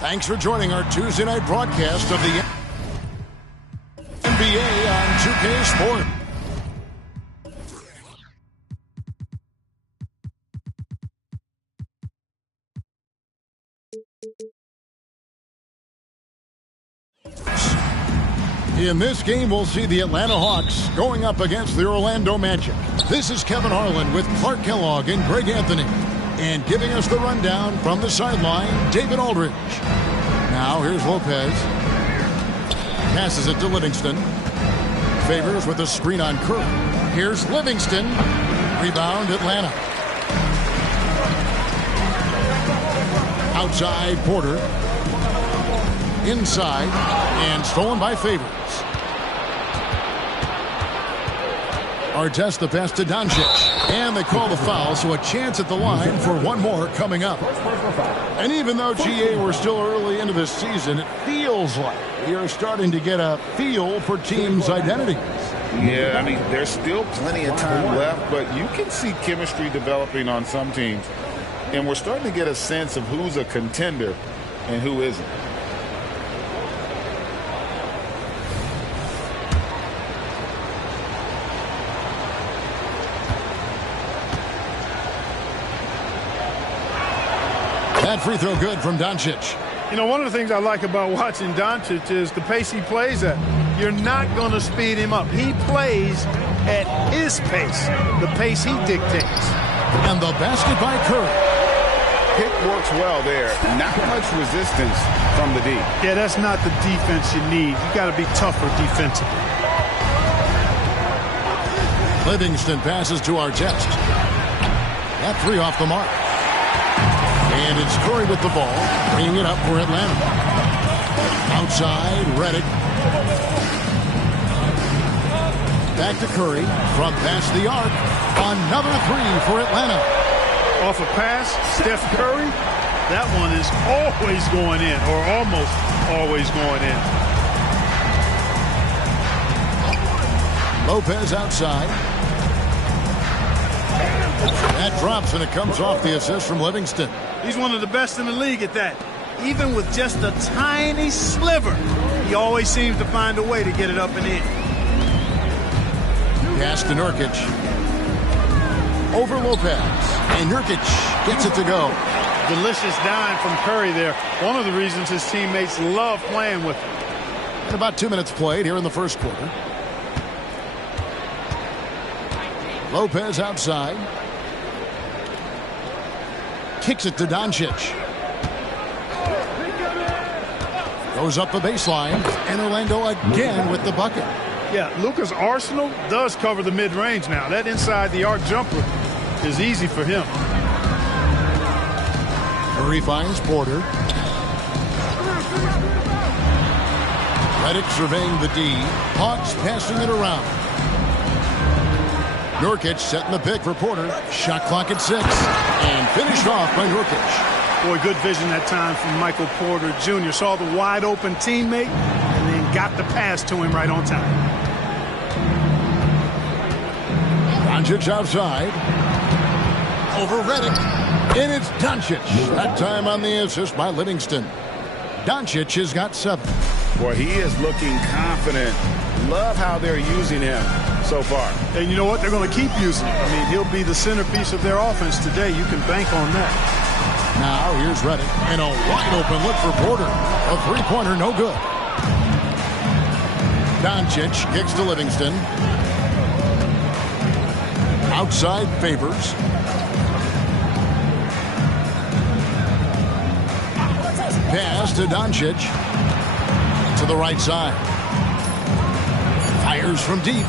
Thanks for joining our Tuesday night broadcast of the NBA on 2K Sport. In this game, we'll see the Atlanta Hawks going up against the Orlando Magic. This is Kevin Harlan with Clark Kellogg and Greg Anthony. And giving us the rundown from the sideline, David Aldridge. Now here's Lopez. Passes it to Livingston. Favors with a screen on Curry. Here's Livingston. Rebound Atlanta. Outside Porter. Inside. And stolen by Favors. Artest the pass to Doncic. And they call the foul, so a chance at the line for one more coming up. And even though, GA, we're still early into this season, it feels like we are starting to get a feel for teams' identities. Yeah, I mean, there's still plenty of time left, but you can see chemistry developing on some teams. And we're starting to get a sense of who's a contender and who isn't. That free throw good from Doncic. You know, one of the things I like about watching Doncic is the pace he plays at. You're not going to speed him up. He plays at his pace, the pace he dictates. And the basket by Curry. Pick works well there. Not much resistance from the D. Yeah, that's not the defense you need. You got to be tougher defensively. Livingston passes to Artest. That three off the mark. And it's Curry with the ball, bringing it up for Atlanta. Outside, Redick. Back to Curry from past the arc. Another three for Atlanta. Off a pass, Steph Curry, that one is always going in, or almost always going in. Lopez outside. That drops, and it comes off the assist from Livingston. He's one of the best in the league at that. Even with just a tiny sliver, he always seems to find a way to get it up and in. Pass to Nurkic. Over Lopez. And Nurkic gets it to go. Delicious dime from Curry there. One of the reasons his teammates love playing with him. And about 2 minutes played here in the first quarter. Lopez outside. Kicks it to Doncic. Goes up the baseline. And Orlando again with the bucket. Yeah, Luka's arsenal does cover the mid-range now. That inside the arc jumper is easy for him. Murray finds Porter. Redick surveying the D. Hawks passing it around. Nurkic setting the pick for Porter. Shot clock at 6. And finished off by Nurkic. Boy, good vision that time from Michael Porter Jr. Saw the wide open teammate and then got the pass to him right on time. Doncic outside. Over Redick. And it's Doncic. That time on the assist by Livingston. Doncic has got 7. Boy, he is looking confident. Love how they're using him so far. And you know what? They're going to keep using him. I mean, he'll be the centerpiece of their offense today. You can bank on that. Now here's Redick. And a wide open look for Porter. A three-pointer, no good. Doncic kicks to Livingston. Outside Favors. Pass to Doncic. To the right side. Fires from deep.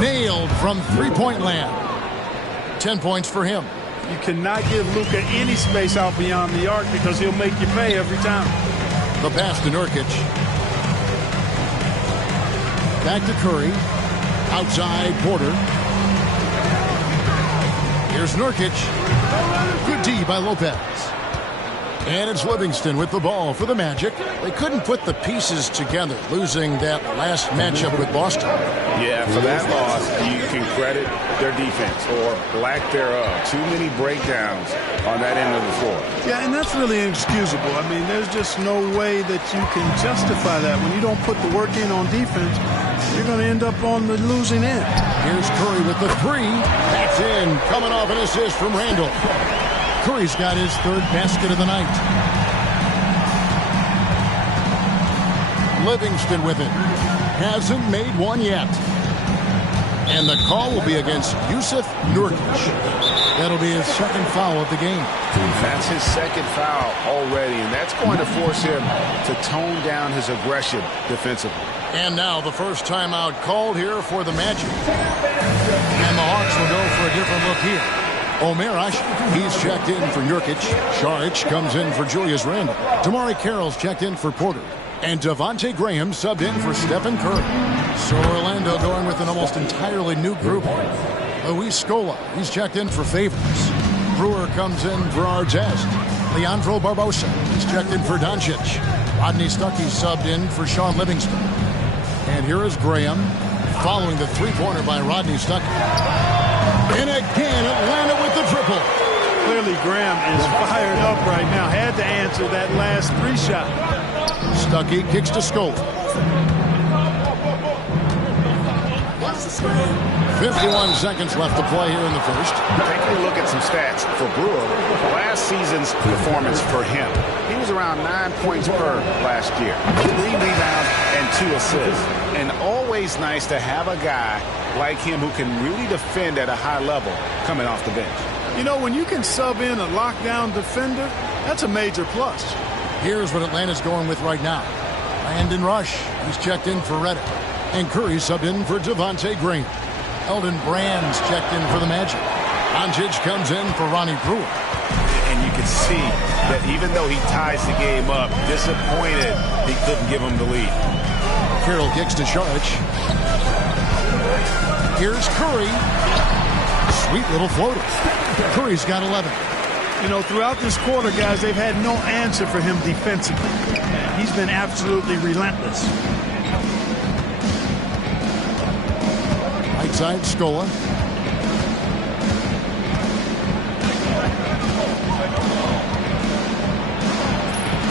Nailed from three-point land. 10 points for him. You cannot give Luka any space out beyond the arc because he'll make you pay every time. The pass to Nurkic. Back to Curry. Outside Porter. Here's Nurkic. Good D by Lopez. And it's Livingston with the ball for the Magic. They couldn't put the pieces together, losing that last matchup with Boston. Yeah, for that loss, you can credit their defense or lack thereof. Too many breakdowns on that end of the floor. Yeah, and that's really inexcusable. I mean, there's just no way that you can justify that. When you don't put the work in on defense, you're going to end up on the losing end. Here's Curry with the 3. That's in. Coming off an assist from Randall. Curry's got his 3rd basket of the night. Livingston with it. Hasn't made one yet. And the call will be against Yusuf Nurkic. That'll be his 2nd foul of the game. That's his 2nd foul already, and that's going to force him to tone down his aggression defensively. And now the first timeout called here for the Magic. And the Hawks will go for a different look here. Omer, he's checked in for Nurkic. Saric comes in for Julius Randle. Damari Carroll's checked in for Porter. And Devontae Graham subbed in for Stephen Curry. So Orlando going with an almost entirely new group. Luis Scola, he's checked in for Favors. Brewer comes in for Artest. Leandro Barbosa, he's checked in for Doncic. Rodney Stuckey subbed in for Sean Livingston. And here is Graham following the three-pointer by Rodney Stuckey. And again, Atlanta with the triple. Clearly, Graham is fired up right now. Had to answer that last 3 shot. Stuckey kicks to Scola. 51 seconds left to play here in the first. Taking a look at some stats for Brewer, last season's performance for him. He was around 9 points per last year. 3 rebounds and 2 assists. And always nice to have a guy like him who can really defend at a high level coming off the bench. You know, when you can sub in a lockdown defender, that's a major plus. Here's what Atlanta's going with right now. Landon Rush, he's checked in for Redick. And Curry subbed in for Devontae Graham. Eldon Brand's checked in for the Magic. Doncic comes in for Ronnie Brewer. And you can see that even though he ties the game up, disappointed he couldn't give him the lead. Carroll kicks to Saric. Here's Curry. Sweet little floater. Curry's got 11. You know, throughout this quarter, guys, they've had no answer for him defensively. He's been absolutely relentless. Right side, Scola.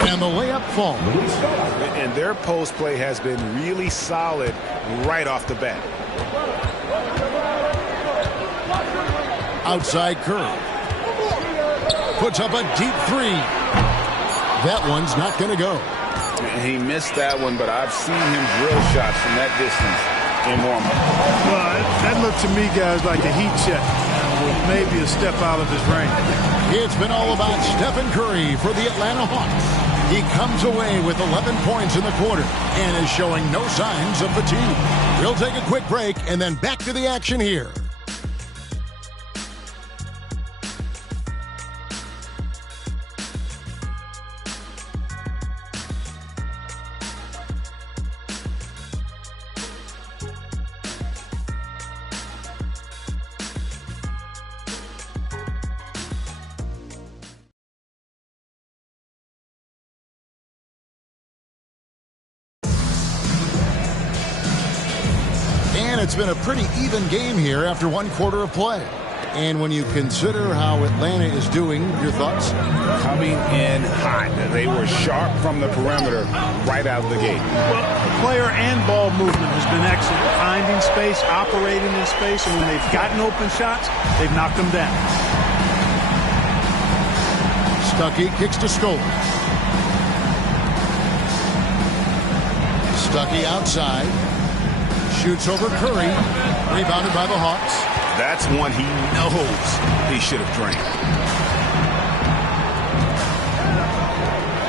And the layup falls. And their post play has been really solid right off the bat. Outside Curry. puts up a deep three. That one's not going to go. He missed that one, but I've seen him drill shots from that distance in warm-up. Well, that looked to me, guys, like a heat check. With maybe a step out of his range. It's been all about Stephen Curry for the Atlanta Hawks. He comes away with 11 points in the quarter and is showing no signs of fatigue. We'll take a quick break and then back to the action here. And it's been a pretty even game here after one quarter of play. And when you consider how Atlanta is doing, your thoughts? Coming in hot. They were sharp from the perimeter right out of the gate. Well, player and ball movement has been excellent. Finding space, operating in space, and when they've gotten open shots, they've knocked them down. Stuckey kicks to Scola. Stuckey outside. Shoots over Curry. Rebounded by the Hawks. That's one he knows he should have drained.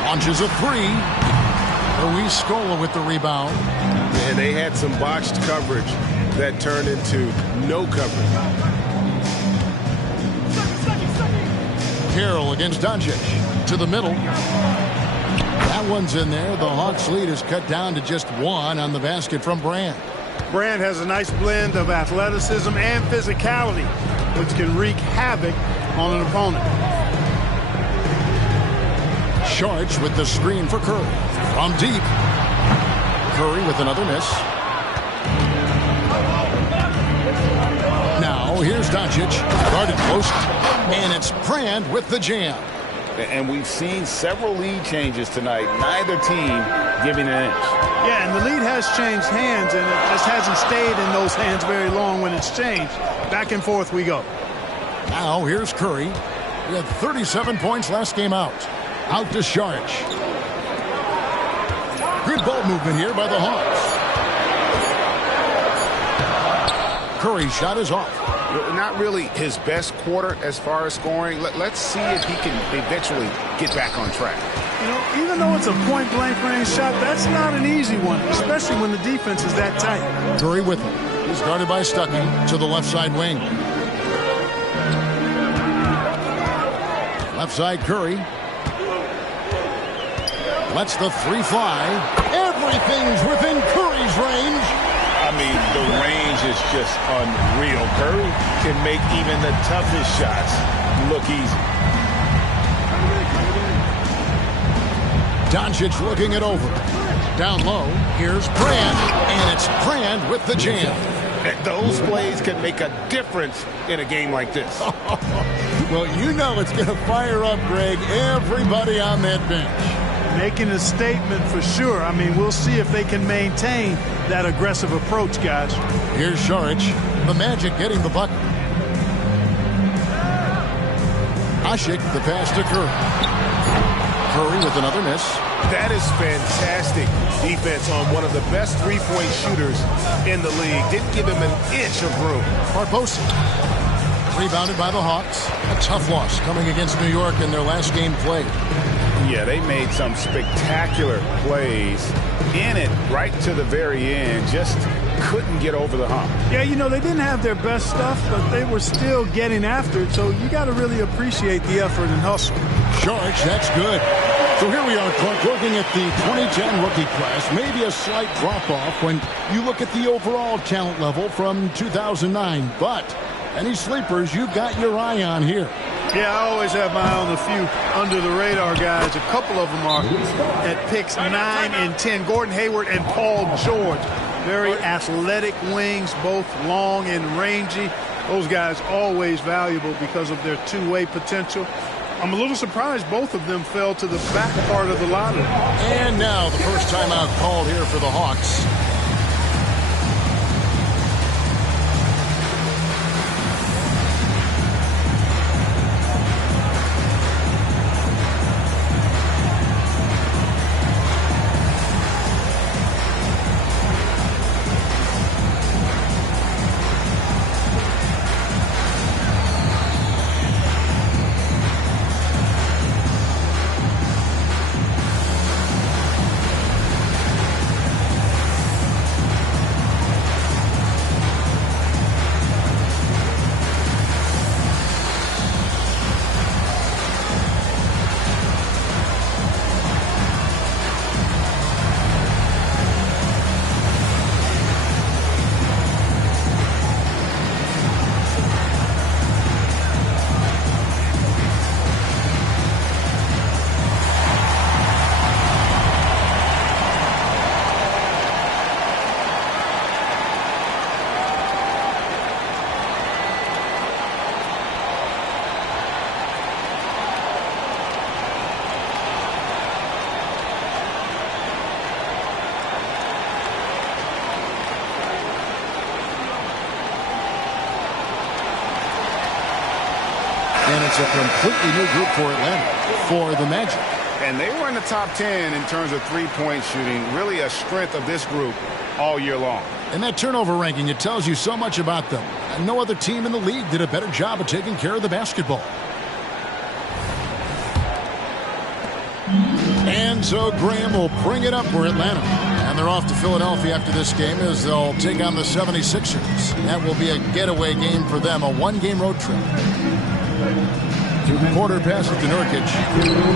Launches a three. Luis Scola with the rebound. And they had some botched coverage that turned into no coverage. Carroll against Doncic. To the middle. That one's in there. The Hawks lead is cut down to just one on the basket from Brand. Brand has a nice blend of athleticism and physicality, which can wreak havoc on an opponent. Sharch with the screen for Curry. From deep. Curry with another miss. Now here's Doncic. Guarded post. And it's Brand with the jam. And we've seen several lead changes tonight. Neither team giving an inch. Yeah, and the lead has changed hands, and it just hasn't stayed in those hands very long when it's changed. Back and forth we go. Now here's Curry. He had 37 points last game out. Out to Sharch. Good ball movement here by the Hawks. Curry's shot is off. Not really his best quarter as far as scoring. Let's see if he can eventually get back on track. You know, even though it's a point-blank range shot, that's not an easy one, especially when the defense is that tight. Curry with him. He's guarded by Stuckey to the left side wing. Left side Curry. Lets the three fly. Everything's within Curry's range. I mean, the range is just unreal. Curry can make even the toughest shots look easy. Doncic looking it over. Down low, here's Brand, and it's Brand with the jam. Those plays can make a difference in a game like this. Well, you know it's going to fire up, Greg, everybody on that bench. Making a statement for sure. I mean, we'll see if they can maintain that aggressive approach, guys. Here's Sharch. The Magic getting the bucket. Ashik, the pass to Curry. Curry with another miss. That is fantastic defense on one of the best three-point shooters in the league. Didn't give him an inch of room. Barbosa. Rebounded by the Hawks. A tough loss coming against New York in their last game played. Yeah, they made some spectacular plays in it right to the very end. Just couldn't get over the hump. Yeah, you know, they didn't have their best stuff, but they were still getting after it. So you got to really appreciate the effort and hustle. Sharch, that's good. So here we are, Clark, looking at the 2010 rookie class. Maybe a slight drop-off when you look at the overall talent level from 2009. But any sleepers you've got your eye on here? Yeah, I always have my eye on a few under-the-radar guys. A couple of them are at picks 9 and 10. Gordon Hayward and Paul George. Very athletic wings, both long and rangy. Those guys always valuable because of their two-way potential. I'm a little surprised both of them fell to the back part of the lottery. And now the first timeout called here for the Hawks. It's a completely new group for Atlanta, for the Magic. And they were in the top 10 in terms of three-point shooting. Really a strength of this group all year long. And that turnover ranking, it tells you so much about them. And no other team in the league did a better job of taking care of the basketball. And so Graham will bring it up for Atlanta. And they're off to Philadelphia after this game as they'll take on the 76ers. That will be a getaway game for them, a one-game road trip. Porter passes to Nurkic.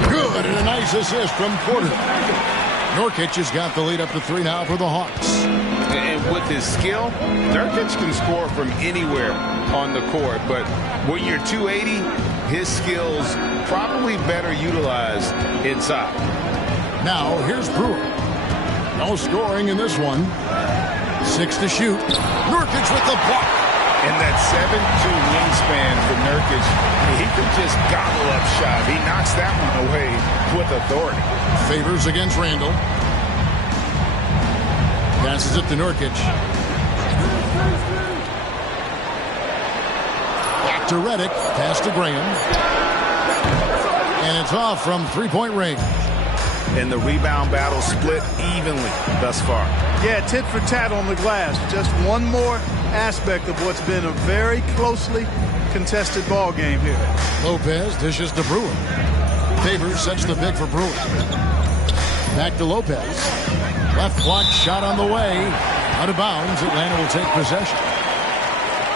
Good, and a nice assist from Porter. Nurkic has got the lead up to 3 now for the Hawks. And with his skill, Nurkic can score from anywhere on the court. But when you're 280, his skills probably better utilized inside. Now, here's Brewer. No scoring in this one. 6 to shoot. Nurkic with the block. And that 7'2" wingspan for Nurkic, he could just gobble up shots. He knocks that one away with authority. Favors against Randall. Passes it to Nurkic. Back to Redick. Pass to Graham. And it's off from three-point range. And the rebound battle split evenly thus far. Yeah, tit for tat on the glass. Just one more aspect of what's been a very closely contested ball game here. Lopez dishes to Brewer. Favors sets the pick for Brewer. Back to Lopez. Left block shot on the way. Out of bounds. Atlanta will take possession.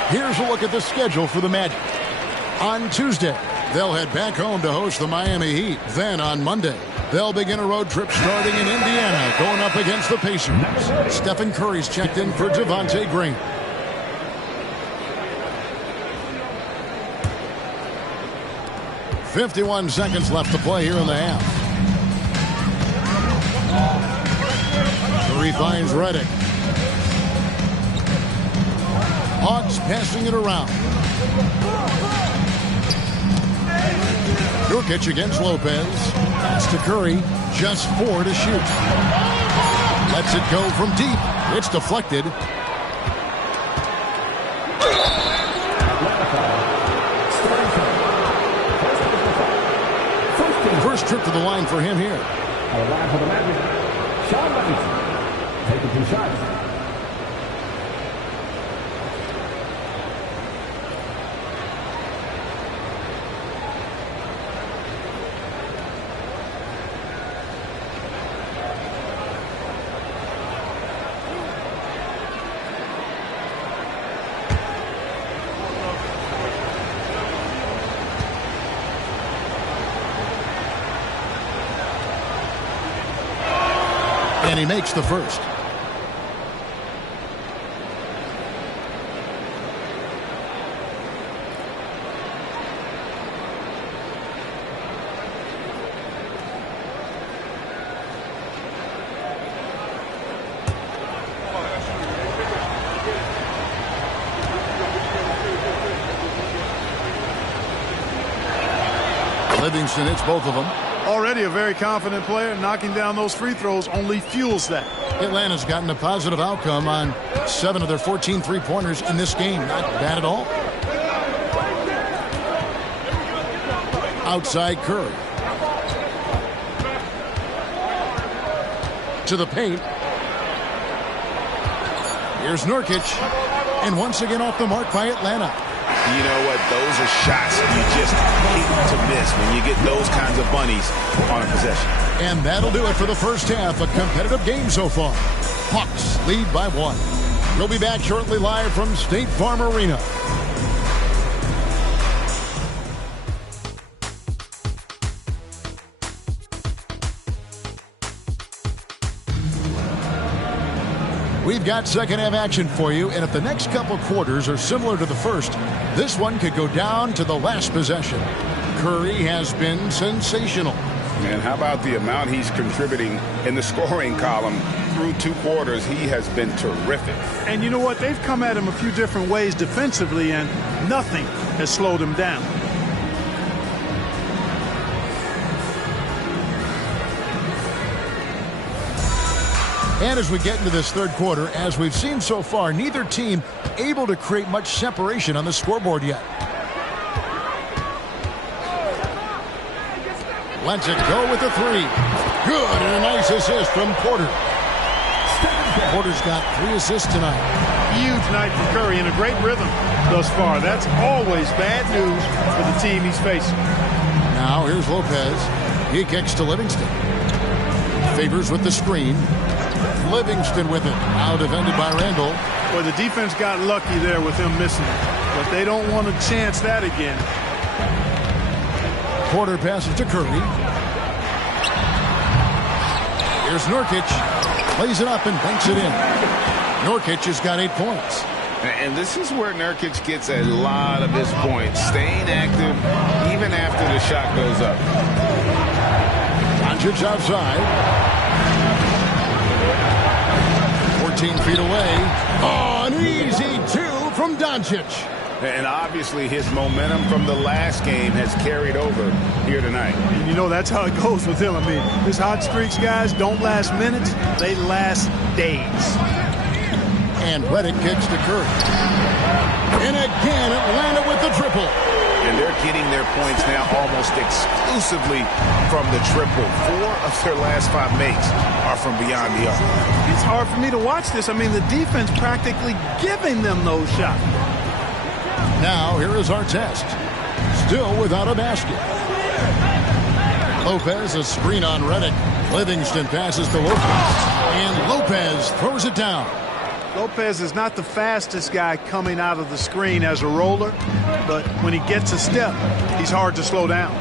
Here's a look at the schedule for the Magic. On Tuesday, they'll head back home to host the Miami Heat. Then on Monday, they'll begin a road trip starting in Indiana, going up against the Pacers. Stephen Curry's checked in for Devontae Green. .51 seconds left to play here in the half. Curry finds Redick. Hawks passing it around. Nurkic against Lopez. It's to Curry. Just 4 to shoot. Lets it go from deep. It's deflected. First trip to the line for him here. Taking 2 shots. And he makes the first. Livingston hits both of them. Already a very confident player. Knocking down those free throws only fuels that. Atlanta's gotten a positive outcome on 7 of their 14 three-pointers in this game. Not bad at all. Outside Curry. To the paint. Here's Nurkic. And once again off the mark by Atlanta. You know what? Those are shots you just hate to miss when you get those kinds of bunnies on a possession. And that'll do it for the first half. A competitive game so far. Hawks lead by 1. We'll be back shortly live from State Farm Arena. We've got second half action for you, and if the next couple quarters are similar to the first, this one could go down to the last possession. Curry has been sensational. And how about the amount he's contributing in the scoring column through 2 quarters? He has been terrific. And you know what? They've come at him a few different ways defensively, and nothing has slowed him down. And as we get into this third quarter, as we've seen so far, neither team able to create much separation on the scoreboard yet. lets it go with the three. Good, and a nice assist from Porter. Porter's got 3 assists tonight. Huge night for Curry in a great rhythm thus far. That's always bad news for the team he's facing. Now here's Lopez. He kicks to Livingston. Favors with the screen. Livingston with it. Now defended by Randall. Boy, the defense got lucky there with him missing it, but they don't want to chance that again. Porter passes to Curry. Here's Nurkic. Plays it up and banks it in. Nurkic has got 8 points. And this is where Nurkic gets a lot of his points, staying active even after the shot goes up. Doncic outside. 14 feet away. Oh, an easy 2 from Doncic. And obviously his momentum from the last game has carried over here tonight. And you know that's how it goes with him. I mean, his hot streaks, guys, don't last minutes. They last days. And Redick kicks to Curry. And again, Atlanta with the triple. And they're getting their points now almost exclusively from the triple. 4 of their last 5 makes are from beyond the arc. It's hard for me to watch this. I mean, the defense practically giving them those shots. Now, here is our test. Still without a basket. Lopez, a screen on Redick. Livingston passes to Lopez. And Lopez throws it down. Lopez is not the fastest guy coming out of the screen as a roller, but when he gets a step, he's hard to slow down.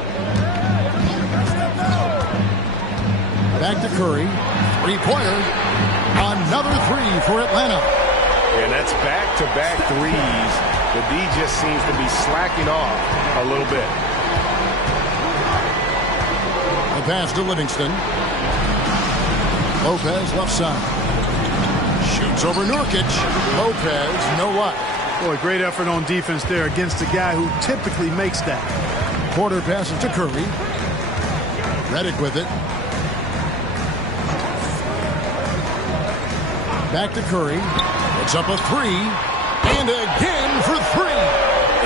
Back to Curry. 3-pointer. Another 3 for Atlanta. And that's back-to-back threes. The D just seems to be slacking off a little bit. The pass to Livingston. Lopez left side. Shoots over Nurkic. Lopez, no luck. Boy, great effort on defense there against a guy who typically makes that. Porter passes to Curry. Redick with it. Back to Curry. Puts up a 3. And again for 3.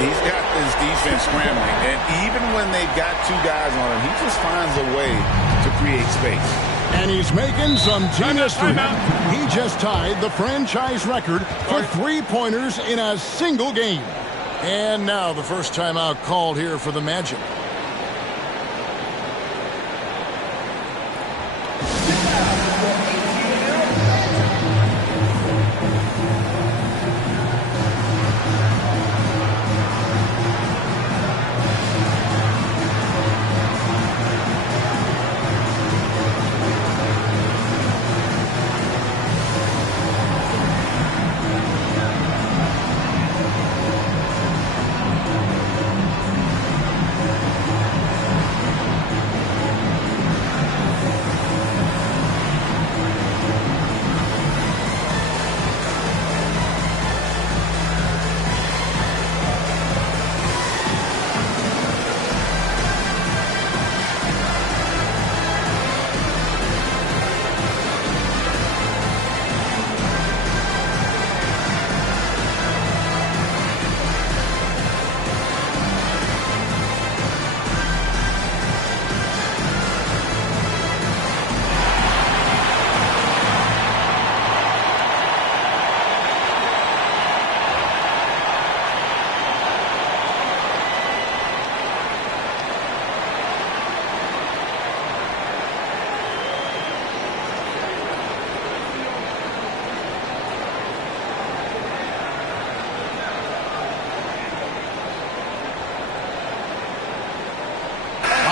He's got this defense scrambling. And even when they've got 2 guys on him, he just finds a way to create space. And he's making some team history. He just tied the franchise record for 3-pointers in a single game. And now the first timeout called here for the Magic.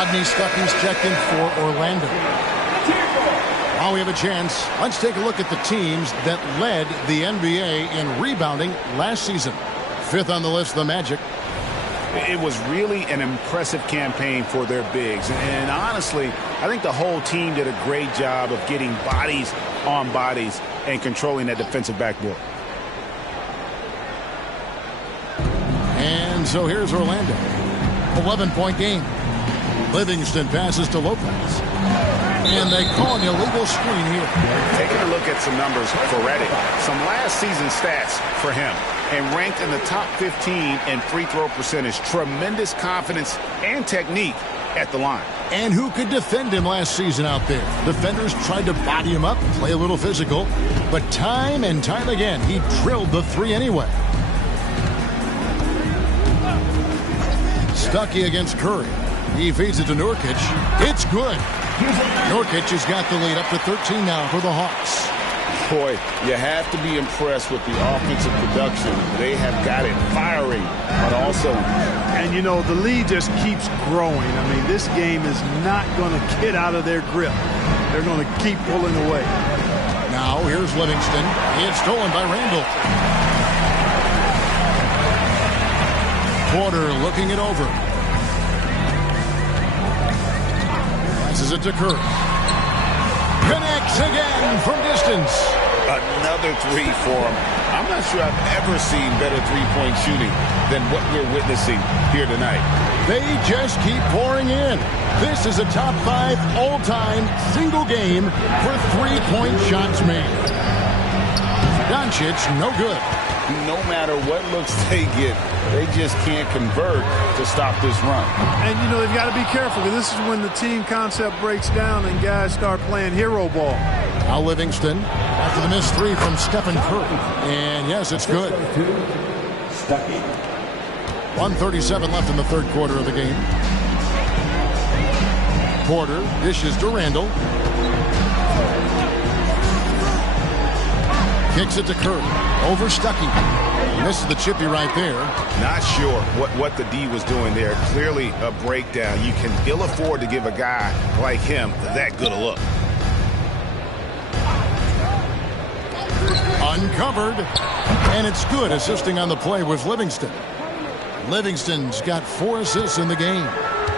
Rodney Stuckey's checked in for Orlando. While we have a chance, let's take a look at the teams that led the NBA in rebounding last season. 5th on the list, the Magic. It was really an impressive campaign for their bigs. And honestly, I think the whole team did a great job of getting bodies on bodies and controlling that defensive backboard. And so here's Orlando. 11-point game. Livingston passes to Lopez. And they call an illegal screen here. Taking a look at some numbers for Redick. Some last season stats for him. And ranked in the top 15 in free throw percentage. Tremendous confidence and technique at the line. And who could defend him last season out there? Defenders tried to body him up, play a little physical, but time and time again, he drilled the three anyway. Stuckey against Curry. He feeds it to Nurkic. It's good. Nurkic has got the lead up to 13 now for the Hawks. Boy, you have to be impressed with the offensive production. They have got it firing on all cylinders. And, you know, the lead just keeps growing. I mean, this game is not going to get out of their grip. They're going to keep pulling away. Now, here's Livingston. It's stolen by Randall. Porter looking it over. Passes it to Curry. Connects again from distance. Another three for him. I'm not sure I've ever seen better three-point shooting than what we're witnessing here tonight. They just keep pouring in. This is a top 5 all-time single game for three-point shots made. Doncic, no good. No matter what looks they get, they just can't convert to stop this run. And, you know, they've got to be careful because this is when the team concept breaks down and guys start playing hero ball. Now Livingston after the missed three from Stephen Curry. And, yes, it's good. 1:37 left in the third quarter of the game. Porter dishes to Randall. Kicks it to Curry. Over Stuckey. Misses the chippy right there. Not sure what the D was doing there. Clearly a breakdown. You can ill afford to give a guy like him that good a look. Uncovered. And it's good. Assisting on the play with Livingston. Livingston's got 4 assists in the game.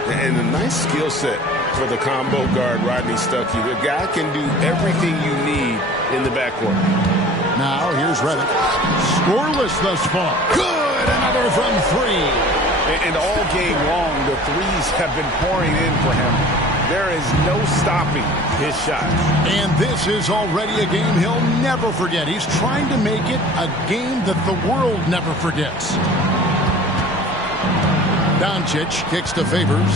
And a nice skill set for the combo guard, Rodney Stuckey. The guy can do everything you need in the backcourt. Now, here's Redick. Scoreless thus far. Good! Another from 3. And all game long, the threes have been pouring in for him. There is no stopping his shot. And this is already a game he'll never forget. He's trying to make it a game that the world never forgets. Doncic kicks to Favors.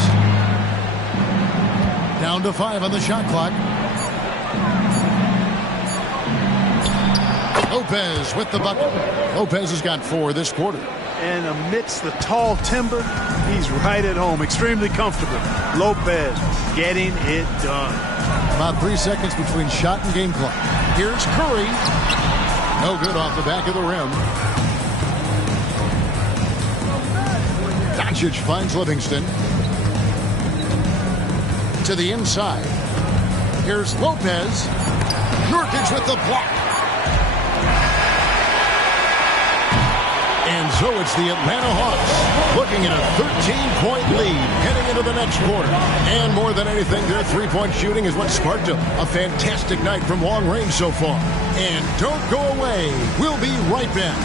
Down to 5 on the shot clock. Lopez with the bucket. Lopez has got 4 this quarter. And amidst the tall timber, he's right at home. Extremely comfortable. Lopez getting it done. About 3 seconds between shot and game clock. Here's Curry. No good off the back of the rim. Doncic finds Livingston. To the inside. Here's Lopez. Nurkic with the block. And so it's the Atlanta Hawks looking at a 13-point lead heading into the next quarter. And more than anything, their three-point shooting is what sparked them. A fantastic night from long range so far. And don't go away. We'll be right back.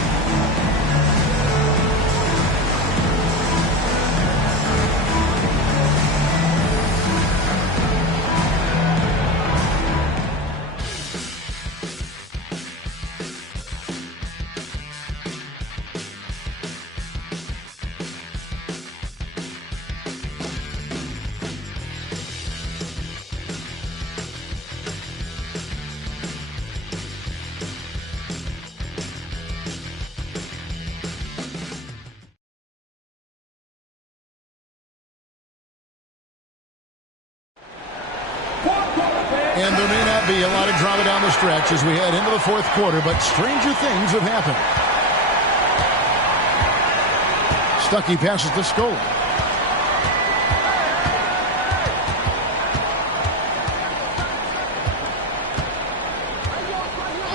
And there may not be a lot of drama down the stretch as we head into the fourth quarter, but stranger things have happened. Stuckey passes to Scola.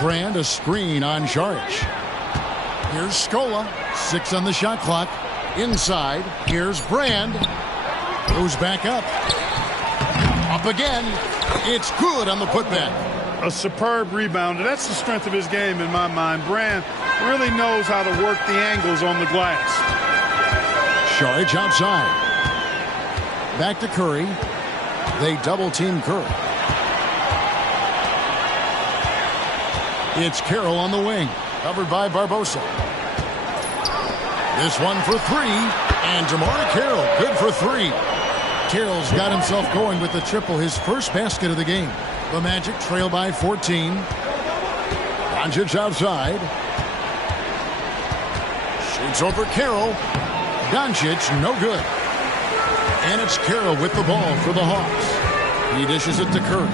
Brand a screen on Šarić. Here's Scola. 6 on the shot clock. Inside. Here's Brand. Goes back up. Up again. It's good on the putback. A superb rebounder. That's the strength of his game in my mind. Brand really knows how to work the angles on the glass. Šarić outside. Back to Curry. They double-team Curry. It's Carroll on the wing. Covered by Barbosa. This one for 3. And Jamari Carroll, good for 3. Carroll's got himself going with the triple, his first basket of the game. The Magic trail by 14. Doncic outside. Shoots over Carroll. Doncic, no good. And it's Carroll with the ball for the Hawks. He dishes it to Curry.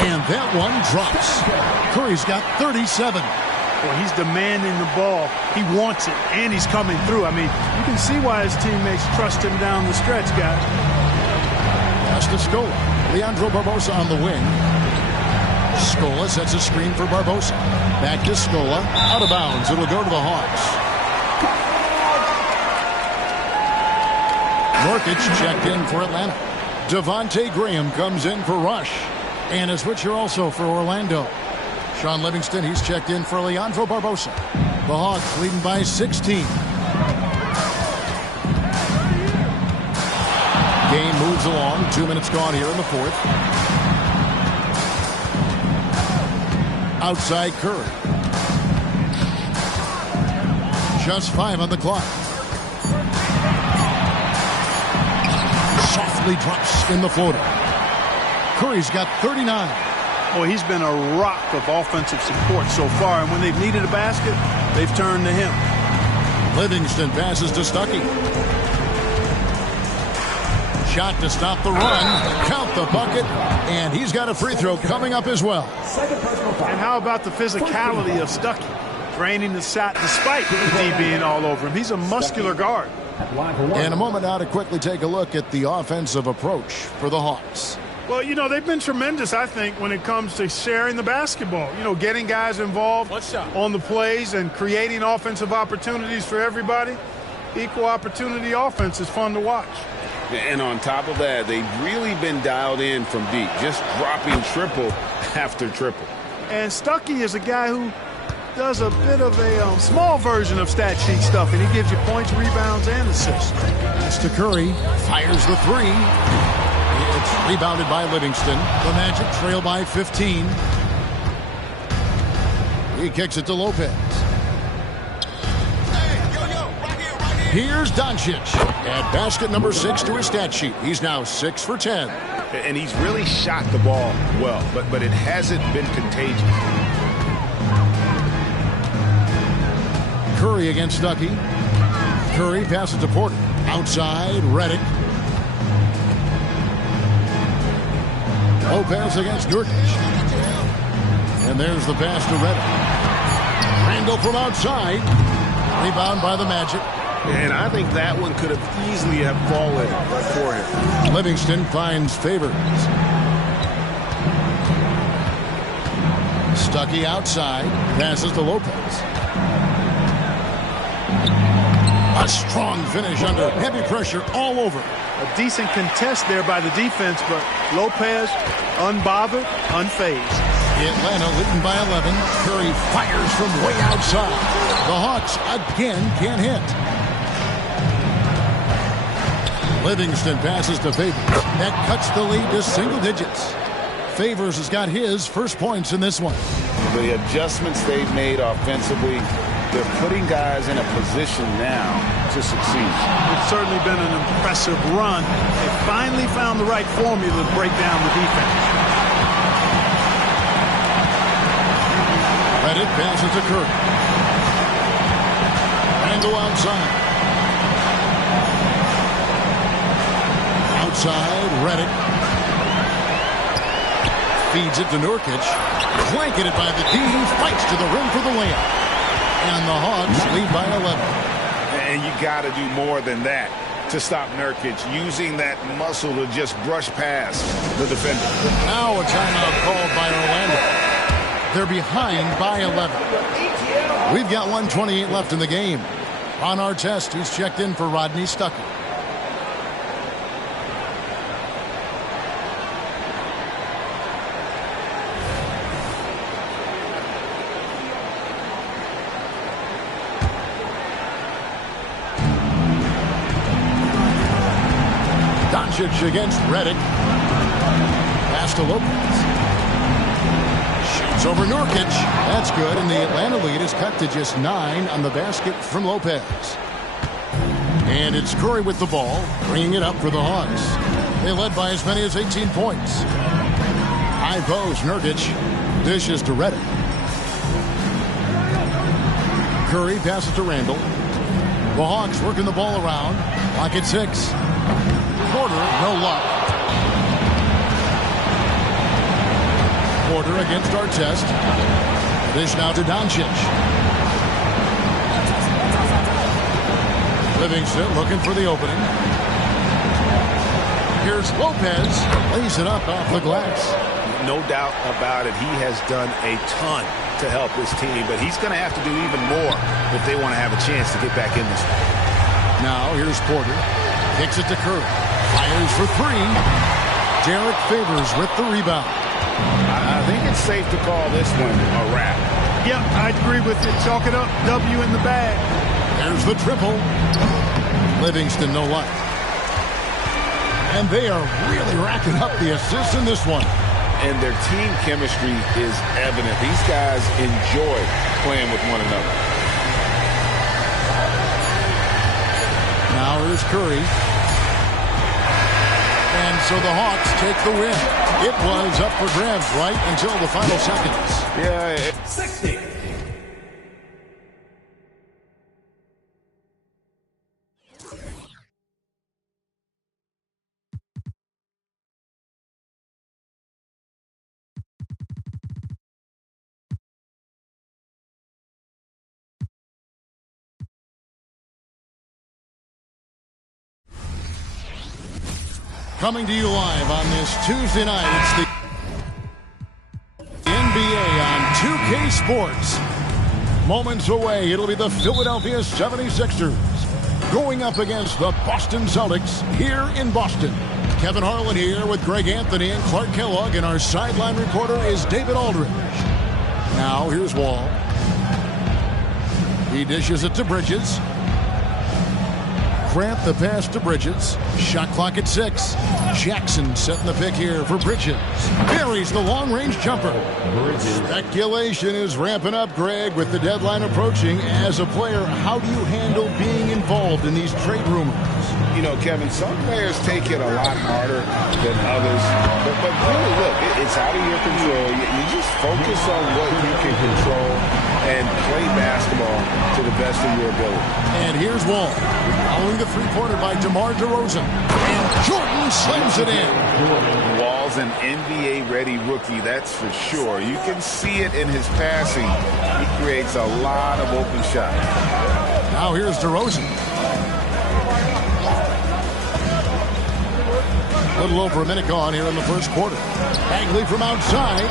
And that one drops. Curry's got 37. Well, he's demanding the ball. He wants it, and he's coming through. I mean, you can see why his teammates trust him down the stretch, guys. Pass to Scola. Leandro Barbosa on the wing. Scola sets a screen for Barbosa. Back to Scola. Out of bounds. It'll go to the Hawks. Nurkic checked in for Atlanta. Devontae Graham comes in for Rush. And a switcher also for Orlando. Sean Livingston, he's checked in for Leandro Barbosa. The Hawks leading by 16. Game moves along. 2 minutes gone here in the fourth. Outside Curry. Just 5 on the clock. Softly drops in the floater. Curry's got 39. Boy, he's been a rock of offensive support so far, and when they've needed a basket, they've turned to him. Livingston passes to Stuckey. Shot to stop the run. Count the bucket, and he's got a free throw coming up as well. And how about the physicality of Stuckey? Draining the shot despite the D being all over him. He's a muscular guard. In a moment now to quickly take a look at the offensive approach for the Hawks. Well, you know, they've been tremendous, I think, when it comes to sharing the basketball. You know, getting guys involved on the plays and creating offensive opportunities for everybody. Equal opportunity offense is fun to watch. And on top of that, they've really been dialed in from deep, just dropping triple after triple. And Stuckey is a guy who does a bit of a small version of stat sheet stuff, and he gives you points, rebounds, and assists. Pass to Curry. Fires the three. It's rebounded by Livingston. The Magic trail by 15. He kicks it to Lopez. Here's Doncic. At basket number 6 to his stat sheet. He's now 6 for 10. And he's really shot the ball well, but it hasn't been contagious. Curry against Stuckey. Curry passes to Porter. Outside, Redick. Lopez against Nurkic. And there's the pass to Redick. Randall from outside. Rebound by the Magic. And I think that one could have easily have fallen for him. Livingston finds Favors. Stuckey outside. Passes to Lopez. A strong finish under heavy pressure all over. A decent contest there by the defense, but Lopez unbothered, unfazed. Atlanta leading by 11. Curry fires from way outside. The Hawks again can't hit. Livingston passes to Favors. That cuts the lead to single digits. Favors has got his first points in this one. The adjustments they've made offensively, they're putting guys in a position now to succeed. It's certainly been an impressive run. They finally found the right formula to break down the defense. Redick passes to Curry. Randall outside. Outside, Redick. Feeds it to Nurkic. Blanketed by the D. Fights to the rim for the layup. And the Hawks lead by 11. And you got to do more than that to stop Nurkic, using that muscle to just brush past the defender. Now a timeout called by Orlando. They're behind by 11. We've got 1:28 left in the game. On our test, he's checked in for Rodney Stuckey. Doncic against Redick. Pass pass to Lopez. Shoots over Nurkic. That's good, and the Atlanta lead is cut to just 9 on the basket from Lopez. And it's Curry with the ball, bringing it up for the Hawks. They led by as many as 18 points. High post, Nurkic dishes to Reddick. Curry passes to Randall. The Hawks working the ball around. Clock at 6. Porter, no luck. Porter against Artest. Dish now to Doncic. Livingston looking for the opening. Here's Lopez. Lays it up off the glass. No doubt about it. He has done a ton to help his team, but he's going to have to do even more if they want to have a chance to get back in this one. Now here's Porter. Kicks it to Curry. Fires for 3. Derek Favors with the rebound. I think it's safe to call this one a wrap. Yep, I agree with it. Chalk it up. W in the bag. There's the triple. Livingston, no luck. And they are really racking up the assists in this one. And their team chemistry is evident. These guys enjoy playing with one another. Now here's Curry. And so the Hawks take the win. It was up for grabs right until the final seconds. Yeah. 60. Coming to you live on this Tuesday night, it's the NBA on 2K Sports. Moments away, it'll be the Philadelphia 76ers going up against the Boston Celtics here in Boston. Kevin Harlan here with Greg Anthony and Clark Kellogg, and our sideline reporter is David Aldridge. Now here's Wall. He dishes it to Bridges. Grant the pass to Bridges. Shot clock at 6. Jackson setting the pick here for Bridges. Buries the long-range jumper. Speculation is ramping up, Greg, with the deadline approaching. As a player, how do you handle being involved in these trade rumors? You know, Kevin, some players take it a lot harder than others. But really, look, it's out of your control. You just focus on what you can control and play basketball to the best of your ability. And here's Wall. Following the three-pointer by DeMar DeRozan. And Jordan slams it in. Wall's an NBA-ready rookie, that's for sure. You can see it in his passing. He creates a lot of open shots. Now here's DeRozan. A little over a minute gone here in the first quarter. Bagley from outside.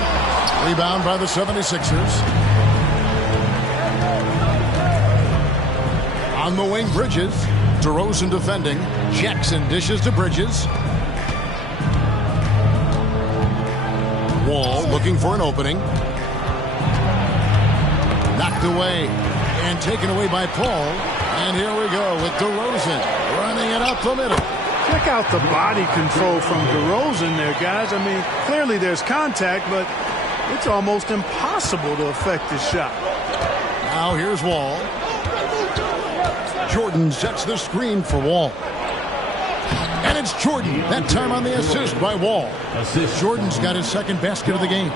Rebound by the 76ers. On the wing, Bridges. DeRozan defending. Jackson dishes to Bridges. Wall looking for an opening. Knocked away and taken away by Paul. And here we go with DeRozan running it up the middle. Check out the body control from DeRozan there, guys. I mean, clearly there's contact, but it's almost impossible to affect this shot. Now here's Wall. Jordan sets the screen for Wall. And it's Jordan, that time on the assist by Wall. Jordan's got his second basket of the game.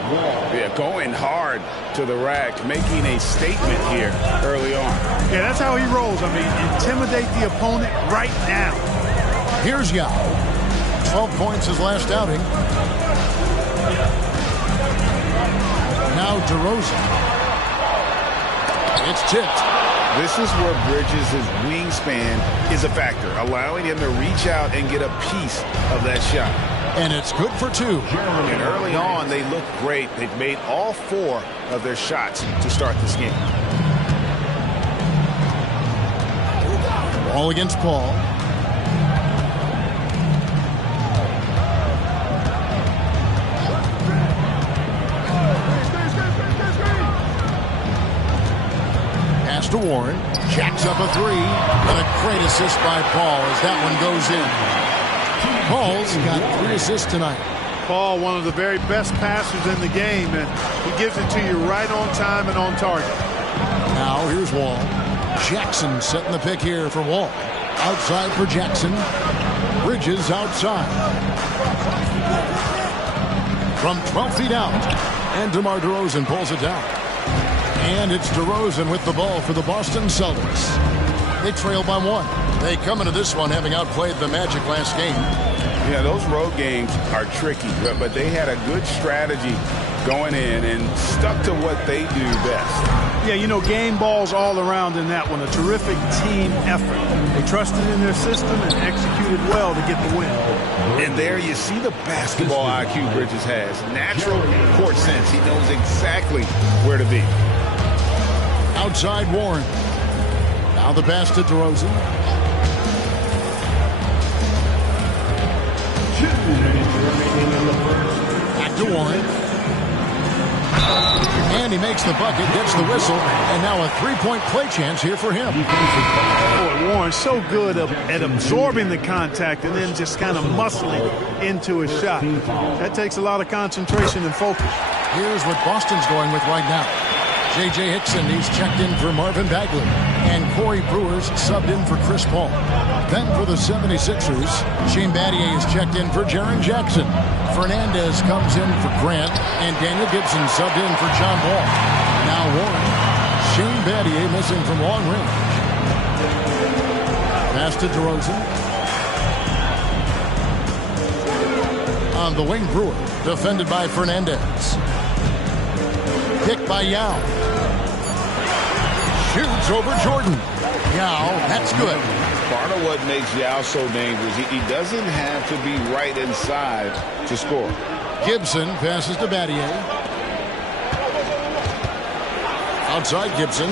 Yeah, going hard to the rack, making a statement here early on. Yeah, that's how he rolls. I mean, intimidate the opponent right now. Here's Yao. 12 points his last outing. Now DeRozan. It's tipped. This is where Bridges' wingspan is a factor, allowing him to reach out and get a piece of that shot. And it's good for 2. And early on, they look great. They've made all 4 of their shots to start this game. Ball against Paul. To Warren. Jacks up a 3. And a great assist by Paul as that one goes in. Paul's got 3 assists tonight. Paul, one of the very best passers in the game, and he gives it to you right on time and on target. Now here's Wall. Jackson setting the pick here for Wall. Outside for Jackson. Bridges outside. From 12 feet out. And DeMar DeRozan pulls it down. And it's DeRozan with the ball for the Boston Celtics. They trail by 1. They come into this one having outplayed the Magic last game. Yeah, those road games are tricky, but they had a good strategy going in and stuck to what they do best. Yeah, you know, game balls all around in that one. A terrific team effort. They trusted in their system and executed well to get the win. And there you see the basketball IQ Bridges has. Natural court sense. He knows exactly where to be. Outside Warren. Now the pass to DeRozan. Back to Warren. And he makes the bucket, gets the whistle, and now a three-point play chance here for him. Boy, Warren so good at absorbing the contact and then just kind of muscling into a shot. That takes a lot of concentration and focus. Here's what Boston's going with right now. J.J. Hickson, he's checked in for Marvin Bagley. And Corey Brewer's subbed in for Chris Paul. Then for the 76ers, Shane Battier is checked in for Jaren Jackson. Fernandez comes in for Grant. And Daniel Gibson subbed in for John Wall. Now Warren. Shane Battier missing from long range. Pass to DeRozan. On the wing, Brewer. Defended by Fernandez. Pick by Yao. Shoots over Jordan. Yao, that's good. Part of what makes Yao so dangerous, he doesn't have to be right inside to score. Gibson passes to Battier. Outside Gibson.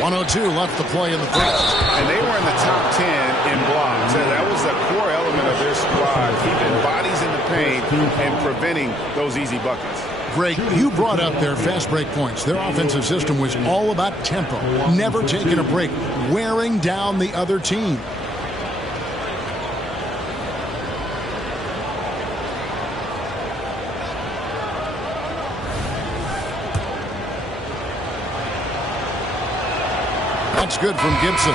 1:02 left to play in the first. And they were in the top 10 in blocks. And that was a core element of their squad, keeping bodies in the paint and preventing those easy buckets. Greg, you brought up their fast break points. Their offensive system was all about tempo, never taking a break, wearing down the other team. That's good from Gibson.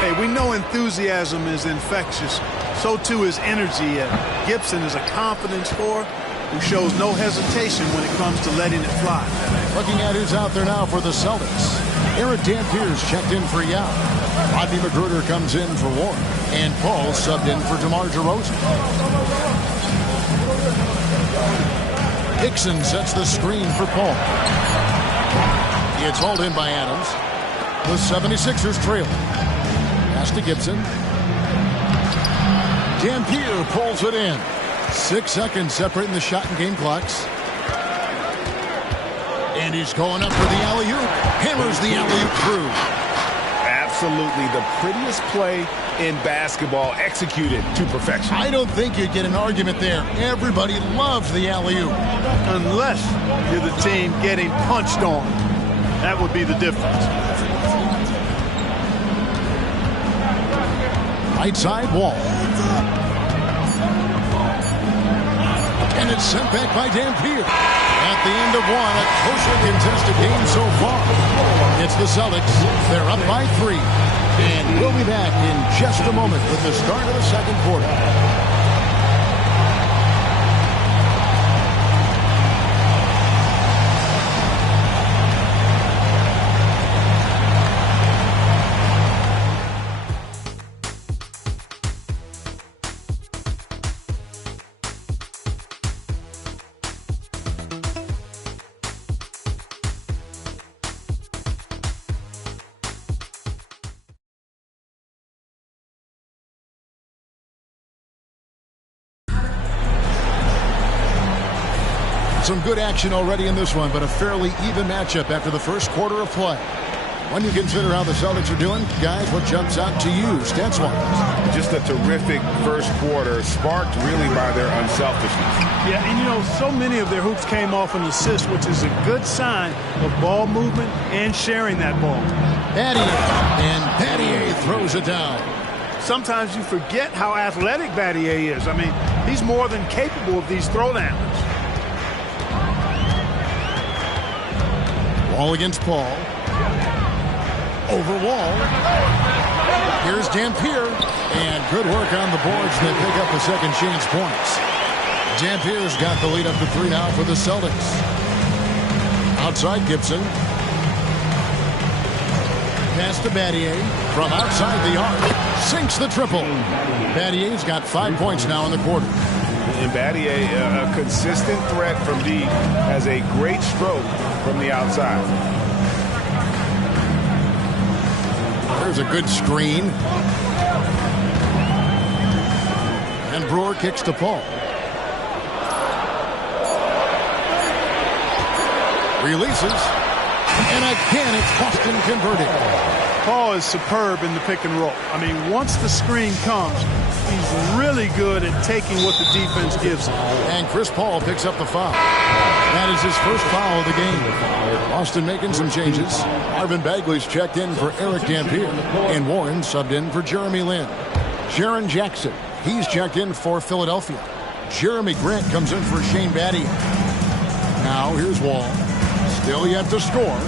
Hey, we know enthusiasm is infectious. So too is energy. Gibson is a confident scorer who shows no hesitation when it comes to letting it fly. Looking at who's out there now for the Celtics. Eric Dampier's checked in for Yao. Rodney Magruder comes in for Warren. And Paul subbed in for DeMar DeRozan. Hickson sets the screen for Paul. It's hauled in by Adams. The 76ers trail. Pass to Gibson. Dampier pulls it in. 6 seconds separating the shot and game clocks. And he's going up for the alley-oop. Hammers the alley-oop through. Absolutely the prettiest play in basketball, executed to perfection. I don't think you'd get an argument there. Everybody loves the alley-oop. Unless you're the team getting punched on. That would be the difference. Right side Wall. And it's sent back by Dampier. At the end of one, a closely contested game so far. It's the Celtics. They're up by 3. And we'll be back in just a moment with the start of the second quarter. Some good action already in this one, but a fairly even matchup after the first quarter of play. When you consider how the Celtics are doing, guys, what jumps out to you, stats-wise? Just a terrific first quarter, sparked really by their unselfishness. Yeah, and you know, so many of their hoops came off an assist, which is a good sign of ball movement and sharing that ball. Battier, and Battier throws it down. sometimes you forget how athletic Battier is. I mean, he's more than capable of these throwdowns. Wall against Paul. Over Wall. Here's Dampier. And good work on the boards. They pick up the second chance points. Dampier's got the lead up to 3 now for the Celtics. Outside Gibson. Pass to Battier. From outside the arc. Sinks the triple. Battier's got 5 points now in the quarter. And Battier, a consistent threat from deep, has a great stroke from the outside. There's a good screen. And Brewer kicks to Paul. Releases. And again, it's Boston converted. Paul is superb in the pick and roll. I mean, once the screen comes, he's really good at taking what the defense gives him. And Chris Paul picks up the foul. That is his first foul of the game. Boston making some changes. Marvin Bagley's checked in for Eric Dampier. And Warren subbed in for Jeremy Lin. Jaren Jackson, he's checked in for Philadelphia. Jeremy Grant comes in for Shane Battier. Now here's Wall. Still yet to score.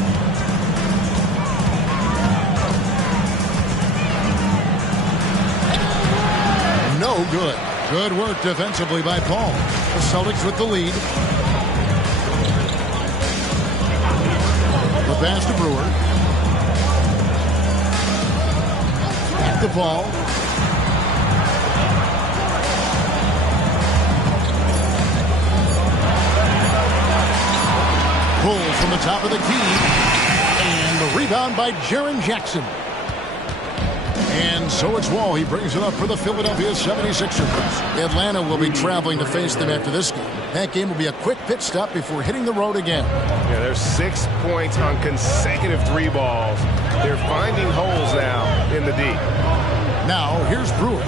No good. Good work defensively by Paul. The Celtics with the lead. The pass to Brewer. Back to Paul. Pull from the top of the key. And the rebound by Jaren Jackson. And so it's Wall. He brings it up for the Philadelphia 76ers. Atlanta will be traveling to face them after this game. That game will be a quick pit stop before hitting the road again. Yeah, there's 6 points on consecutive 3 balls. They're finding holes now in the D. Now, here's Brewer.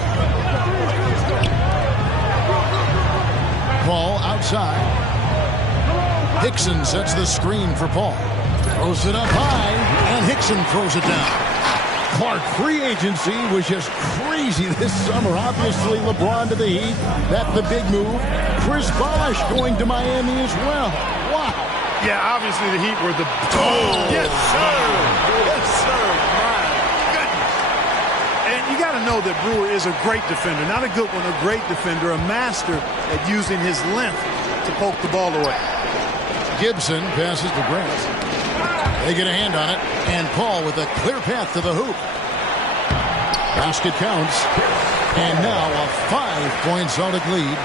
Paul outside. Hickson sets the screen for Paul. Throws it up high, and Hickson throws it down. Clark, free agency was just crazy this summer. Obviously, LeBron to the Heat. That's the big move. Chris Bosh going to Miami as well. Wow. Yeah, obviously the Heat were the... Oh, yes, sir. Yes, sir. My goodness. And you got to know that Brewer is a great defender. Not a good one, a great defender. A master at using his length to poke the ball away. Gibson passes to Grant. They get a hand on it, and Paul with a clear path to the hoop. Basket counts, and now a 5-point Celtic lead.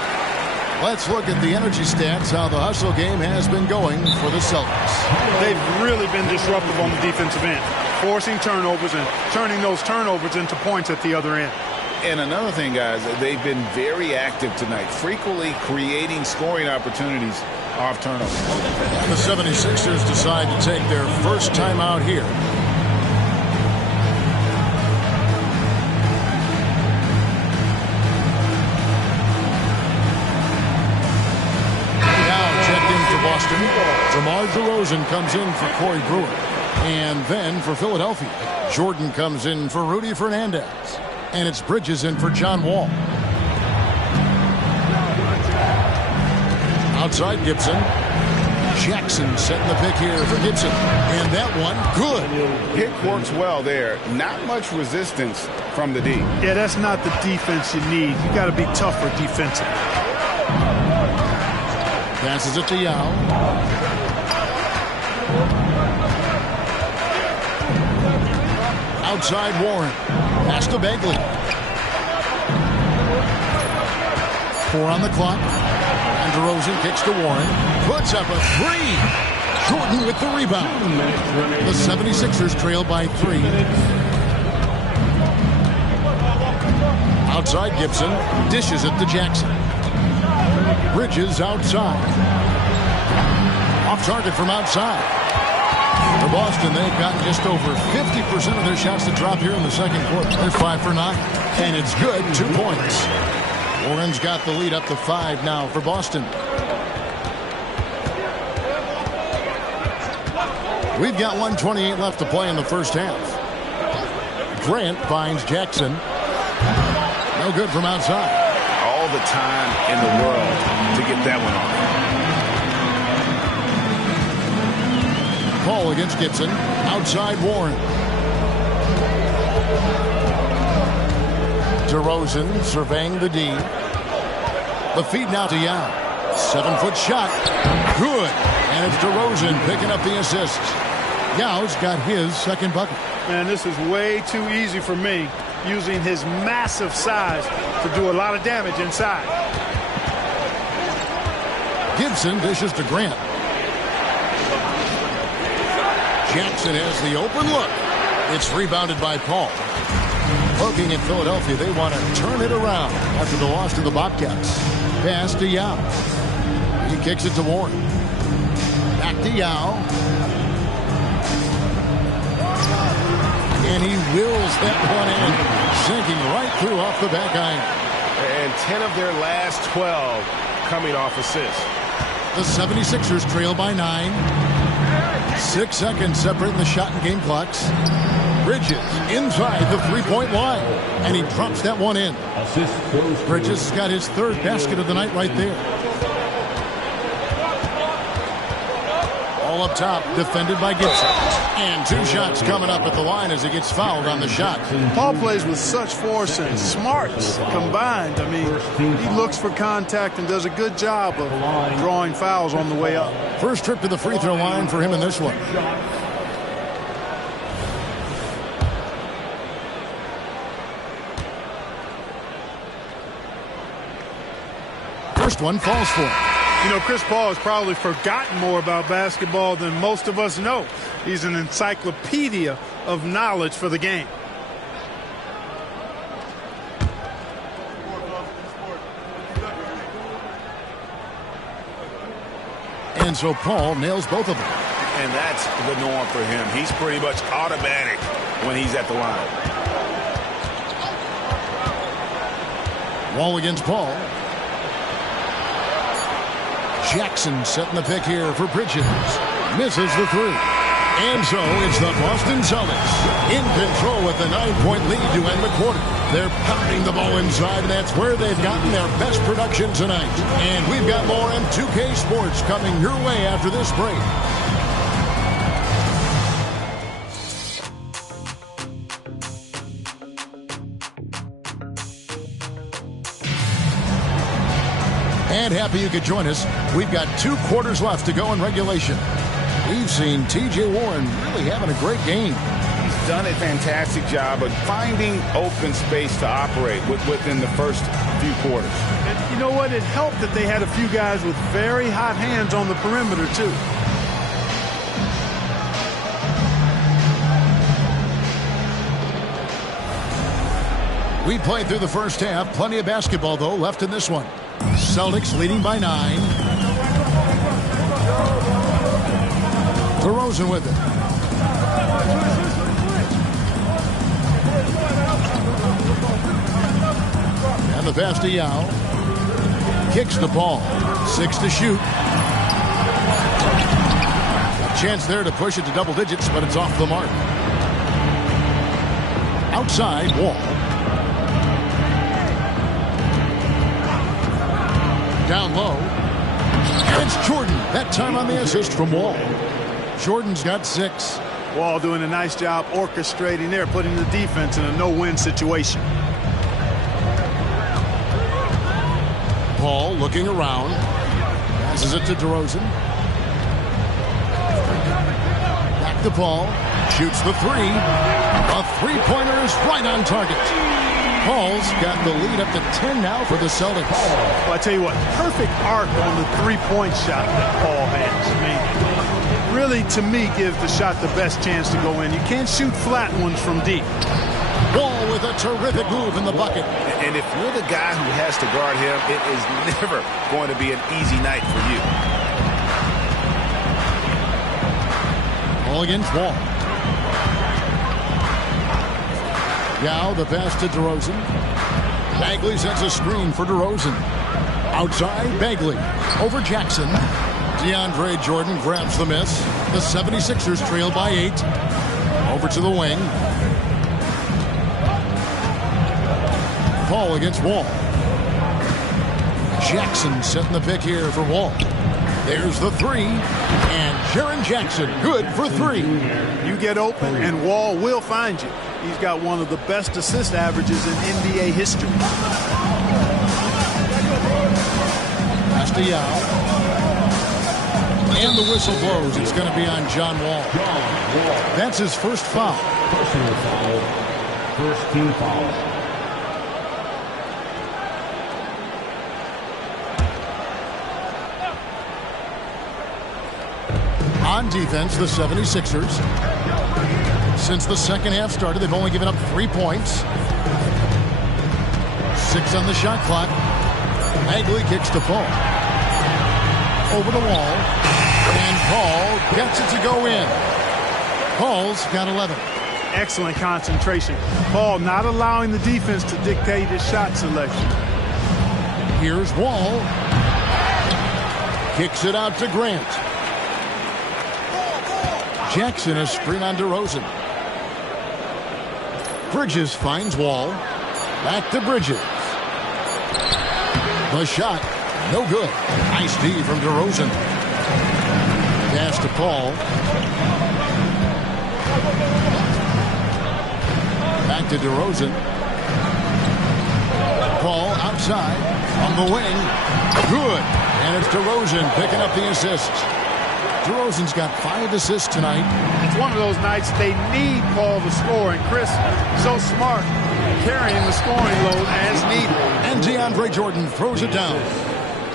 Let's look at the energy stats, how the hustle game has been going for the Celtics. They've really been disruptive on the defensive end, forcing turnovers and turning those turnovers into points at the other end. And another thing, guys, they've been very active tonight, frequently creating scoring opportunities off turnovers. The 76ers decide to take their first time out here. Now checked in for Boston. DeMar DeRozan comes in for Corey Brewer. And then for Philadelphia, Jordan comes in for Rudy Fernandez. And it's Bridges in for John Wall. Outside Gibson. Jackson setting the pick here for Gibson. And that one, good. Pick works well there. Not much resistance from the D. Yeah, that's not the defense you need. You got to be tougher defensively. Passes it to Yao. Outside Warren. Pass to Bagley. 4 on the clock. And DeRozan kicks to Warren. Puts up a 3. Jordan with the rebound. The 76ers trail by 3. Outside Gibson. Dishes it to Jackson. Bridges outside. Off target from outside. For Boston, they've gotten just over 50% of their shots to drop here in the second quarter. They're 5 for 9. And it's good. 2 points. Warren's got the lead up to 5 now for Boston. We've got 1:28 left to play in the first half. Grant finds Jackson. No good from outside. All the time in the world to get that one off. Paul against Gibson. Outside Warren. DeRozan surveying the D. The feed now to Yao. 7-foot shot. Good. And it's DeRozan picking up the assist. Yao's got his second bucket. Man, this is way too easy for me, using his massive size to do a lot of damage inside. Gibson dishes to Grant. Jackson has the open look. It's rebounded by Paul. Looking at Philadelphia, they want to turn it around after the loss to the Bobcats. Pass to Yao. He kicks it to Warren. Back to Yao. And he wills that one in, sinking right through off the back iron. And 10 of their last 12 coming off assists. The 76ers trail by 9. 6 seconds separating the shot and game clocks. Bridges inside the three-point line. And he drops that one in. Bridges got his third basket of the night right there. All up top, defended by Gibson. And 2 shots coming up at the line as he gets fouled on the shot. Paul plays with such force and smarts combined. I mean, he looks for contact and does a good job of drawing fouls on the way up. First trip to the free throw line for him in this one. First one falls for him. You know, Chris Paul has probably forgotten more about basketball than most of us know. He's an encyclopedia of knowledge for the game. And so Paul nails both of them. And that's the norm for him. He's pretty much automatic when he's at the line. Wall against Paul. Jackson setting the pick here for Bridges. Misses the 3. And so it's the Boston Celtics in control with a 9-point lead to end the quarter. They're pounding the ball inside, and that's where they've gotten their best production tonight. And we've got more M2K Sports coming your way after this break. And happy you could join us. We've got 2 quarters left to go in regulation. We've seen T.J. Warren really having a great game. He's done a fantastic job of finding open space to operate within the first few quarters. And you know what? It helped that they had a few guys with very hot hands on the perimeter, too. We played through the first half. Plenty of basketball, though, left in this one. Celtics leading by 9. DeRozan with it. And the pass to Yao. Kicks the ball. 6 to shoot. A chance there to push it to double digits, but it's off the mark. Outside, Wall. Down low. And it's Jordan. That time on the assist from Wall. Jordan's got 6. Wall doing a nice job orchestrating there, putting the defense in a no-win situation. Paul looking around. Passes it to DeRozan. Back to Paul. Shoots the 3. A three-pointer is right on target. Paul's got the lead up to 10 now for the Celtics. Well, I tell you what, perfect arc on the three-point shot that Paul has. I mean, really, to me, gives the shot the best chance to go in. You can't shoot flat ones from deep. Wall with a terrific move in the bucket. And if you're the guy who has to guard him, it is never going to be an easy night for you. All against Wall. Yao, the pass to DeRozan. Bagley sets a screen for DeRozan. Outside, Bagley. Over Jackson. DeAndre Jordan grabs the miss. The 76ers trail by 8. Over to the wing. Paul against Wall. Jackson setting the pick here for Wall. There's the three, and Jaren Jackson good for three. You get open, and Wall will find you. He's got one of the best assist averages in NBA history. Castellano. And the whistle blows. It's going to be on John Wall. That's his first foul. Personal foul. First team foul. On defense, the 76ers. Since the second half started, they've only given up 3 points. 6 on the shot clock. Bagley kicks to Paul. Over the wall. And Paul gets it to go in. Paul's got 11. Excellent concentration. Paul not allowing the defense to dictate his shot selection. Here's Wall. Kicks it out to Grant. Jackson a screen on DeRozan. Bridges finds Wall. Back to Bridges. The shot, no good. Nice D from DeRozan. Pass to Paul. Back to DeRozan. Paul outside on the wing. Good. And it's DeRozan picking up the assist. DeRozan's got 5 assists tonight. It's one of those nights they need Paul to score, and Chris, so smart, carrying the scoring load as needed. And DeAndre Jordan throws it down.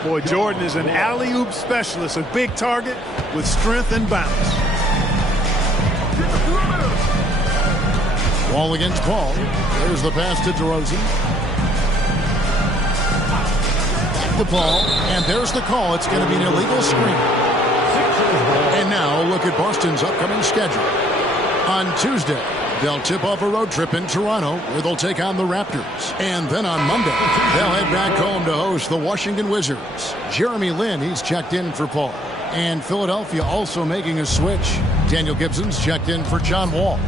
Boy, Jordan is an alley-oop specialist, a big target with strength and bounce. Wall against Paul. There's the pass to DeRozan. Back to Paul, and there's the call. It's going to be an illegal screen. And now look at Boston's upcoming schedule. On Tuesday, they'll tip off a road trip in Toronto where they'll take on the Raptors. And then on Monday, they'll head back home to host the Washington Wizards. Jeremy Lin, he's checked in for Paul. And Philadelphia also making a switch. Daniel Gibson's checked in for John Wall.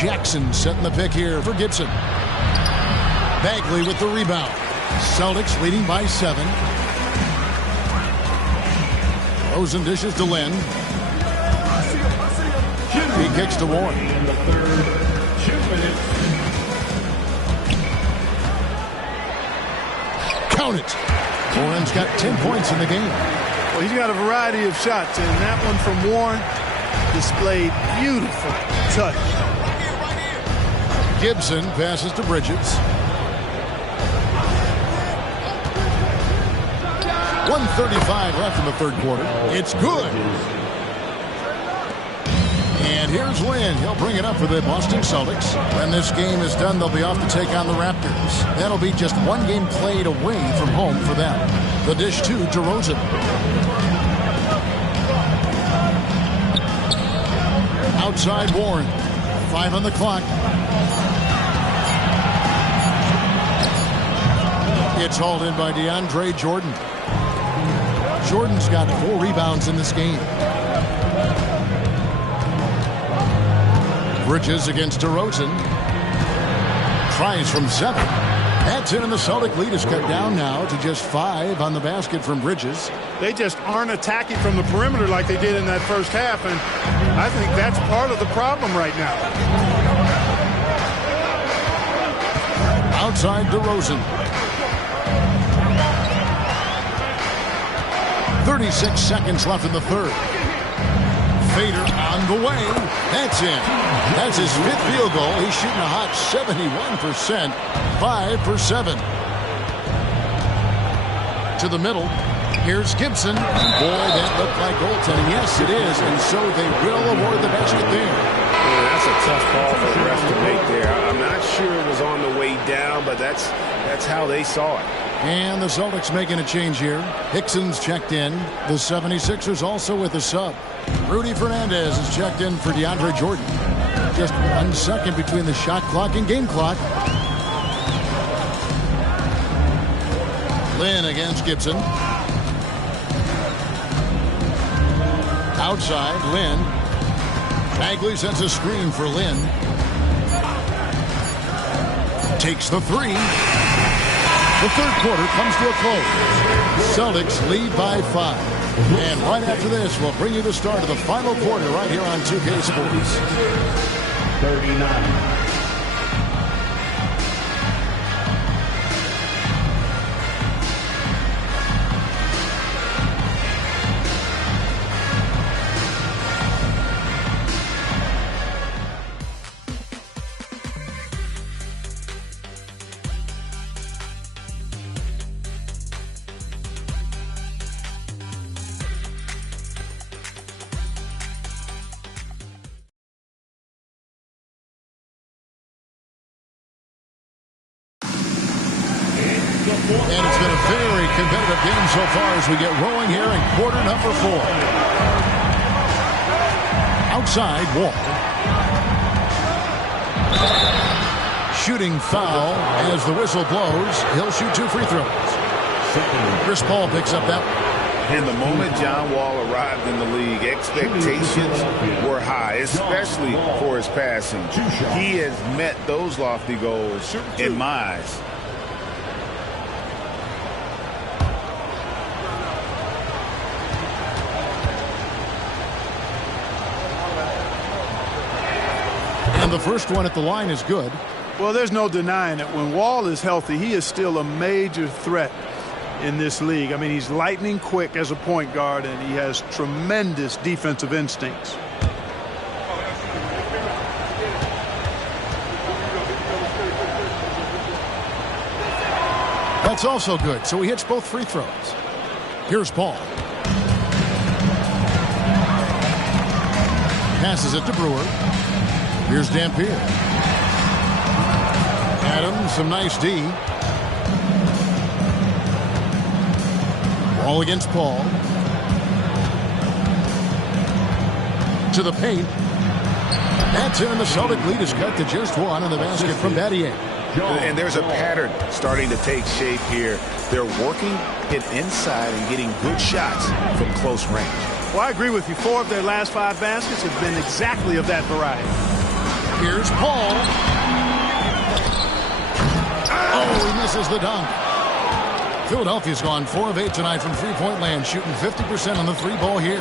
Jackson setting the pick here for Gibson. Bagley with the rebound. Celtics leading by 7. Rosen dishes to Lynn. He kicks to Warren. In the third, 2 minutes. Count it. Warren's got 10 points in the game. Well, he's got a variety of shots, and that one from Warren displayed beautiful touch. Gibson passes to Bridges. 1:35 left in the third quarter. It's good. And here's Lynn. He'll bring it up for the Boston Celtics. When this game is done, they'll be off to take on the Raptors. That'll be just 1 game played away from home for them. The dish to DeRozan. Outside Warren. 5 on the clock. It's hauled in by DeAndre Jordan. Jordan's got 4 rebounds in this game. Bridges against DeRozan. Tries from 7. That's in, and the Celtic lead is cut down now to just 5 on the basket from Bridges. They just aren't attacking from the perimeter like they did in that first half, and I think that's part of the problem right now. Outside DeRozan. 36 seconds left in the third. Fader on the way. That's in. That's his 5th field goal. He's shooting a hot 71%. 5 for 7. To the middle. Here's Gibson. Boy, that looked like goaltending. Yes, it is. And so they will award the basket there. Yeah, that's a tough call for the ref to make there. I'm not sure it was on the way down, but that's how they saw it. And the Celtics making a change here. Hickson's checked in. The 76ers also with a sub. Rudy Fernandez is checked in for DeAndre Jordan. Just 1 second between the shot clock and game clock. Lynn against Gibson. Outside, Lynn. Bagley sets a screen for Lynn. Takes the three. The third quarter comes to a close. Celtics lead by 5. And right after this, we'll bring you the start of the final quarter right here on 2K Sports. 39. And it's been a very competitive game so far as we get rolling here in quarter number 4. Outside, Wall. Shooting foul as the whistle blows. He'll shoot 2 free throws. Chris Paul picks up that one. And the moment John Wall arrived in the league, expectations were high, especially for his passing. He has met those lofty goals in my eyes. And the first one at the line is good. Well, there's no denying it. When Wall is healthy, he is still a major threat in this league. I mean, he's lightning quick as a point guard, and he has tremendous defensive instincts. That's also good, so he hits both free throws. Here's Paul. Passes it to Brewer. Here's Dampier. Adams, some nice D. Ball against Paul. To the paint. That's in, and the Celtic lead is cut to just 1 in the basket from Battier. And there's a pattern starting to take shape here. They're working it inside and getting good shots from close range. Well, I agree with you. 4 of their last 5 baskets have been exactly of that variety. Here's Paul. Oh, he misses the dunk. Philadelphia's gone 4 of 8 tonight from three-point land, shooting 50% on the 3-ball here.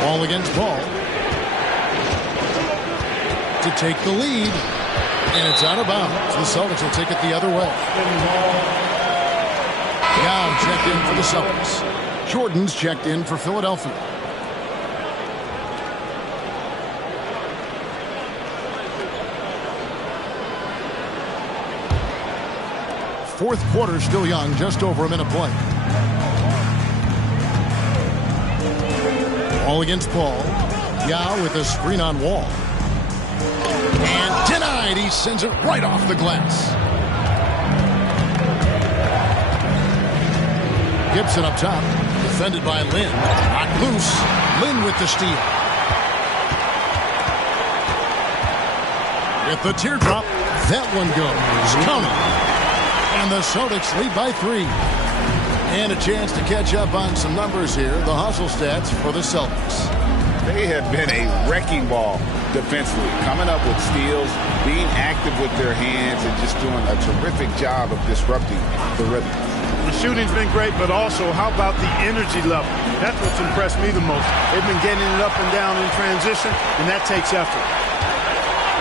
Ball against Paul. To take the lead. And it's out of bounds. The Celtics will take it the other way. Now checked in for the Celtics. Jordan's checked in for Philadelphia. Fourth quarter still young, just over a minute play. All against Paul. Yao with a screen on Wall. And denied. He sends it right off the glass. Gibson up top. Defended by Lin. Knocked loose. Lin with the steal. With the teardrop, that one goes. Coming. And the Celtics lead by 3. And a chance to catch up on some numbers here. The hustle stats for the Celtics. They have been a wrecking ball defensively, coming up with steals, being active with their hands, and just doing a terrific job of disrupting the rhythm. The shooting's been great, but also how about the energy level? That's what's impressed me the most. They've been getting it up and down in transition, and that takes effort.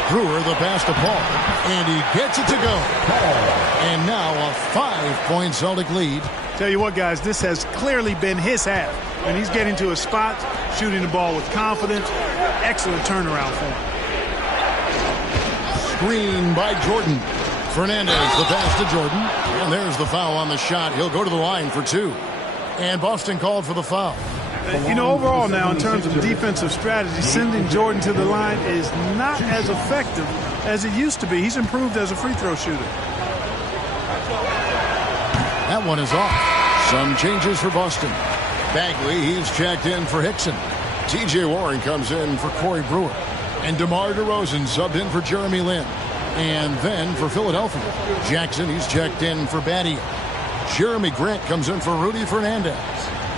Brewer the pass to Paul, and he gets it to go. And now a 5-point Celtic lead. Tell you what, guys, this has clearly been his half. And he's getting to his spot, shooting the ball with confidence. Excellent turnaround for him. Screen by Jordan. Fernandez the pass to Jordan. And there's the foul on the shot. He'll go to the line for 2. And Boston called for the foul. You know, overall now, in terms of defensive strategy, sending Jordan to the line is not as effective as it used to be. He's improved as a free throw shooter. That one is off. Some changes for Boston. Bagley, he's checked in for Hickson. T.J. Warren comes in for Corey Brewer. And DeMar DeRozan subbed in for Jeremy Lin. And then for Philadelphia, Jackson, he's checked in for Battier. Jeremy Grant comes in for Rudy Fernandez.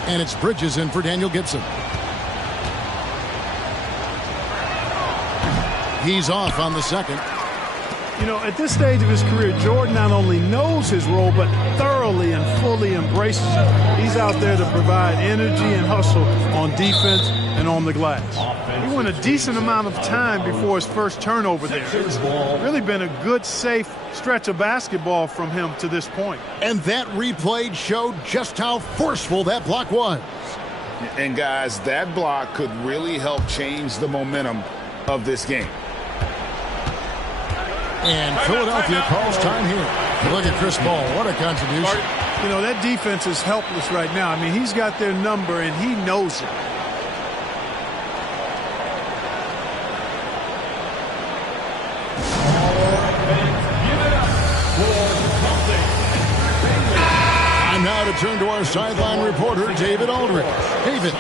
And it's Bridges in for Daniel Gibson. He's off on the second. You know, at this stage of his career, Jordan not only knows his role, but thoroughly and fully embraces it. He's out there to provide energy and hustle on defense and on the glass. He went a decent amount of time before his first turnover there. It's really been a good, safe stretch of basketball from him to this point. And that replay showed just how forceful that block was. And, guys, that block could really help change the momentum of this game. And Philadelphia calls time here. Look at Chris Paul. What a contribution. You know, that defense is helpless right now. I mean, he's got their number, and he knows it. Time now to turn to our sideline reporter, David Aldridge. David.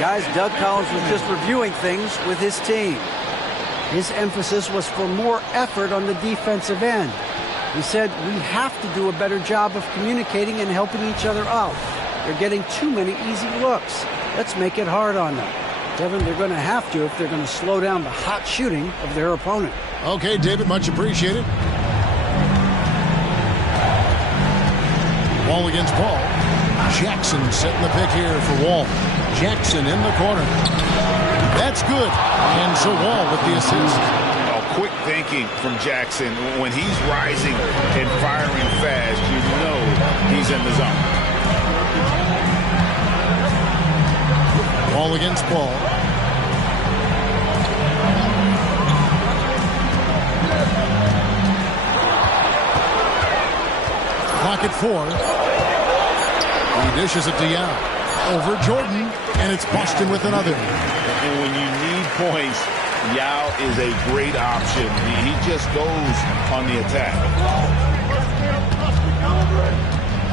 Guys, Doug Collins was just reviewing things with his team. His emphasis was for more effort on the defensive end. He said, we have to do a better job of communicating and helping each other out. They're getting too many easy looks. Let's make it hard on them. Kevin, they're going to have to if they're going to slow down the hot shooting of their opponent. Okay, David, much appreciated. Wall against Paul. Jackson setting the pick here for Wall. Jackson in the corner. That's good. And so Wall with the assist. Quick thinking from Jackson. When he's rising and firing fast, you know he's in the zone. Wall against Paul. Clock at 4. He dishes it to Yao. Over Jordan, and it's Boston with another. And when you need points, Yao is a great option. He just goes on the attack.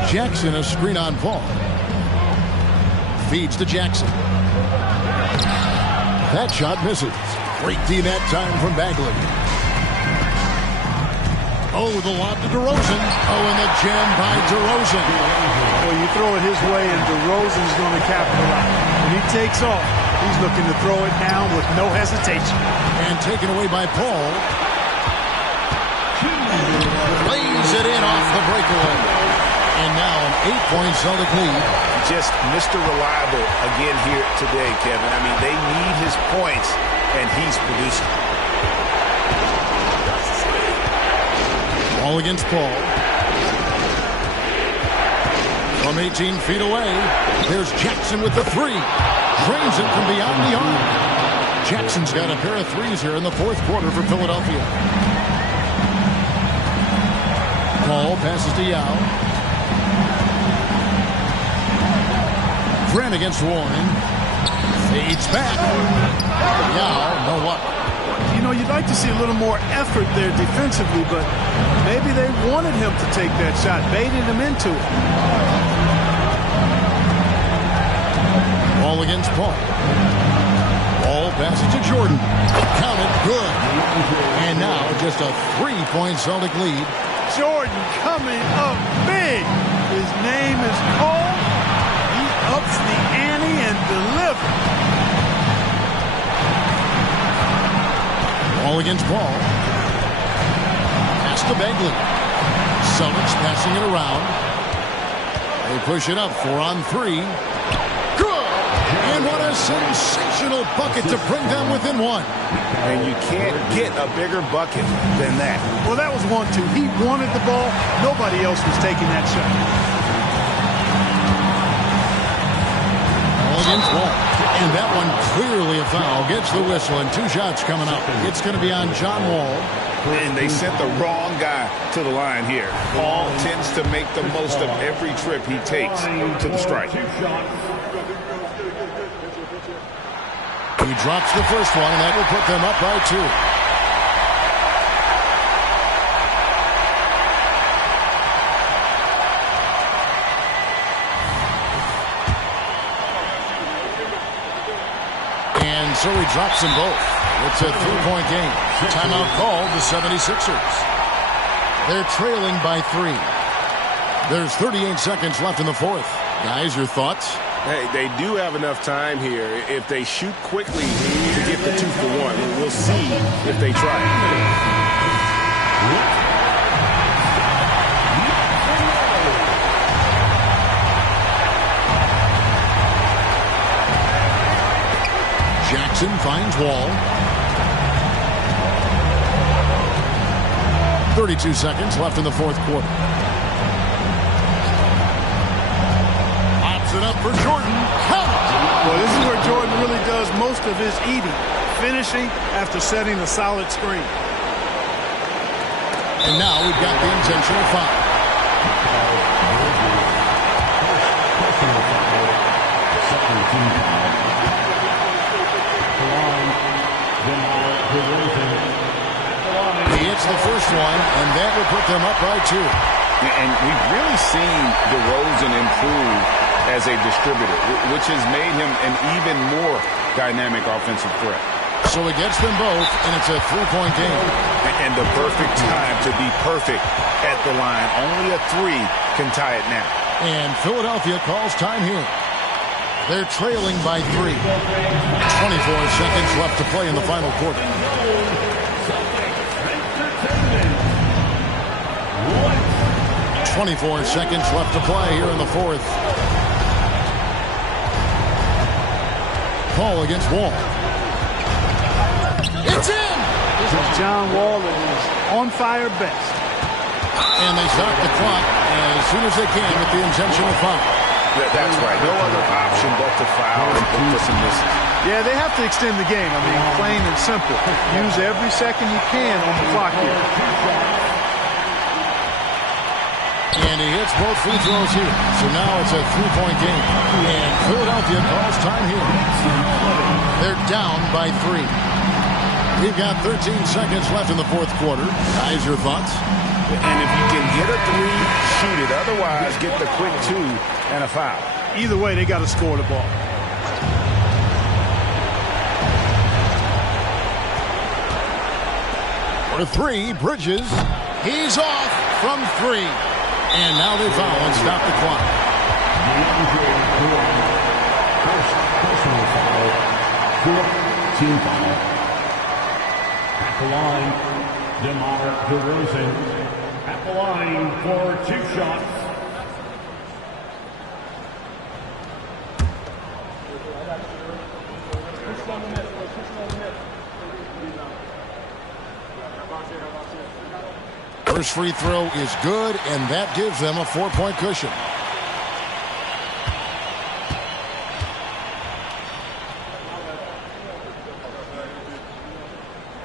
Jackson, a screen on Paul. Feeds to Jackson. That shot misses. Great D that time from Bagley. Oh, the lob to DeRozan. Oh, and the jam by DeRozan. Well, you throw it his way, and DeRozan's going to capitalize. When he takes off, he's looking to throw it down with no hesitation. And taken away by Paul. Lays it in off the breakaway. And now an 8-point Celtic lead. Just Mr. Reliable again here today, Kevin. I mean, they need his points, and he's producing. Ball against Paul. From 18 feet away, there's Jackson with the three. Drains it from beyond the arc. Jackson's got a pair of threes here in the fourth quarter for Philadelphia. Paul passes to Yao. Grant against Warren. Fades back. Yao, no luck. You know, you'd like to see a little more effort there defensively, but maybe they wanted him to take that shot, baited him into it. Ball against Paul. Ball passes to Jordan. Counted good. And now just a 3-point Celtic lead. Jordan coming up big. His name is called. He ups the ante and delivers. Ball against Paul. Pass to Bagley. Celtics passing it around. They push it up 4-on-3. Good! And what a sensational bucket to bring them within one. And you can't get a bigger bucket than that. Well, that was 1-2. He wanted the ball. Nobody else was taking that shot. Ball against Wall. And that one clearly a foul. Gets the whistle and 2 shots coming up. It's going to be on John Wall. And they sent the wrong guy to the line here. Paul tends to make the most of every trip he takes to the strike. He drops the first one, and that will put them up by 2. And so he drops them both. It's a 3-point game. Timeout called the 76ers. They're trailing by 3. There's 38 seconds left in the fourth. Guys, your thoughts? Hey, they do have enough time here if they shoot quickly to get get the 2 for 1. We'll see if they try it. Jackson finds Wall. 32 seconds left in the fourth quarter. Pops it up for Jordan. Well, this is where Jordan really does most of his eating, finishing after setting a solid screen. And now we've got the intentional foul. He hits the first one, and that will put them up by 2. And we've really seen DeRozan improve as a distributor, which has made him an even more dynamic offensive threat. So he gets them both, and it's a 3-point game. And the perfect time to be perfect at the line. Only a 3 can tie it now. And Philadelphia calls time here. They're trailing by 3. 24 seconds left to play in the final quarter. 24 seconds left to play here in the fourth. Paul against Wall. It's in! This is John Wall at his on-fire best. And they start the clock as soon as they can with the intentional foul. That's right. No other option but to foul and put some misses. Yeah, they have to extend the game. I mean, plain and simple. Use every second you can on the clock here. And he hits both free throws here. So now it's a 3-point game. And Philadelphia calls time here. They're down by 3. We've got 13 seconds left in the fourth quarter. Guys, your thoughts? And if you can get a 3, shoot it. Otherwise, get the quick 2 and a foul. Either way, they got to score the ball. For 3, Bridges. He's off from 3. And now they foul and stop the clock. First personal foul. 4th team foul. At the line, DeMar DeRozan. At the line for 2 shots. First free throw is good, and that gives them a 4-point cushion.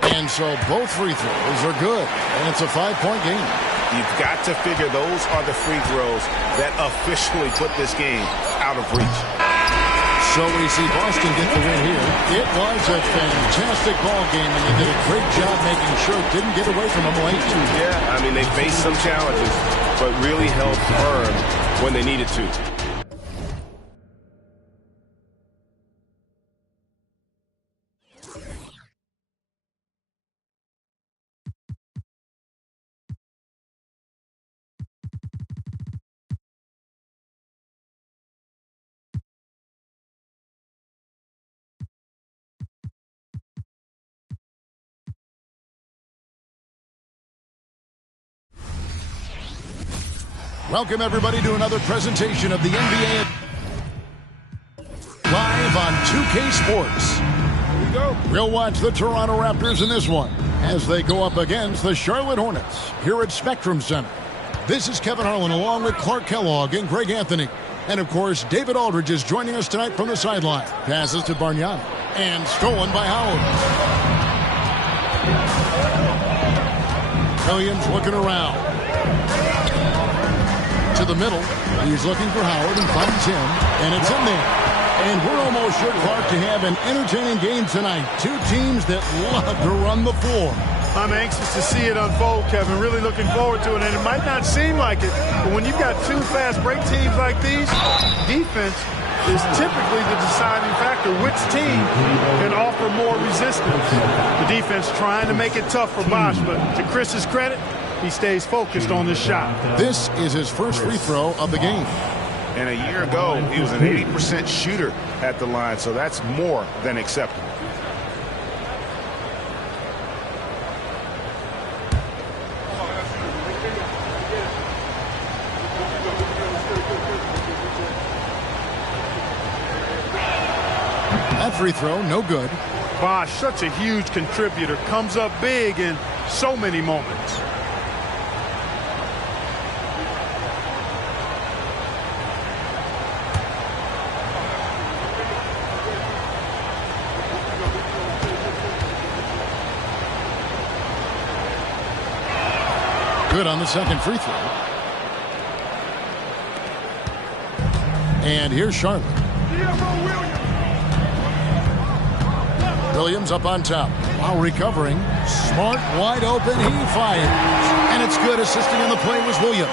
And so both free throws are good, and it's a 5-point game. You've got to figure those are the free throws that officially put this game out of reach. So we see Boston get the win here. It was a fantastic ball game, and they did a great job making sure it didn't get away from them late. Yeah, I mean, they faced some challenges, but really held firm when they needed to. Welcome, everybody, to another presentation of the NBA live on 2K Sports. Here we go. We'll watch the Toronto Raptors in this one as they go up against the Charlotte Hornets here at Spectrum Center. This is Kevin Harlan along with Clark Kellogg and Greg Anthony. And, of course, David Aldridge is joining us tonight from the sideline. Passes to Bargnani and stolen by Howard. Williams looking around. To the middle. He's looking for Howard and finds him, and it's in there. And we're almost sure, Clark, to have an entertaining game tonight. 2 teams that love to run the floor. I'm anxious to see it unfold, Kevin. Really looking forward to it. And it might not seem like it, but when you've got 2 fast break teams like these, defense is typically the deciding factor. Which team can offer more resistance? The defense trying to make it tough for Bosh, but to Chris's credit, he stays focused on this shot. This is his first free throw of the game. And a year ago, he was an 80% shooter at the line, so that's more than acceptable. free throw, no good. Bosh, such a huge contributor, comes up big in so many moments. Good on the second free throw. And here's Charlotte. Williams up on top. While recovering. Smart, wide open. He fires. And it's good. Assisting on the play was Williams.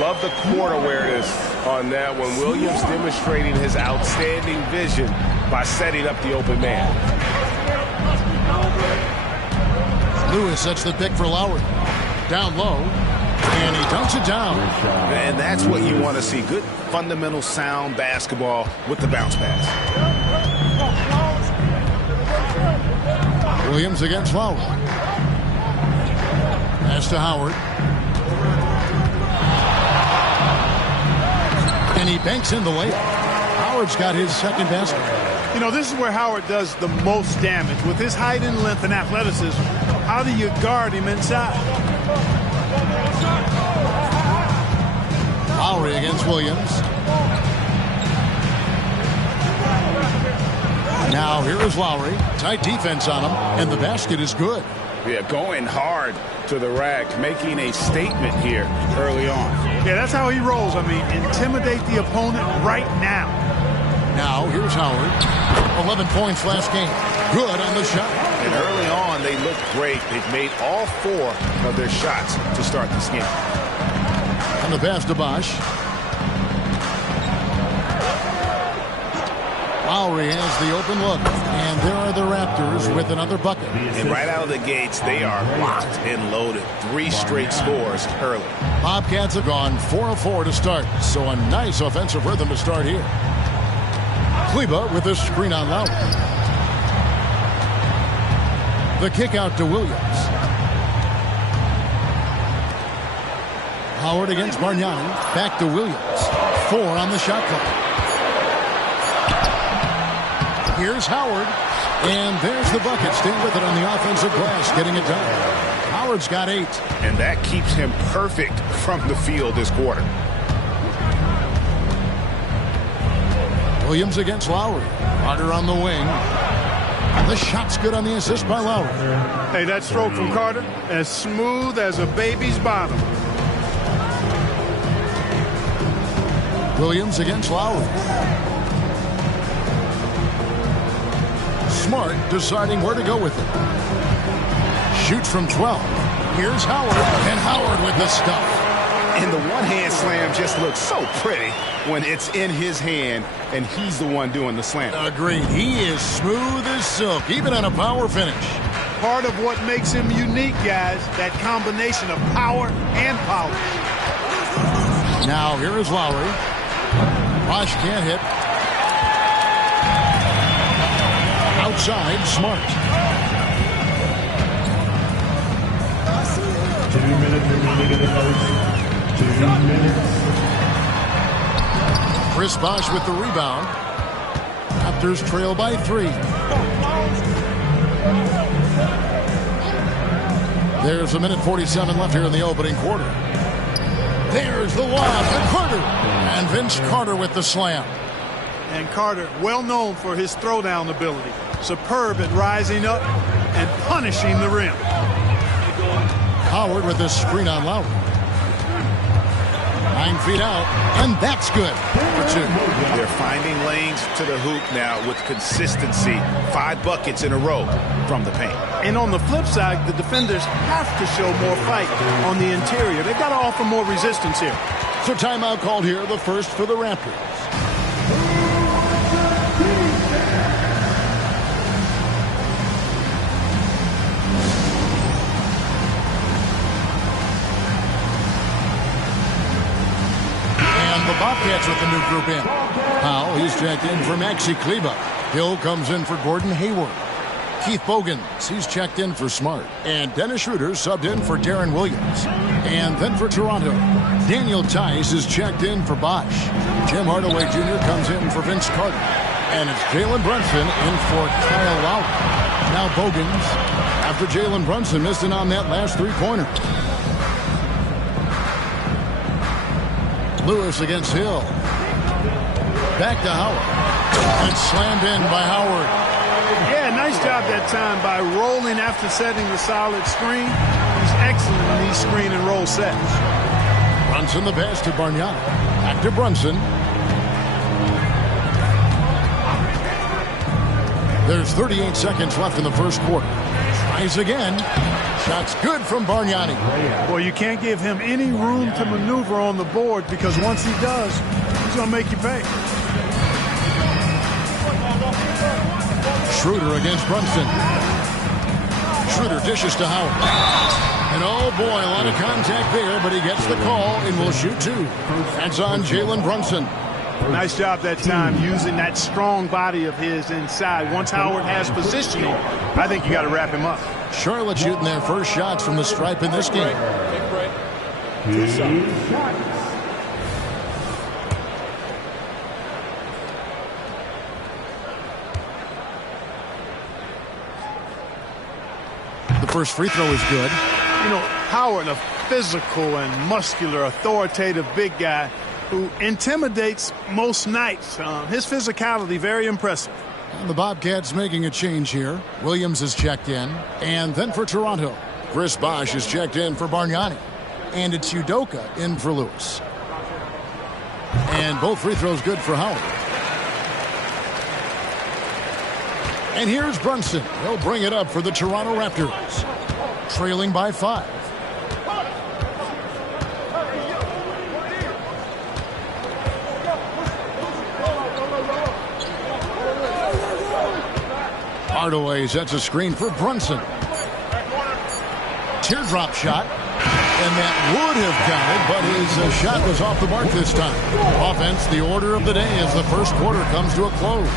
Love the court awareness on that one. Williams demonstrating his outstanding vision by setting up the open man. Lewis sets the pick for Lowry. Down low. And he dunks it down. And that's what you want to see. Good fundamental sound basketball with the bounce pass. Williams against Lowry. Pass to Howard. And he banks in the layup. Howard's got his second basket. You know, this is where Howard does the most damage. With his height and length and athleticism, how do you guard him inside? Lowry against Williams. Now here is Lowry. Tight defense on him, and the basket is good. Yeah, going hard to the rack, making a statement here early on. Yeah, that's how he rolls. I mean, intimidate the opponent right now. Now here's Howard. 11 points last game. Good on the shot. And early on, they looked great. They've made all 4 of their shots to start this game. And the pass to Bosh. Lowry has the open look. And there are the Raptors with another bucket. And right out of the gates, they are locked and loaded. 3 straight scores early. Bobcats have gone 4 of 4 to start. So a nice offensive rhythm to start here. Kleba with a screen on Lowry. The kick out to Williams. Howard against Bargnani. Back to Williams. 4 on the shot clock. Here's Howard. And there's the bucket. Staying with it on the offensive glass. Getting it done. Howard's got 8. And that keeps him perfect from the field this quarter. Williams against Lowry. Carter on the wing. The shot's good on the assist by Lowry. Hey, that stroke from Carter, as smooth as a baby's bottom. Williams against Lowry. Smart deciding where to go with it. Shoots from 12. Here's Howard. And Howard with the stuff. And the one-hand slam just looks so pretty when it's in his hand and he's the one doing the slam. Agreed. He is smooth as silk, even on a power finish. Part of what makes him unique, guys, that combination of power and polish. Now here is Lowry. Bosh can't hit. Outside, Smart. 2 minutes remaining in the first. 2 minutes. Chris Bosh with the rebound. Raptors trail by 3. There's 1:47 left here in the opening quarter. There's the lob to Carter. And Vince Carter with the slam. And Carter, well known for his throwdown ability. Superb at rising up and punishing the rim. Howard with the screen on Lowry. 9 feet out, and that's good for 2. They're finding lanes to the hoop now with consistency. 5 buckets in a row from the paint. And on the flip side, the defenders have to show more fight on the interior. They've got to offer more resistance here. So timeout called here, the first for the Raptors. The Bobcats with the new group in. Powell, he's checked in for Maxi Kleba. Hill comes in for Gordon Hayward. Keith Bogans, he's checked in for Smart. And Dennis Schroeder subbed in for Darren Williams. And then for Toronto, Daniel Tice is checked in for Bosh. Jim Hardaway Jr. comes in for Vince Carter. And it's Jalen Brunson in for Kyle Lowry. Now Bogans after Jalen Brunson missed it on that last three-pointer. Lewis against Hill. Back to Howard. And slammed in by Howard. Yeah, nice job that time by rolling after setting the solid screen. He's excellent in these screen and roll sets. Brunson the pass to Bargnani. Back to Brunson. There's 38 seconds left in the first quarter. Tries again. Shot's good from Bargnani. Well, you can't give him any room to maneuver on the board because once he does, he's going to make you pay. Schroeder against Brunson. Schroeder dishes to Howard. And oh boy, a lot of contact there, but he gets the call and will shoot two. That's on Jalen Brunson. Nice job that time using that strong body of his inside. Once Howard has positioning, I think you got to wrap him up. Charlotte shooting their first shots from the stripe in this game. The first free throw is good. You know, Howard, a physical and muscular, authoritative big guy who intimidates most nights. His physicality, very impressive. And the Bobcats making a change here. Williams is checked in. And then for Toronto, Chris Bosh is checked in for Bargnani. And it's Udoka in for Lewis. And both free throws good for Howard. And here's Brunson. He'll bring it up for the Toronto Raptors. Trailing by 5. Hardaway sets a screen for Brunson. Teardrop shot. And that would have counted, but his shot was off the mark this time. Offense, the order of the day as the first quarter comes to a close.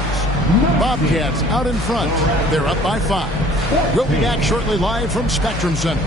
Bobcats out in front. They're up by 5. We'll be back shortly live from Spectrum Center.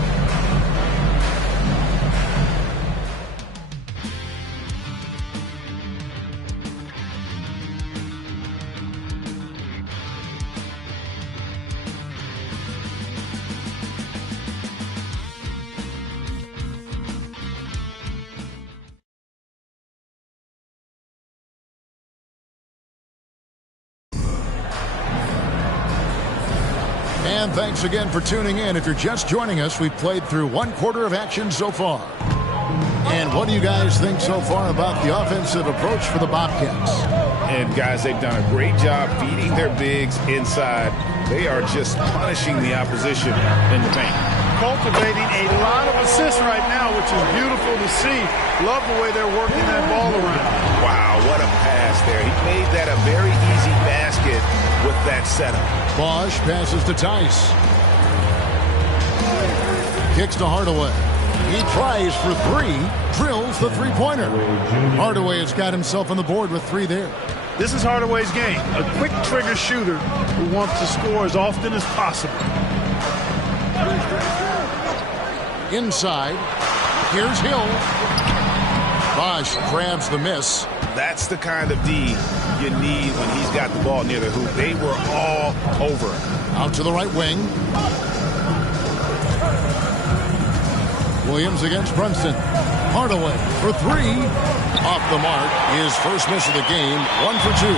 And thanks again for tuning in. If you're just joining us, we've played through one quarter of action so far. And what do you guys think so far about the offensive approach for the Bobcats? And guys, they've done a great job feeding their bigs inside. They are just punishing the opposition in the paint. Cultivating a lot of assists right now, which is beautiful to see. Love the way they're working that ball around. Wow, what a pass there. He made that a very easy basket with that setup. Bosh passes to Tice. Kicks to Hardaway. He tries for 3, drills the three-pointer. Hardaway has got himself on the board with 3 there. This is Hardaway's game, a quick trigger shooter who wants to score as often as possible. Inside, here's Hill. Bosh grabs the miss. That's the kind of D you need when he's got the ball near the hoop. They were all over him. Out to the right wing. Williams against Brunson. Hardaway for 3. Off the mark. His first miss of the game. 1 for 2.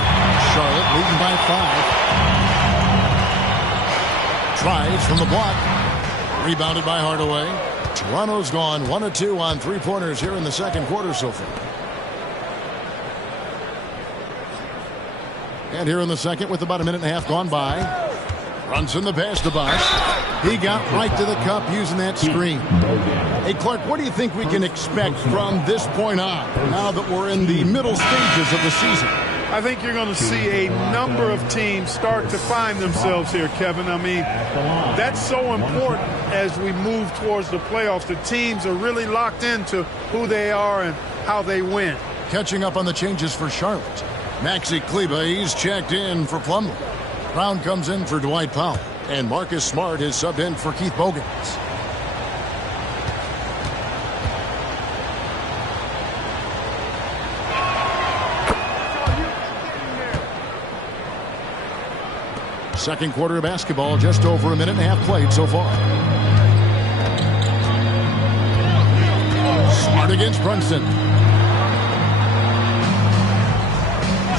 Charlotte leading by 5. Tries from the block. Rebounded by Hardaway. Toronto's gone 1 of 2 on three-pointers here in the second quarter so far. And here in the second with about a minute and a half gone by. Brunson the pass to Bosh. He got right to the cup using that screen. Hey, Clark, what do you think we can expect from this point on now that we're in the middle stages of the season? I think you're going to see a number of teams start to find themselves here, Kevin. I mean, that's so important as we move towards the playoffs. The teams are really locked into who they are and how they win. Catching up on the changes for Charlotte. Maxi Kleba, he's checked in for Plumlee. Brown comes in for Dwight Powell. And Marcus Smart is subbed in for Keith Bogans. Second quarter of basketball, just over a minute and a half played so far. Smart against Brunson.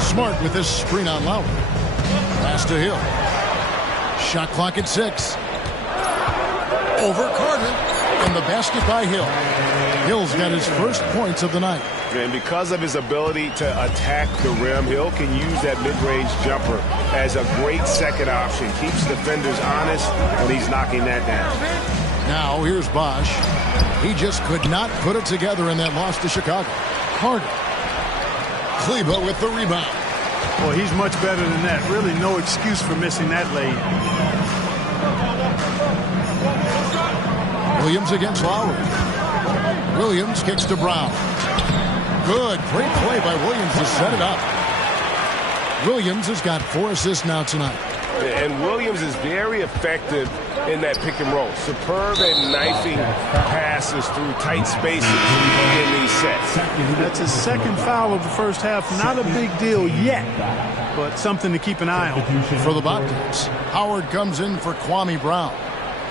Smart with this screen on Lowry. Pass to Hill. Shot clock at 6. Over Carter. And the basket by Hill. Hill's got his first points of the night. And because of his ability to attack the rim, Hill can use that mid-range jumper as a great second option. Keeps defenders honest when he's knocking that down. Now here's Bosch. He just could not put it together in that loss to Chicago. Carter. Kleba with the rebound. Well, he's much better than that. Really no excuse for missing that lay. Williams against Lowry. Williams kicks to Brown. Good. Great play by Williams to set it up. Williams has got 4 assists now tonight. And Williams is very effective in that pick and roll. Superb at knifing passes through tight spaces in these sets. That's his second foul of the first half. Not a big deal yet, but something to keep an eye on. For the Bobcats, Howard comes in for Kwame Brown.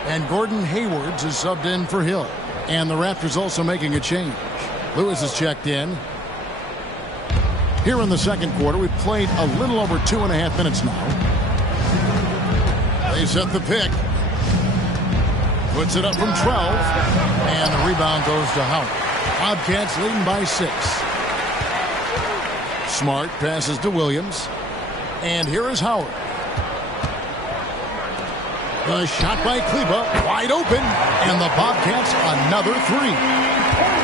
And Gordon Haywards is subbed in for Hill. And the Raptors also making a change. Lewis is checked in. Here in the second quarter, we've played a little over 2.5 minutes now. They set the pick. Puts it up from 12. And the rebound goes to Howard. Bobcats leading by 6. Smart passes to Williams. And here is Howard. The shot by Kleba, wide open. And the Bobcats another 3.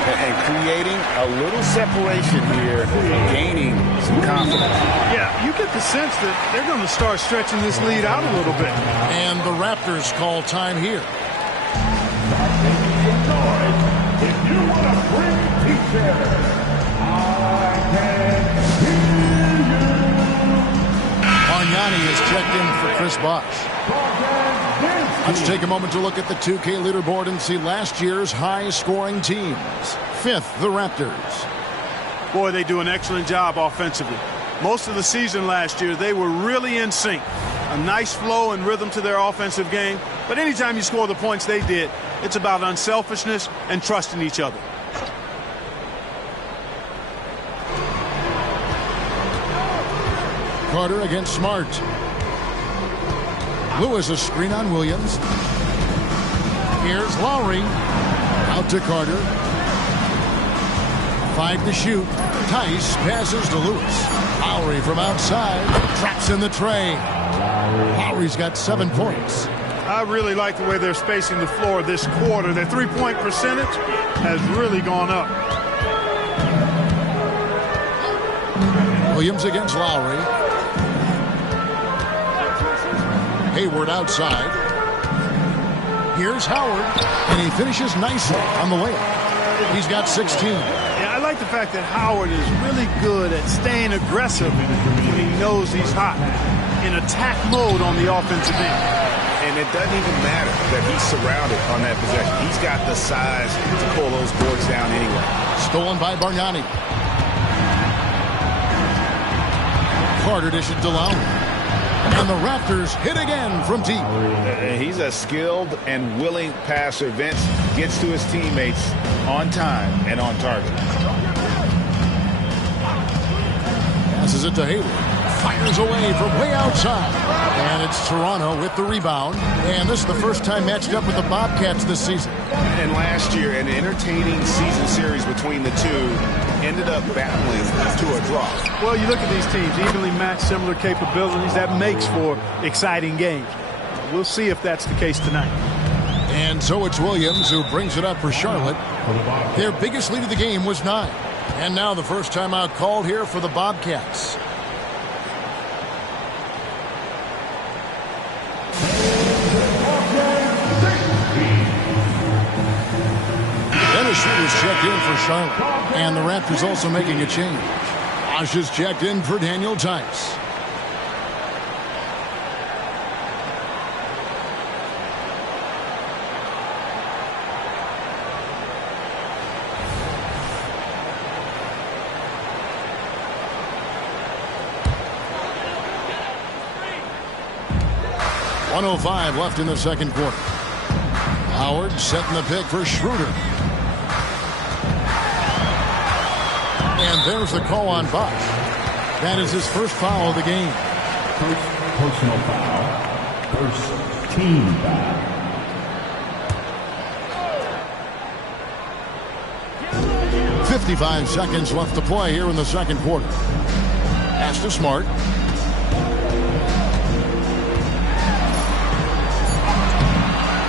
And creating a little separation here, gaining some confidence. Yeah, you get the sense that they're going to start stretching this lead out a little bit. And the Raptors call time here. If you want to bring pizza, I can hear you. Bargnani is checked in for Chris Bosh. Let's take a moment to look at the 2K leaderboard and see last year's high-scoring teams. 5th, the Raptors. Boy, they do an excellent job offensively. Most of the season last year, they were really in sync. A nice flow and rhythm to their offensive game. But anytime you score the points they did, it's about unselfishness and trusting each other. Carter against Smart. Lewis a screen on Williams. Here's Lowry. Out to Carter. 5 to shoot. Tice passes to Lewis. Lowry from outside. Traps in the tray. Lowry's got 7 points. I really like the way they're spacing the floor this quarter. Their three-point percentage has really gone up. Williams against Lowry. Hayward outside. Here's Howard, and he finishes nicely on the layup. He's got 16. Yeah, I like the fact that Howard is really good at staying aggressive when he knows he's hot, in attack mode on the offensive end. And it doesn't even matter that he's surrounded on that possession. He's got the size to pull those boards down anyway. Stolen by Bargnani. Carter dishes to Lowry. And the Raptors hit again from deep. He's a skilled and willing passer. Vince gets to his teammates on time and on target. Passes it to Hayward. Fires away from way outside. And it's Toronto with the rebound. And this is the first time matched up with the Bobcats this season. And last year, an entertaining season series between the two ended up battling to a draw. Well, you look at these teams, evenly matched, similar capabilities. That makes for exciting games. We'll see if that's the case tonight. And so it's Williams who brings it up for Charlotte. Their biggest lead of the game was 9. And now the first timeout called here for the Bobcats. Dennis Schroeder's checked in for Charlotte. And the Raptors also making a change. Bosh is checked in for Daniel Tice. 1:05 left in the second quarter. Howard setting the pick for Schroeder. And there's the call on Bosch. That is his first foul of the game. First personal foul. First team foul. 55 seconds left to play here in the second quarter. Pass to Smart.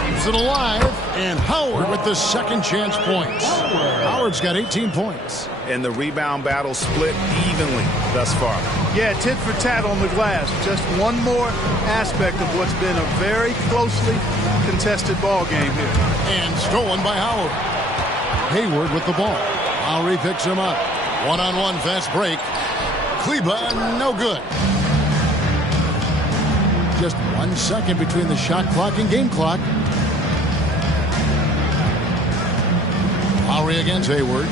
Keeps it alive. And Howard with the second chance points. Howard's got 18 points. And the rebound battle split evenly thus far. Yeah, tit for tat on the glass. Just one more aspect of what's been a very closely contested ball game here. And stolen by Howard. Hayward with the ball. Lowry picks him up. One-on-one fast break. Kleba, no good. Just 1 second between the shot clock and game clock. Lowry against Hayward.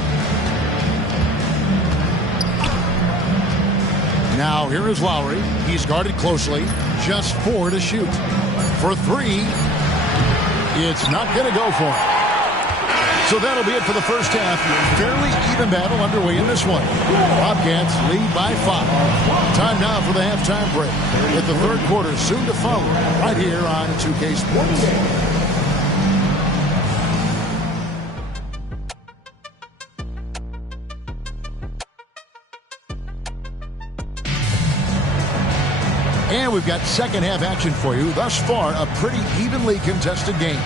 Now here is Lowry. He's guarded closely. Just 4 to shoot. For 3. It's not going to go for him. So that'll be it for the first half. Fairly even battle underway in this one. Bobcats lead by 5. Time now for the halftime break. With the third quarter soon to follow right here on 2K Sports. And we've got second half action for you. Thus far, a pretty evenly contested game.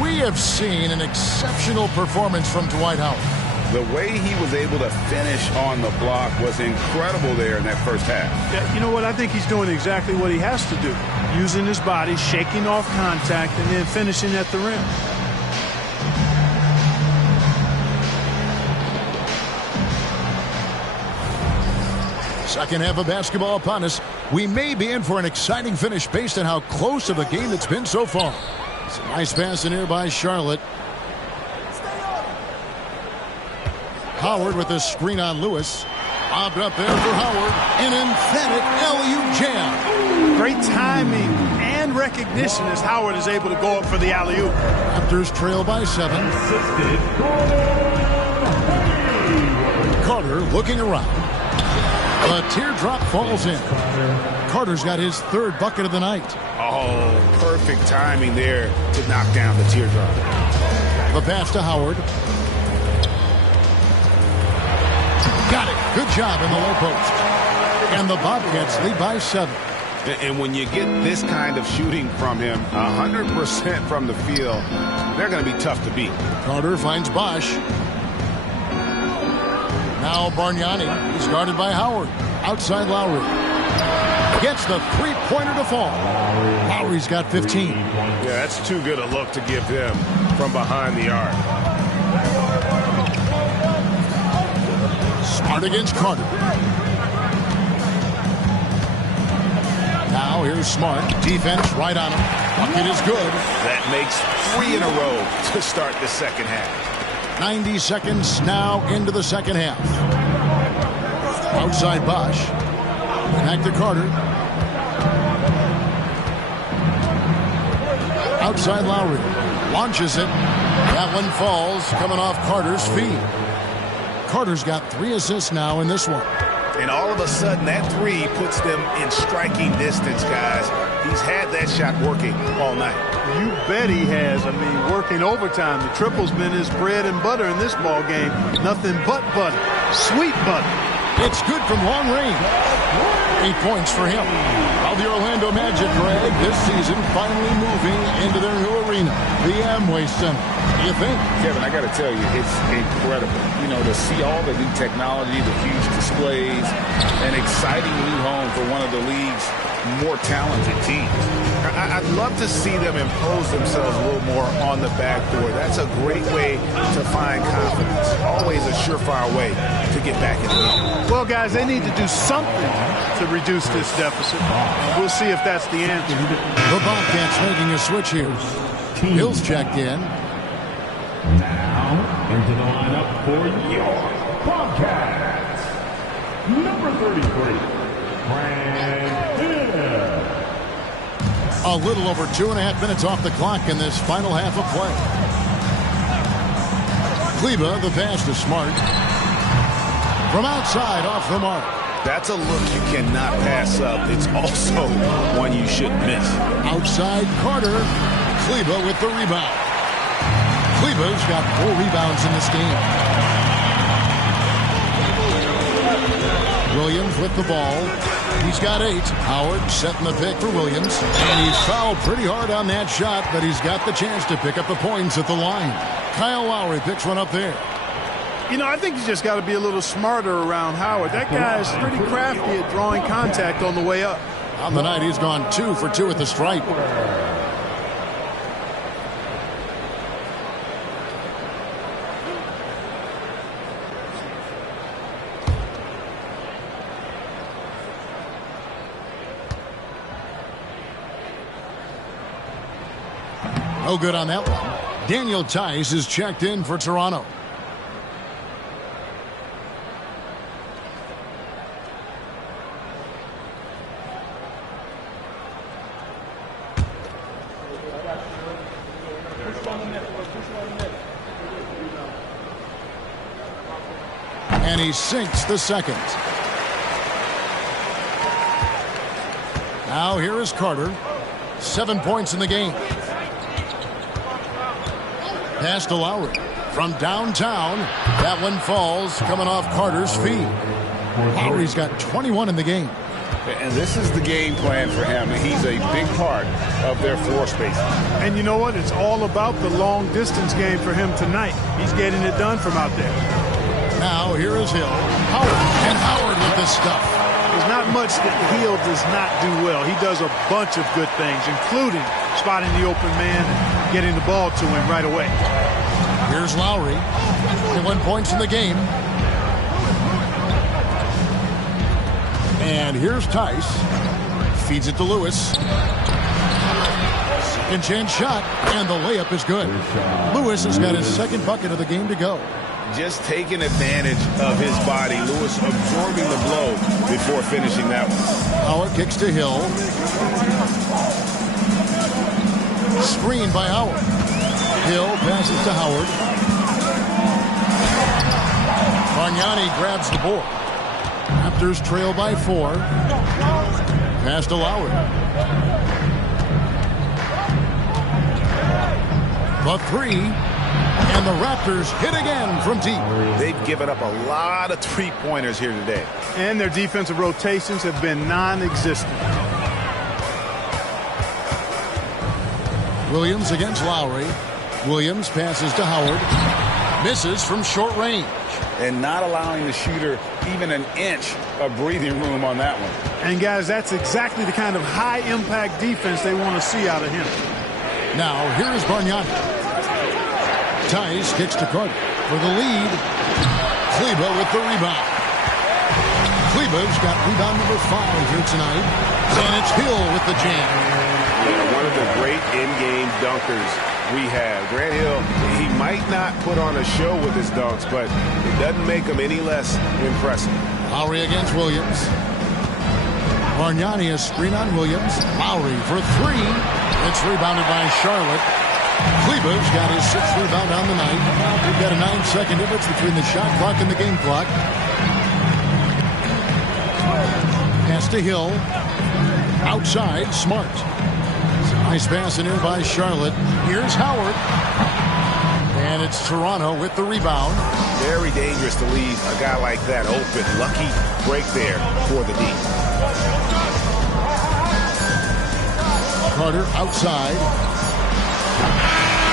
We have seen an exceptional performance from Dwight Howard. The way he was able to finish on the block was incredible there in that first half. Yeah, you know what? I think he's doing exactly what he has to do. Using his body, shaking off contact, and then finishing at the rim. Second half of basketball upon us. We may be in for an exciting finish based on how close of a game it's been so far. It's a nice pass in here by Charlotte. Howard with a screen on Lewis. Bobbed up there for Howard. An emphatic alley-oop jam. Great timing and recognition as Howard is able to go up for the alley-oop. Raptors trail by 7. Carter looking around. A teardrop falls in. Carter's got his third bucket of the night. Oh, perfect timing there to knock down the teardrop. The pass to Howard. Got it. Good job in the low post. And the Bobcats lead by 7. And when you get this kind of shooting from him, 100% from the field, they're going to be tough to beat. Carter finds Bosch. Now Bargnani. He's guarded by Howard. Outside Lowry. Gets the three-pointer to fall. Lowry's got 15. Yeah, that's too good a look to give him from behind the arc. Smart against Carter. Now here's Smart. Defense right on him. Bucket is good. That makes 3 in a row to start the second half. 90 seconds now into the second half. Outside Bosch. Back to Carter. Outside Lowry. Launches it. That one falls, coming off Carter's feet. Carter's got 3 assists now in this one. And all of a sudden, that 3 puts them in striking distance, guys. He's had that shot working all night. You bet he has. I mean, working overtime. The triple's been his bread and butter in this ball game. Nothing but butter. Sweet butter. It's good from long range. 8 points for him. While the Orlando Magic, Greg, this season finally moving into their new arena, the Amway Center. What do you think? Kevin, I got to tell you, it's incredible. You know, to see all the new technology, the huge displays, an exciting new home for one of the league's more talented teams. I'd love to see them impose themselves a little more on the backboard. That's a great way to find confidence. Always a surefire way to get back in the game. Well, guys, they need to do something to reduce this deficit. We'll see if that's the answer. The Bobcats making a switch here. Hill's checked in. Now, into the lineup for your Bobcats. Number 33, Brand Hill. A little over 2.5 minutes off the clock in this final half of play. Kleba, the pass to Smart. From outside, off the mark. That's a look you cannot pass up. It's also one you shouldn't miss. Outside Carter. Kleba with the rebound. Kleba's got 4 rebounds in this game. Williams with the ball. He's got 8. Howard setting the pick for Williams. And he's fouled pretty hard on that shot, but he's got the chance to pick up the points at the line. Kyle Lowry picks one up there. You know, I think you just got to be a little smarter around Howard. That guy's pretty crafty at drawing contact on the way up. On the night, he's gone 2 for 2 at the stripe. No good on that one. Daniel Tice is checked in for Toronto. And he sinks the second. Now here is Carter. 7 points in the game. Pass to Lowry. From downtown. That one falls coming off Carter's feet. Lowry's got 21 in the game. And this is the game plan for him. He's a big part of their floor space. And you know what? It's all about the long distance game for him tonight. He's getting it done from out there. Now here is Hill. Howard. And Howard with the stuff. There's not much that Hill does not do well. He does a bunch of good things, including spotting the open man and getting the ball to him right away. Here's Lowry. 21 points in the game. And here's Tice. Feeds it to Lewis. Second chance shot, and the layup is good. Lewis has got his second bucket of the game to go. Just taking advantage of his body. Lewis absorbing the blow before finishing that one. Howard kicks to Hill. Screen by Howard. Hill passes to Howard. Bargnani grabs the board. Raptors trail by 4. Pass to Lowry. The 3. And the Raptors hit again from deep. They've given up a lot of three-pointers here today. And their defensive rotations have been non-existent. Williams against Lowry. Williams passes to Howard. Misses from short range. And not allowing the shooter even an inch of breathing room on that one. And, guys, that's exactly the kind of high-impact defense they want to see out of him. Now, here is Bargnani. Tice kicks to Carter for the lead. Kleba with the rebound. Kleba's got rebound number 5 here tonight. And it's Hill with the jam. Yeah, one of the great in-game dunkers we have. Grant Hill, he might not put on a show with his dunks, but it doesn't make him any less impressive. Lowry against Williams. Bargnani a screen on Williams. Lowry for 3. It's rebounded by Charlotte. Kleba's got his 6th rebound on the night. We've got a 9-second difference between the shot clock and the game clock. Pass to Hill. Outside, Smart. Nice pass in here by Charlotte. Here's Howard. And it's Toronto with the rebound. Very dangerous to leave a guy like that open. Lucky break there for the D. Carter outside.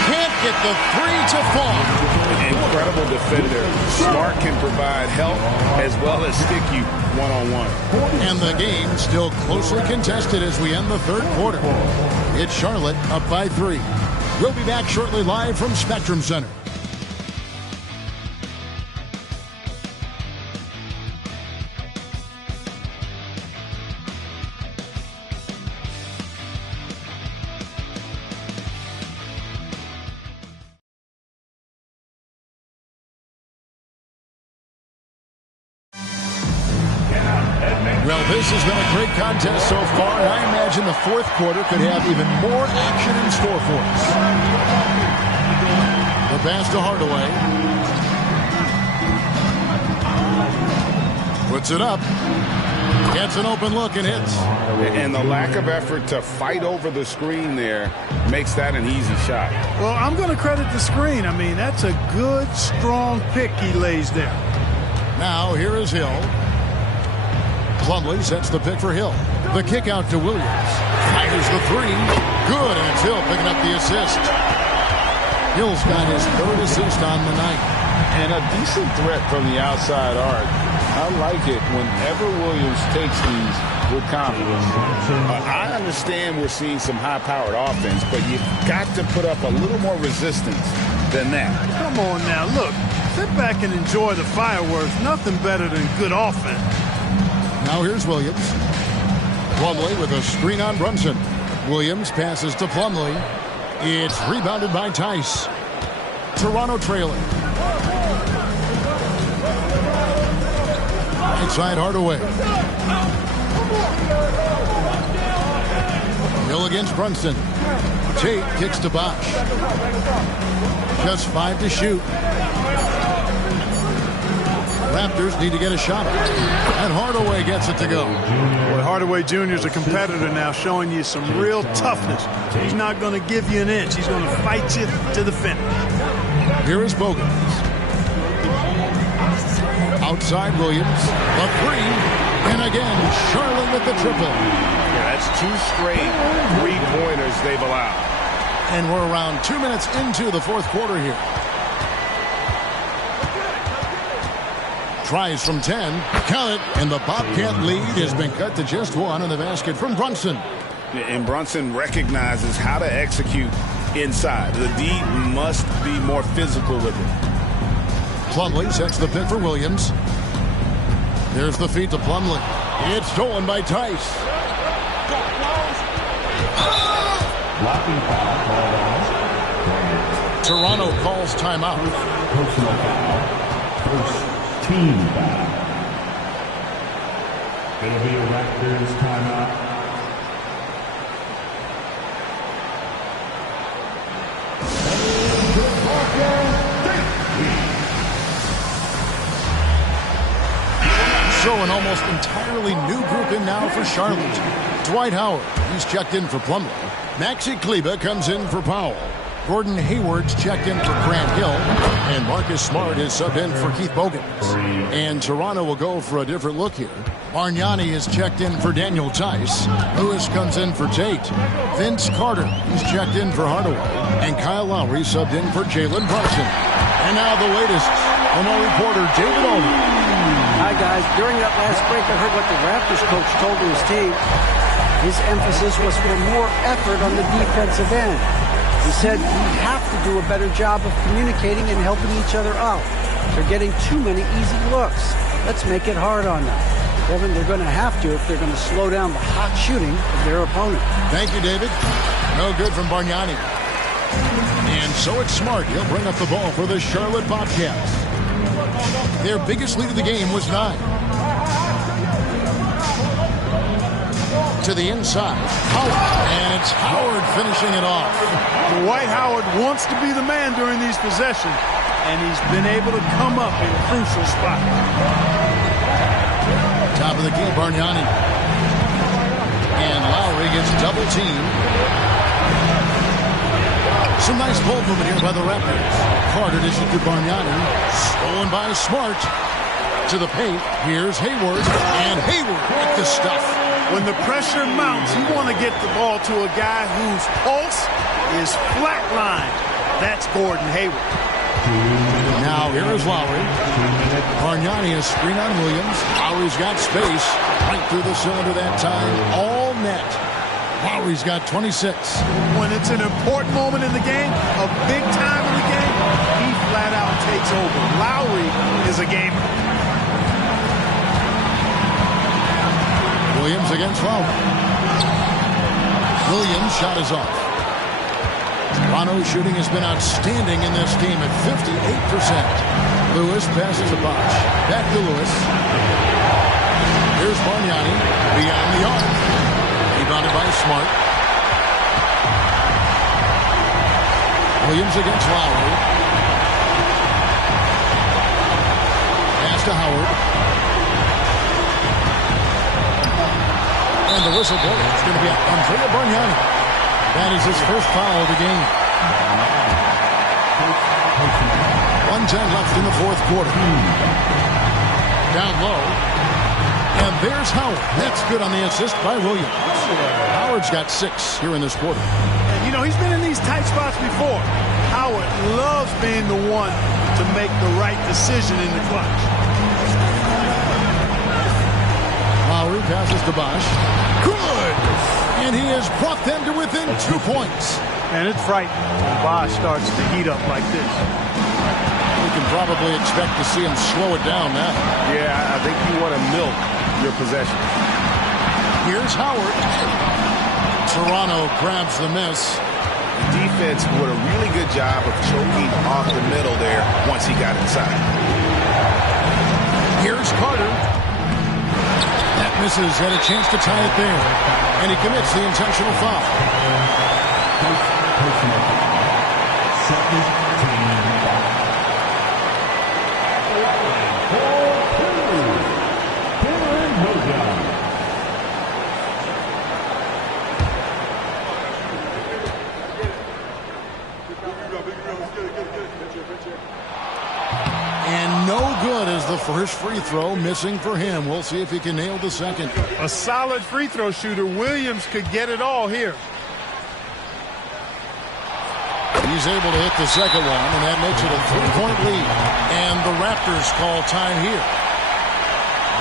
Can't get the 3 to fall. An incredible defender. Smart can provide help as well as stick you one-on-one. And the game still closely contested as we end the third quarter. It's Charlotte up by 3. We'll be back shortly live from Spectrum Center. Well, this has been a great contest so far, and I imagine the fourth quarter could have even more action in store for us. The pass to Hardaway. Puts it up. Gets an open look and hits. And the lack of effort to fight over the screen there makes that an easy shot. Well, I'm going to credit the screen. I mean, that's a good, strong pick he lays there. Now, here is Hill. Plumlee sets the pick for Hill. The kick out to Williams. Fires the three. Good, and it's Hill picking up the assist. Hill's got his third assist on the night. And a decent threat from the outside arc. I like it whenever Williams takes these with confidence. I understand we're seeing some high-powered offense, but you've got to put up a little more resistance than that. Come on now, look. Sit back and enjoy the fireworks. Nothing better than good offense. Now here's Williams. Plumlee with a screen on Brunson. Williams passes to Plumlee. It's rebounded by Tice. Toronto trailing. Inside Hardaway. Hill against Brunson. Tate kicks to Bosch. Just 5 to shoot. Raptors need to get a shot. And Hardaway gets it to go. Boy, Hardaway Jr. is a competitor now, showing you some real toughness. He's not going to give you an inch. He's going to fight you to the finish. Here is Bogut. Outside Williams, a three, and again, Charlotte with the triple. Yeah, that's 2 straight three-pointers they've allowed. And we're around 2 minutes into the fourth quarter here. Tries from 10, count it, and the Bobcat lead has been cut to just 1 on the basket from Brunson. And Brunson recognizes how to execute inside. The D must be more physical with it. Plumlee sets the pick for Williams. There's the feed to Plumlee. It's stolen by Tice. Blocking foul called on. Toronto calls timeout. Personal foul. First team foul. It'll be a Raptors timeout. So an almost entirely new group in now for Charlotte. Dwight Howard, he's checked in for Plumlee. Maxi Kleber comes in for Powell. Gordon Hayward's checked in for Grant Hill. And Marcus Smart is subbed in for Keith Bogans. And Toronto will go for a different look here. Bargnani is checked in for Daniel Tice. Lewis comes in for Tate. Vince Carter, he's checked in for Hardaway. And Kyle Lowry subbed in for Jalen Brunson. And now the latest from our reporter David Olman. Hi, guys. During that last break, I heard what the Raptors coach told his team. His emphasis was for more effort on the defensive end. He said we have to do a better job of communicating and helping each other out. They're getting too many easy looks. Let's make it hard on them. Kevin, they're going to have to if they're going to slow down the hot shooting of their opponent. Thank you, David. No good from Bargnani. And so it's Smart. He'll bring up the ball for the Charlotte Bobcats. Their biggest lead of the game was 9. To the inside. Howard. And it's Howard finishing it off. Dwight Howard wants to be the man during these possessions, and he's been able to come up in crucial spots. Top of the key, Bargnani. And Lowry gets double teamed. Some nice ball movement here by the Raptors. Carter dishes to Bargnani. Stolen by Smart. To the paint. Here's Hayward. And Hayward with the stuff. When the pressure mounts, you want to get the ball to a guy whose pulse is flatlined. That's Gordon Hayward. Now here is Lowry. Bargnani is screen on Williams. Lowry's got space. Right through the cylinder that time. All net. Lowry's got 26. When it's an important moment in the game, a big time in the game, he flat out takes over. Lowry is a gamer. Williams against Lowry. Williams' shot is off. Toronto's shooting has been outstanding in this game at 58%. Lewis passes to Bosch. Back to Lewis. Here's Bargnani beyond the arc. Rebounded by Smart. Williams against Lowry. Pass to Howard. And the whistle blows. It's going to be Andrea Bargnani. That is his first foul of the game. 1:10 left in the fourth quarter. Down low. And there's Howard. That's good on the assist by Williams. Howard's got 6 here in this quarter. And, you know, he's been in these tight spots before. Howard loves being the one to make the right decision in the clutch. Lowry passes to Bosch. Good! And he has brought them to within 2 points. And it's frightening when Bosch starts to heat up like this. We can probably expect to see him slow it down now. Yeah, I think you want to milk your possession. Here's Howard. Toronto grabs the miss. The defense did a really good job of choking off the middle there once he got inside. Here's Carter. That misses. Had a chance to tie it there. And he commits the intentional foul. And no good as the first free throw, missing for him. We'll see if he can nail the second. A solid free throw shooter. Williams could get it all here. He's able to hit the second one, and that makes it a 3-point lead. And the Raptors call time here.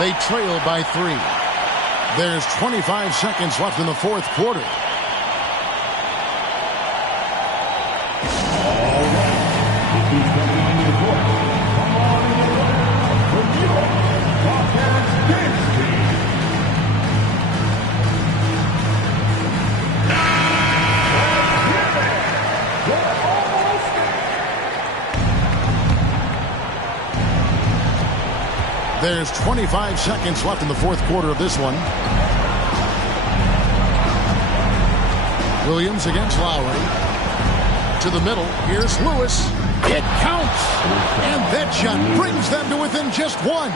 They trail by 3. There's 25 seconds left in the fourth quarter. There's 25 seconds left in the fourth quarter of this one. Williams against Lowry. To the middle. Here's Lewis. It counts. And that shot brings them to within just 1.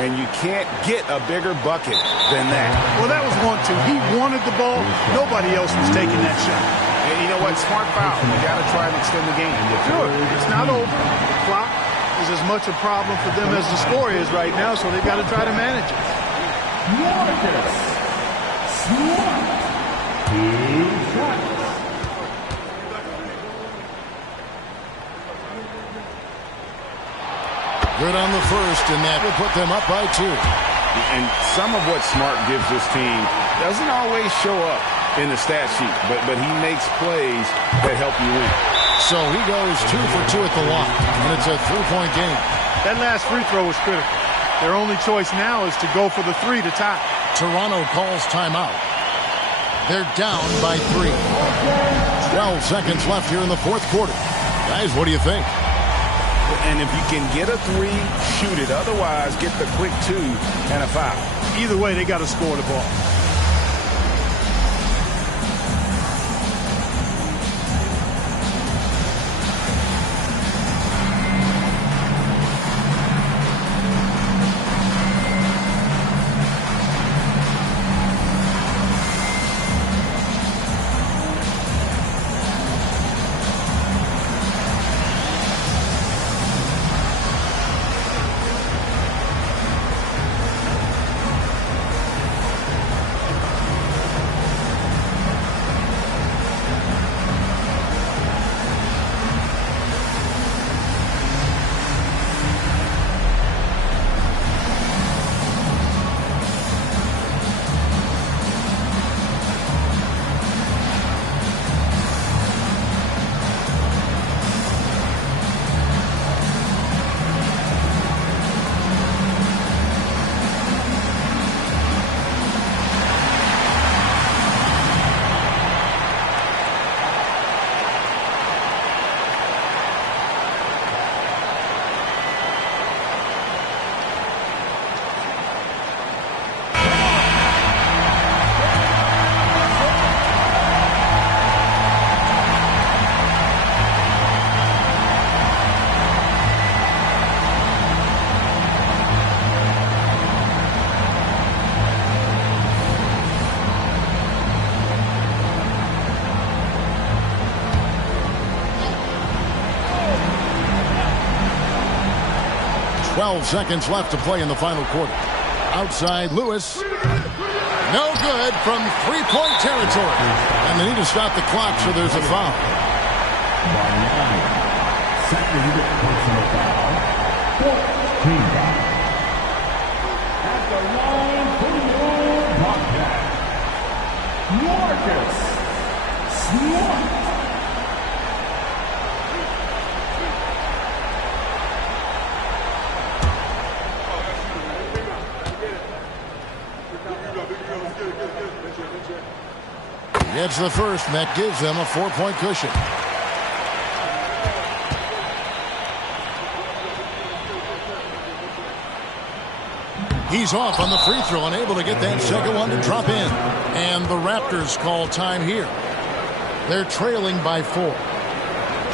And you can't get a bigger bucket than that. Well, that was 1-2. He wanted the ball. Nobody else was taking that shot. And you know what? Smart foul. You got to try and extend the game. Sure. It's not over. The clock is as much a problem for them as the score is right now, so they've got to try to manage it. Good on the first, and that will put them up by 2. And some of what Smart gives this team doesn't always show up in the stat sheet, but he makes plays that help you win. So he goes 2 for 2 at the line, and it's a 3-point game. That last free throw was critical. Their only choice now is to go for the 3 to tie. Toronto calls timeout. They're down by 3. 12 seconds left here in the fourth quarter. Guys, what do you think? And if you can get a 3, shoot it. Otherwise, get the quick 2 and a foul. Either way, they got to score the ball. 12 seconds left to play in the final quarter. Outside, Lewis. No good from three-point territory. And they need to stop the clock, so there's a foul. Second personal foul. Team foul. At the line for your podcast, Marcus Smart. Gets the first, and that gives them a 4-point cushion. He's off on the free throw, unable to get that second one to drop in. And the Raptors call time here. They're trailing by 4.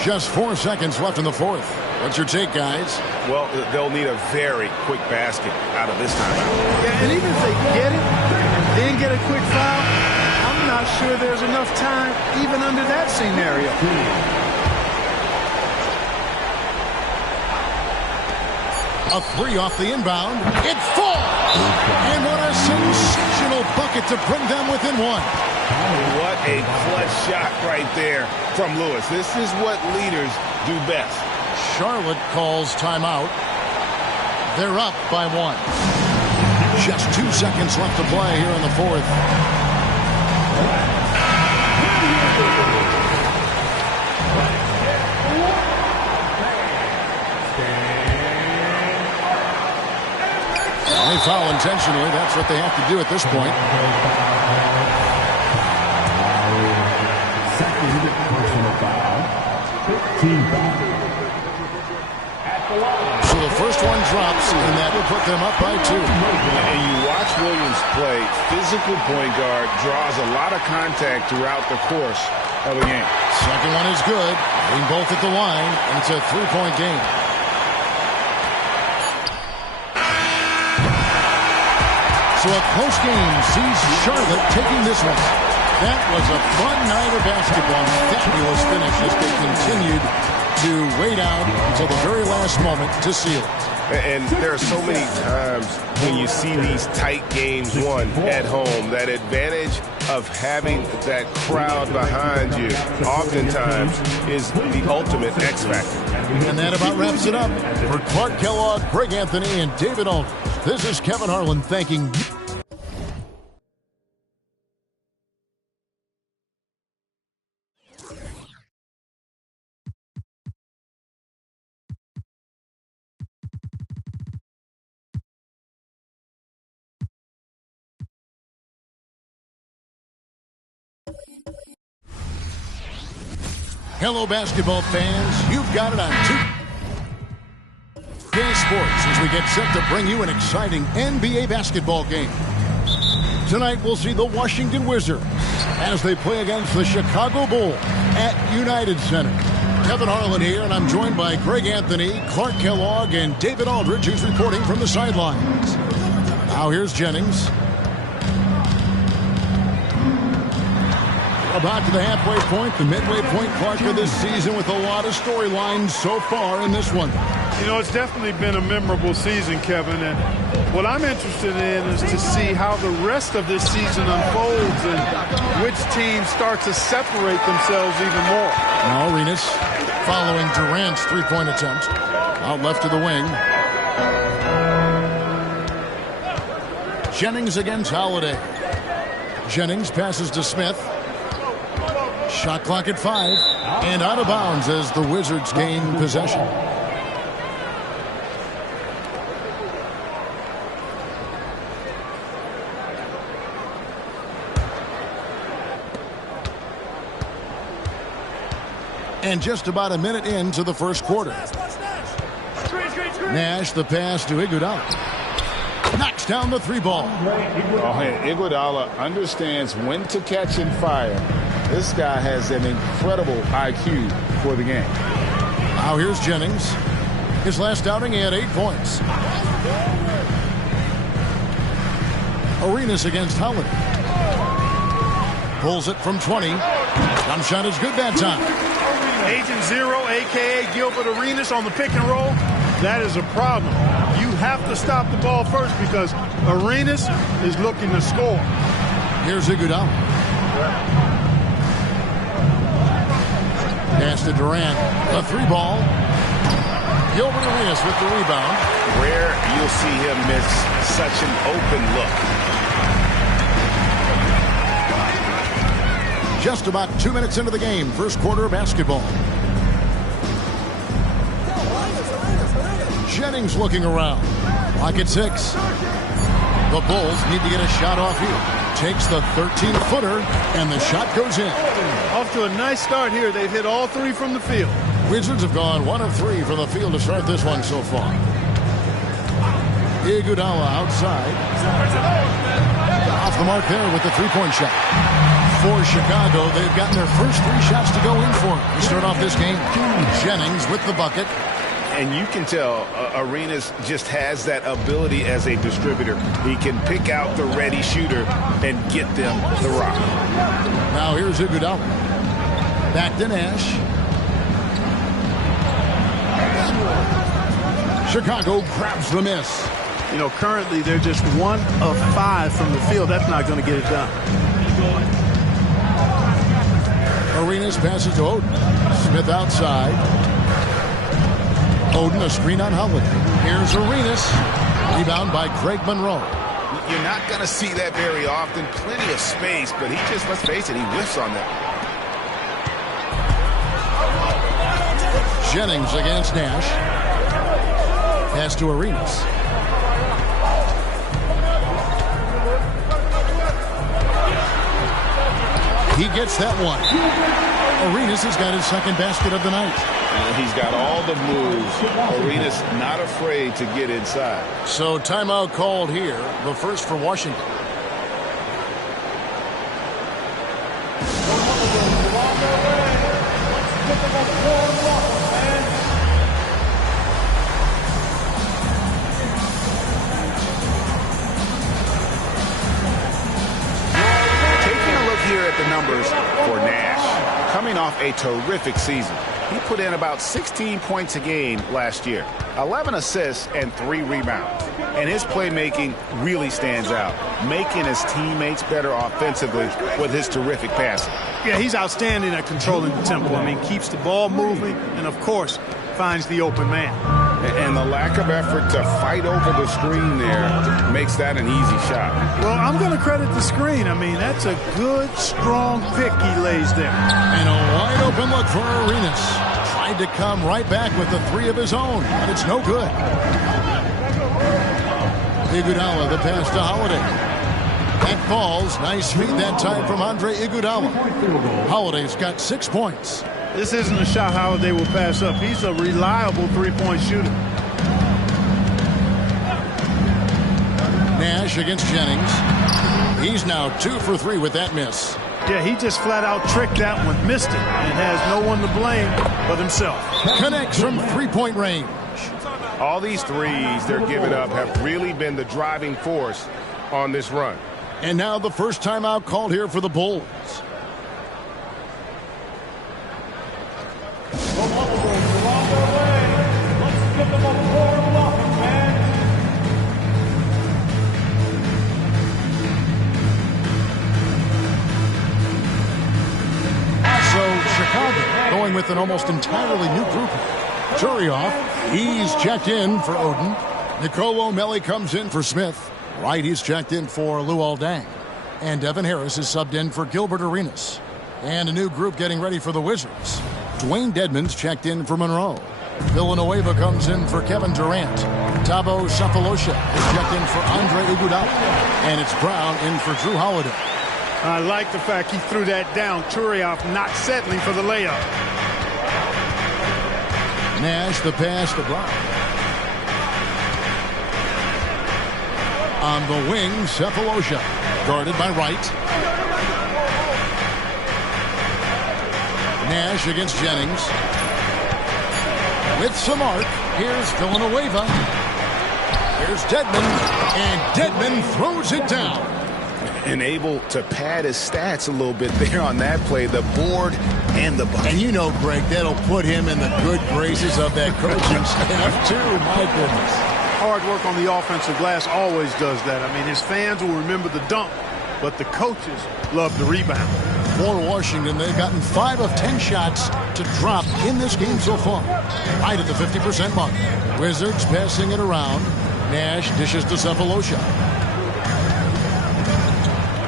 Just 4 seconds left in the fourth. What's your take, guys? Well, they'll need a very quick basket out of this timeout. Yeah, and even if they get it and then get a quick foul, I'm not sure there's enough time even under that scenario. A three off the inbound. It falls! And what a sensational bucket to bring them within one. What a clutch shot right there from Lewis. This is what leaders do best. Charlotte calls timeout. They're up by 1. Just 2 seconds left to play here in the fourth. They foul intentionally. That's what they have to do at this point. Second personal foul. Team foul. So the first one drops, and that will put them up by 2. And you watch Williams play. Physical point guard draws a lot of contact throughout the course of the game. Second one is good. Hitting both at the line, and it's a 3-point game. So a close game sees Charlotte taking this one. That was a fun night of basketball. Fabulous finish as they continued to wait out until the very last moment to seal it. And there are so many times when you see these tight games won at home, that advantage of having that crowd behind you oftentimes is the ultimate X factor. And that about wraps it up. For Clark Kellogg, Greg Anthony, and David Aldridge, this is Kevin Harlan thanking you. Hello, basketball fans. You've got it on 2K Sports as we get set to bring you an exciting NBA basketball game. Tonight, we'll see the Washington Wizards as they play against the Chicago Bulls at United Center. Kevin Harlan here, and I'm joined by Greg Anthony, Clark Kellogg, and David Aldridge, who's reporting from the sidelines. Now here's Jennings. About to the halfway point, the midway point, Clark, of this season with a lot of storylines so far in this one. You know, it's definitely been a memorable season, Kevin, and what I'm interested in is to see how the rest of this season unfolds and which teams start to separate themselves even more. Now Arenas following Durant's three-point attempt. Out left to the wing. Jennings against Holiday. Jennings passes to Smith. Shot clock at 5. And out of bounds as the Wizards gain possession. And just about a minute into the first quarter. Nash, the pass to Iguodala. Knocks down the three ball. Iguodala understands when to catch and fire. This guy has an incredible IQ for the game. Now here's Jennings. His last outing, he had 8 points. Arenas against Holiday. Pulls it from 20. Jump shot is good that time. Agent Zero, a.k.a. Gilbert Arenas on the pick and roll. That is a problem. You have to stop the ball first because Arenas is looking to score. Here's Iguodala. Pass to Durant. A 3-ball. Gilbert Arenas with the rebound. Rare you'll see him miss such an open look. Just about 2 minutes into the game, first quarter of basketball. Jennings looking around. Clock at 6. The Bulls need to get a shot off here. Takes the 13-footer, and the shot goes in. Off to a nice start here. They've hit all 3 from the field. Wizards have gone 1 of 3 from the field to start this one so far. Iguodala outside. Off the mark there with the 3-point shot. For Chicago, they've gotten their first 3 shots to go in for them to start off this game. Jennings with the bucket. And you can tell Arenas just has that ability as a distributor. He can pick out the ready shooter and get them the rock. Now here's Iguodala. Back to Nash. Chicago grabs the miss. You know, currently they're just 1 of 5 from the field. That's not going to get it done. Arenas passes to Oden. Smith outside. Oden, a screen on Holiday. Here's Arenas. Rebound by Craig Monroe. You're not going to see that very often. Plenty of space, but he just, let's face it, he whiffs on that. Jennings against Nash. Pass to Arenas. He gets that one. Arenas has got his second basket of the night. And he's got all the moves. Arenas not afraid to get inside. So timeout called here, the first for Washington. Taking a look here at the numbers for Nash, coming off a terrific season. He put in about 16 points a game last year, 11 assists and 3 rebounds. And his playmaking really stands out, making his teammates better offensively with his terrific passing. Yeah, he's outstanding at controlling the tempo. I mean, keeps the ball moving and, of course, finds the open man. And the lack of effort to fight over the screen there makes that an easy shot. Well, I'm going to credit the screen. I mean, that's a good, strong pick he lays there. And a wide open look for Arenas. Tried to come right back with the 3 of his own, but it's no good. Iguodala, the pass to Holiday. That falls. Nice feed that time from Andre Iguodala. Holiday's got 6 points. This isn't a shot Holiday will pass up. He's a reliable 3-point shooter. Nash against Jennings. He's now 2 for 3 with that miss. Yeah, he just flat out tricked that one, missed it, and has no one to blame but himself. Connects from 3-point range. All these threes they're giving up have really been the driving force on this run. And now the first timeout called here for the Bulls. Chicago going with an almost entirely new group. Turioff, he's checked in for Oden. Nicolo O'Malley comes in for Smith. Wright, he's checked in for Luol Deng. And Devin Harris is subbed in for Gilbert Arenas. And a new group getting ready for the Wizards. Dwayne Dedmon's checked in for Monroe. Villanueva comes in for Kevin Durant. Thabo Sefolosha is checked in for Andre Iguodala. And it's Brown in for Drew Holiday. I like the fact he threw that down. Turioff not settling for the layup. Nash, the pass to Brown. On the wing, Sefolosha, guarded by Wright. Nash against Jennings. With some arc, here's Villanueva. Here's Dedmon, and Dedmon throws it down. And able to pad his stats a little bit there on that play, the board and the bucket. And you know, Greg, that'll put him in the good graces of that coaching staff, too. My goodness. hard work on the offensive glass always does that. I mean, his fans will remember the dunk, but the coaches love the rebound. For Washington, they've gotten 5 of 10 shots to drop in this game so far. Right at the 50% mark. Wizards passing it around. Nash dishes to Cephalosha.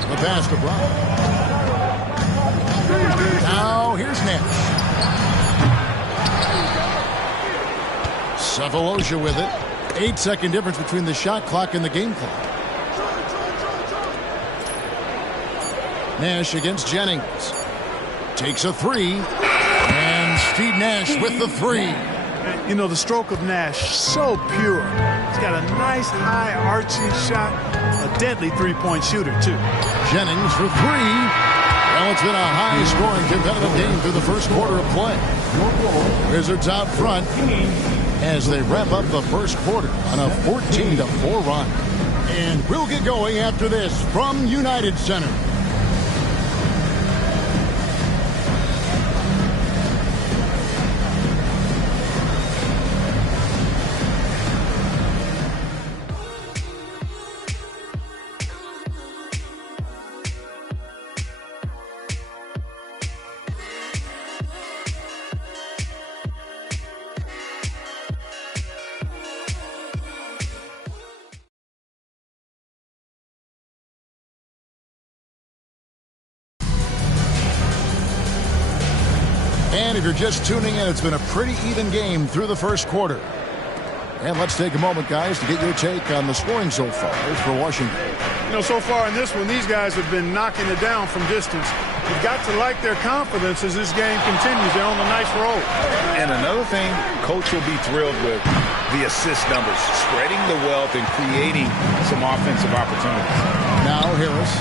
The pass to Brown. Now here's Nash. Cephalosha with it. 8-second difference between the shot clock and the game clock. Nash against Jennings. Takes a 3. And Steve Nash with the 3. You know, the stroke of Nash, so pure. He's got a nice high arching shot. A deadly three-point shooter, too. Jennings for 3. Well, it's been a high-scoring competitive game through the first quarter of play. Wizards out front as they wrap up the first quarter on a 14-4 run. And we'll get going after this from United Center. And if you're just tuning in, it's been a pretty even game through the first quarter. And let's take a moment, guys, to get your take on the scoring so far for Washington. You know, so far in this one, these guys have been knocking it down from distance. You've got to like their confidence as this game continues. They're on a nice roll. And another thing, Coach will be thrilled with the assist numbers, spreading the wealth and creating some offensive opportunities. Now Harris,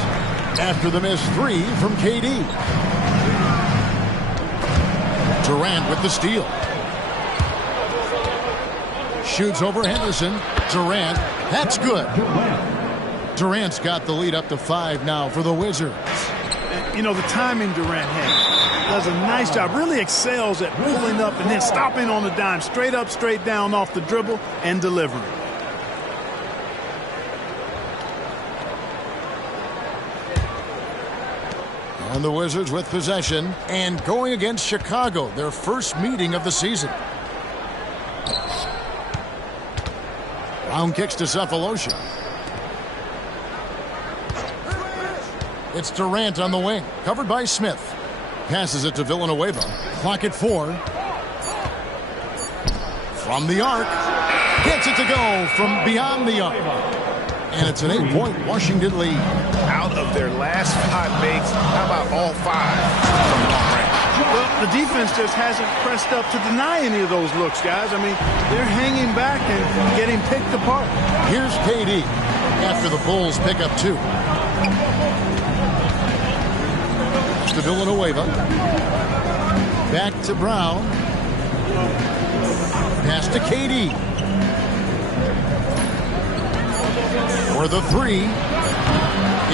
after the missed 3 from KD. Durant with the steal. Shoots over Henderson. Durant, that's good. Durant's got the lead up to 5 now for the Wizards. You know, the timing Durant has does a nice job, really excels at pulling up and then stopping on the dime, straight up, straight down off the dribble and delivering. And the Wizards with possession and going against Chicago, their first meeting of the season. Brown kicks to Cephalosha. It's Durant on the wing, covered by Smith. Passes it to Villanueva. Clock at 4. From the arc. Gets it to go from beyond the arc. And it's an 8-point Washington lead. Out of their last 5 makes, how about all 5 from long range? Well, the defense just hasn't pressed up to deny any of those looks, guys. I mean, they're hanging back and getting picked apart. Here's KD after the Bulls pick up 2. To Villanueva. Back to Brown. Pass to KD. For the 3.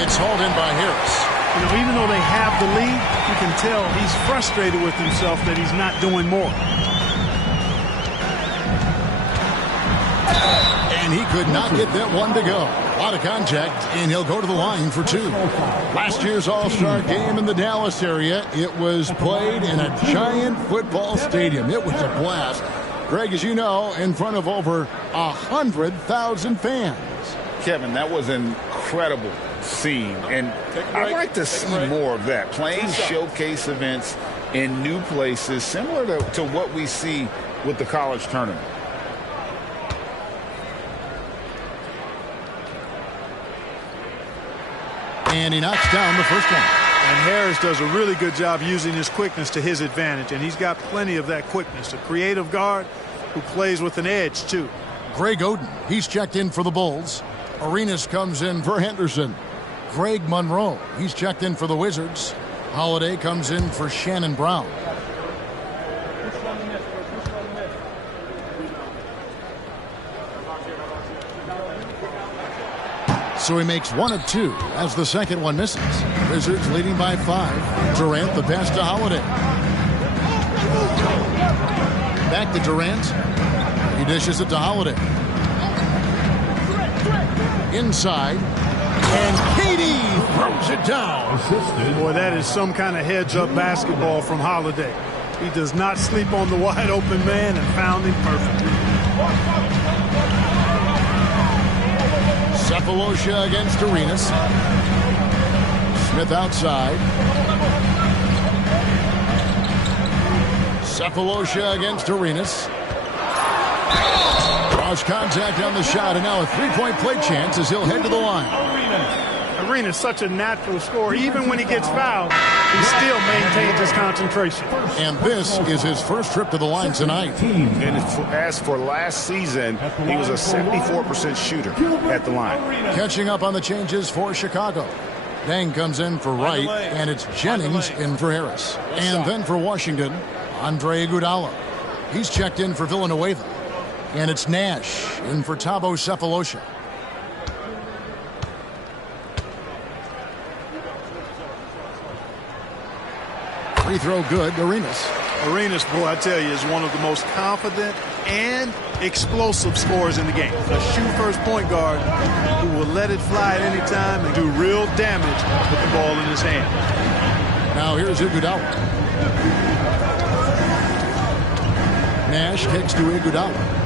It's hauled in by Harris. You know, even though they have the lead, you can tell he's frustrated with himself that he's not doing more. And he could not get that one to go. A lot of contact, and he'll go to the line for 2. Last year's All-Star game in the Dallas area, it was played in a giant football stadium. It was a blast. Greg, as you know, in front of over 100,000 fans. Kevin, that was an incredible scene, and I'd like to see more of that. Playing showcase events in new places, similar to what we see with the college tournament. And he knocks down the first one. And Harris does a really good job using his quickness to his advantage, and he's got plenty of that quickness. A creative guard who plays with an edge, too. Greg Oden, he's checked in for the Bulls. Arenas comes in for Henderson. Greg Monroe, he's checked in for the Wizards. Holiday comes in for Shannon Brown. So he makes 1 of 2 as the second one misses. Wizards leading by 5. Durant the pass to Holiday. Back to Durant. He dishes it to Holiday. Inside. And Katie throws it down. Boy, that is some kind of heads-up basketball from Holiday. He does not sleep on the wide-open man and found him perfectly. Cephalosha against Arenas. Smith outside. Cephalosha against Arenas. Draws contact on the shot, and now a three-point play chance as he'll head to the line. Arena's such a natural scorer. Even when he gets fouled, he still maintains his concentration. And this is his first trip to the line tonight. And as for last season, he was a 74% shooter at the line. Catching up on the changes for Chicago. Dang comes in for Wright, and it's Jennings in for Harris. And then for Washington, Andre Iguodala. He's checked in for Villanueva. And it's Nash in for Thabo Cephalosha. Free throw good, Arenas. Arenas, boy, I tell you, is one of the most confident and explosive scorers in the game. A shoot-first point guard who will let it fly at any time and do real damage with the ball in his hand. Now here's Iguodala. Nash kicks to Iguodala.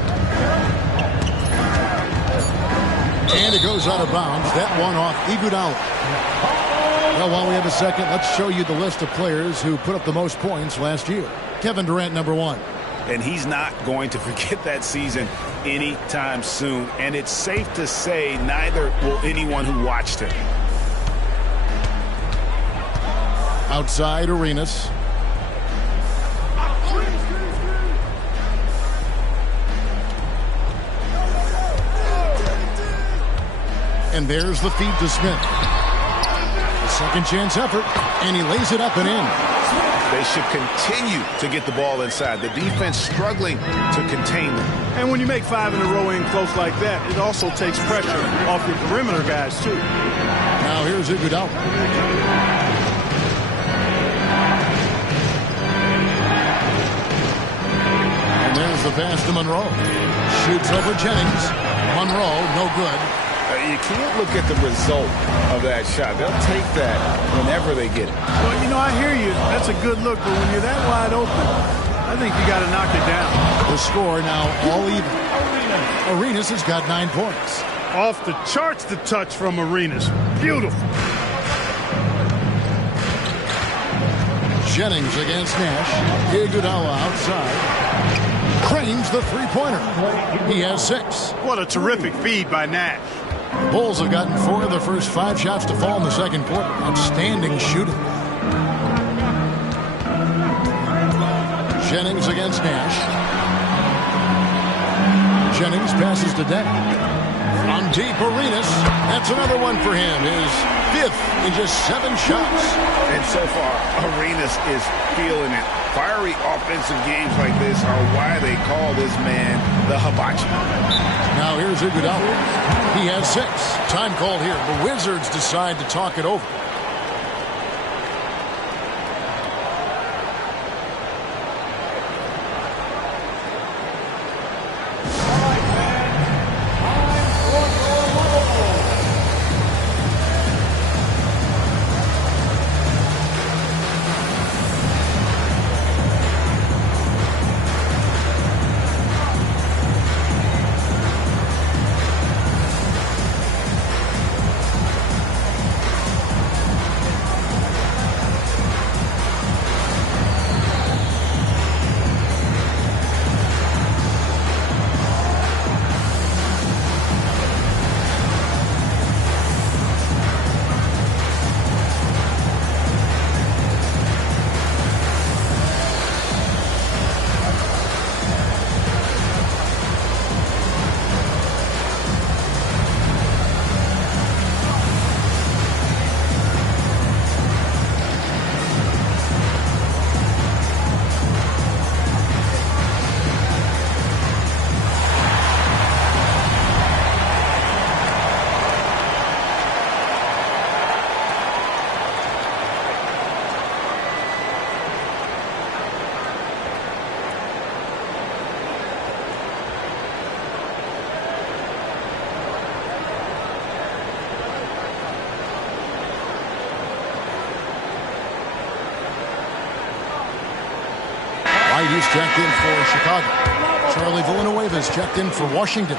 And it goes out of bounds. That one off Iguodala. Well, while we have a second, let's show you the list of players who put up the most points last year. Kevin Durant, number one. And he's not going to forget that season anytime soon. And it's safe to say neither will anyone who watched him. Outside, Arenas. And there's the feed to Smith. Second chance effort, and he lays it up and in. They should continue to get the ball inside. The defense struggling to contain them. And when you make 5 in a row in close like that, it also takes pressure off your perimeter guys, too. Now here's Iguodala. And there's the pass to Monroe. Shoots over Jennings. Monroe, no good. You can't look at the result of that shot. They'll take that whenever they get it. Well, you know, I hear you. That's a good look, but when you're that wide open, I think you got to knock it down. The score now all even. Arenas has got 9 points. Off the charts, the touch from Arenas. Beautiful. Jennings against Nash. Iguodala outside. Cranes the three-pointer. He has 6. What a terrific feed by Nash. Bulls have gotten 4 of their first 5 shots to fall in the second quarter. Outstanding shooting. Jennings against Nash. Jennings passes to Dent. From deep, Arenas. That's another one for him. His 5th in just 7 shots. And so far, Arenas is feeling it. Fiery offensive games like this are why they call this man the hibachi. Now here's Iguodala. He has 6. Time called here. The Wizards decide to talk it over. White, he's checked in for Chicago. Charlie Villanueva's checked in for Washington.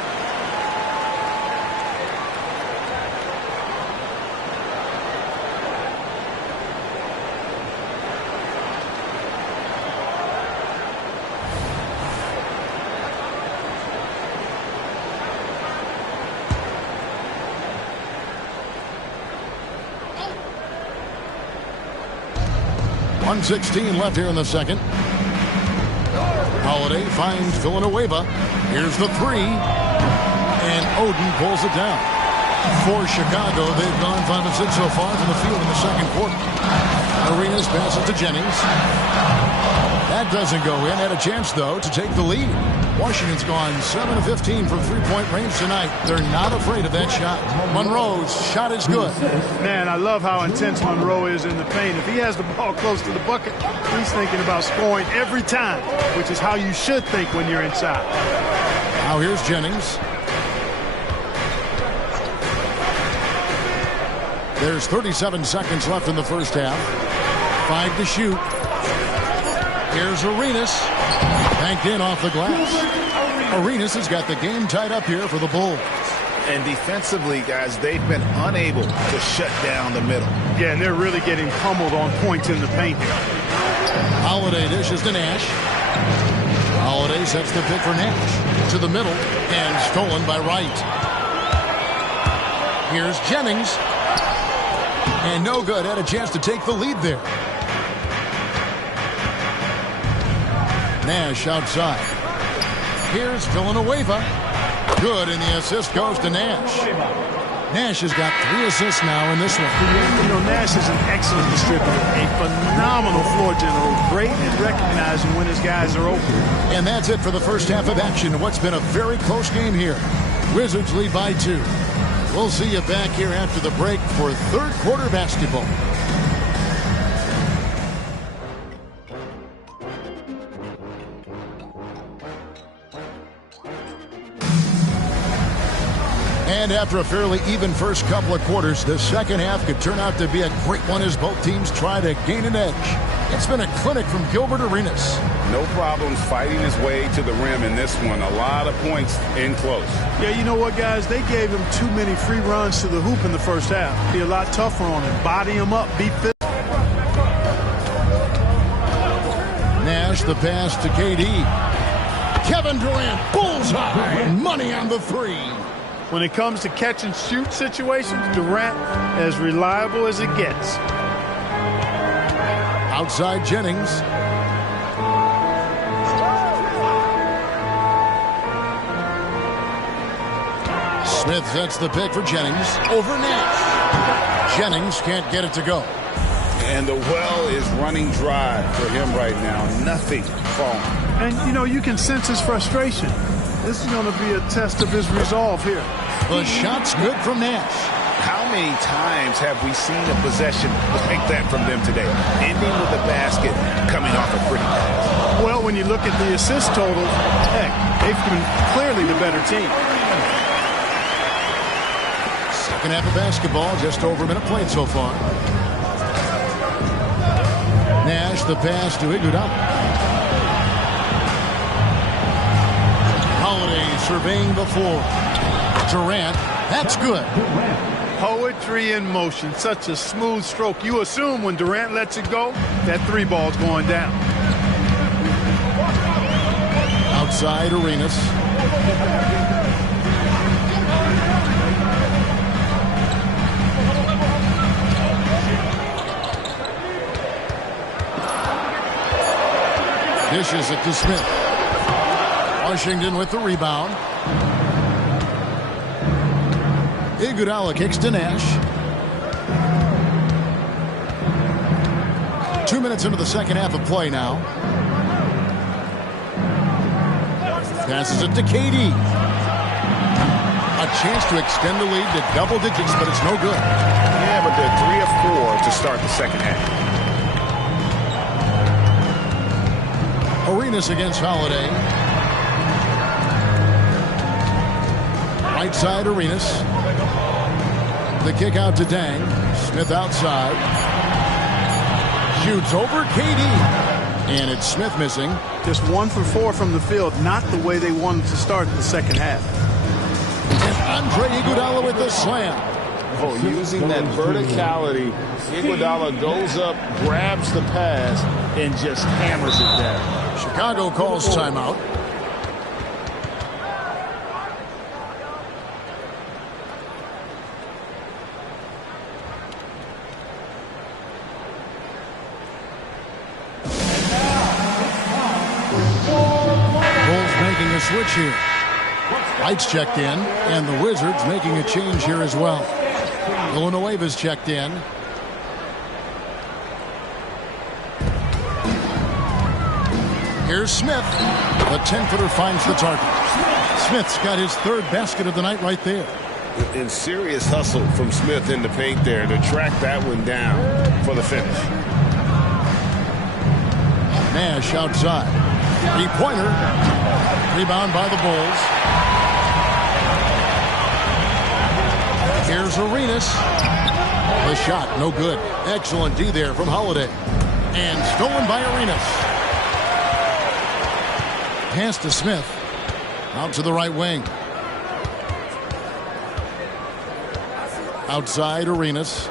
.116 left here in the second. Holiday finds Villanueva. Here's the three. And Oden pulls it down. For Chicago, they've gone 5 of 6 so far from the field in the second quarter. Arenas passes to Jennings. That doesn't go in. Had a chance, though, to take the lead. Washington's gone 7 of 15 from three-point range tonight. They're not afraid of that shot. Monroe's shot is good. Man, I love how intense Monroe is in the paint. If he has the ball close to the bucket, he's thinking about scoring every time, which is how you should think when you're inside. Now here's Jennings. There's 37 seconds left in the first half. 5 to shoot. Here's Arenas. Banked in off the glass. Arenas has got the game tied up here for the Bulls. And defensively, guys, they've been unable to shut down the middle. Yeah, and they're really getting pummeled on points in the paint here. Holiday dishes to Nash. Holiday sets the pick for Nash. To the middle and stolen by Wright. Here's Jennings. And no good. Had a chance to take the lead there. Nash outside. Here's Villanueva. Good, and the assist goes to Nash. Nash has got 3 assists now in this one. You know, Nash is an excellent distributor, a phenomenal floor general, great at recognizing when his guys are open. And that's it for the first half of action. What's been a very close game here. Wizards lead by 2. We'll see you back here after the break for third quarter basketball. And after a fairly even first couple of quarters, the second half could turn out to be a great one as both teams try to gain an edge. It's been a clinic from Gilbert Arenas. No problems fighting his way to the rim in this one. A lot of points in close. Yeah, you know what, guys? They gave him too many free runs to the hoop in the first half. Be a lot tougher on him. Body him up. Be physical. Nash, the pass to KD. Kevin Durant, bullseye. Money on the three. When it comes to catch and shoot situations, Durant as reliable as it gets. Outside Jennings. Smith sets the pick for Jennings over Nash. Jennings can't get it to go. And the well is running dry for him right now. Nothing falling. And, you know, you can sense his frustration. This is going to be a test of his resolve here. The shot's good from Nash. How many times have we seen a possession like that from them today? Ending with a basket, coming off a pretty pass. Well, when you look at the assist total, heck, they've been clearly the better team. Second half of basketball, just over a minute played so far. Nash, the pass to Iguodala. Holiday surveying the floor. Durant, that's good. Poetry in motion, such a smooth stroke. You assume when Durant lets it go, that three ball's going down. Outside Arenas. Dishes it to Smith. Washington with the rebound. Iguodala kicks to Nash. 2 minutes into the second half of play now. Passes it to KD. A chance to extend the lead to double digits, but it's no good. Yeah, but they're 3 of 4 to start the second half. Arenas against Holiday. Right side Arenas. The kick out to Dang. Smith outside. Shoots over KD. And it's Smith missing. Just 1 for 4 from the field. Not the way they wanted to start the second half. And Andre Iguodala with the slam. Oh, using that verticality, Iguodala goes up, grabs the pass, and just hammers it down. Chicago calls timeout. Switch here. White's checked in, and the Wizards making a change here as well. Villanueva's checked in. Here's Smith. The 10-footer finds the target. Smith's got his 3rd basket of the night right there. And serious hustle from Smith in the paint there to track that one down for the finish. Nash outside. 3-pointer. Rebound by the Bulls. Here's Arenas. The shot, no good. Excellent D there from Holiday. And stolen by Arenas. Pass to Smith. Out to the right wing. Outside Arenas.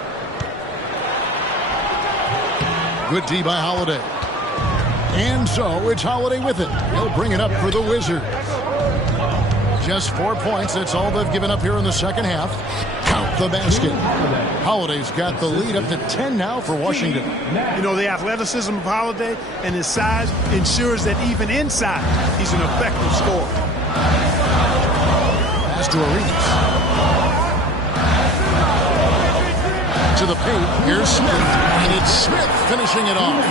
Good D by Holiday. And so it's Holiday with it. He'll bring it up for the Wizards. Just 4 points. That's all they've given up here in the second half. Count the basket. Holiday's got the lead up to 10 now for Washington. You know, the athleticism of Holiday and his size ensures that even inside, he's an effective scorer. Pass to Arenas. To the paint. Here's Smith. And it's Smith finishing it off.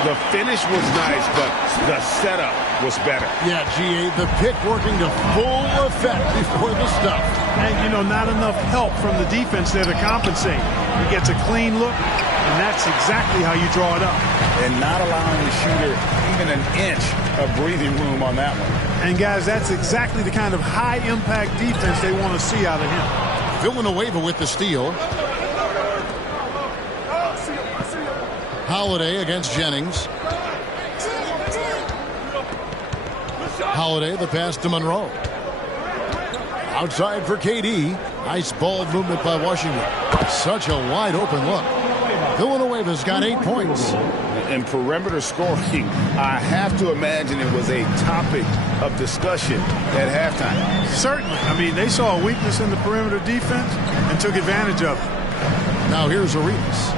The finish was nice, but the setup was better. Yeah, G.A., the pick working to full effect before the stuff. And, you know, not enough help from the defense there to compensate. He gets a clean look, and that's exactly how you draw it up. And not allowing the shooter even an inch of breathing room on that one. And, guys, that's exactly the kind of high-impact defense they want to see out of him. Villanueva with the steal. Holiday against Jennings. Holiday, the pass to Monroe. Outside for KD. Nice ball movement by Washington. Such a wide open look. Villanueva's got 8 points. And perimeter scoring, I have to imagine it was a topic of discussion at halftime. Certainly. I mean, they saw a weakness in the perimeter defense and took advantage of it. Now here's Arenas.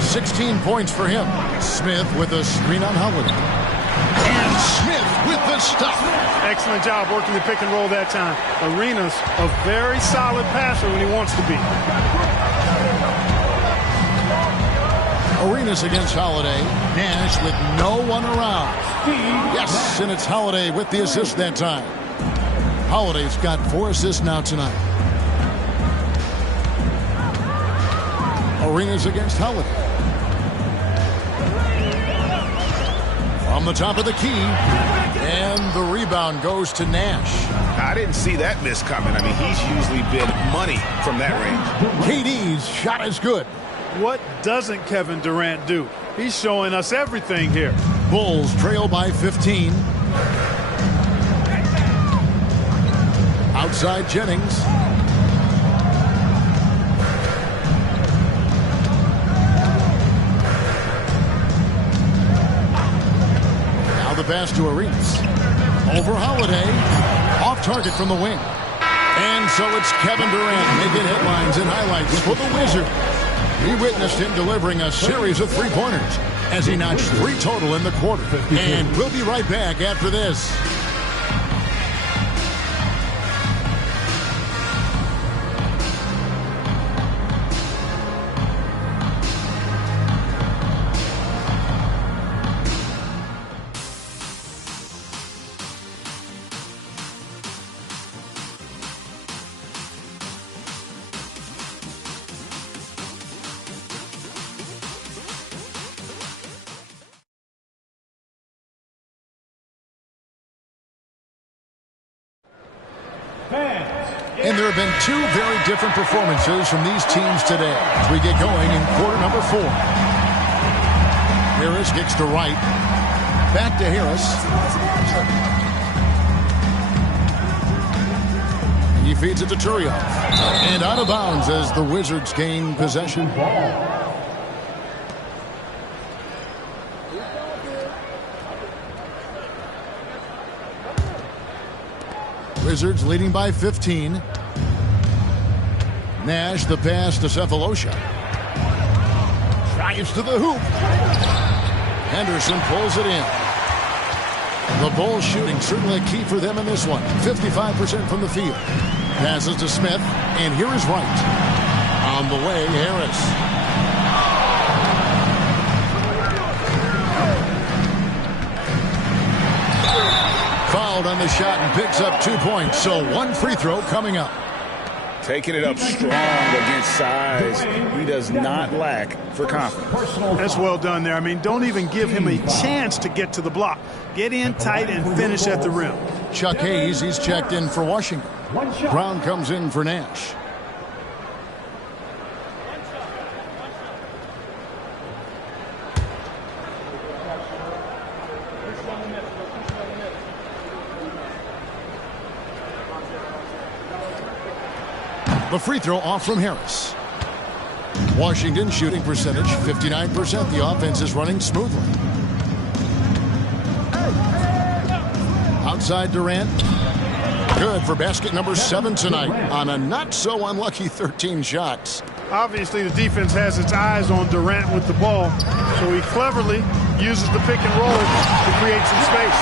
16 points for him. Smith with a screen on Holiday. And Smith with the stuff. Excellent job working the pick and roll that time. Arenas, a very solid passer when he wants to be. Arenas against Holiday. Nash with no one around. Yes, and it's Holiday with the assist that time. Holiday's got 4 assists now tonight. Arenas against Holiday. From the top of the key. And the rebound goes to Nash. I didn't see that miss coming. I mean, he's usually been money from that range. KD's shot is good. What doesn't Kevin Durant do? He's showing us everything here. Bulls trail by 15. Outside Jennings. Now the pass to Arenas. Over Holiday. Off target from the wing. And so it's Kevin Durant making headlines and highlights for the Wizards. We witnessed him delivering a series of three-pointers as he notched 3 total in the quarter. And we'll be right back after this. And there have been 2 very different performances from these teams today as we get going in quarter number 4. Harris kicks to right. Back to Harris. He feeds it to Turiaf. And out of bounds as the Wizards gain possession. Wizards leading by 15. Nash, the pass to Cephalosha. Drives to the hoop. Henderson pulls it in. The Bulls shooting certainly a key for them in this one. 55% from the field. Passes to Smith, and here is Wright. On the way, Harris. Fouled on the shot and picks up 2 points. So one free throw coming up. Taking it up strong against size. He does not lack for confidence. That's well done there. I mean, don't even give him a chance to get to the block. Get in tight and finish at the rim. Chuck Hayes, he's checked in for Washington. Brown comes in for Nash. The free throw off from Harris. Washington shooting percentage 59%. The offense is running smoothly. Outside Durant. Good for basket number 7 tonight on a not so unlucky 13 shots. Obviously, the defense has its eyes on Durant with the ball, so he cleverly uses the pick and roll to create some space.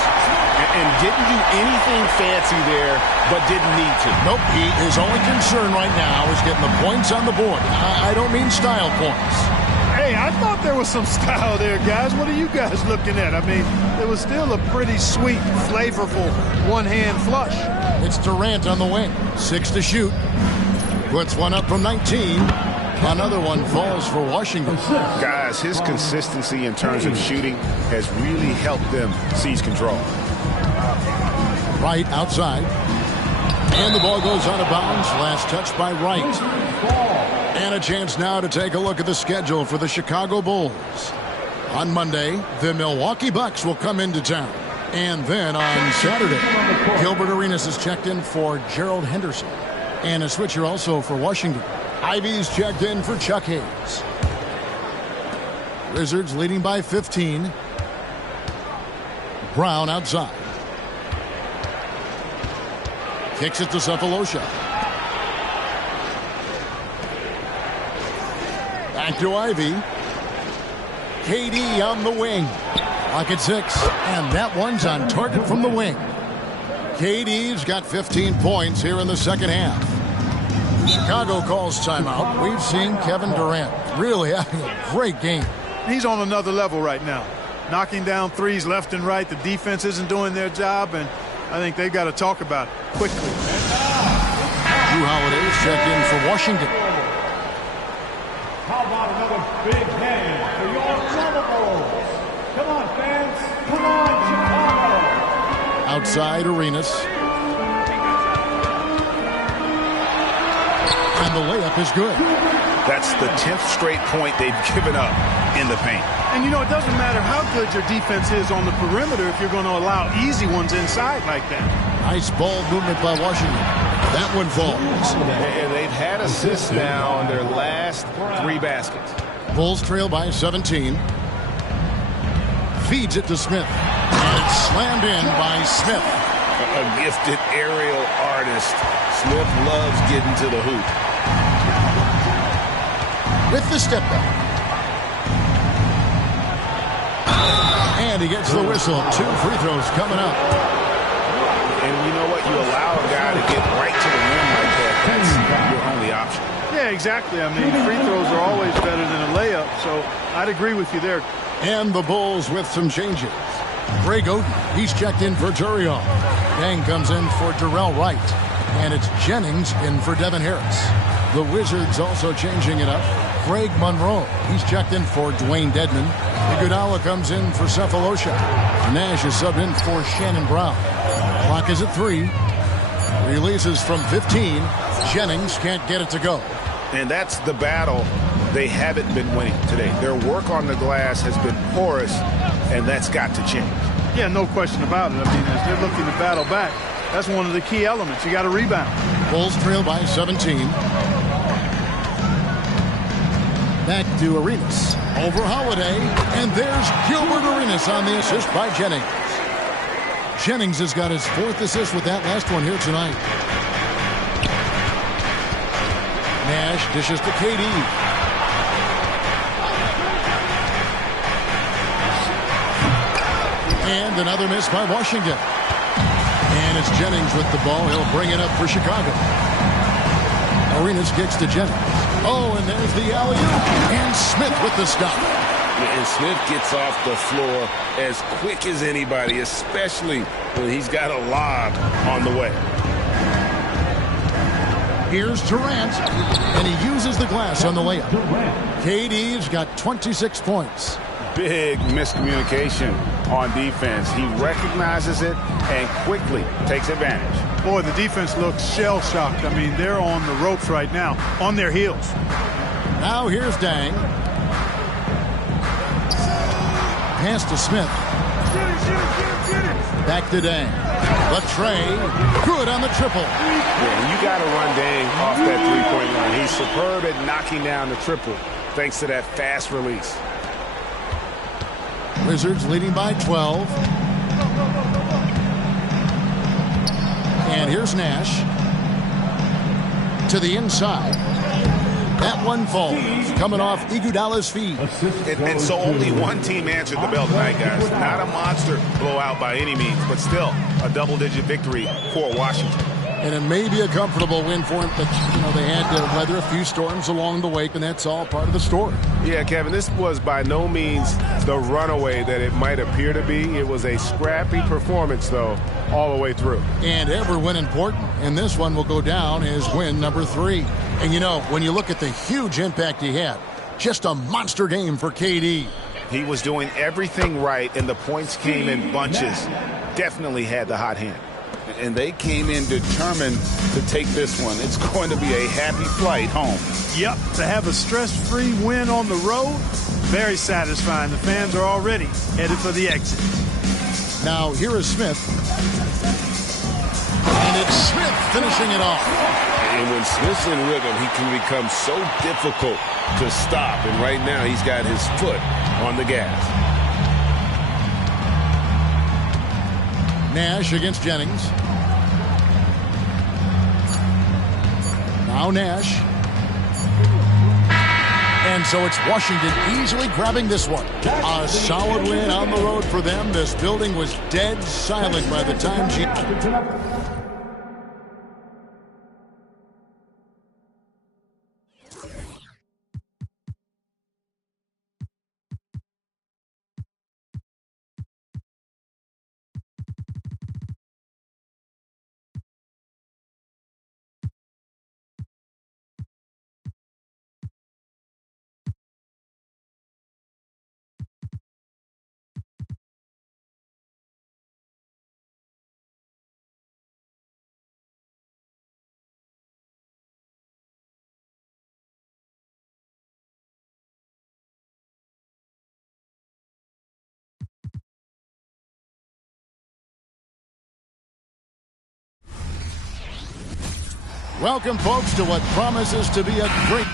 And didn't do anything fancy there, but didn't need to. Nope, his only concern right now is getting the points on the board. I don't mean style points. Hey, I thought there was some style there, guys. What are you guys looking at? I mean, it was still a pretty sweet, flavorful one-hand flush. It's Durant on the wing. 6 to shoot. Puts one up from 19. Another one falls for Washington. Guys, his consistency in terms of shooting has really helped them seize control. Wright outside. And the ball goes out of bounds. Last touch by Wright. And a chance now to take a look at the schedule for the Chicago Bulls. On Monday, the Milwaukee Bucks will come into town. And then on Saturday, Gilbert Arenas is checked in for Gerald Henderson. And a switcher also for Washington. Ivy's checked in for Chuck Hayes. Wizards leading by 15. Brown outside. Kicks it to Cephalosha. Back to Ivy. KD on the wing. Clock at 6. And that one's on target from the wing. KD's got 15 points here in the second half. Chicago calls timeout. We've seen Kevin Durant really having a great game. He's on another level right now. Knocking down threes left and right. The defense isn't doing their job, and I think they've got to talk about it quickly. Drew Holiday's checked in for Washington. How about another big game for your Summer Bulls? Come on, fans. Come on, Chicago. Outside Arenas. And the layup is good. That's the 10th straight point they've given up in the paint. And, you know, it doesn't matter how good your defense is on the perimeter if you're going to allow easy ones inside like that. Nice ball movement by Washington. That one falls. And they've had assists now on their last 3 baskets. Bulls trail by 17. Feeds it to Smith. And it's slammed in by Smith. A gifted aerial artist. Smith loves getting to the hoop. With the step back. And he gets the whistle. 2 free throws coming up. And you know what? You allow a guy to get right to the rim like that. That's your only option. Yeah, exactly. I mean, free throws are always better than a layup, so I'd agree with you there. And the Bulls with some changes. Greg Oden, he's checked in for Turiaf. Dang comes in for Darrell Wright. And it's Jennings in for Devin Harris. The Wizards also changing it up. Greg Monroe, he's checked in for Dwayne Dedman. Iguodala comes in for Cephalosha. Nash is subbed in for Shannon Brown. Clock is at 3. Releases from 15. Jennings can't get it to go. And that's the battle they haven't been winning today. Their work on the glass has been porous, and that's got to change. Yeah, no question about it. I mean, as they're looking to battle back, that's one of the key elements. You got to rebound. Bulls trail by 17. Back to Arenas. Over Holiday. And there's Gilbert Arenas on the assist by Jennings. Jennings has got his 4th assist with that last one here tonight. Nash dishes to KD. And another miss by Washington. And it's Jennings with the ball. He'll bring it up for Chicago. Arenas kicks to Jennings. Oh, and there's the alley-oop. And Smith with the stop. And Smith gets off the floor as quick as anybody, especially when he's got a lob on the way. Here's Durant, and he uses the glass on the layup. KD's got 26 points. Big miscommunication on defense. He recognizes it and quickly takes advantage. Boy, the defense looks shell-shocked. I mean, they're on the ropes right now, on their heels. Now here's Dang. Pass to Smith. Back to Dang. Latrey, good on the triple. Yeah, you got to run Dang off that three-point line. He's superb at knocking down the triple thanks to that fast release. Wizards leading by 12. And here's Nash. To the inside. That one falls. Coming off Iguodala's feet. And so only one team answered the bell tonight, guys. Not a monster blowout by any means, but still a double-digit victory for Washington. And it may be a comfortable win for him, but, they had to weather a few storms along the way, and that's all part of the story. Yeah, Kevin, this was by no means the runaway that it might appear to be. It was a scrappy performance, though, all the way through. And every win important, and this one will go down as win number 3. And, when you look at the huge impact he had, just a monster game for KD. He was doing everything right, and the points came in bunches. Definitely had the hot hand. And they came in determined to take this one. It's going to be a happy flight home. Yep, to have a stress-free win on the road, very satisfying. The fans are already headed for the exit. Now, here is Smith. And it's Smith finishing it off. And when Smith's in rhythm, he can become so difficult to stop. And right now, he's got his foot on the gas. Nash against Jennings. Now Nash. And so it's Washington easily grabbing this one. A solid win on the road for them. This building was dead silent by the time Welcome, folks, to what promises to be a great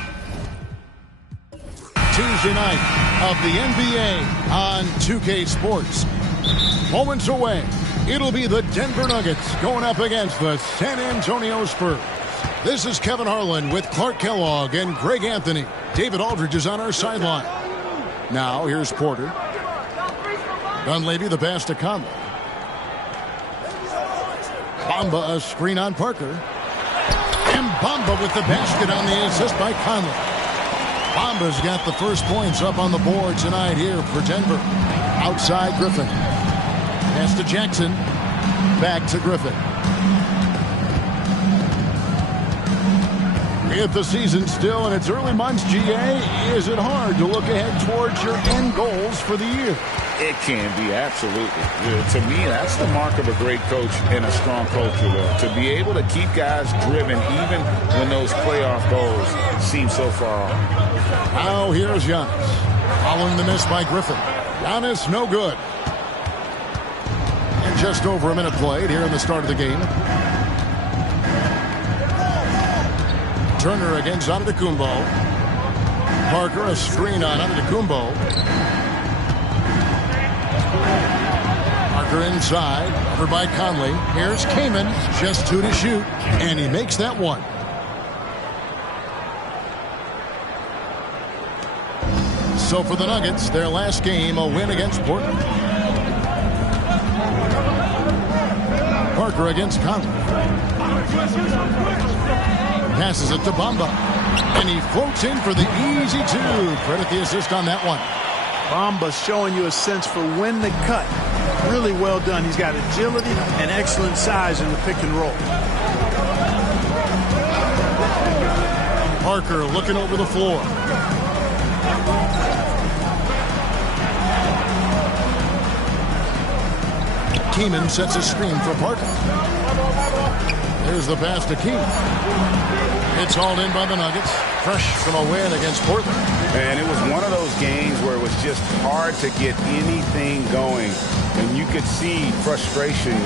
Tuesday night of the NBA on 2K Sports. Moments away, it'll be the Denver Nuggets going up against the San Antonio Spurs. This is Kevin Harlan with Clark Kellogg and Greg Anthony. David Aldridge is on our sideline. Now, here's Porter. Dunleavy, the pass to Conley. Bamba, a screen on Parker. And Bamba with the basket on the assist by Conley. Bamba's got the first points up on the board tonight here for Denver. Outside Griffin. Pass to Jackson. Back to Griffin. If the season's still in its early months, GA, is it hard to look ahead towards your end goals for the year? It can be, absolutely. To me, that's the mark of a great coach and a strong culture, though. To be able to keep guys driven even when those playoff goals seem so far off. Now here's Giannis. Following the miss by Griffin. Giannis, no good. Just over a minute played here in the start of the game. Turner against Antetokounmpo. Parker, a screen on Antetokounmpo. Parker inside, over by Conley. Here's Kaman, just 2 to shoot, and he makes that one. So for the Nuggets, their last game, a win against Portland. Parker against Conley. Passes it to Bamba. And he floats in for the easy 2. Credit the assist on that one. Bamba's showing you a sense for when to cut. Really well done. He's got agility and excellent size in the pick and roll. Parker looking over the floor. Keeman sets a screen for Parker. There's the pass to Keeman. It's hauled in by the Nuggets. Fresh from a win against Portland. And it was one of those games where it was just hard to get anything going. And you could see frustration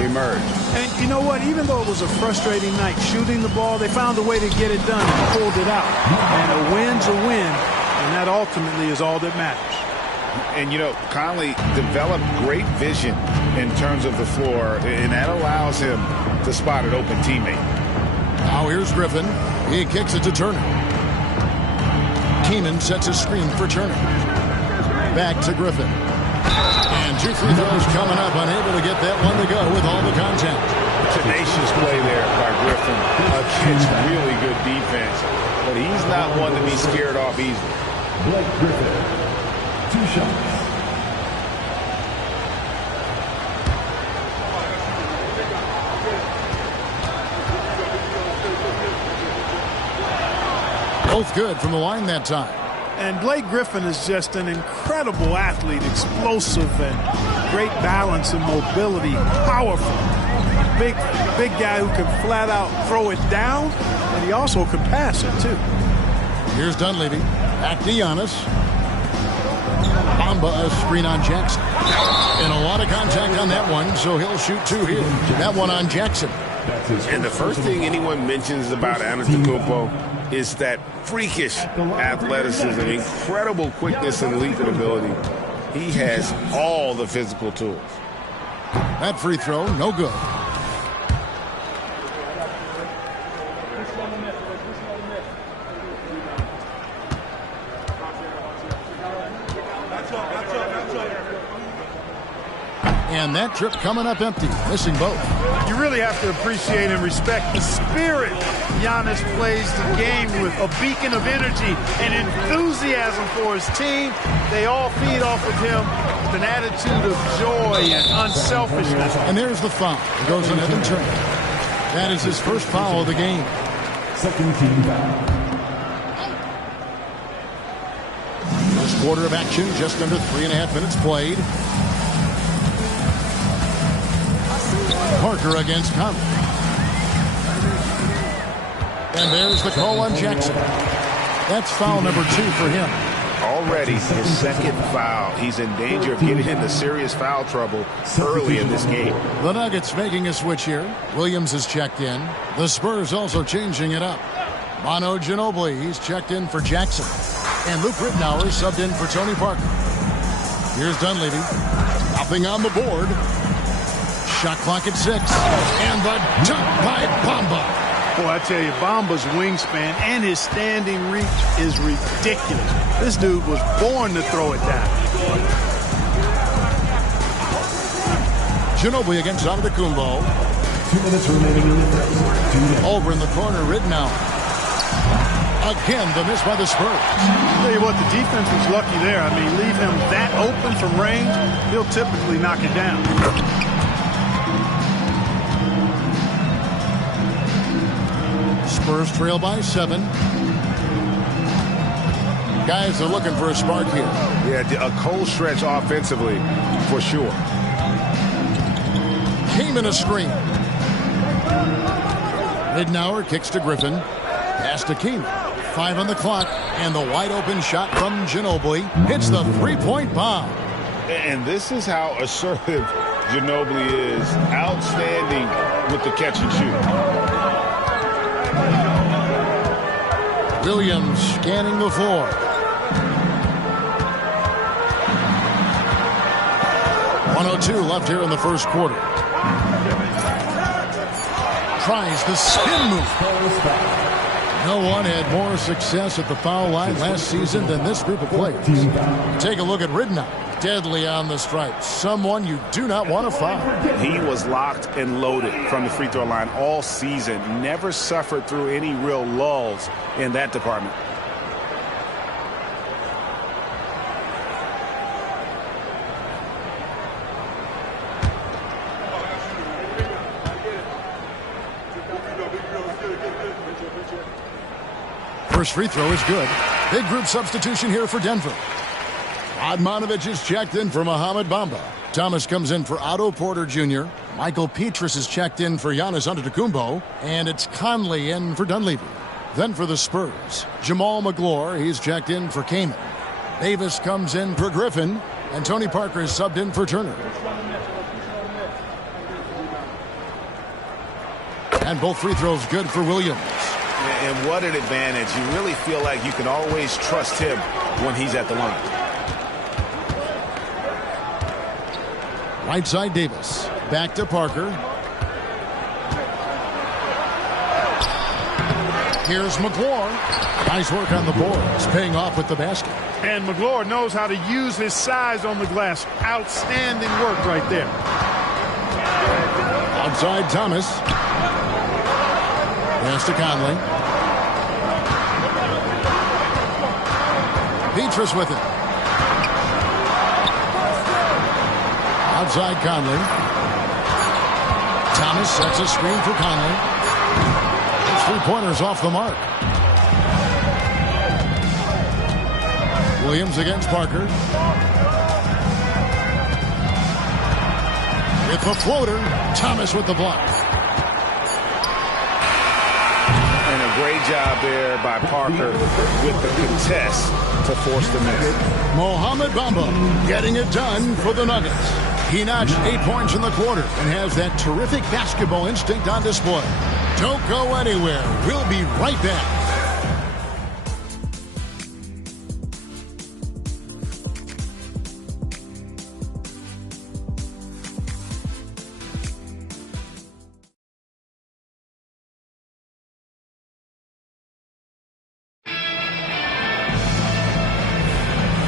emerge. And you know what? Even though it was a frustrating night shooting the ball, they found a way to get it done and pulled it out. And a win's a win, and that ultimately is all that matters. And, you know, Conley developed great vision in terms of the floor, and that allows him to spot an open teammate. Now here's Griffin. He kicks it to Turner. Keeman sets a screen for Turner. Back to Griffin. And 2 free throws coming up, unable to get that one to go with all the contact. Tenacious play there by Griffin against really good defense. But he's not one to be scared off easily. Blake Griffin, 2 shots. Both good from the line that time. And Blake Griffin is just an incredible athlete, explosive and great balance and mobility, powerful. Big guy who can flat out throw it down, and he also can pass it too. Here's Dunleavy. Back to Giannis. Bamba a screen on Jackson. And a lot of contact on that one, so he'll shoot 2 here. That one on Jackson. And the first thing anyone mentions about Antetokounmpo is that freakish athleticism, incredible quickness and leaping ability. He has all the physical tools. That free throw, no good. And that trip coming up empty, missing both. You really have to appreciate and respect the spirit Giannis plays the game with, a beacon of energy and enthusiasm for his team. They all feed off of him with an attitude of joy and unselfishness. And there's the foul. It goes on Evan Turner. That is his first foul of the game. Second team foul. First quarter of action, just under 3.5 minutes played. Parker against Conley. And there's the call on Jackson. That's foul number 2 for him. Already his second foul. He's in danger of getting into serious foul trouble early in this game. The Nuggets making a switch here. Williams is checked in. The Spurs also changing it up. Manu Ginobili, he's checked in for Jackson. And Luke Rittenauer subbed in for Tony Parker. Here's Dunleavy. Nothing on the board. Shot clock at 6. And the dunk by Bamba. Boy, I tell you, Bamba's wingspan and his standing reach is ridiculous. This dude was born to throw it down. Ginobili against Antetokounmpo. 2 minutes remaining in the first. Over in the corner, Rittenauer. Again, the miss by the Spurs. I'll tell you what, the defense was lucky there. I mean, leave him that open from range, he'll typically knock it down. Spurs trail by 7. Guys are looking for a spark here. Yeah, a cold stretch offensively, for sure. Kaman a screen. Rittenauer kicks to Griffin. Pass to Kaman. 5 on the clock. And the wide open shot from Ginobili hits the 3-point bomb. And this is how assertive Ginobili is. Outstanding with the catch and shoot. Williams scanning the floor. .102 left here in the first quarter. Tries the spin move. No one had more success at the foul line last season than this group of players. Take a look at Ridnow. Deadly on the stripe. Someone you do not want to foul. He was locked and loaded from the free throw line all season. Never suffered through any real lulls in that department. First free throw is good. Big group substitution here for Denver. Admonovich is checked in for Mohamed Bamba. Thomas comes in for Otto Porter Jr. Michael Petrus is checked in for Giannis Antetokounmpo. And it's Conley in for Dunleavy. Then for the Spurs, Jamal McGlure, he's checked in for Kaman. Davis comes in for Griffin. And Tony Parker is subbed in for Turner. And both free throws good for Williams. And what an advantage. You really feel like you can always trust him when he's at the line. Right side Davis. Back to Parker. Here's McGlure. Nice work on the boards. Paying off with the basket. And McGlure knows how to use his size on the glass. Outstanding work right there. Outside Thomas. Pass to Conley. Petrus with it. Outside Conley. Thomas sets a screen for Conley. Those three-pointers off the mark. Williams against Parker. With the floater. Thomas with the block. And a great job there by Parker with the contest to force the miss. Mohamed Bamba getting it done for the Nuggets. He notched 8 points in the quarter and has that terrific basketball instinct on display. Don't go anywhere. We'll be right back.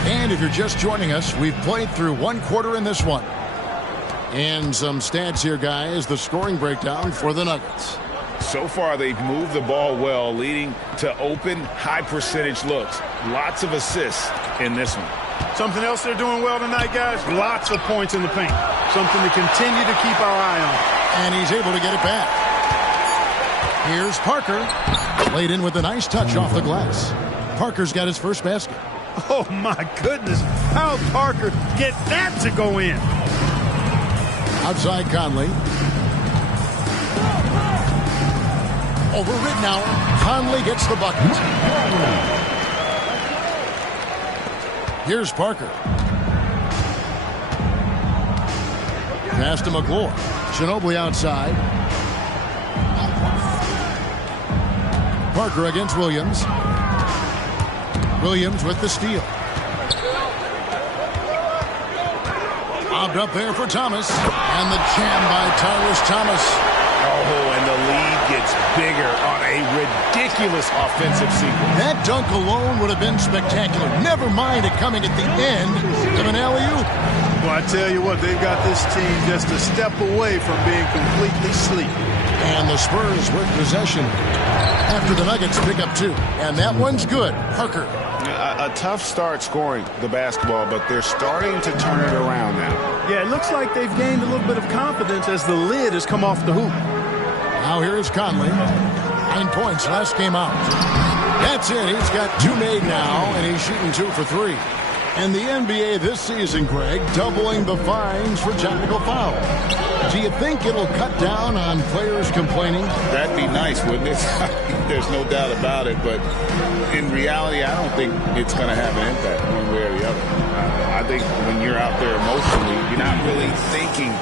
And if you're just joining us, we've played through one quarter in this one. And some stats here, guys. The scoring breakdown for the Nuggets. So far, they've moved the ball well, leading to open, high-percentage looks. Lots of assists in this one. Something else they're doing well tonight, guys. Lots of points in the paint. Something to continue to keep our eye on. And he's able to get it back. Here's Parker. Laid in with a nice touch off the glass. Parker's got his first basket. Oh, my goodness. How'd Parker get that to go in? Outside Conley. Over Ridnow. Conley gets the bucket. Here's Parker. Pass to McGlure. Ginobili outside. Parker against Williams. Williams with the steal. Bobbed up there for Thomas. And the jam by Tyrus Thomas. Oh, and the lead gets bigger on a ridiculous offensive sequence. That dunk alone would have been spectacular. Never mind it coming at the end of an alley-oop. Well, I tell you what, they've got this team just a step away from being completely asleep. And the Spurs with possession after the Nuggets pick up two. And that one's good. Parker. A tough start scoring the basketball, but they're starting to turn it around now. Yeah, it looks like they've gained a little bit of confidence as the lid has come off the hoop. Now here is Conley. 9 points last game out. That's it. He's got two made now, and he's shooting 2 for 3. And the NBA this season, Greg, doubling the fines for technical foul. Do you think it'll cut down on players complaining? That'd be nice, wouldn't it? There's no doubt about it. But in reality, I don't think it's going to have an impact one way or the other. I think when you're out there emotionally, you're not really thinking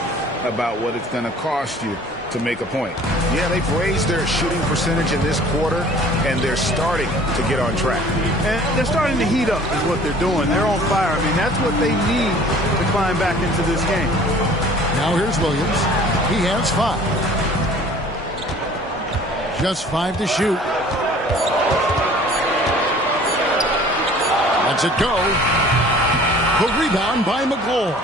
about what it's going to cost you to make a point. Yeah, they've raised their shooting percentage in this quarter, and they're starting to get on track. And they're starting to heat up is what they're doing. They're on fire. I mean, that's what they need to climb back into this game. Now here's Williams. He has 5. Just 5 to shoot. Lets it go. The rebound by McClure.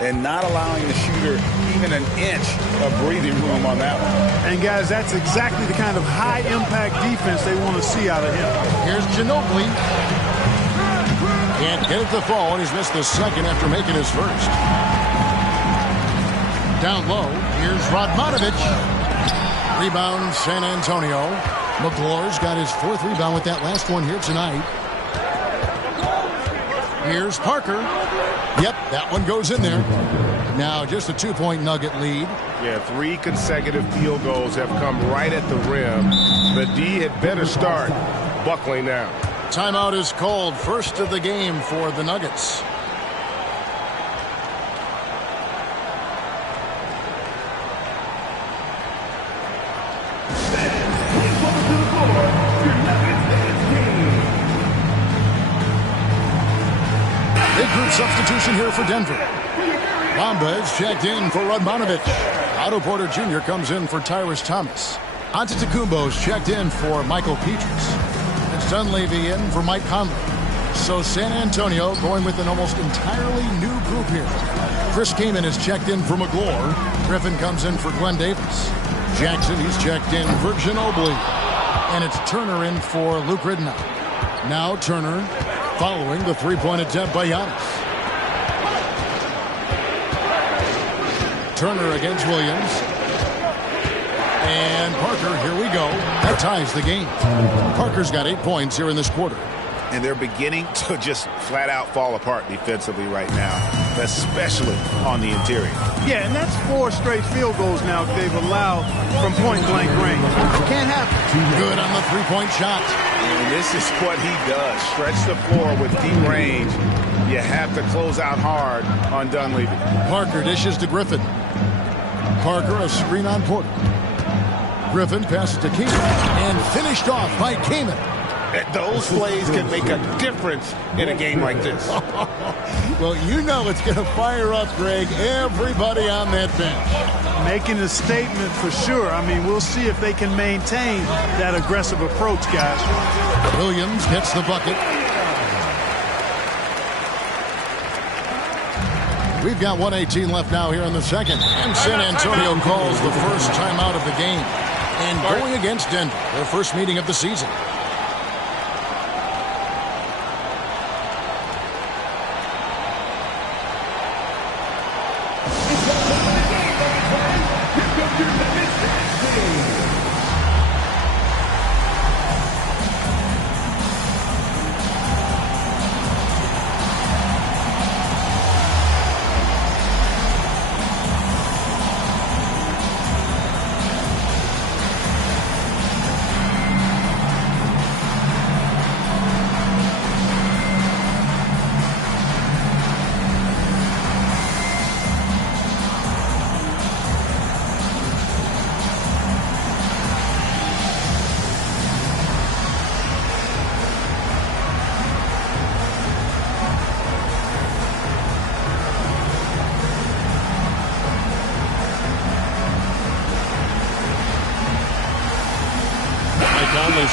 And not allowing the shooter even an inch of breathing room on that one. And, guys, that's exactly the kind of high-impact defense they want to see out of him. Here's Ginobili. Can't get it to fall, and he's missed the second after making his first. Down low, here's Radmanovic. Rebound, San Antonio. McClure's got his 4th rebound with that last one here tonight. Here's Parker. Yep, that one goes in there. Now just a 2-point Nugget lead. Yeah, 3 consecutive field goals have come right at the rim. The D had better start buckling down. Timeout is called, first of the game for the Nuggets. Group substitution here for Denver. Bamba is checked in for Radmanovic. Otto Porter Jr. comes in for Tyrese Thomas. Antetokounmpo is checked in for Michael Petrus. It's Dunleavy in for Mike Conley. So San Antonio going with an almost entirely new group here. Chris Kaman is checked in for McClure. Griffin comes in for Glenn Davis. Jackson, he's checked in for Ginobili. And it's Turner in for Luke Ridnow. Now Turner following the 3-point attempt by Giannis. Turner against Williams. And Parker, here we go. That ties the game. Parker's got 8 points here in this quarter. And they're beginning to just flat out fall apart defensively right now, especially on the interior. Yeah, and that's 4 straight field goals now they've allowed from point-blank range. Can't happen. Good on the 3-point shot. And this is what he does. Stretch the floor with deep range. You have to close out hard on Dunleavy. Parker dishes to Griffin. Parker a screen on Porter. Griffin passes to Kaman and finished off by Kaman. Those plays can make a difference in a game like this. Well, you know it's going to fire up, Greg, everybody on that bench. Making a statement for sure. I mean, we'll see if they can maintain that aggressive approach, guys. Williams gets the bucket. We've got 1:18 left now here in the second. And San Antonio calls the first timeout of the game. And going against Denver, their first meeting of the season.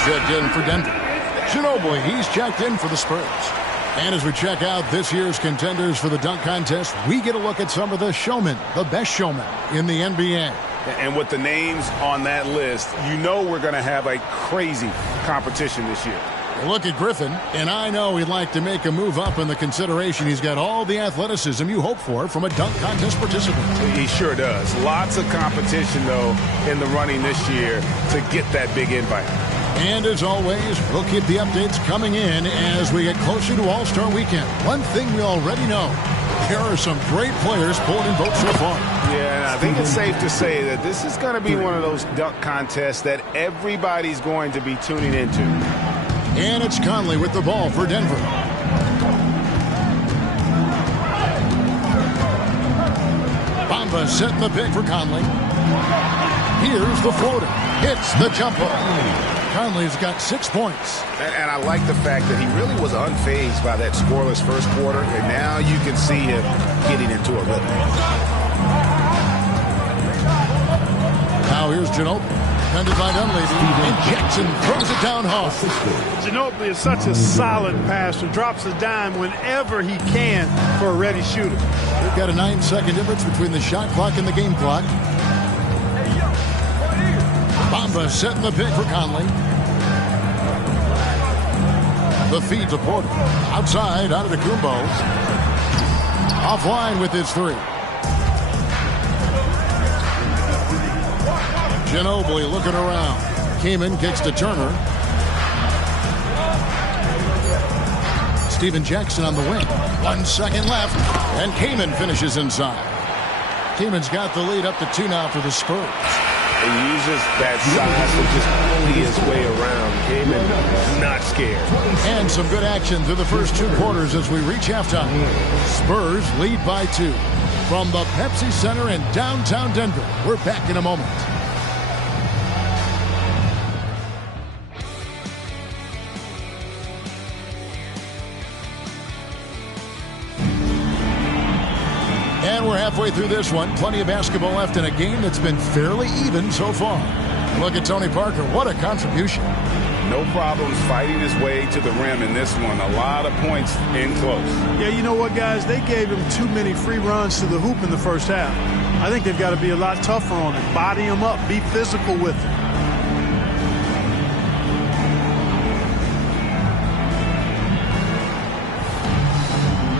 Checked in for Denver. Ginobili, he's checked in for the Spurs. And as we check out this year's contenders for the dunk contest, we get a look at some of the showmen, the best showmen in the NBA. And with the names on that list, you know we're going to have a crazy competition this year. Look at Griffin, and I know he'd like to make a move up in the consideration. He's got all the athleticism you hope for from a dunk contest participant. He sure does. Lots of competition, though, in the running this year to get that big invite. And as always, we'll keep the updates coming in as we get closer to All-Star Weekend. One thing we already know, there are some great players pulling in votes so far. Yeah, and I think it's safe to say that this is going to be one of those dunk contests that everybody's going to be tuning into. And it's Conley with the ball for Denver. Bamba setting the pick for Conley. Here's the floater. Hits the jumper. Conley's got 6 points. And I like the fact that he really was unfazed by that scoreless first quarter, and now you can see him getting into a rhythm. Now here's Ginobili. Defended by Dunleavy. And Jackson throws it down hard. Ginobili is such a solid passer. Drops a dime whenever he can for a ready shooter. We've got a 9-second difference between the shot clock and the game clock. Bamba setting the pick for Conley. The feed to Porter. Outside, out of the Kumbo. Offline with his three. Ginobili looking around. Kaman kicks to Turner. Steven Jackson on the wing. 1 second left. And Kaman finishes inside. Kaman's got the lead up to 2 now for the Spurs. He uses that size to just bully his way around. Kaman not scared. And some good action through the first 2 quarters as we reach halftime. Spurs lead by 2. From the Pepsi Center in downtown Denver. We're back in a moment. And we're halfway through this one. Plenty of basketball left in a game that's been fairly even so far. Look at Tony Parker. What a contribution. No problems fighting his way to the rim in this one. A lot of points in close. Yeah, you know what, guys? They gave him too many free runs to the hoop in the first half. I think they've got to be a lot tougher on him. Body him up. Be physical with him.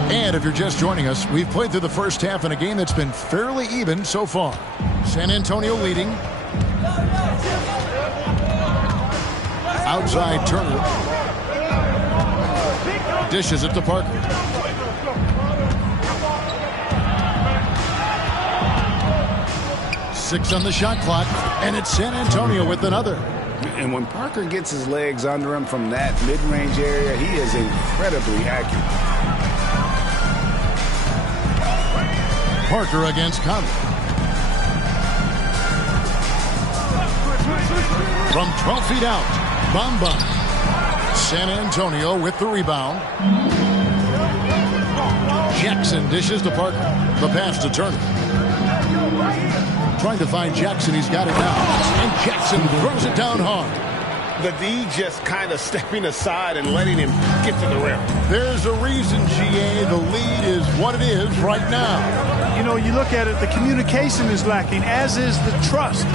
And if you're just joining us, we've played through the first half in a game that's been fairly even so far. San Antonio leading. Outside Turner. Dishes it to Parker. Six on the shot clock, and it's San Antonio with another. And when Parker gets his legs under him from that mid-range area, he is incredibly accurate. Parker against Conley. From 12 feet out, Bamba. San Antonio with the rebound. Jackson dishes to Parker. The pass to Turner. Trying to find Jackson. He's got it now. And Jackson throws it down hard. The D just kind of stepping aside and letting him get to the rim. There's a reason, GA. The lead is what it is right now. You know, you look at it, the communication is lacking, as is the trust.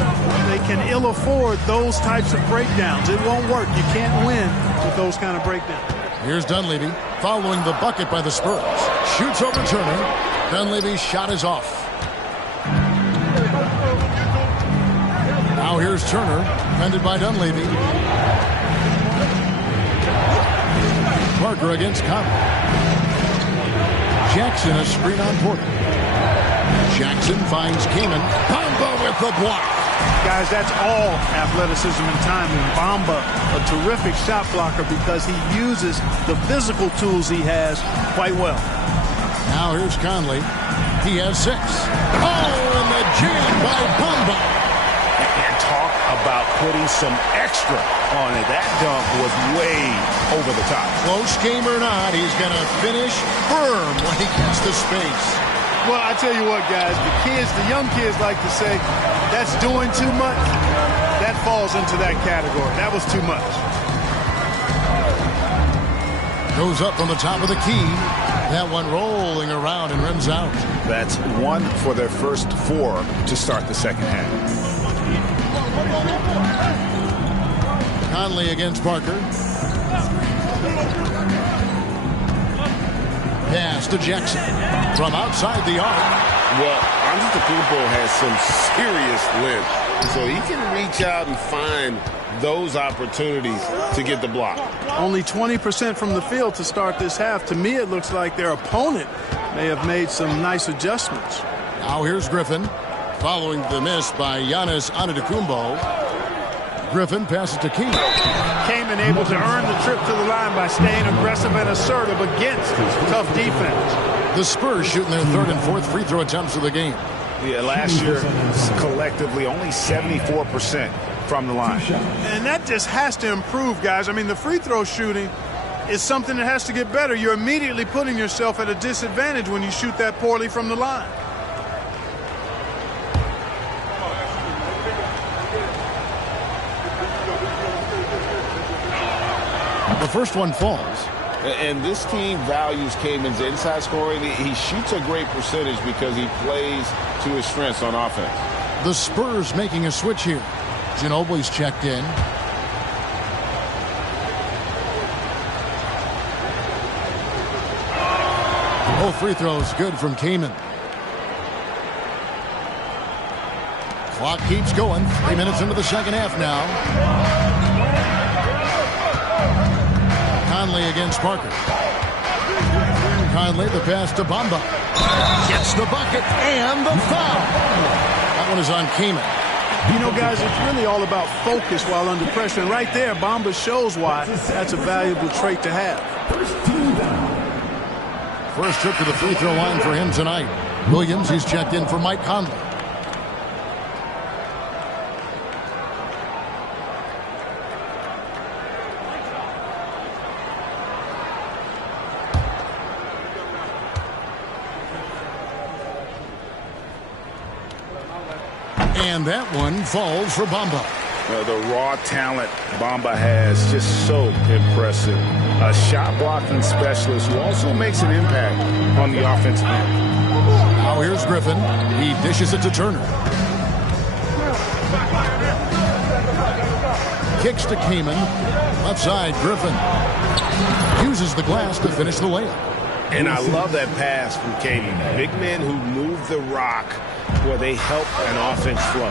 They can ill afford those types of breakdowns. It won't work. You can't win with those kind of breakdowns. Here's Dunleavy following the bucket by the Spurs. Shoots over Turner. Dunleavy's shot is off. Now here's Turner, defended by Dunleavy. Parker against Conley. Jackson a screen on Porter. Jackson finds Kaman. Bamba with the block. Guys, that's all athleticism and timing. Bamba, a terrific shot blocker because he uses the physical tools he has quite well. Now here's Conley. He has 6. Oh, and the jam by Bamba. And talk about putting some extra on it. That dunk was way over the top. Close game or not, he's going to finish firm when he gets the space. Well, I tell you what, guys, the young kids like to say, that's doing too much. That falls into that category. That was too much. Goes up from the top of the key. That one rolling around and rims out. That's 1 for their first 4 to start the second half. Conley against Parker. Pass to Jackson. From outside the arc. Well, Antetokounmpo has some serious length, so he can reach out and find those opportunities to get the block. Only 20% from the field to start this half. To me, it looks like their opponent may have made some nice adjustments. Now here's Griffin, following the miss by Giannis Antetokounmpo. Griffin passes to Kaman. Kaman able to earn the trip to the line by staying aggressive and assertive against tough defense. The Spurs shooting their third and fourth free throw attempts of the game. Yeah, last year, collectively, only 74% from the line. And that just has to improve, guys. I mean, the free throw shooting is something that has to get better. You're immediately putting yourself at a disadvantage when you shoot that poorly from the line. The first one falls. And this team values Kaman's inside scoring. He shoots a great percentage because he plays to his strengths on offense. The Spurs making a switch here. Ginobili's checked in. Both free throws good from Kaman. Clock keeps going. 3 minutes into the second half now. Conley against Parker. Conley, the pass to Bamba. Gets the bucket and the foul. That one is on Kaman. You know, guys, it's really all about focus while under pressure. And right there, Bamba shows why that's a valuable trait to have. First trip to the free throw line for him tonight. Williams, he's checked in for Mike Conley. And that one falls for Bamba. The raw talent Bamba has, just so impressive. A shot blocking specialist who also makes an impact on the offensive end. Now here's Griffin. He dishes it to Turner. Kicks to Kaman. Left side, Griffin. Uses the glass to finish the layup. And I love that pass from Kaman. Big men who move the rock where they help an offense flow.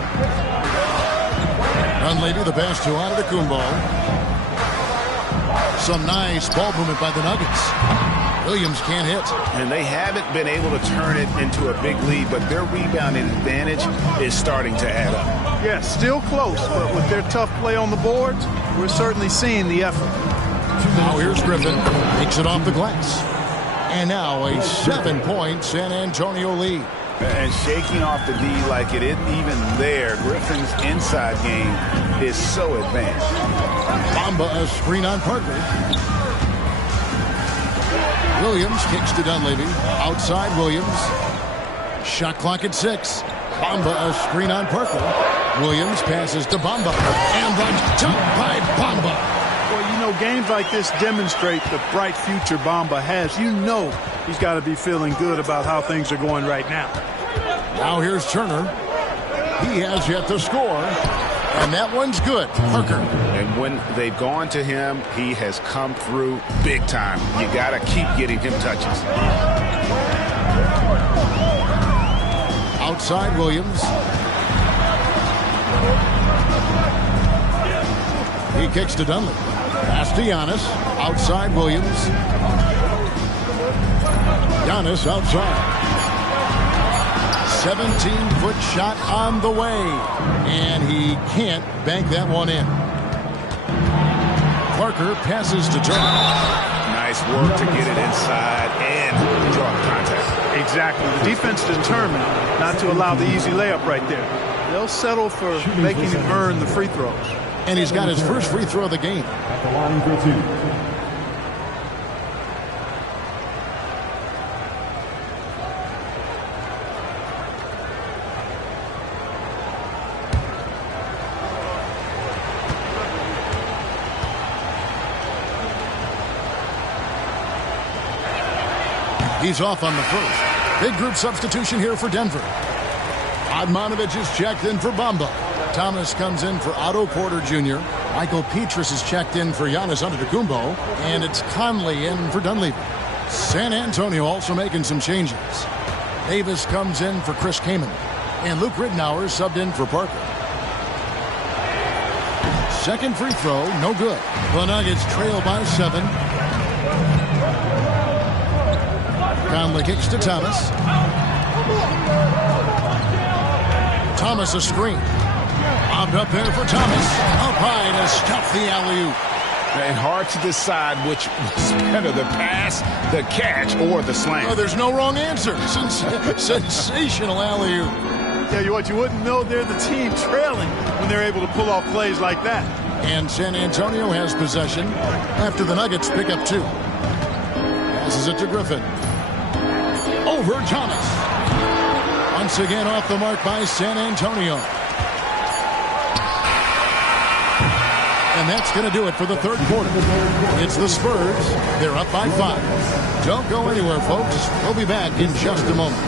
Dunleavy, the pass to Antetokounmpo. Some nice ball movement by the Nuggets. Williams can't hit. And they haven't been able to turn it into a big lead, but their rebounding advantage is starting to add up. Yeah, still close, but with their tough play on the boards, we're certainly seeing the effort. Now here's Griffin. Takes it off the glass. And now a 7-point San Antonio lead. And shaking off the D like it isn't even there. Griffin's inside game is so advanced. Bamba a screen on Parker. Williams kicks to Dunleavy. Outside Williams. Shot clock at 6. Bamba a screen on Parker. Williams passes to Bamba. And the dunk by Bamba. Well, you know, games like this demonstrate the bright future Bamba has. You know he's got to be feeling good about how things are going right now. Now here's Turner. He has yet to score. And that one's good. Parker. And when they've gone to him, he has come through big time. You got to keep getting him touches. Outside Williams. He kicks to Dunley. Pass to Giannis. Outside Williams. Giannis outside. 17-foot shot on the way. And he can't bank that one in. Parker passes to Turner. Nice work to get it inside and draw contact. Exactly. The defense determined not to allow the easy layup right there. They'll settle for making him earn the free throws. And he's got his first free throw of the game. At the line for 2. He's off on the first. Big group substitution here for Denver. Admonovich is checked in for Bamba. Thomas comes in for Otto Porter Jr. Michael Petrus is checked in for Giannis Antetokounmpo. And it's Conley in for Dunleavy. San Antonio also making some changes. Davis comes in for Chris Kaman. And Luke Ridnour subbed in for Parker. Second free throw, no good. The Nuggets trail by 7. Conley kicks to Thomas. Thomas a screen. Bobbed up there for Thomas. Up high to stuff the alley-oop. And hard to decide which was better, the pass, the catch, or the slam. Oh, there's no wrong answer. Sensational alley-oop. Tell you what, you wouldn't know they're the team trailing when they're able to pull off plays like that. And San Antonio has possession after the Nuggets pick up 2. Passes it to Griffin. Over Thomas. Once again off the mark by San Antonio. And that's going to do it for the third quarter. It's the Spurs. They're up by 5. Don't go anywhere, folks. We'll be back in just a moment.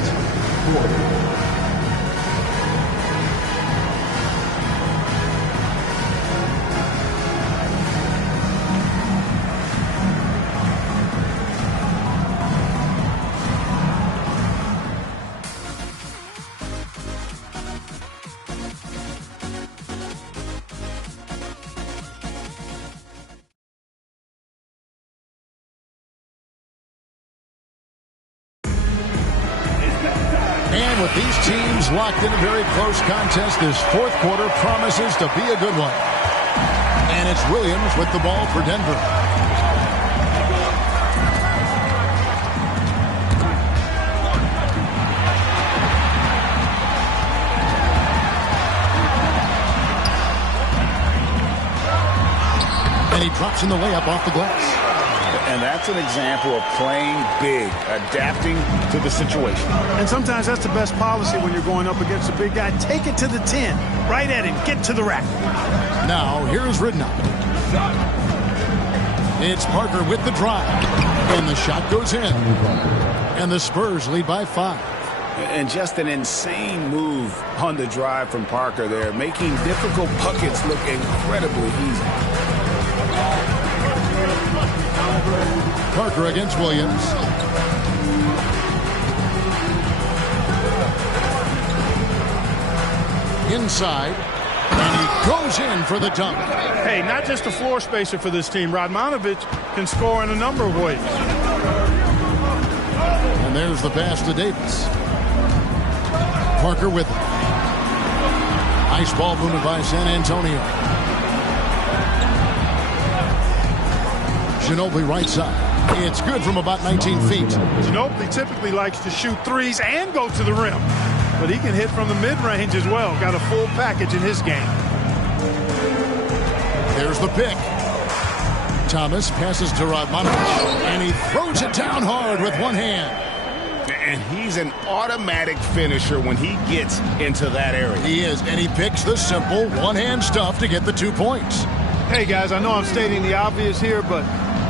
And with these teams locked in a very close contest, this fourth quarter promises to be a good one. And it's Williams with the ball for Denver. And he drops in the layup off the glass. And that's an example of playing big, adapting to the situation. And sometimes that's the best policy when you're going up against a big guy. Take it to the 10. Right at him. Get to the rack. Now, here's Ridnour. It's Parker with the drive. And the shot goes in. And the Spurs lead by 5. And just an insane move on the drive from Parker there, making difficult buckets look incredibly easy. Parker against Williams. Inside. And he goes in for the dunk. Hey, not just a floor spacer for this team. Radmanovic can score in a number of ways. And there's the pass to Davis. Parker with it. Nice ball movement by San Antonio. Ginobili right side. It's good from about 19 feet. Ginobili typically likes to shoot threes and go to the rim. But he can hit from the mid-range as well. Got a full package in his game. There's the pick. Thomas passes to Radmanovic. And he throws it down hard with one hand. And he's an automatic finisher when he gets into that area. He is. And he picks the simple one-hand stuff to get the 2 points. Hey, guys, I know I'm stating the obvious here, but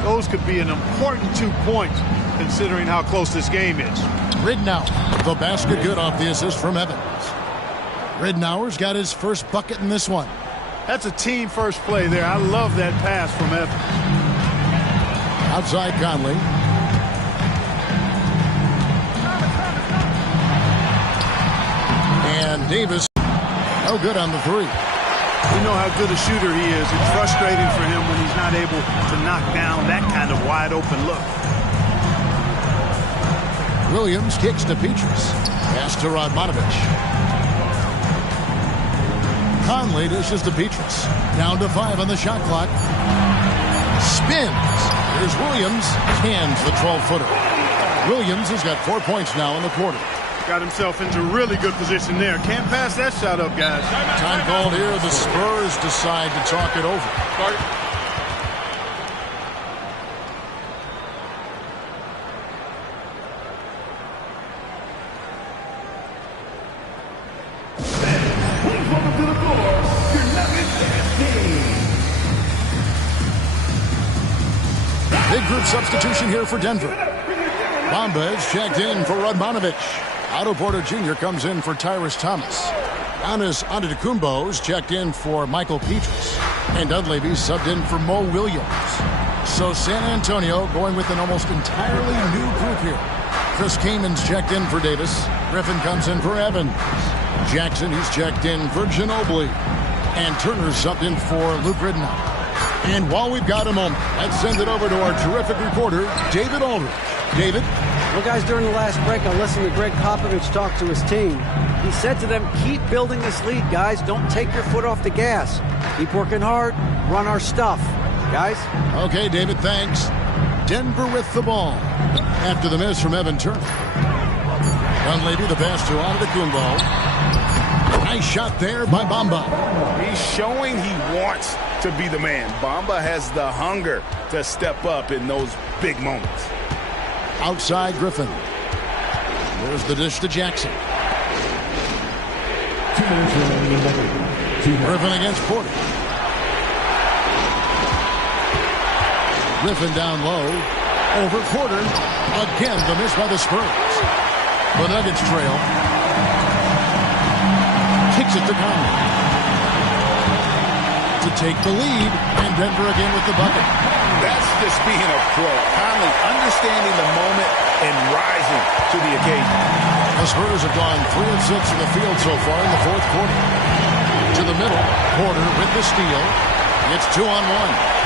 those could be an important 2 points considering how close this game is. Ridnour, the basket good off the assist from Evans. Ridnour's got his first bucket in this one. That's a team first play there. I love that pass from Evans. Outside Conley. And Davis, no good on the 3. We know how good a shooter he is. It's frustrating for him when he's not able to knock down that kind of wide open look. Williams kicks to Petrus. Pass to Radmanovic. Conley dishes to Petrus. Down to 5 on the shot clock. Spins. Here's Williams. Cans the 12-footer. Williams has got 4 points now in the quarter. Got himself into really good position there. Can't pass that shot up, guys. Time called here. The Spurs decide to talk it over. Please welcome to the floor your Nuggets team. Big group substitution here for Denver. Bamba is checked in for Radmanovic. Otto Porter Jr. comes in for Tyrese Thomas. Giannis Antetokounmpo's checked in for Michael Petrus. And Dunleavy's subbed in for Mo Williams. So San Antonio going with an almost entirely new group here. Chris Kamen's checked in for Davis. Griffin comes in for Evans. Jackson, he's checked in for Ginobili. And Turner's subbed in for Luke Ridnour. And while we've got a moment, let's send it over to our terrific reporter, David Aldridge. David? Well, guys, during the last break, I listened to Greg Popovich talk to his team. He said to them, keep building this lead, guys. Don't take your foot off the gas. Keep working hard. Run our stuff. Guys? Okay, David, thanks. Denver with the ball. After the miss from Evan Turner. Dunleavy, the pass to Antetokounmpo. Nice shot there by Bamba. He's showing he wants to be the man. Bamba has the hunger to step up in those big moments. Outside Griffin. There's the dish to Jackson. 2 minutes remaining in the game. Griffin against Porter. Griffin down low. Over Porter. Again, the miss by the Spurs. The Nuggets trail. Kicks it to Conley. To take the lead. And Denver again with the bucket. That's just being a pro. Conley understanding the moment and rising to the occasion. The Spurs have gone 3 of 6 in the field so far in the fourth quarter. To the middle. Porter with the steal. It's 2-on-1.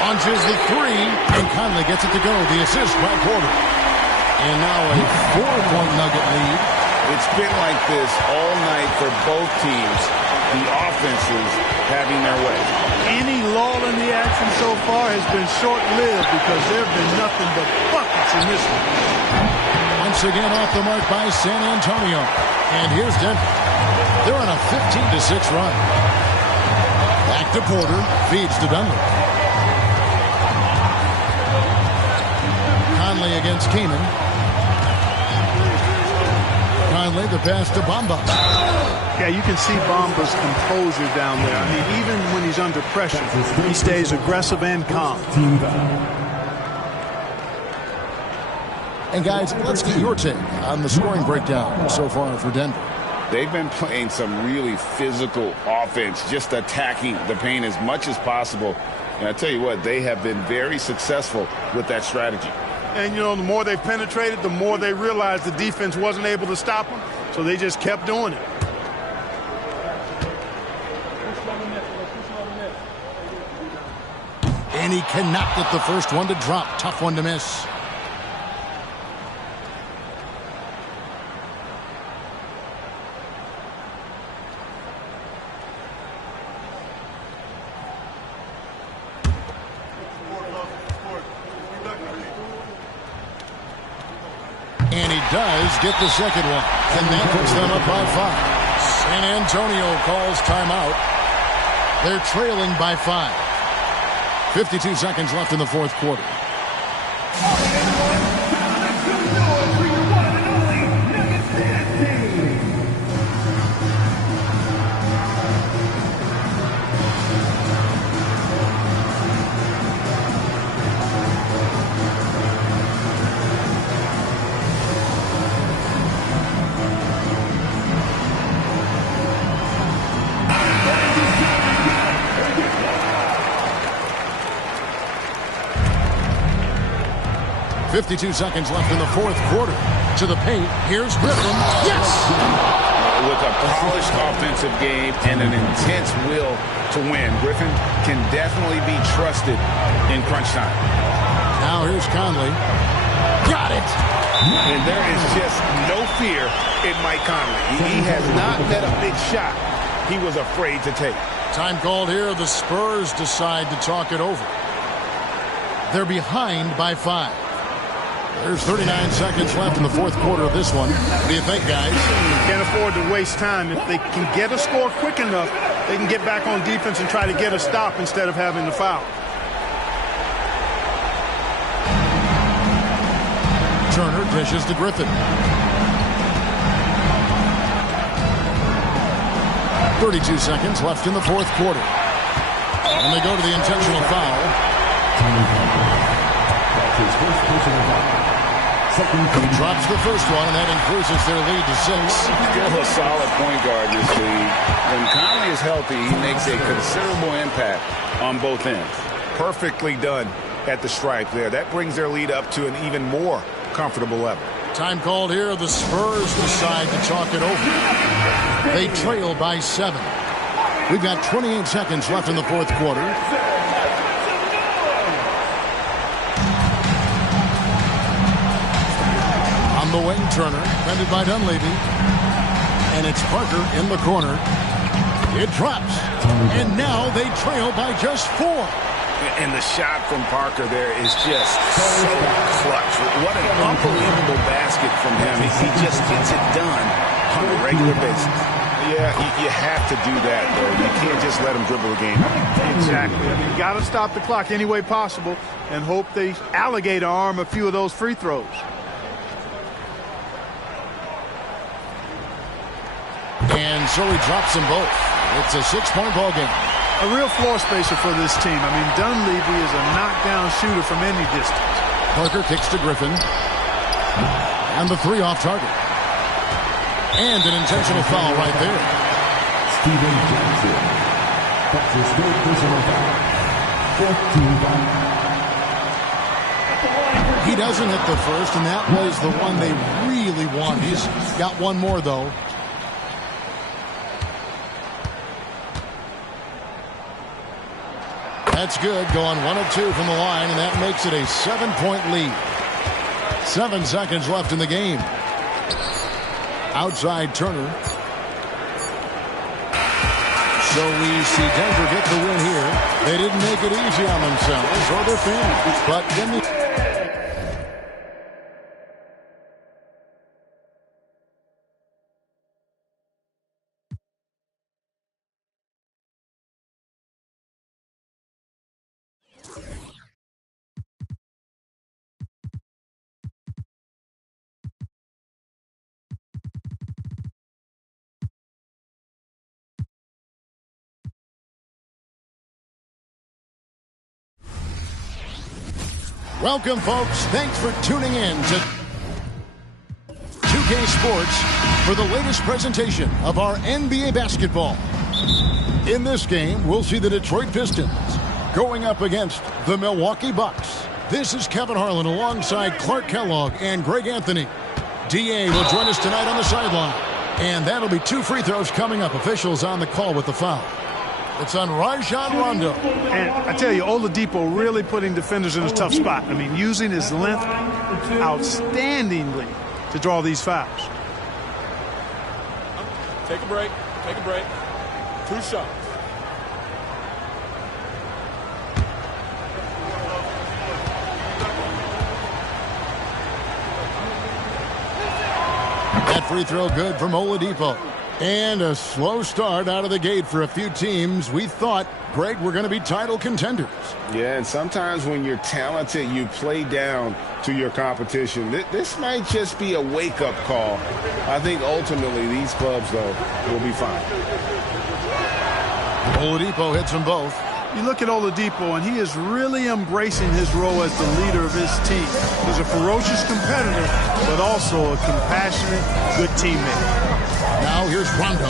Launches the three, and Conley gets it to go. The assist by Porter. And now a 4-point Nugget lead. It's been like this all night for both teams. The offenses having their way. Any lull in the action so far has been short-lived because there have been nothing but buckets in this one. Once again off the mark by San Antonio. And here's Denver. They're on a 15-6 run. Back to Porter. Feeds to Dunleavy. Conley against Kaman. Conley, the pass to Bamba. Yeah, you can see Bamba's composure down there. I mean, even when he's under pressure, he stays aggressive and calm. And guys, let's get your take on the scoring breakdown so far for Denver. They've been playing some really physical offense, just attacking the paint as much as possible. And I tell you what, they have been very successful with that strategy. And, you know, the more they penetrated, the more they realized the defense wasn't able to stop them. So they just kept doing it. And he cannot get the first one to drop. Tough one to miss. And he does get the second one. And that puts them up by 5. San Antonio calls timeout. They're trailing by 5. 52 seconds left in the fourth quarter. .52 seconds left in the fourth quarter. To the paint. Here's Griffin. Yes! With a polished offensive game and an intense will to win, Griffin can definitely be trusted in crunch time. Now here's Conley. Got it! And there is just no fear in Mike Conley. He has not met a big shot he was afraid to take. Time called here. The Spurs decide to talk it over. They're behind by 5. There's 39 seconds left in the fourth quarter of this one. What do you think, guys? Can't afford to waste time. If they can get a score quick enough, they can get back on defense and try to get a stop instead of having the foul. Turner dishes to Griffin. 32 seconds left in the fourth quarter. And they go to the intentional foul. He drops the first one, and that increases their lead to 6. Still a solid point guard this league. When Conley is healthy, he makes a considerable impact on both ends. Perfectly done at the stripe there. That brings their lead up to an even more comfortable level. Time called here. The Spurs decide to talk it over. They trail by 7. We've got 28 seconds left in the fourth quarter. On the wing, Turner, defended by Dunleavy. And it's Parker in the corner. It drops. And now they trail by just 4. And the shot from Parker there is just so clutch. What an unbelievable basket from him. He just gets it done on a regular basis. Yeah, you have to do that, though. You can't just let him dribble the game. Exactly. You got to stop the clock any way possible and hope they alligator arm a few of those free throws. And so he drops them both. It's a 6-point ball game. A real floor spacer for this team. I mean, Dunleavy is a knockdown shooter from any distance. Parker kicks to Griffin. And the 3 off target. And an intentional foul right there. Steven Jackson. That's his third personal foul. 14 He doesn't hit the first, and that was the one they really wanted. He's got one more, though. That's good, going 1 of 2 from the line, and that makes it a 7-point lead. 7 seconds left in the game. Outside Turner. So we see Denver get the win here. They didn't make it easy on themselves or their fans, but then the... Welcome, folks. Thanks for tuning in to 2K Sports for the latest presentation of our NBA basketball. In this game, we'll see the Detroit Pistons going up against the Milwaukee Bucks. This is Kevin Harlan alongside Clark Kellogg and Greg Anthony. DA will join us tonight on the sideline. And that'll be 2 free throws coming up. Officials on the call with the foul. It's on Rajon Rondo. And I tell you, Oladipo really putting defenders in a tough spot. I mean, using his length outstandingly to draw these fouls. Take a break. Take a break. 2 shots. That free throw good from Oladipo. And a slow start out of the gate for a few teams. We thought, Greg, we're going to be title contenders. Yeah, and sometimes when you're talented, you play down to your competition. This might just be a wake-up call. I think ultimately these clubs, though, will be fine. Oladipo hits them both. You look at Oladipo, and he is really embracing his role as the leader of his team. He's a ferocious competitor, but also a compassionate, good teammate. Now here's Rondo.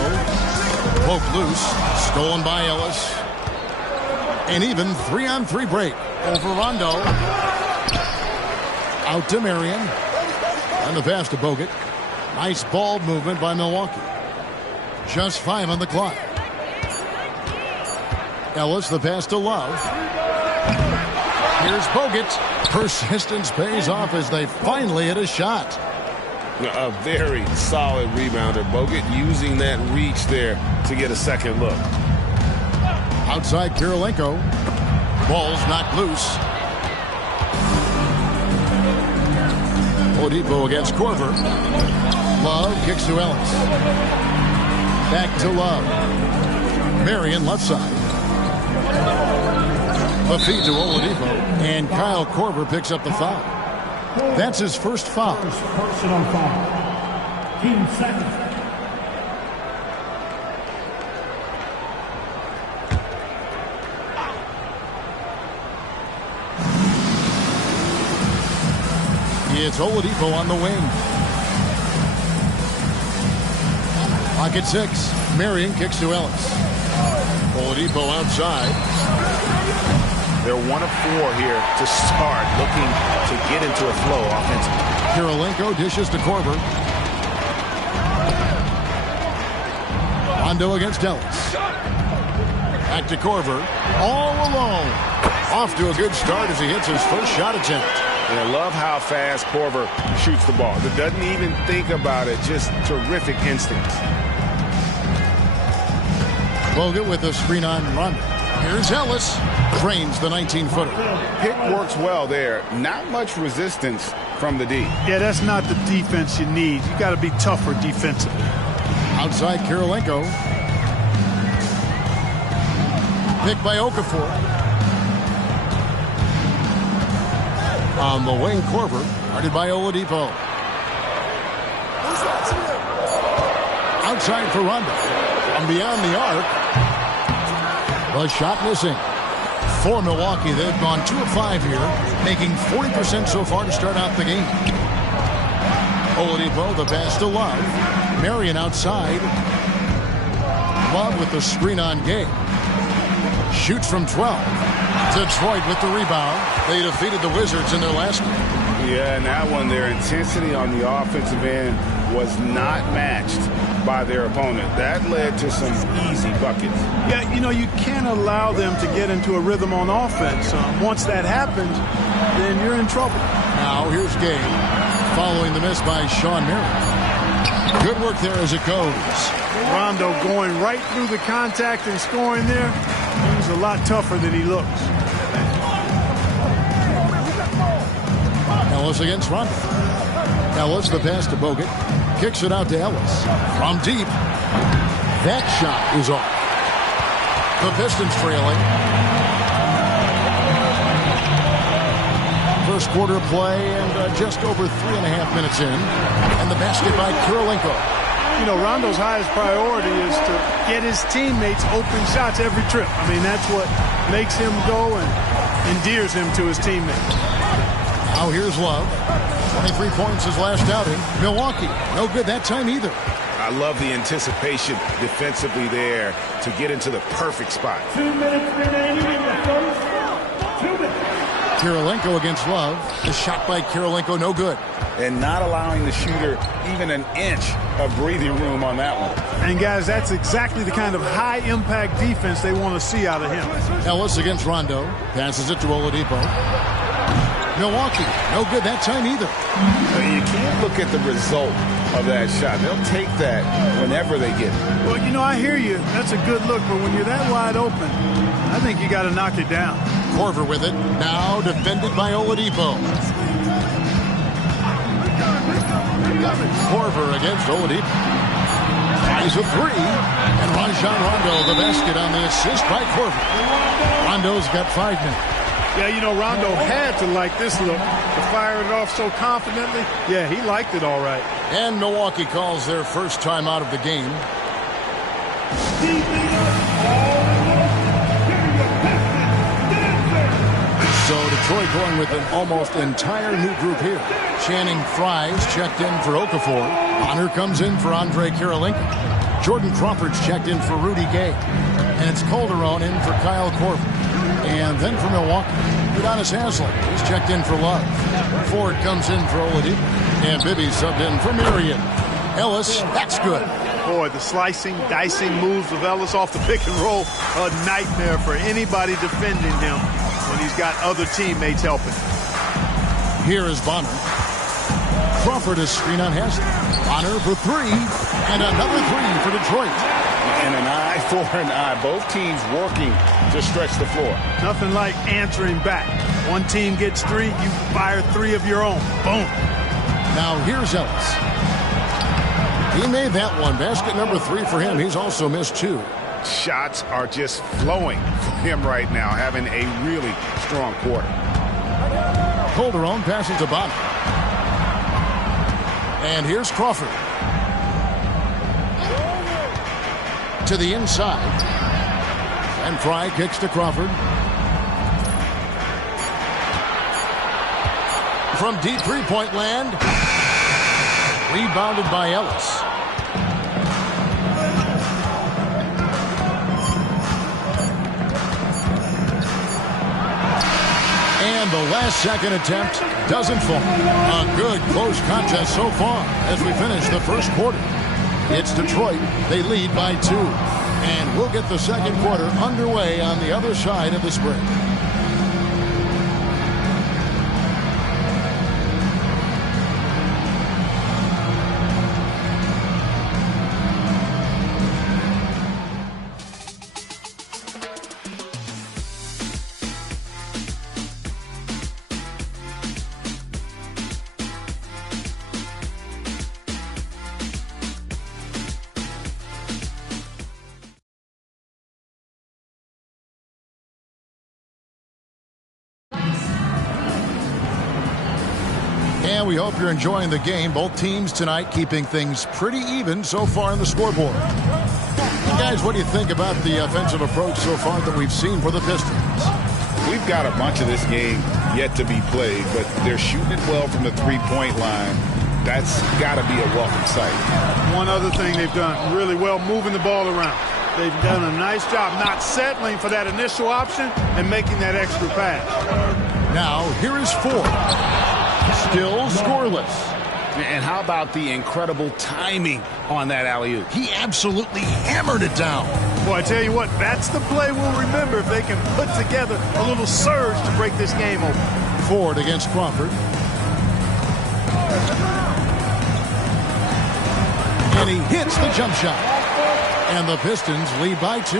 Poke loose. Stolen by Ellis. And even 3-on-3 break over Rondo. Out to Marion. And the pass to Bogut. Nice ball movement by Milwaukee. Just 5 on the clock. Ellis, the pass to Love. Here's Bogut. Persistence pays off as they finally hit a shot. A very solid rebounder. Bogut using that reach there to get a second look. Outside Kirilenko. Ball's knocked loose. Oladipo against Korver. Love kicks to Ellis. Back to Love. Marion left side. The feed to Oladipo. And Kyle Korver picks up the foul. That's his first foul. personal foul. Team second. It's Oladipo on the wing. Pocket 6. Marion kicks to Ellis. Oladipo outside. They're 1 of 4 here to start, looking to get into a flow offensively. Kirilenko dishes to Korver. Rondo against Ellis. Back to Korver. All alone. Off to a good start as he hits his first shot attempt. And I love how fast Korver shoots the ball. He doesn't even think about it. Just terrific instincts. Bogut with a screen on Rondo. Here's Ellis. Drains the 19-footer. Pick works well there. Not much resistance from the D. Yeah, that's not the defense you need. You got to be tougher defensively. Outside Kirilenko. Picked by Okafor. On the wing, Korver. Guarded by Oladipo. Outside for Rondo. From beyond the arc. The shot missing. For Milwaukee, they've gone 2 of 5 here, making 40% so far to start out the game. Oladipo, the pass to Love. Marion outside. Love with the screen on Gay. Shoots from 12. Detroit with the rebound. They defeated the Wizards in their last game. Yeah, and that one, their intensity on the offensive end was not matched by their opponent. That led to some easy buckets. Yeah, you know, you can't allow them to get into a rhythm on offense. Once that happens, then you're in trouble. Now here's Gay, following the miss by Sean Marion. Good work there as it goes. Rondo going right through the contact and scoring there. He's a lot tougher than he looks. Ellis against Rondo. Ellis, the pass to Bogut. Kicks it out to Ellis. From deep. That shot is off. The Pistons trailing. First quarter play and just over 3.5 minutes in. And the basket by Kirilenko. You know, Rondo's highest priority is to get his teammates open shots every trip. I mean, that's what makes him go and endears him to his teammates. Now here's Love. 23 points his last outing. Milwaukee, no good that time either. I love the anticipation defensively there to get into the perfect spot. 2 minutes remaining in the first. 2 minutes. Kirilenko against Love. The shot by Kirilenko, no good. And not allowing the shooter even an inch of breathing room on that one. And, guys, that's exactly the kind of high-impact defense they want to see out of him. Ellis against Rondo. Passes it to Oladipo. Milwaukee, no good that time either. You can't look at the result of that shot. They'll take that whenever they get it. Well, you know, I hear you. That's a good look, but when you're that wide open, I think you got to knock it down. Korver with it. Now defended by Oladipo. Korver against Oladipo. Tries a three. And Rajon Rondo, the basket on the assist by Korver. Rondo's got 5 minutes. Yeah, you know, Rondo had to like this look to fire it off so confidently. Yeah, he liked it all right. And Milwaukee calls their first time out of the game. So Detroit going with an almost entire new group here. Channing Frye's checked in for Okafor. Honor comes in for Andre Kirilenko. Jordan Crawford's checked in for Rudy Gay. And it's Calderon in for Kyle Korver. And then for Milwaukee, Udonis Haslem is checked in for Love. Ford comes in for Oladipo. And Bibby subbed in for Marion. Ellis, that's good. Boy, the slicing, dicing moves of Ellis off the pick and roll, a nightmare for anybody defending him when he's got other teammates helping. Here is Bonner. Crawford is screen on Haslem. Bonner for 3. And another 3 for Detroit. And an eye for an eye. Both teams working to stretch the floor. Nothing like answering back. One team gets 3, you fire 3 of your own. Boom. Now here's Ellis. He made that one. Basket number 3 for him. He's also missed 2. Shots are just flowing for him right now, having a really strong quarter. Calderon passes to Bonner. And here's Crawford. To the inside. And Fry kicks to Crawford. From deep three-point land. Rebounded by Ellis. And the last-second attempt doesn't fall. A good, close contest so far as we finish the first quarter. It's Detroit. They lead by 2. And we'll get the second quarter underway on the other side of this break. And we hope you're enjoying the game. Both teams tonight keeping things pretty even so far on the scoreboard. Guys, what do you think about the offensive approach so far that we've seen for the Pistons? We've got a bunch of this game yet to be played, but they're shooting it well from the three-point line. That's got to be a welcome sight. One other thing they've done really well, moving the ball around. They've done a nice job not settling for that initial option and making that extra pass. Now, here is Ford. Still scoreless. And how about the incredible timing on that alley-oop? He absolutely hammered it down. Boy, I tell you what, that's the play we'll remember if they can put together a little surge to break this game open. Ford against Crawford. And he hits the jump shot. And the Pistons lead by 2.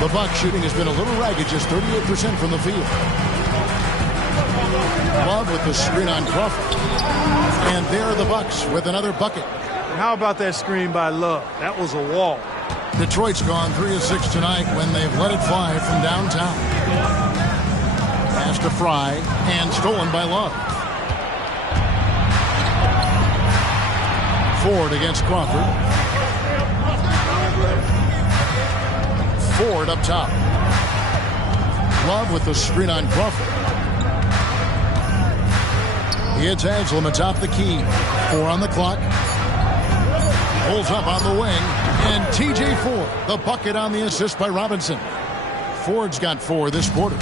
The Bucks shooting has been a little ragged, just 38% from the field. Love with the screen on Crawford. And there are the Bucks with another bucket. And how about that screen by Love? That was a wall. Detroit's gone 3 of 6 tonight when they've let it fly from downtown. Pass to Fry and stolen by Love. Ford against Crawford. Ford up top. Love with the screen on Crawford. He hits Haslam atop the key. 4 on the clock. Holds up on the wing. And TJ Ford, the bucket on the assist by Robinson. Ford's got 4 this quarter.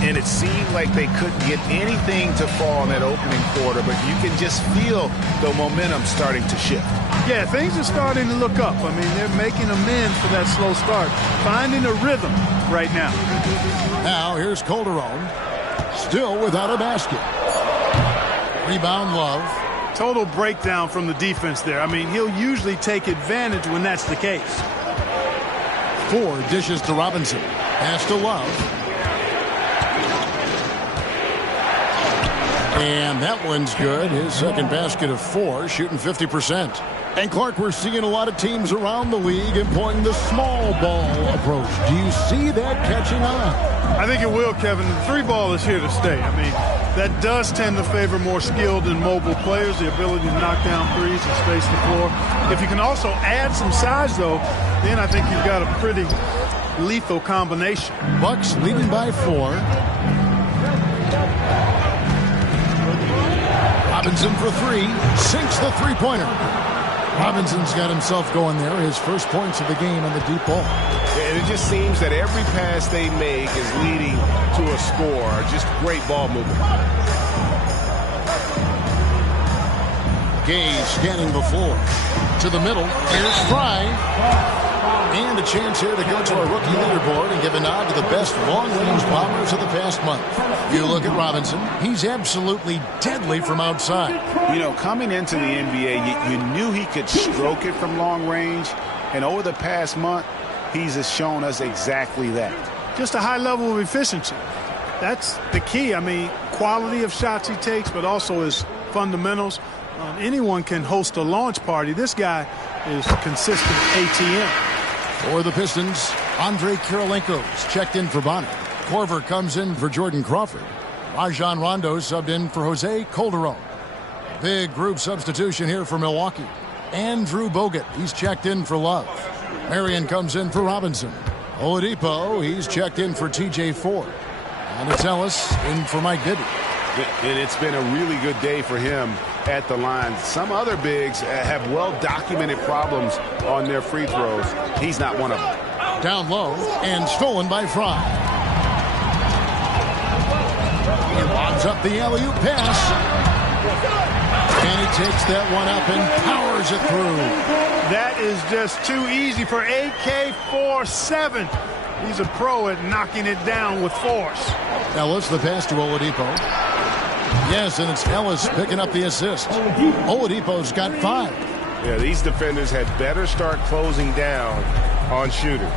And it seemed like they couldn't get anything to fall in that opening quarter, but you can just feel the momentum starting to shift. Yeah, things are starting to look up. I mean, they're making amends for that slow start. Finding a rhythm right now. Now, here's Calderon. Still without a basket. Rebound Love. Total breakdown from the defense there. I mean, he'll usually take advantage when that's the case. Ford dishes to Robinson. Pass to Love. And that one's good. His second basket of 4, shooting 50%. And Clark, we're seeing a lot of teams around the league employing the small ball approach. Do you see that catching on? I think it will, Kevin. The 3-ball is here to stay. I mean, that does tend to favor more skilled and mobile players, the ability to knock down threes and space the floor. If you can also add some size, though, then I think you've got a pretty lethal combination. Bucks leading by 4. Robinson for 3. Sinks the three-pointer. Robinson's got himself going there. His first points of the game on the deep ball. And it just seems that every pass they make is leading to a score. Just great ball movement. Gay scanning the floor. To the middle. Here's Fry. And a chance here to go to our rookie leaderboard and give a nod to the best long-range bombers of the past month. You look at Robinson. He's absolutely deadly from outside. You know, coming into the NBA, you knew he could stroke it from long range. And over the past month, he's shown us exactly that. Just a high level of efficiency. That's the key. I mean, quality of shots he takes, but also his fundamentals. Anyone can host a launch party. This guy is consistent ATM. For the Pistons, Andre Kirilenko's checked in for Bonner. Korver comes in for Jordan Crawford. Rajon Rondo subbed in for Jose Calderon. Big group substitution here for Milwaukee. Andrew Bogut, he's checked in for Love. Marion comes in for Robinson. Oladipo, he's checked in for TJ Ford. And it's Ellis in for Mike Bibby. And it's been a really good day for him at the line. Some other bigs have well-documented problems on their free throws. He's not one of them. Down low and stolen by Fry. Fires up the alley-oop pass. And he takes that one up and powers it through. That is just too easy for AK-47. He's a pro at knocking it down with force. Ellis, the pass to Oladipo. Yes, and it's Ellis picking up the assist. Oladipo's got 5. Yeah, these defenders had better start closing down on shooter.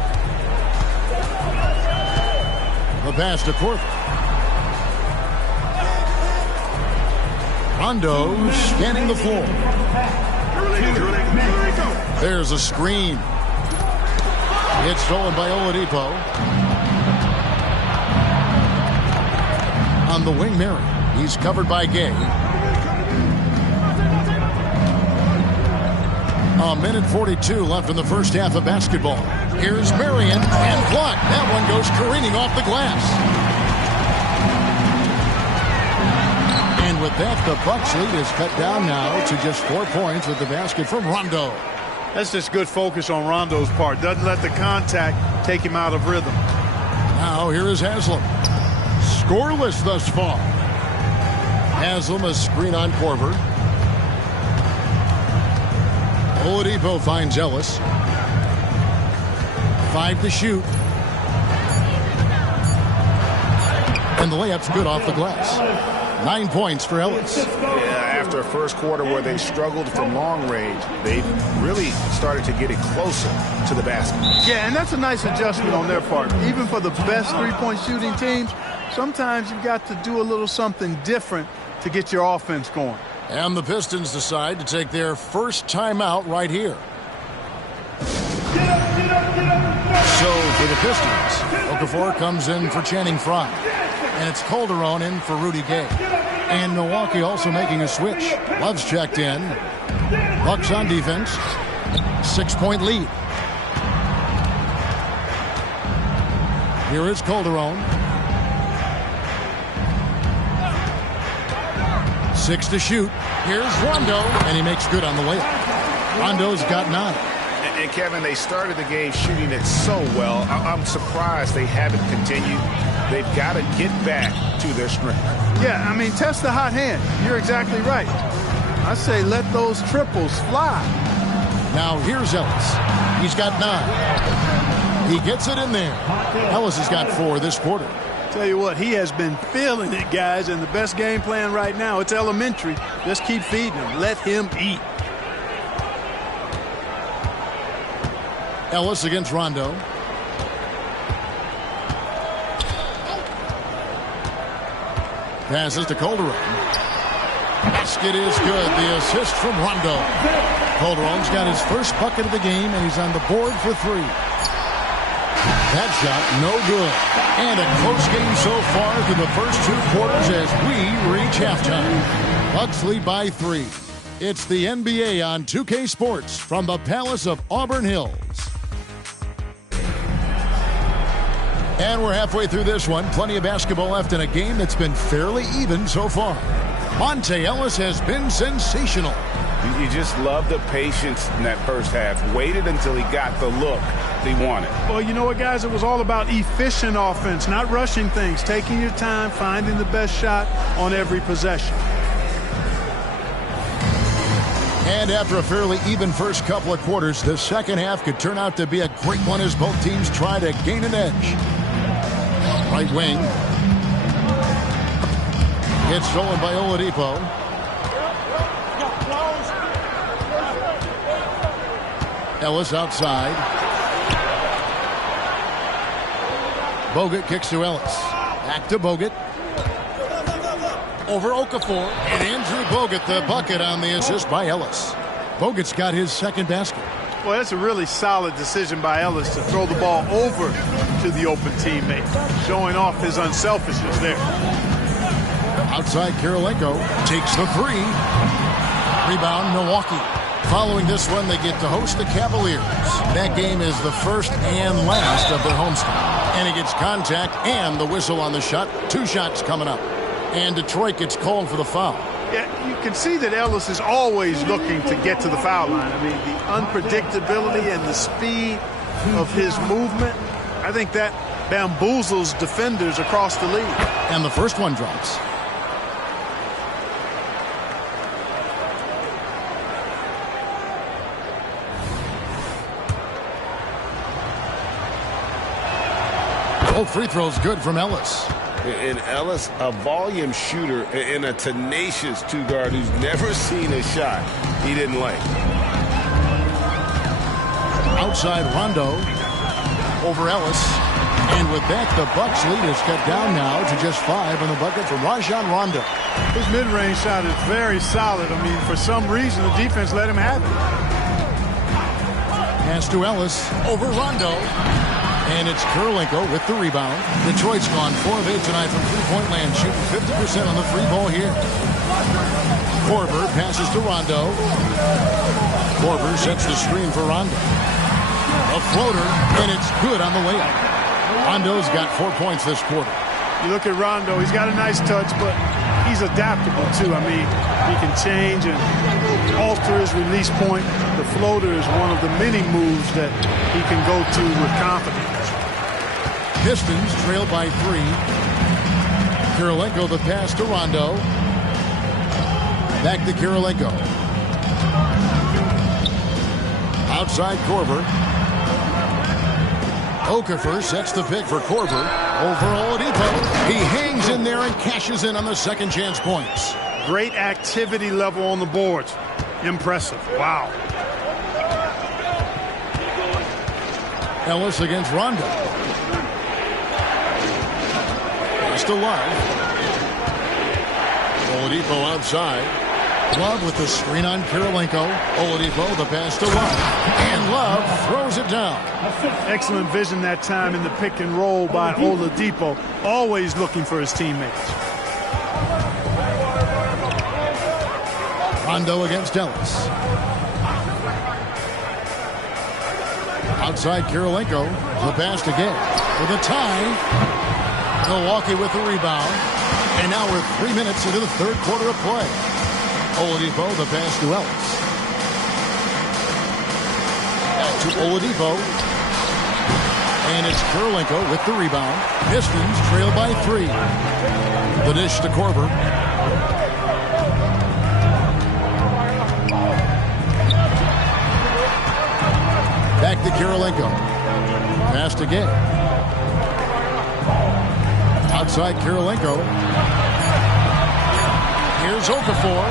The pass to Korver. Rondo scanning the floor. There's a screen. It's stolen by Oladipo. On the wing, Mary. He's covered by Gay. A minute 42 left in the first half of basketball. Here's Marion and blocked. That one goes careening off the glass. And with that, the Bucks lead is cut down now to just 4 points with the basket from Rondo. That's just good focus on Rondo's part. Doesn't let the contact take him out of rhythm. Now here is Haslam. Scoreless thus far. Haslam, a screen on Korver. Oladipo finds Ellis. 5 to shoot. And the layup's good off the glass. 9 points for Ellis. Yeah, after a first quarter where they struggled from long range, they really started to get it closer to the basket. Yeah, and that's a nice adjustment on their part. Even for the best three-point shooting teams, sometimes you've got to do a little something different to get your offense going. And the Pistons decide to take their first timeout right here. So for the Pistons, Okafor comes in for Channing Frye. And it's Calderon in for Rudy Gay. And Milwaukee also making a switch. Love's checked in. Bucks on defense. 6-point lead. Here is Calderon. 6 to shoot. Here's Rondo. And he makes good on the layup. Rondo's got 9. And Kevin, they started the game shooting it so well. I'm surprised they haven't continued. They've got to get back to their strength. Yeah, I mean, test the hot hand. You're exactly right. I say let those triples fly. Now here's Ellis. He's got 9. He gets it in there. Ellis has got 4 this quarter. Tell you what, he has been feeling it, guys, and the best game plan right now, it's elementary. Just keep feeding him. Let him eat. Ellis against Rondo. Passes to Calderon. Basket is good. The assist from Rondo. Calderon's got his first bucket of the game, and he's on the board for 3. That shot, no good. And a close game so far through the first 2 quarters as we reach halftime. Bucks lead by 3. It's the NBA on 2K Sports from the Palace of Auburn Hills. And we're halfway through this one. Plenty of basketball left in a game that's been fairly even so far. Monte Ellis has been sensational. You just love the patience in that first half. Waited until he got the look he wanted. Well, you know what, guys? It was all about efficient offense, not rushing things, taking your time, finding the best shot on every possession. And after a fairly even first couple of quarters, the second half could turn out to be a great one as both teams try to gain an edge. Right wing. It's stolen by Oladipo. Ellis outside. Bogut kicks to Ellis. Back to Bogut. Over Okafor. And Andrew Bogut, the bucket on the assist by Ellis. Bogut's got his second basket. Well, that's a really solid decision by Ellis to throw the ball over to the open teammate, showing off his unselfishness there. Outside, Kirilenko takes the 3. Rebound, Milwaukee. Following this one, they get to host the Cavaliers. That game is the first and last of their homestand. And he gets contact and the whistle on the shot. 2 shots coming up. And Detroit gets called for the foul. Yeah, you can see that Ellis is always looking to get to the foul line. I mean, the unpredictability and the speed of his movement, I think that bamboozles defenders across the league. And the first one drops. Both free throws good from Ellis. And Ellis, a volume shooter and a tenacious two-guard who's never seen a shot he didn't like. Outside Rondo over Ellis. And with that, the Bucks lead is cut down now to just 5 on the bucket from Rajon Rondo. His mid-range shot is very solid. I mean, for some reason, the defense let him have it. Pass to Ellis over Rondo. And it's Kirilenko with the rebound. Detroit's gone 4 of 8 tonight from three-point land, shooting 50% on the free ball here. Korver passes to Rondo. Korver sets the screen for Rondo. A floater, and it's good on the layup. Rondo's got 4 points this quarter. You look at Rondo, he's got a nice touch, but he's adaptable too. I mean, he can change and alter his release point. The floater is one of the many moves that he can go to with confidence. Pistons trail by 3. Kirilenko the pass to Rondo. Back to Kirilenko. Outside Korver. Mkfl sets the pick for Korver. Over Oladipo. He hangs in there and cashes in on the second chance points. Great activity level on the boards. Impressive. Wow. Ellis against Rondo. Pass to Love. Oladipo outside. Love with the screen on Kirilenko. Oladipo the pass to Love. And Love throws it down. Excellent vision that time in the pick and roll by Oladipo. Always looking for his teammates. Rondo against Ellis. Outside Kirilenko. The pass to Gay. For the tie. Milwaukee with the rebound. And now we're 3 minutes into the third quarter of play. Oladipo the pass to Ellis. Back to Oladipo. And it's Kirilenko with the rebound. Pistons trail by 3. The dish to Korver. Back to Kirilenko. Pass to Gay. Outside Kirilenko. Here's Okafor.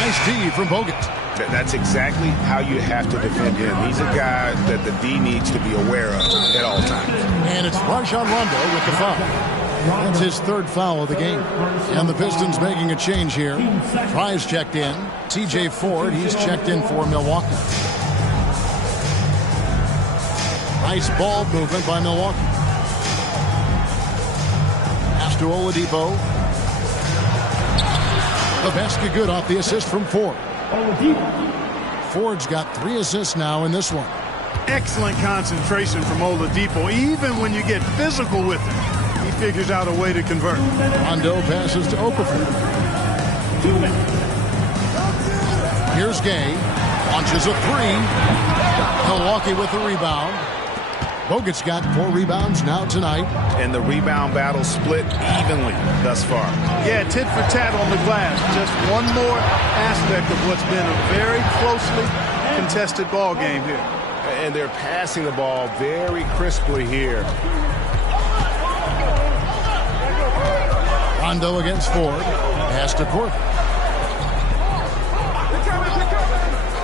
Nice D from Bogut. That's exactly how you have to defend him. He's a guy that the D needs to be aware of at all times. And it's Rajon Rondo with the foul. That's his third foul of the game. And the Pistons making a change here. Price checked in. TJ Ford, he's checked in for Milwaukee. Nice ball movement by Milwaukee. Pass to Oladipo. The basket good off the assist from Ford. Ford's got 3 assists now in this one. Excellent concentration from Oladipo. Even when you get physical with him, he figures out a way to convert. Rondo passes to Okafor. Here's Gay. Launches a 3. Milwaukee with the rebound. Bogut's got 4 rebounds now tonight. And the rebound battle split evenly thus far. Yeah, tit for tat on the glass. Just one more aspect of what's been a very closely contested ball game here. And they're passing the ball very crisply here. Rondo against Ford. Pass to Korver.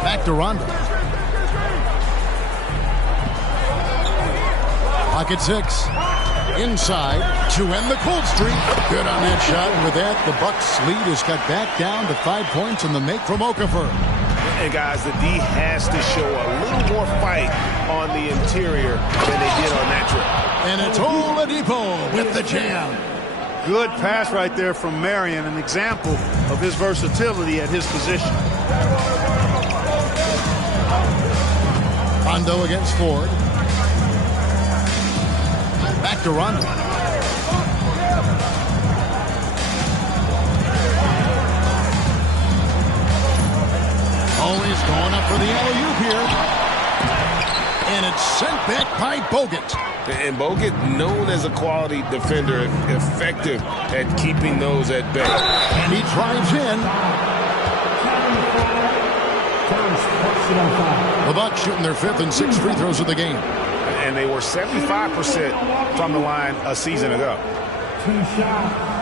Back to Rondo. Pocket 6. Inside to end the cold streak. Good on that shot. And with that, the Bucks lead is cut back down to 5 points in the make from Okafor. And guys, the D has to show a little more fight on the interior than they did on that trip. And it's Oladipo with the jam. Good pass right there from Marion, an example of his versatility at his position. Rondo against Ford. Back to Rondo. Oh, he's going up for the alley-oop here. And it's sent back by Bogut. And Bogut, known as a quality defender, effective at keeping those at bay. And he drives in. personal foul. The Bucks shooting their 5th and 6th free throws of the game. And they were 75% from the line a season ago. 2 shots.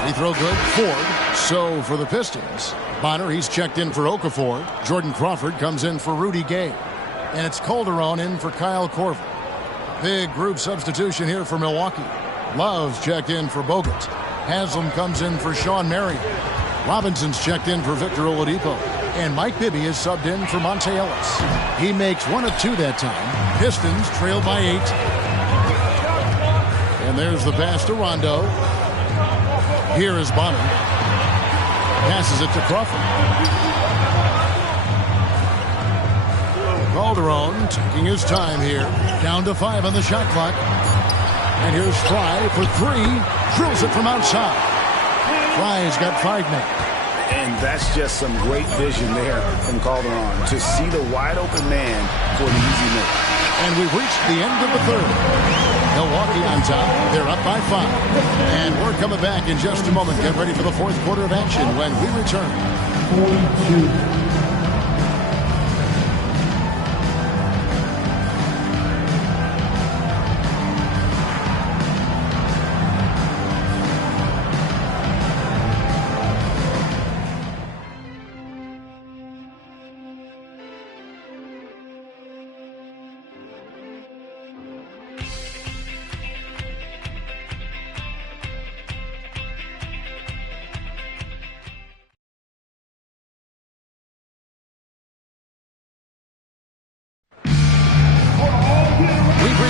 Free throw good. Ford. So for the Pistons, Bonner, he's checked in for Okafor. Jordan Crawford comes in for Rudy Gay. And it's Calderon in for Kyle Korver. Big group substitution here for Milwaukee. Love's checked in for Bogut. Haslam comes in for Sean Marion. Robinson's checked in for Victor Oladipo. And Mike Bibby is subbed in for Monte Ellis. He makes 1 of 2 that time. Pistons trail by 8. And there's the pass to Rondo. Here is Bonner. Passes it to Crawford. Calderon taking his time here. Down to 5 on the shot clock. And here's Fry for 3. Drills it from outside. Fry's got 5 men. And that's just some great vision there from Calderon to see the wide open man for the easy move. And we've reached the end of the 3rd. Milwaukee on top. They're up by 5. And we're coming back in just a moment. Get ready for the 4th quarter of action when we return. 42.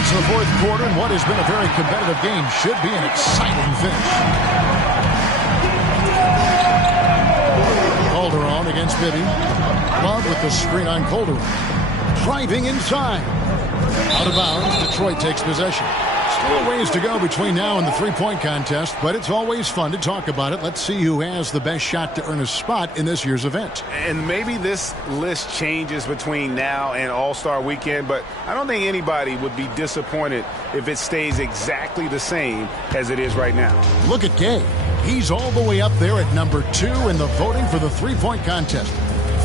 The 4th quarter, and what has been a very competitive game should be an exciting finish. Calderon against Bibby. Love with the screen on Calderon. Driving inside. Out of bounds, Detroit takes possession. Still a ways to go between now and the 3-point contest, but it's always fun to talk about it. Let's see who has the best shot to earn a spot in this year's event. And maybe this list changes between now and All-Star Weekend, but I don't think anybody would be disappointed if it stays exactly the same as it is right now. Look at Gay. He's all the way up there at number 2 in the voting for the 3-point contest.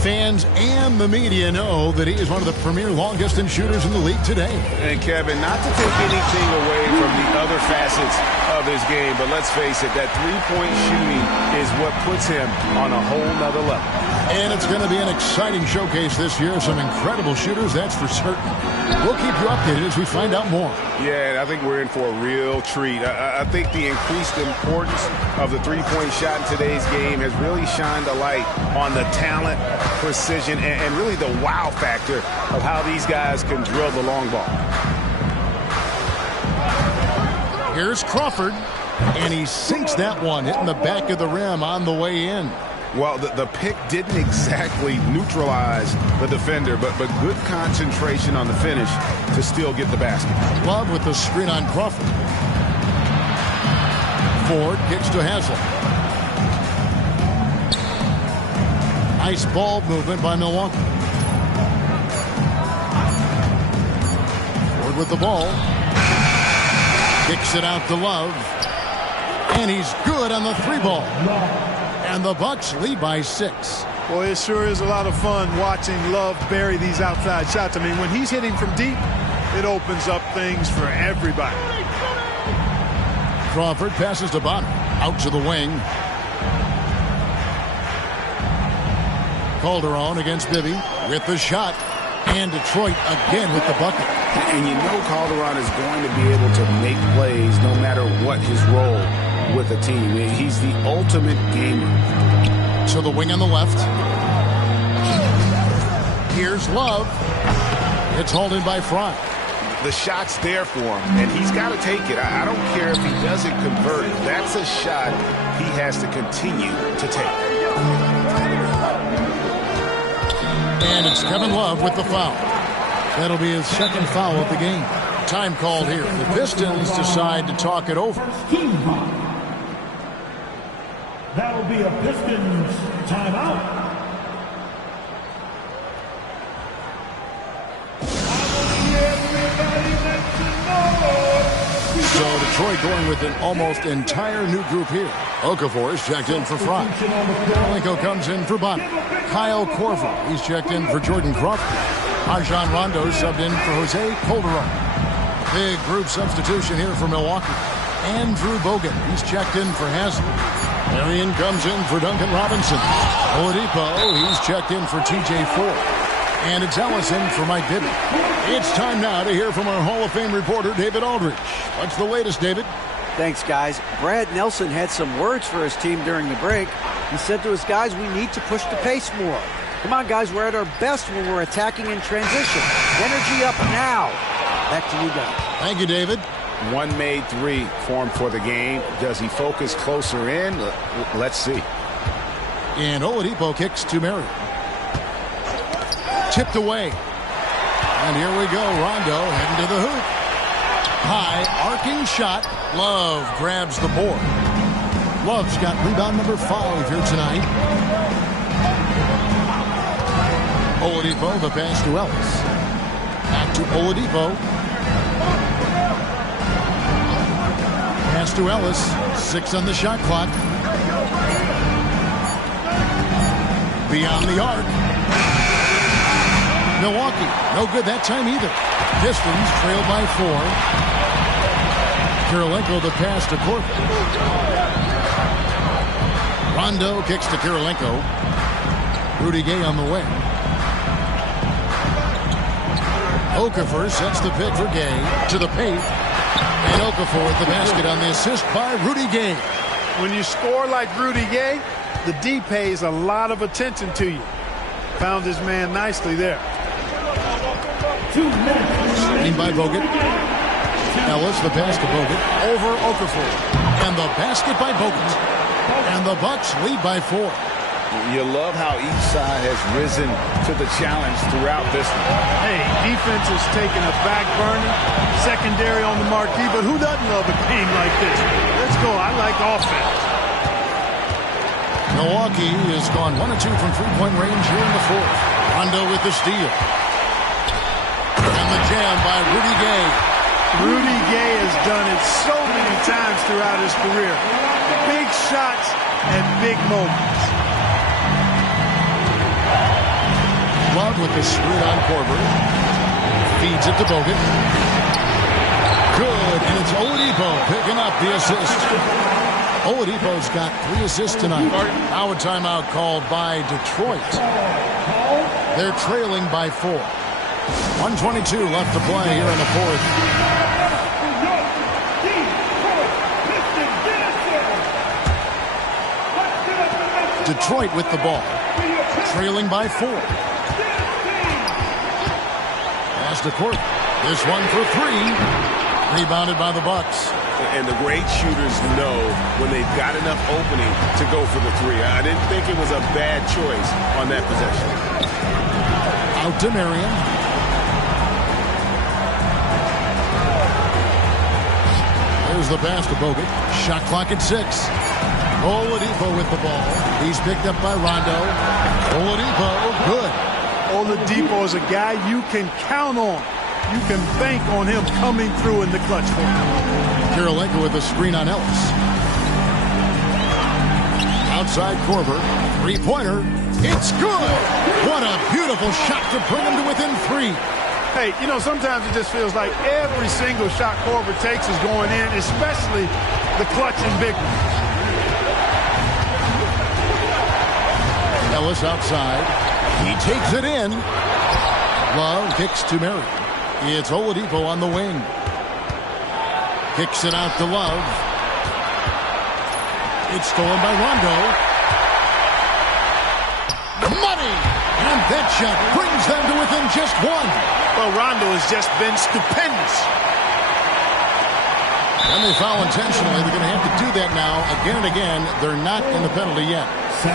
Fans and the media know that he is one of the premier long-distance shooters in the league today. And Kevin, not to take anything away from the other facets of his game, but let's face it, that 3-point shooting is what puts him on a whole nother level. And it's going to be an exciting showcase this year. Some incredible shooters, that's for certain. We'll keep you updated as we find out more. Yeah, I think we're in for a real treat. I think the increased importance of the 3-point shot in today's game has really shined a light on the talent, precision, and really the wow factor of how these guys can drill the long ball. Here's Crawford, and he sinks that one, hitting the back of the rim on the way in. Well, the pick didn't exactly neutralize the defender, but good concentration on the finish to still get the basket. Love with the screen on Crawford. Ford kicks to Haslam. Nice ball movement by Milwaukee. Ford with the ball. Kicks it out to Love. And he's good on the 3-ball. And the Bucks lead by 6. Boy, it sure is a lot of fun watching Love bury these outside shots. I mean, when he's hitting from deep, it opens up things for everybody. Crawford passes to Bonner. Out to the wing. Calderon against Bibby with the shot. And Detroit again with the bucket. And you know Calderon is going to be able to make plays no matter what his role with the team. He's the ultimate gamer. To the wing on the left. Here's Love. It's hauled in by Fry. The shot's there for him, and he's got to take it. I don't care if he doesn't convert. That's a shot he has to continue to take. And it's Kevin Love with the foul. That'll be his 2nd foul of the game. Time called here. The Pistons decide to talk it over. Team foul. That'll be a Pistons timeout. Detroit going with an almost entire new group here. Okafor is checked in for Fry. Karolinko comes in for Bonner. Kyle Korver, he's checked in for Jordan Crawford. Rajon Rondo subbed in for Jose Calderon. Big group substitution here for Milwaukee. Andrew Bogut, he's checked in for Haslem. Marion comes in for Duncan Robinson. Oladipo, he's checked in for TJ Ford. And it's Ellison for Mike Bibby. It's time now to hear from our Hall of Fame reporter, David Aldridge. What's the latest, David? Thanks, guys. Brad Nelson had some words for his team during the break. He said to his guys, we need to push the pace more. Come on, guys, we're at our best when we're attacking in transition. Energy up now. Back to you guys. Thank you, David. One made three formed for the game. Does he focus closer in? Let's see. And Oladipo kicks to Marion. Tipped away. And here we go. Rondo heading to the hoop. High arcing shot. Love grabs the board. Love's got rebound number 5 here tonight. Oladipo, the pass to Ellis. Back to Oladipo. Pass to Ellis. 6 on the shot clock. Beyond the arc. Milwaukee, no good that time either. Pistons trailed by 4. Kirilenko the pass to Korver. Rondo kicks to Kirilenko. Rudy Gay on the wing. Okafor sets the pick for Gay to the paint. And Okafor with the basket on the assist by Rudy Gay. When you score like Rudy Gay, the D pays a lot of attention to you. Found his man nicely there. Screen by Bogut. Ellis, the pass to Bogut. Over Okafor. And the basket by Bogut. And the Bucks lead by 4. You love how each side has risen to the challenge throughout this one. Hey, defense is taking a back burner. Secondary on the marquee, but who doesn't love a game like this? Let's go. I like offense. Milwaukee has gone 1 of 2 from three-point range here in the 4th. Rondo with the steal. And the jam by Rudy Gay. Rudy Gay has done it so many times throughout his career. Big shots and big moments. Love with the screen on Korver. Feeds it to Bogut. Good, and it's Oladipo picking up the assist. Oladipo's got 3 assists tonight. Now a timeout called by Detroit. They're trailing by 4. 1:22 left to play here in the 4th. Detroit with the ball. Trailing by 4. Pass to Court. This one for 3. Rebounded by the Bucks. And the great shooters know when they've got enough opening to go for the 3. I didn't think it was a bad choice on that possession. Out to Marion. There's the pass to Bogut. Shot clock at 6. Oladipo with the ball. He's picked up by Rondo. Oladipo, good. Oladipo is a guy you can count on. You can bank on him coming through in the clutch for you. Kirilenko with a screen on Ellis. Outside Korver. 3-pointer. It's good. What a beautiful shot to bring him to within 3. Hey, you know, sometimes it just feels like every single shot Korver takes is going in, especially the clutch and big ones. Ellis outside. He takes it in. Love kicks to Marion. It's Oladipo on the wing. Kicks it out to Love. It's stolen by Rondo. Money! And that shot brings them to within just 1. Well, Rondo has just been stupendous. And they foul intentionally. They're going to have to do that now again and again. They're not in the penalty yet.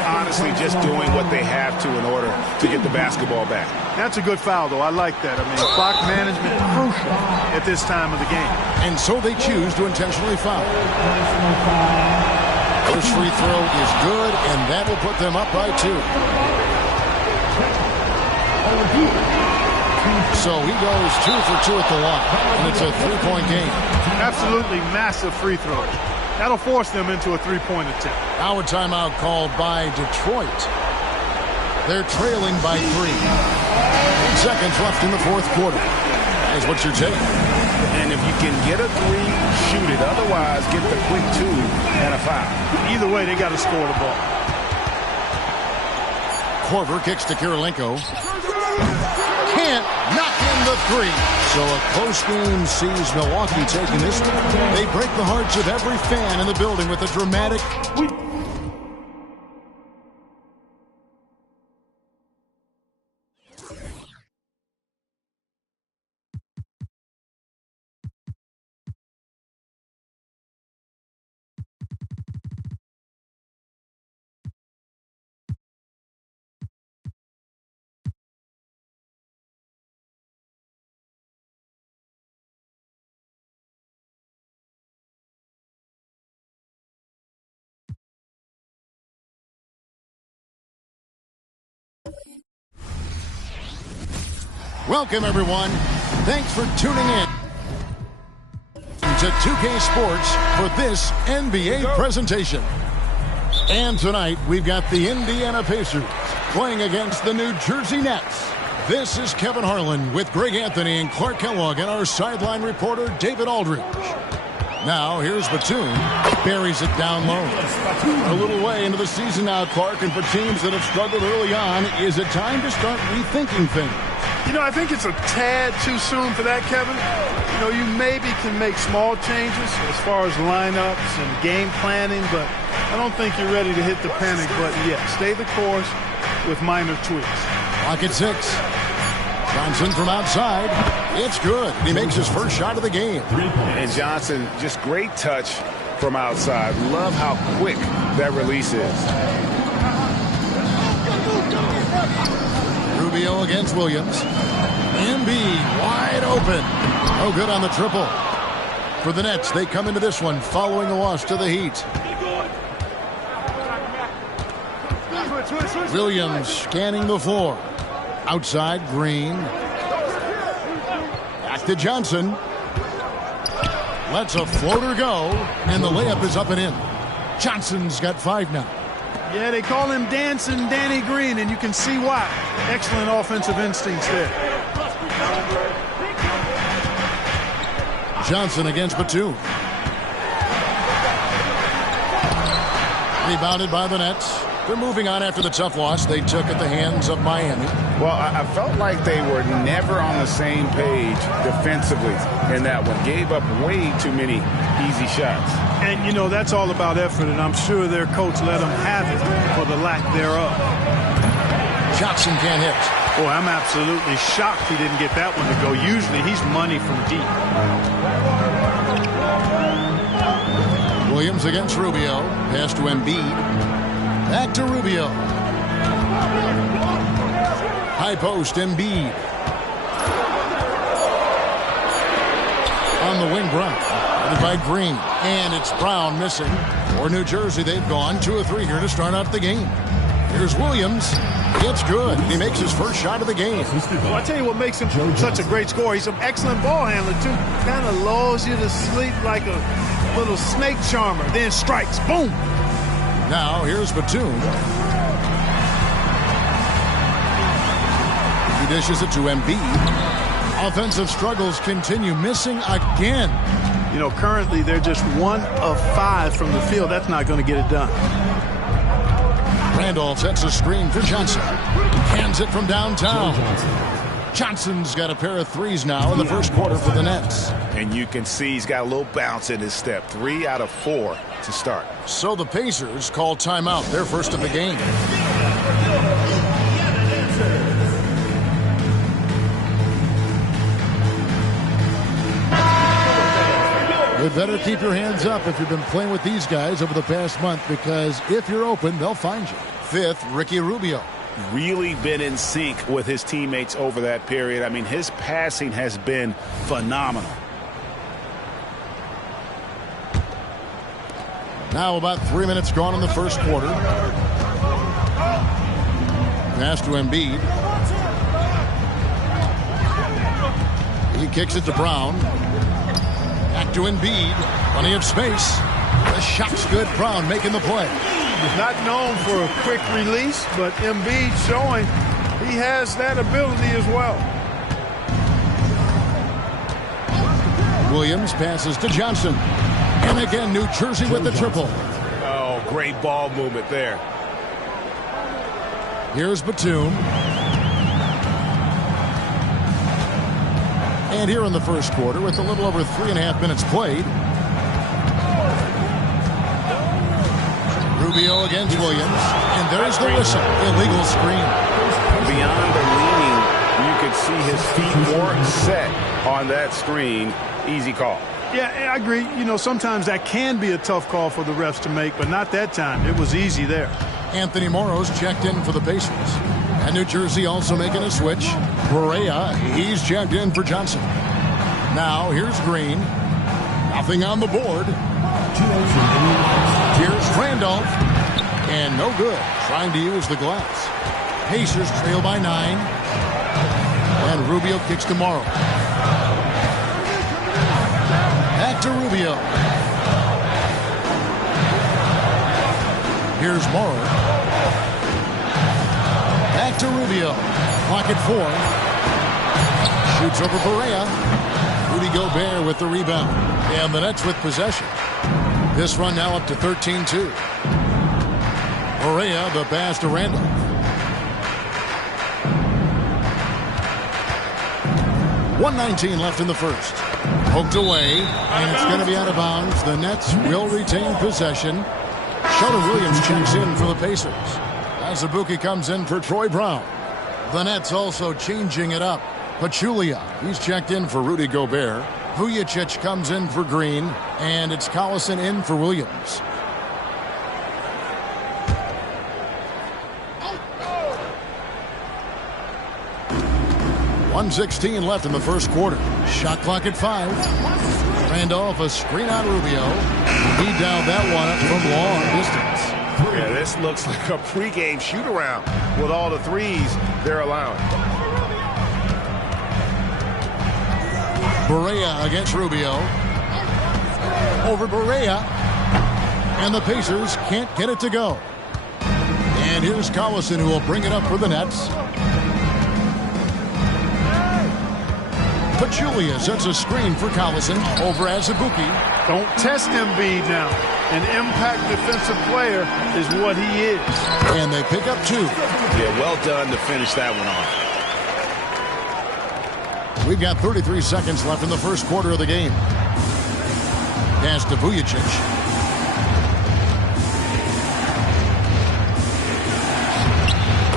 Honestly, just doing what they have to in order to get the basketball back. That's a good foul, though. I like that. I mean, clock management crucial at this time of the game. And so they choose to intentionally foul. First free throw is good, and that will put them up by 2. So he goes 2 for 2 at the line, and it's a 3-point game. Absolutely massive free throws. That'll force them into a 3-point attempt. Now a timeout called by Detroit. They're trailing by 3. 8 seconds left in the fourth quarter. That's what you're taking. And if you can get a 3, shoot it. Otherwise, get the quick 2 and a foul. Either way, they got to score the ball. Korver kicks to Kirilenko. Can't knock in the 3. So a close game sees Milwaukee taking this one. They break the hearts of every fan in the building with a dramatic... Welcome, everyone. Thanks for tuning in to 2K Sports for this NBA presentation. And tonight, we've got the Indiana Pacers playing against the New Jersey Nets. This is Kevin Harlan with Greg Anthony and Clark Kellogg and our sideline reporter, David Aldridge. Now, here's Batum. Buries it down low. A little way into the season now, Clark, and for teams that have struggled early on, is it time to start rethinking things? You know, I think it's a tad too soon for that, Kevin. You know, you maybe can make small changes as far as lineups and game planning, but I don't think you're ready to hit the panic button yet. Stay the course with minor tweaks. Clock at 6. Johnson from outside. It's good. He makes his first shot of the game. And Johnson, just great touch from outside. Love how quick that release is. Rubio against Williams. Embiid wide open. Oh, good on the triple. For the Nets, they come into this one following a loss to the Heat. Williams scanning the floor. Outside, Green. Back to Johnson. Lets a floater go, and the layup is up and in. Johnson's got 5 now. Yeah, they call him Dancing Danny Green, and you can see why. Excellent offensive instincts there. Johnson against Batum. Rebounded by the Nets. They're moving on after the tough loss they took at the hands of Miami. Well, I felt like they were never on the same page defensively in that one. Gave up way too many easy shots. And, you know, that's all about effort, and I'm sure their coach let them have it for the lack thereof. Johnson can't hit. Boy, I'm absolutely shocked he didn't get that one to go. Usually he's money from deep. Williams against Rubio. Pass to Embiid. Back to Rubio. High post, Embiid. On the wing, Brown. Headed by Green. And it's Brown missing. For New Jersey, they've gone 2 of 3 here to start out the game. Here's Williams. It's good. He makes his first shot of the game. Well, I tell you what makes him such a great scorer. He's an excellent ball handler, too. Kind of lulls you to sleep like a little snake charmer. Then strikes. Boom. Now, here's Batum. He dishes it to Embiid. Offensive struggles continue. Missing again. You know, currently they're just 1 of 5 from the field. That's not going to get it done. Randolph sets a screen for Johnson. Hands it from downtown. Johnson's got a pair of threes now in the first quarter for the Nets. And you can see he's got a little bounce in his step. 3 out of 4 to start. So the Pacers call timeout, their first of the game. You better keep your hands up if you've been playing with these guys over the past month, because if you're open, they'll find you. 5th, Ricky Rubio. Really been in sync with his teammates over that period. I mean, his passing has been phenomenal. Now about 3 minutes gone in the first quarter. Pass to Embiid. He kicks it to Brown. Back to Embiid. Plenty of space. The shot's good. Brown making the play. Not known for a quick release, but Embiid showing he has that ability as well. Williams passes to Johnson. And again, New Jersey with the triple. Oh, great ball movement there. Here's Batum. And here in the first quarter, with a little over 3.5 minutes played, Rubio against Williams. And there's the whistle. Illegal screen. Beyond the leaning, you could see his feet more set on that screen. Easy call. Yeah, I agree. You know, sometimes that can be a tough call for the refs to make, but not that time. It was easy there. Anthony Morrow's checked in for the Pacers. And New Jersey also making a switch. Correa, he's checked in for Johnson. Now, here's Green. Nothing on the board. Here's Randolph. And no good. Trying to use the glass. Pacers trail by 9. And Rubio kicks to Morrow. Back to Rubio. Here's Morrow. Back to Rubio. Clock at 4. Shoots over Correa. Rudy Gobert with the rebound. And the Nets with possession. This run now up to 13-2. Correa, the pass to Randolph. .119 left in the first. Poked away, and it's going to be out of bounds. The Nets will retain possession. Sheldon Williams checks in for the Pacers. Azubuike comes in for Troy Brown. The Nets also changing it up. Pachulia, he's checked in for Rudy Gobert. Vujacic comes in for Green, and it's Collison in for Williams. .116 left in the first quarter. Shot clock at 5. Randolph, a screen on Rubio. He downed that one up from long distance. Yeah, this looks like a pregame shoot-around with all the threes they're allowing. Barea against Rubio. Over Barea. And the Pacers can't get it to go. And here's Collison, who will bring it up for the Nets. Pachulia sets a screen for Collison over Azubuike. Don't test Embiid now. An impact defensive player is what he is. And they pick up 2. Yeah, well done to finish that one off. We've got 33 seconds left in the first quarter of the game. Pass to Vujacic.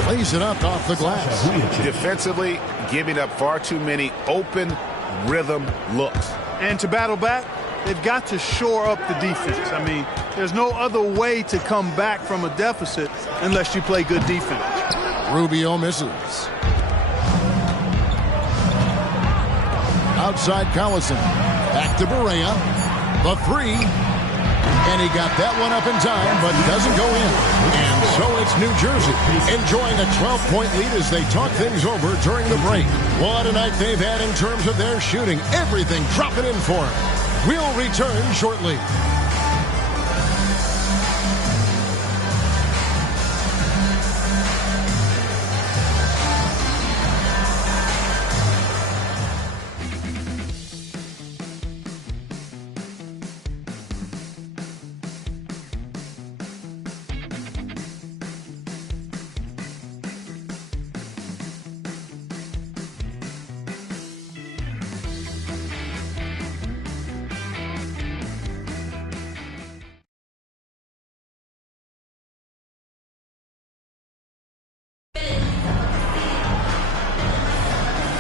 Plays it up off the glass. Defensively, giving up far too many open rhythm looks. And to battle back, they've got to shore up the defense. I mean, there's no other way to come back from a deficit unless you play good defense. Rubio misses. Outside Collison. Back to Barea. The 3. And he got that one up in time, but doesn't go in. And so it's New Jersey enjoying a 12-point lead as they talk things over during the break. What a night they've had in terms of their shooting. Everything dropping in for them. We'll return shortly.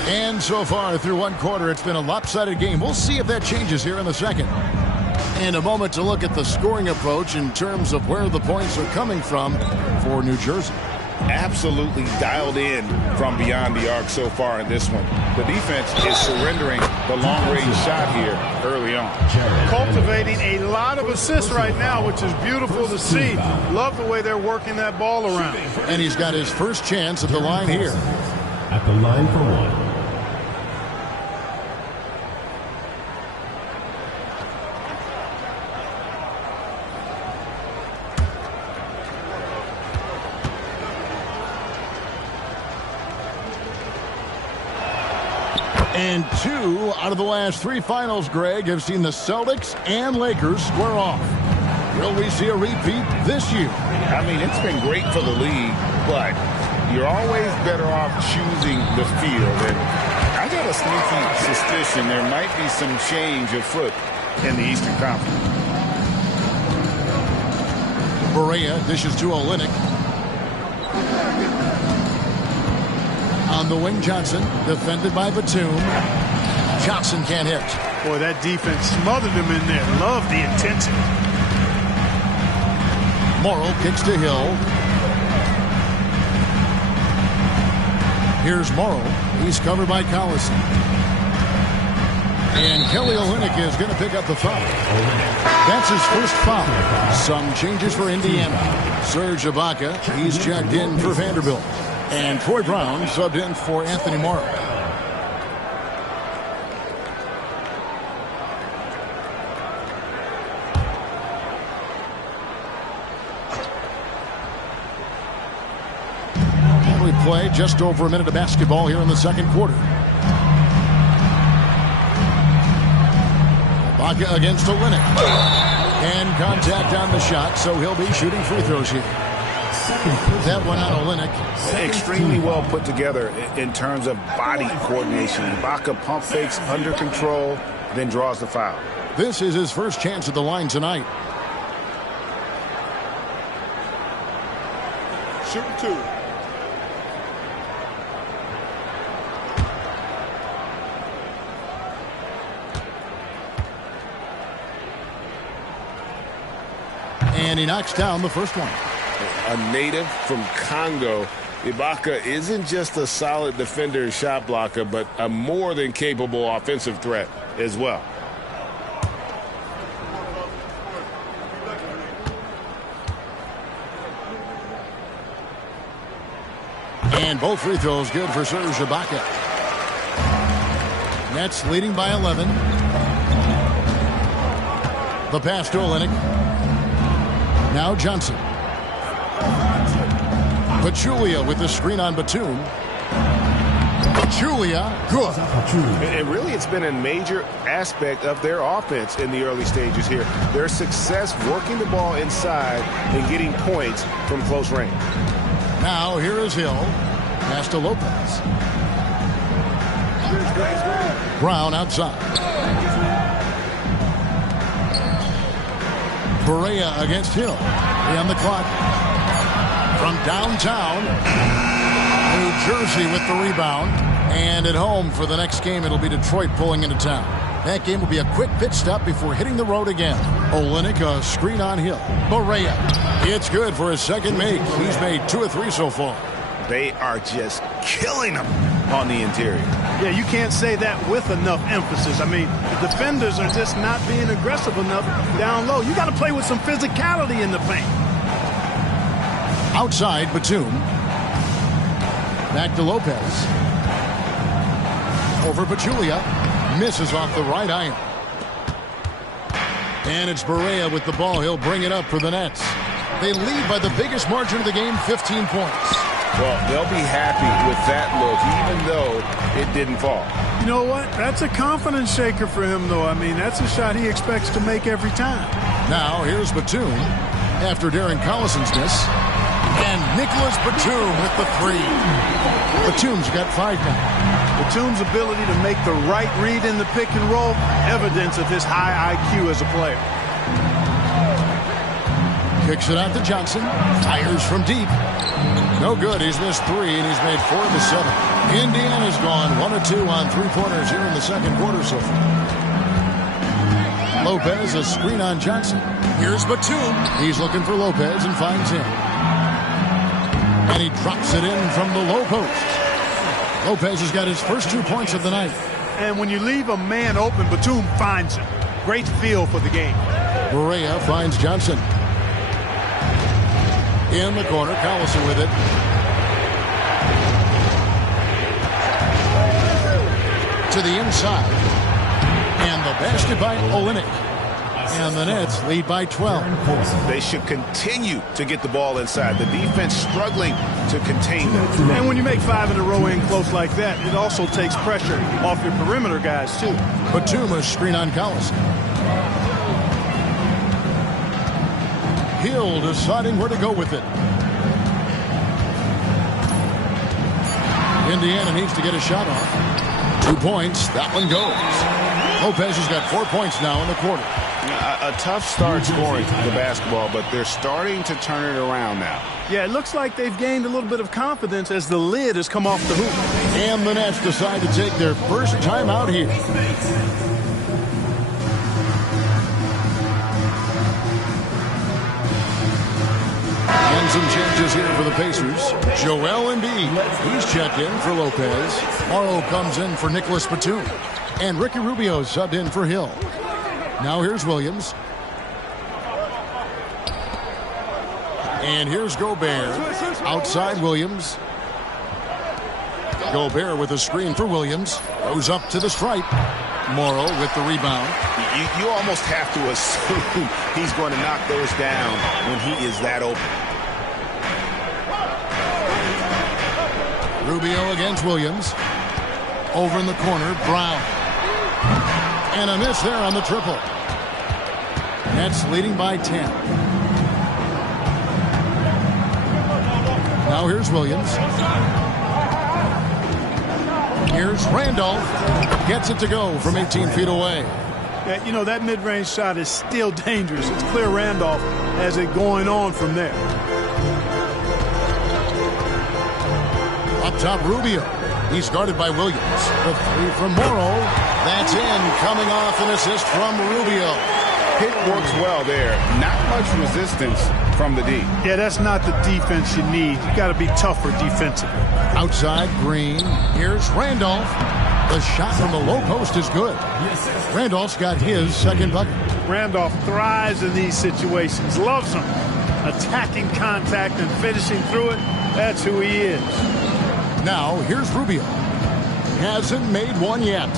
And so far through one quarter, it's been a lopsided game. We'll see if that changes here in the second. And a moment to look at the scoring approach in terms of where the points are coming from for New Jersey. Absolutely dialed in from beyond the arc so far in this one. The defense is surrendering the long-range shot here early on. Cultivating a lot of assists right now, which is beautiful to see. Love the way they're working that ball around. And he's got his first chance at the line here. At the line for 1. And 2 out of the last 3 finals, Greg, have seen the Celtics and Lakers square off. Will we see a repeat this year? I mean, it's been great for the league, but you're always better off choosing the field. And I got a sneaky suspicion there might be some change afoot in the Eastern Conference. Berea dishes to Olynyk. On the wing, Johnson, defended by Batum. Johnson can't hit. Boy, that defense smothered him in there. Love the intensity. Morrow kicks to Hill. Here's Morrow. He's covered by Collison. And Kelly Olynyk is going to pick up the foul. That's his first foul. Some changes for Indiana. Serge Ibaka, he's checked in for Vanderbilt. And Troy Brown subbed in for Anthony Morrow. We play just over a minute of basketball here in the second quarter. Ibaka against Olynyk. And contact on the shot, so he'll be shooting free throws here. That one on Olynyk. Extremely well put together in terms of body coordination. Ibaka pump fakes under control, then draws the foul. This is his first chance at the line tonight. Shooting 2. And he knocks down the first one. A native from Congo, Ibaka isn't just a solid defender and shot blocker, but a more than capable offensive threat as well. And both free throws good for Serge Ibaka. Nets leading by 11. The pass to Olynyk. Now Johnson. Pachulia with the screen on Batum. Pachulia, good. And really, it's been a major aspect of their offense in the early stages here. Their success working the ball inside and getting points from close range. Now here is Hill. Pass to Lopez. Brown outside. Berea against Hill. 3 on the clock. From downtown, New Jersey with the rebound. And at home for the next game, it'll be Detroit pulling into town. That game will be a quick pit stop before hitting the road again. Olynyk, a screen on Hill. Berea. It's good for his second make. He's made 2 of 3 so far. They are just killing them on the interior. Yeah, you can't say that with enough emphasis. I mean, the defenders are just not being aggressive enough down low. You got to play with some physicality in the paint. Outside, Batum. Back to Lopez. Over Pachulia. Misses off the right iron. And it's Berea with the ball. He'll bring it up for the Nets. They lead by the biggest margin of the game, 15 points. Well, they'll be happy with that look, even though it didn't fall. You know what? That's a confidence shaker for him, though. I mean, that's a shot he expects to make every time. Now, here's Batum after Darren Collison's miss. And Nicholas Batum with the 3. Batum's got 5 now. Batum's ability to make the right read in the pick and roll, evidence of his high IQ as a player. Kicks it out to Johnson. Fires from deep. No good. He's missed 3, and he's made 4 of the 7. Indiana's gone 1 of 2 on 3-pointers here in the second quarter so far. Lopez, a screen on Johnson. Here's Batum. He's looking for Lopez and finds him. And he drops it in from the low post. Lopez has got his first 2 points of the night. And when you leave a man open, Batum finds him. Great feel for the game. Berea finds Johnson. In the corner, Collison with it. To the inside. And the basket by Olynyk. And the Nets lead by 12. They should continue to get the ball inside. The defense struggling to contain them. And when you make 5 in a row in close like that, it also takes pressure off your perimeter guys, too. Batum screen on Collison. Hill deciding where to go with it. Indiana needs to get a shot off. 2 points. That one goes. Lopez has got 4 points now in the quarter. A tough start scoring the basketball, but they're starting to turn it around now. Yeah, it looks like they've gained a little bit of confidence as the lid has come off the hoop. And the Nets decide to take their first time out here. And some changes here for the Pacers. Joel Embiid, he's checked in for Lopez. Morrow comes in for Nicholas Batum. And Ricky Rubio subbed in for Hill. Now here's Williams. And here's Gobert. Outside Williams. Gobert with a screen for Williams. Goes up to the stripe. Morrow with the rebound. You almost have to assume he's going to knock those down when he is that open. Rubio against Williams. Over in the corner, Brown. And a miss there on the triple. Nets leading by 10. Now here's Williams. Here's Randolph. Gets it to go from 18 feet away. Yeah, you know, that mid-range shot is still dangerous. It's clear Randolph has it going on from there. Up top, Rubio. He's guarded by Williams. The three from Morrow. That's in. Coming off an assist from Rubio. Pick works well there. Not much resistance from the D. Yeah, that's not the defense you need. You got to be tougher defensively. Outside, Green. Here's Randolph. The shot from the low post is good. Randolph's got his second bucket. Randolph thrives in these situations. Loves them. Attacking contact and finishing through it. That's who he is. Now, here's Rubio. Hasn't made one yet.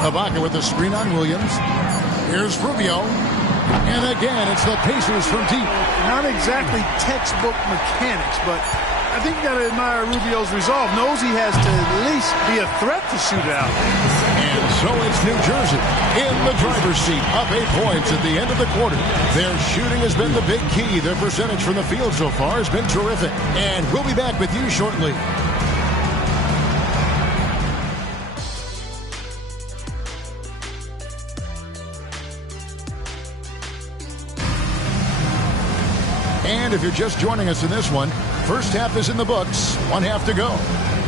Ibaka with the screen on Williams. Here's Rubio. And again, it's the Pacers from deep. Not exactly textbook mechanics, but I think you got to admire Rubio's resolve. Knows he has to at least be a threat to shoot it out. And so it's New Jersey in the driver's seat, up 8 points at the end of the quarter. Their shooting has been the big key. Their percentage from the field so far has been terrific. And we'll be back with you shortly. And if you're just joining us in this one, first half is in the books, 1 half to go.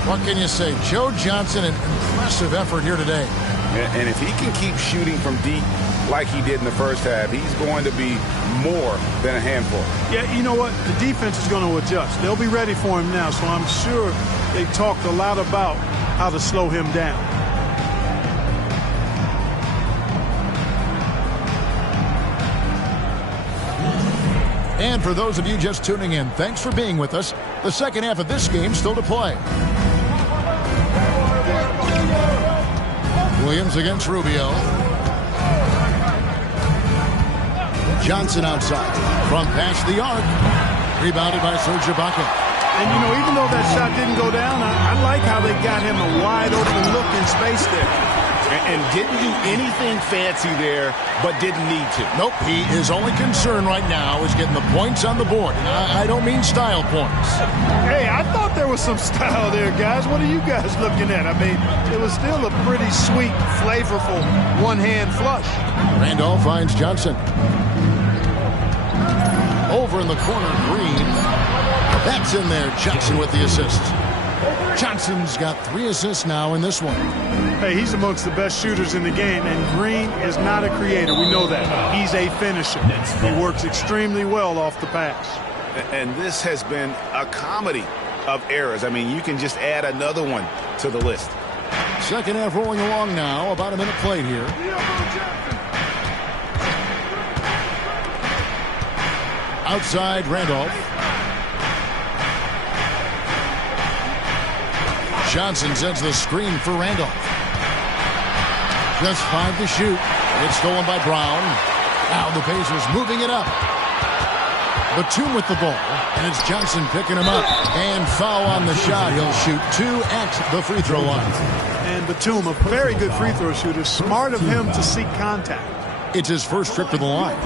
What can you say? Joe Johnson, an impressive effort here today. And if he can keep shooting from deep like he did in the first half, he's going to be more than a handful. Yeah, you know what? The defense is going to adjust. They'll be ready for him now, so I'm sure they talked a lot about how to slow him down. And for those of you just tuning in, thanks for being with us. The second half of this game still to play. Williams against Rubio. Johnson outside. From past the arc. Rebounded by Serge Ibaka. And, you know, even though that shot didn't go down, I like how they got him a wide open look in space there. And didn't do anything fancy there, but didn't need to. Nope, his only concern right now is getting the points on the board. And I don't mean style points. Hey, I thought there was some style there, guys. What are you guys looking at? I mean, it was still a pretty sweet, flavorful one-hand flush. Randolph finds Johnson. Over in the corner, Green. That's in there. Johnson with the assist. Johnson's got 3 assists now in this one. Hey, he's amongst the best shooters in the game, and Green is not a creator. We know that. He's a finisher. He works extremely well off the pass. And this has been a comedy of errors. I mean, you can just add another one to the list. Second half rolling along now. About a minute played here. Outside, Randolph. Johnson sends the screen for Randolph. Just 5 to shoot. It's stolen by Brown. Now the Pacers moving it up. Batum with the ball, and it's Johnson picking him up. And foul on the shot. He'll shoot 2 at the free throw line. And Batum, a very good free throw shooter. Smart of him to seek contact. It's his first trip to the line.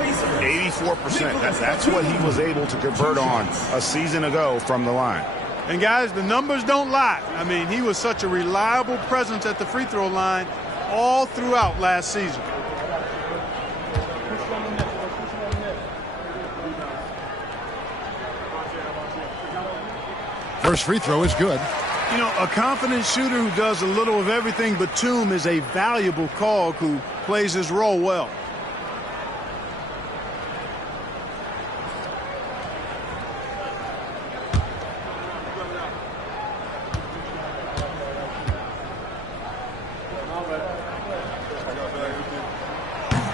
84%. That's what he was able to convert on a season ago from the line. And guys, the numbers don't lie. I mean, he was such a reliable presence at the free throw line all throughout last season. First free throw is good. You know, a confident shooter who does a little of everything. Batum is a valuable cog who plays his role well.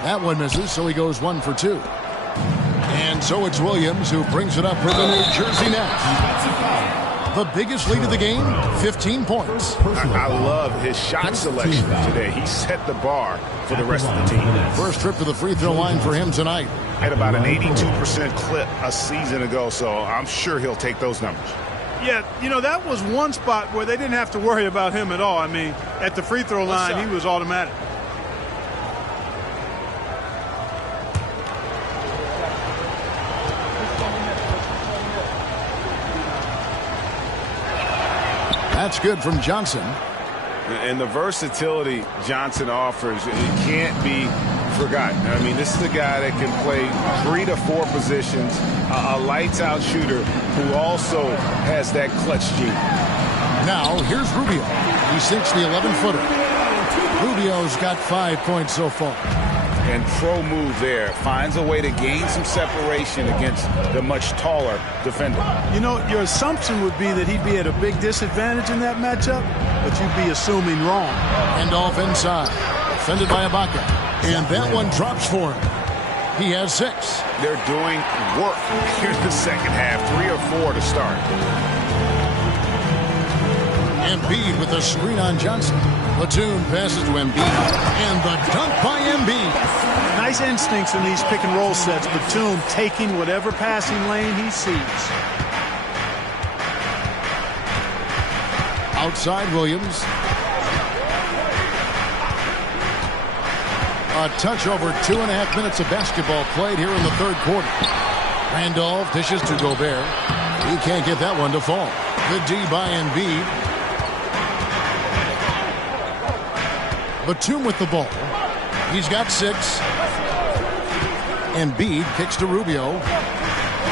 That one misses, so he goes 1 for 2. And so it's Williams who brings it up for the New Jersey Nets. The biggest lead of the game, 15 points. I love his shot selection today. He set the bar for the rest of the team. First trip to the free throw line for him tonight. Had about an 82% clip a season ago, so I'm sure he'll take those numbers. Yeah, you know, that was one spot where they didn't have to worry about him at all. I mean, at the free throw line, he was automatic. That's good from Johnson. And the versatility Johnson offers, it can't be forgotten. I mean, this is a guy that can play 3 to 4 positions, a lights-out shooter who also has that clutch gene. Now, here's Rubio. He sinks the 11-footer. Rubio's got 5 points so far. And pro move there. Finds a way to gain some separation against the much taller defender. You know, your assumption would be that he'd be at a big disadvantage in that matchup, but you'd be assuming wrong. Randolph inside. Defended by Ibaka. And that one drops for him. He has 6. They're doing work here in the second half. 3 or 4 to start. Embiid with a screen on Johnson. Batum passes to Embiid. And the dunk by Embiid. Nice instincts in these pick and roll sets. Batum taking whatever passing lane he sees. Outside Williams. A touch over 2.5 minutes of basketball played here in the third quarter. Randolph dishes to Gobert. He can't get that one to fall. The D by Embiid. Batum with the ball. He's got 6. Embiid kicks to Rubio.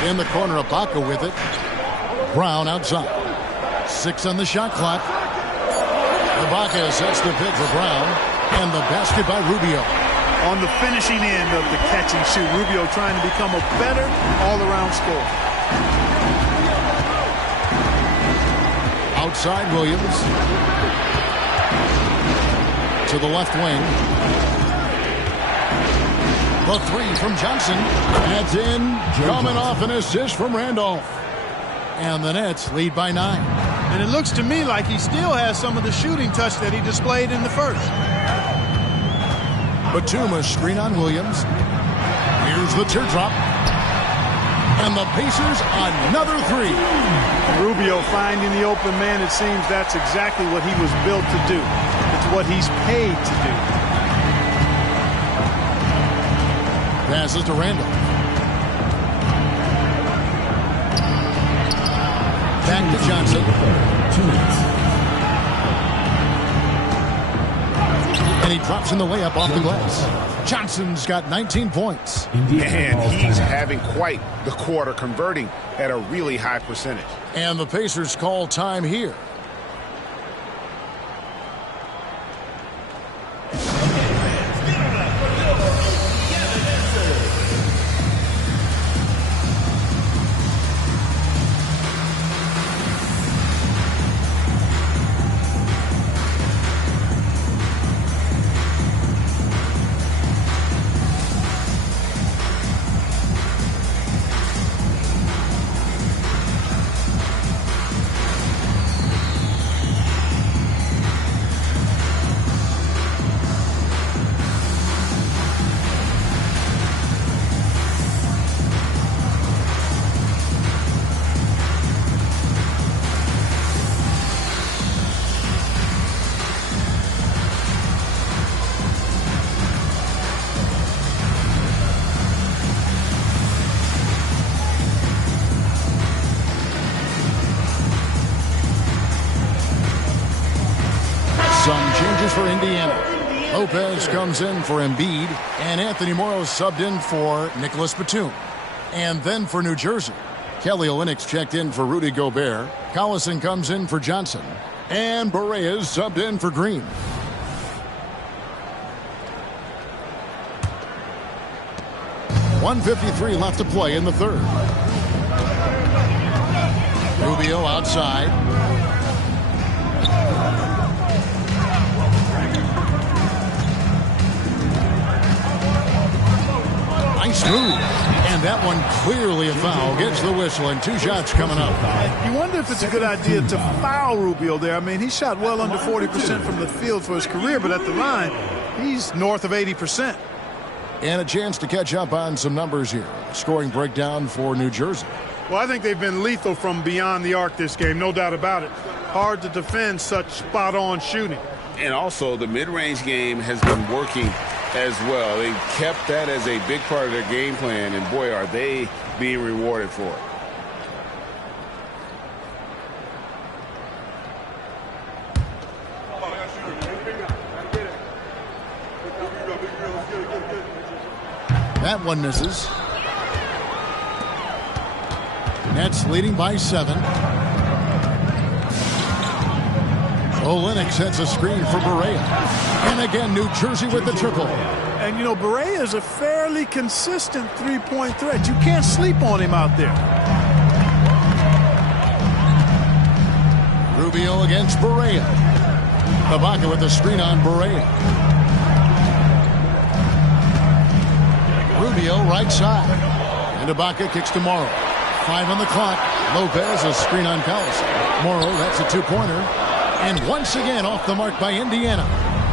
In the corner, Ibaka with it. Brown outside. 6 on the shot clock. Ibaka sets the pick for Brown. And the basket by Rubio. On the finishing end of the catch and shoot, Rubio trying to become a better all-around scorer. Outside Williams. To the left wing. The 3 from Johnson. That's in. Coming off an assist from Randolph. And the Nets lead by 9. And it looks to me like he still has some of the shooting touch that he displayed in the first. Batum a screen on Williams. Here's the teardrop. And the Pacers another 3. Rubio finding the open man. It seems that's exactly what he was built to do. It's what he's paid to do. Passes to Randolph. Back to Johnson. 2 minutes. And he drops in the layup off the glass. Johnson's got 19 points. And he's having quite the quarter, converting at a really high percentage. And the Pacers call time here. for Indiana. Lopez comes in for Embiid, and Anthony Morrow subbed in for Nicholas Batum. And then for New Jersey, Kelly Olynyk's checked in for Rudy Gobert. Collison comes in for Johnson, and Boreas subbed in for Green. .153 left to play in the third. Rubio outside. Nice move. And that one clearly a foul. Gets the whistle, and 2 shots coming up. You wonder if it's a good idea to foul Rubio there. I mean, he shot well under 40% from the field for his career, but at the line, he's north of 80%. And a chance to catch up on some numbers here. Scoring breakdown for New Jersey. Well, I think they've been lethal from beyond the arc this game, no doubt about it. Hard to defend such spot-on shooting. And also, the mid-range game has been working as well. They kept that as a big part of their game plan, and boy, are they being rewarded for it. That one misses. Nets leading by 7. Olynyk sets a screen for Barea. And again, New Jersey with the triple. And, you know, Barea is a fairly consistent three-point threat. You can't sleep on him out there. Rubio against Barea. Ibaka with the screen on Barea. Rubio right side. And Ibaka kicks to Morrow. 5 on the clock. Lopez a screen on Collison. Morrow, that's a 2-pointer. And once again off the mark by Indiana.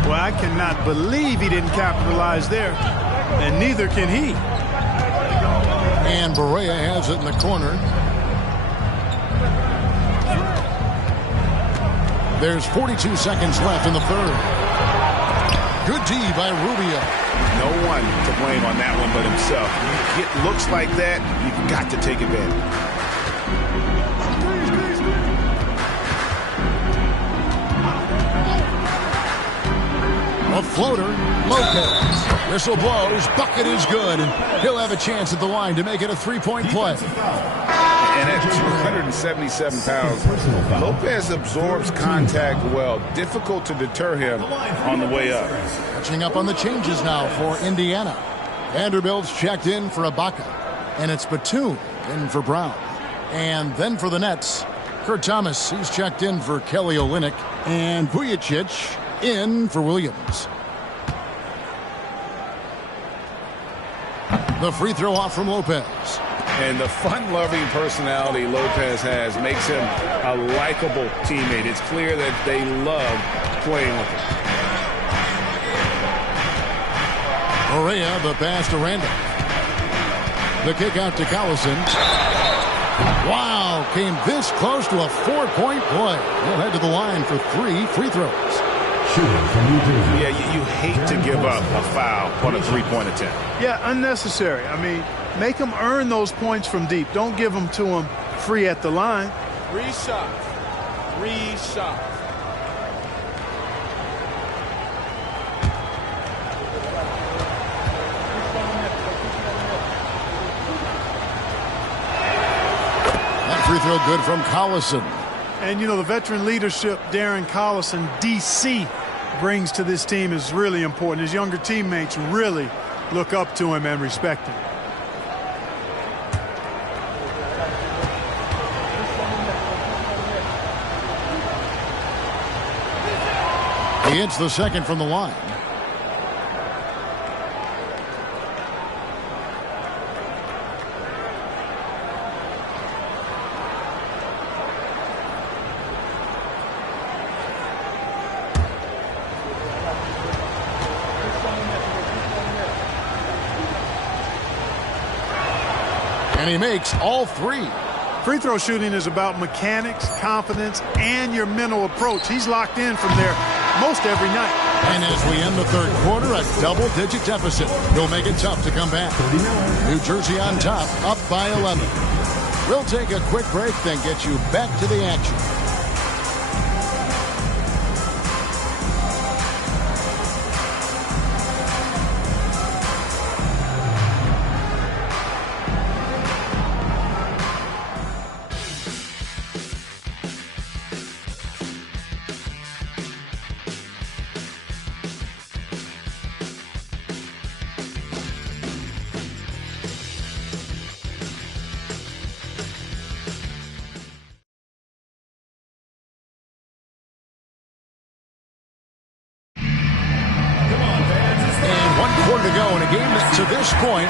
Well, I cannot believe he didn't capitalize there. And neither can he. And Barea has it in the corner. There's 42 seconds left in the third. Good D by Rubio. No one to blame on that one but himself. You get looks like that, you've got to take advantage. A floater, Lopez. Whistle blows, bucket is good. He'll have a chance at the line to make it a 3-point play. And at 277 pounds, Lopez absorbs contact well. Difficult to deter him on the way up. Catching up on the changes now for Indiana. Vanderbilt's checked in for Ibaka. And it's Batum in for Brown. And then for the Nets, Kurt Thomas, he's checked in for Kelly Olynyk. And Vujacic in for Williams. The free throw off from Lopez. And the fun-loving personality Lopez has makes him a likable teammate. It's clear that they love playing with him. Barea, the pass to Randall. The kick out to Collison. Wow, came this close to a 4-point play. He'll head to the line for 3 free throws. Yeah, you hate to give up a foul on a 3-point attempt. Yeah, unnecessary. I mean, make them earn those points from deep. Don't give them to them free at the line. 3 shots. 3 shots. That free throw good from Collison. And, you know, the veteran leadership Darren Collison, D.C., brings to this team is really important. His younger teammates really look up to him and respect him. He hits the second from the line. And he makes all 3. Free throw shooting is about mechanics, confidence, and your mental approach. He's locked in from there most every night. And as we end the third quarter, a double-digit deficit. He'll make it tough to come back. New Jersey on top, up by 11. We'll take a quick break, then get you back to the action.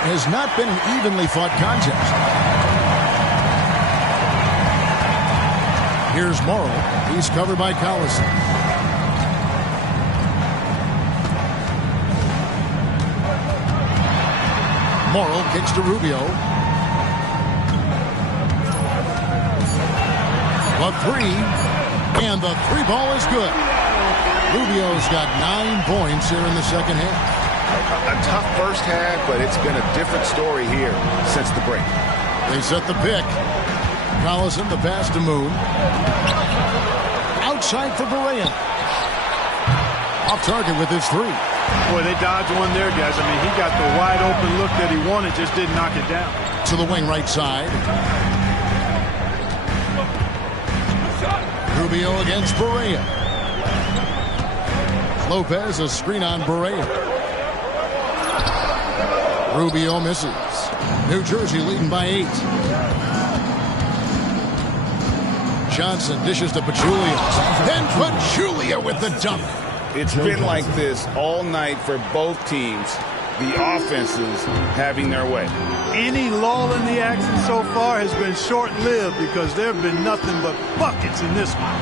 has not been an evenly fought contest. Here's Morrow. He's covered by Collison. Morrow kicks to Rubio. The three. And the three ball is good. Rubio's got 9 points here in the second half. A tough first half, but it's been a different story here since the break. They set the pick. Collison, the pass to Moon. Outside for Berea. Off target with his three. Boy, they dodged one there, guys. I mean, he got the wide open look that he wanted, just didn't knock it down. To the wing right side. Rubio against Berea. Lopez, a screen on Berea. Rubio misses. New Jersey leading by 8. Johnson dishes to Pachulia. Then Pachulia with the dunk. It's been like this all night for both teams. The offenses having their way. Any lull in the action so far has been short-lived because there have been nothing but buckets in this one.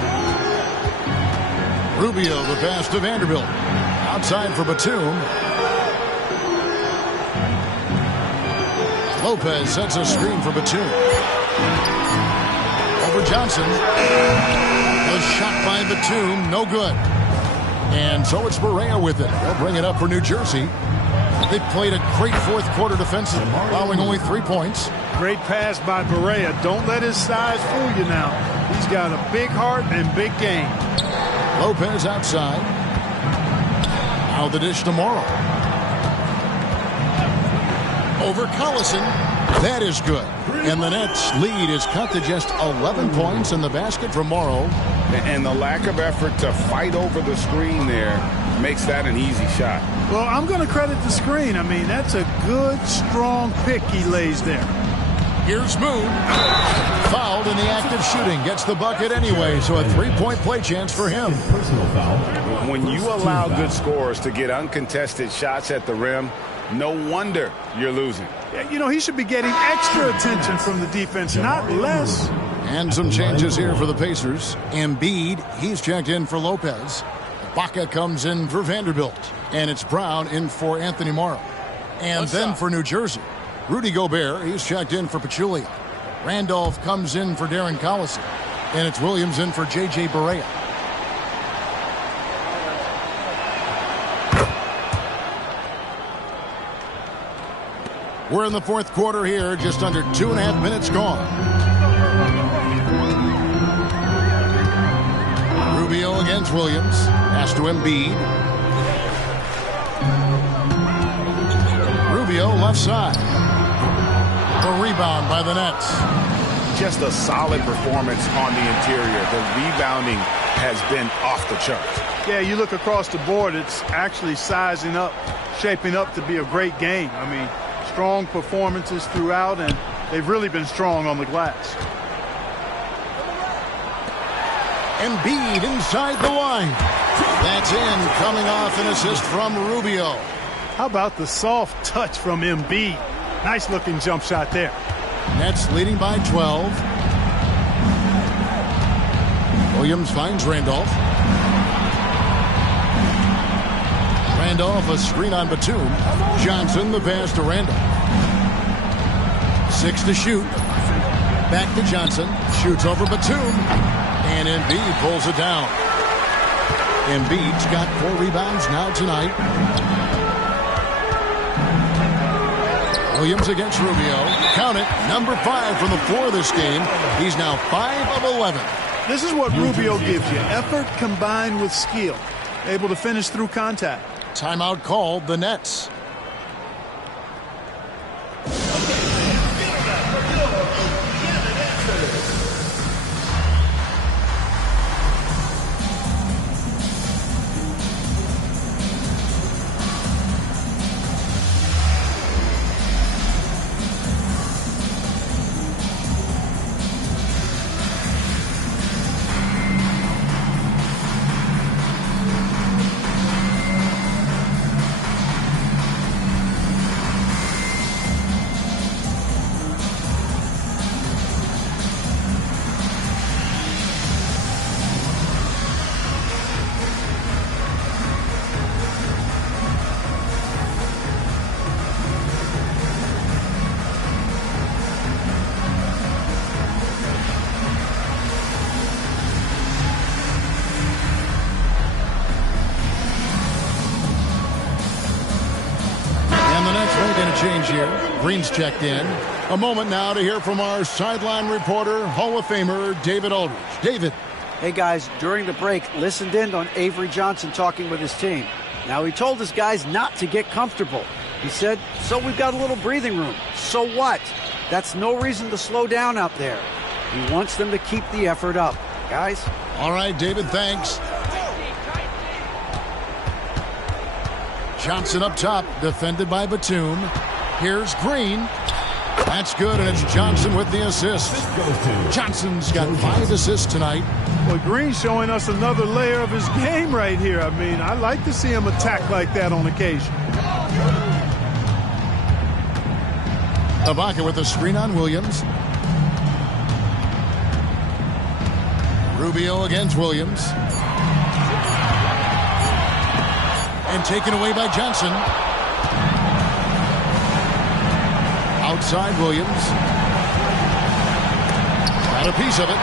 Rubio, the pass to Vanderbilt. Outside for Batum. Lopez sets a screen for Batum. Over Johnson. The shot by Batum, no good. And so it's Berea with it. They'll bring it up for New Jersey. They played a great fourth quarter defensively, allowing only 3 points. Great pass by Berea. Don't let his size fool you now. He's got a big heart and big game. Lopez outside. Now the dish to Morrow. Over Collison. That is good. And the Nets' lead is cut to just 11 points in the basket for Morrow. And the lack of effort to fight over the screen there makes that an easy shot. Well, I'm going to credit the screen. I mean, that's a good, strong pick he lays there. Here's Moon. Fouled in the act of shooting. Gets the bucket anyway, so a 3-point play chance for him. When you allow good scorers to get uncontested shots at the rim, no wonder you're losing. Yeah, you know, he should be getting extra attention from the defense, not less. And some changes here for the Pacers. Embiid, he's checked in for Lopez. Baca comes in for Vanderbilt. And it's Brown in for Anthony Morrow. And then for New Jersey, Rudy Gobert, he's checked in for Pachulia. Randolph comes in for Darren Collison. And it's Williams in for J.J. Berea. We're in the fourth quarter here, just under 2.5 minutes gone. Rubio against Williams. Pass to Embiid. Rubio left side. The rebound by the Nets. Just a solid performance on the interior. The rebounding has been off the charts. Yeah, you look across the board, it's actually sizing up, shaping up to be a great game. I mean, strong performances throughout, and they've really been strong on the glass. Embiid inside the line. That's in, coming off an assist from Rubio. How about the soft touch from Embiid? Nice looking jump shot there. Nets leading by 12. Williams finds Randolph. Randolph, a screen on Batum. Johnson, the pass to Randolph. 6 to shoot. Back to Johnson. Shoots over Batum. And Embiid pulls it down. Embiid's got 4 rebounds now tonight. Williams against Rubio. Count it. Number 5 from the floor this game. He's now 5 of 11. This is what Rubio gives you. Effort combined with skill. Able to finish through contact. Timeout called, the Nets. change here. Green's checked in. A moment now to hear from our sideline reporter, Hall of Famer David Aldridge. David. Hey, guys, during the break, listened in on Avery Johnson talking with his team. Now, he told his guys not to get comfortable. He said, so we've got a little breathing room. So what? That's no reason to slow down out there. He wants them to keep the effort up. Guys? All right, David, thanks. Johnson up top, defended by Batum. Here's Green. That's good, and it's Johnson with the assist. Johnson's got 5 assists tonight. Well, Green's showing us another layer of his game right here. I mean, I like to see him attack like that on occasion. Ibaka with a screen on Williams. Rubio against Williams. And taken away by Johnson. Outside Williams. Got a piece of it.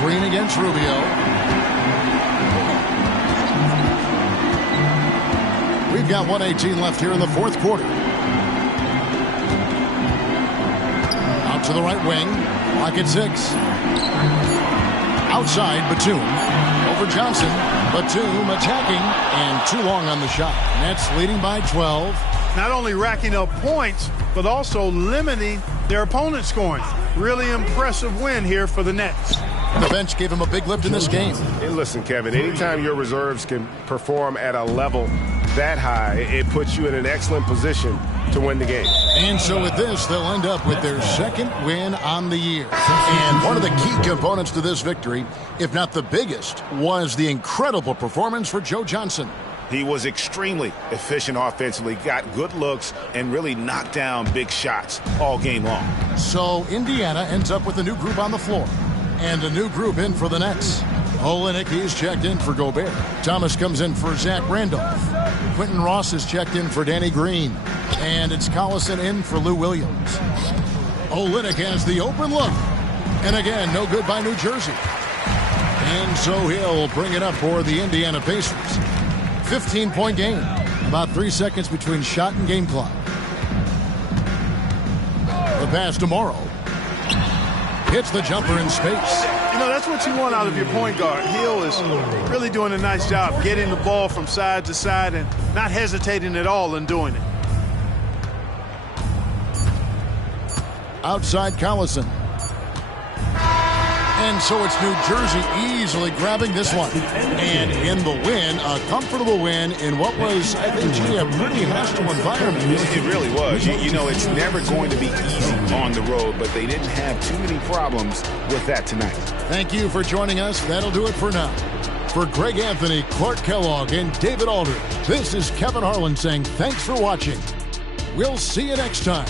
Green against Rubio. We've got 1:18 left here in the fourth quarter. Out to the right wing. Clock at 6. Outside Batum. Over Johnson. Batum attacking. And too long on the shot. Nets leading by 12. Not only racking up points, but also limiting their opponent's scoring. Really impressive win here for the Nets. The bench gave him a big lift in this game. Hey, listen, Kevin, anytime your reserves can perform at a level that high, it puts you in an excellent position to win the game. And so with this, they'll end up with their second win on the year. And one of the key components to this victory, if not the biggest, was the incredible performance for Joe Johnson. He was extremely efficient offensively, got good looks, and really knocked down big shots all game long. So Indiana ends up with a new group on the floor. And a new group in for the Nets. Olynyk, he's checked in for Gobert. Thomas comes in for Zach Randolph. Quentin Ross is checked in for Danny Green. And it's Collison in for Lou Williams. Olynyk has the open look. And again, no good by New Jersey. And so he'll bring it up for the Indiana Pacers. 15-point game. About 3 seconds between shot and game clock. The pass to Morrow. Hits the jumper in space. You know, that's what you want out of your point guard. Hill is really doing a nice job getting the ball from side to side and not hesitating at all in doing it. Outside Collison. And so it's New Jersey easily grabbing this one. And in the win, a comfortable win in what was, I think, a pretty hostile environment. It really was. You know, it's never going to be easy on the road, but they didn't have too many problems with that tonight. Thank you for joining us. That'll do it for now. For Greg Anthony, Clark Kellogg, and David Aldridge, this is Kevin Harlan saying thanks for watching. We'll see you next time.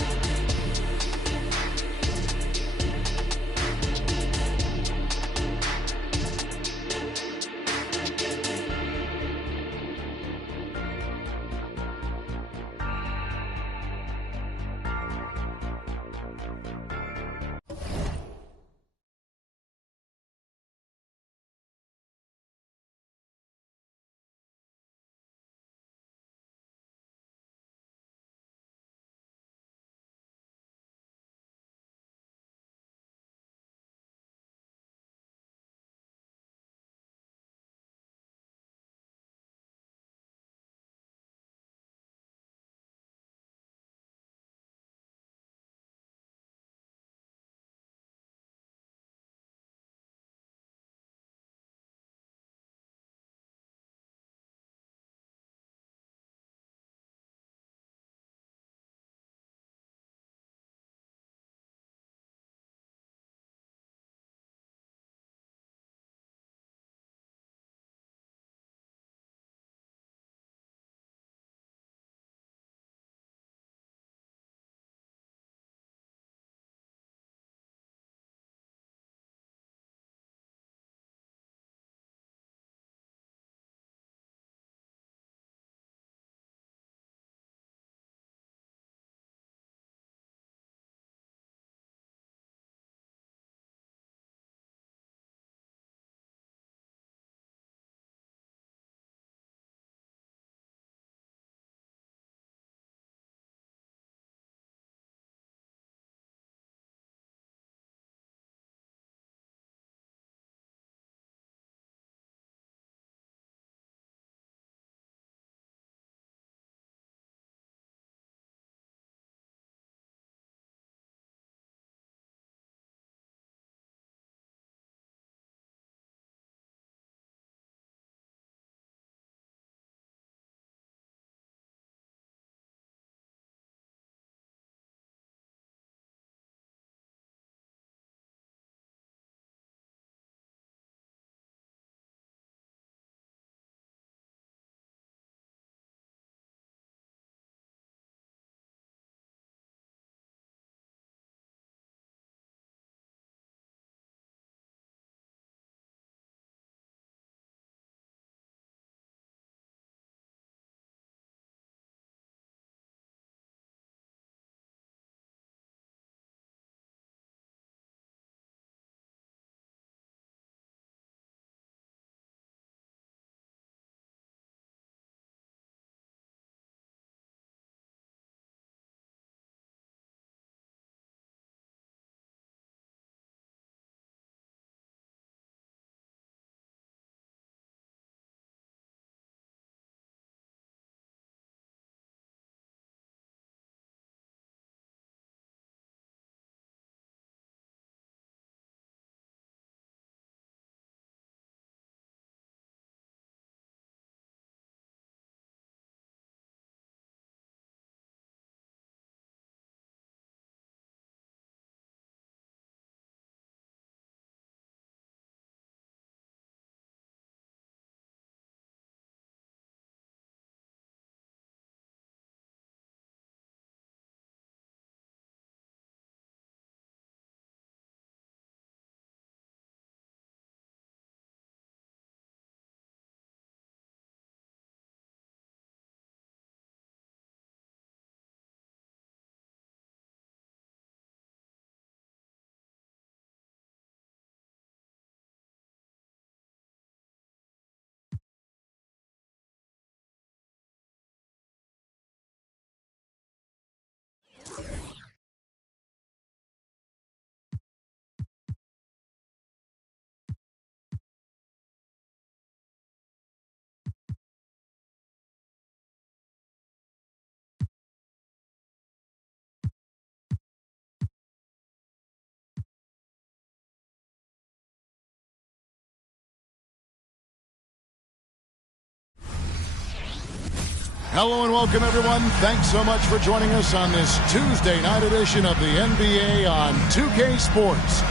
Hello and welcome, everyone. Thanks so much for joining us on this Tuesday night edition of the NBA on 2K Sports.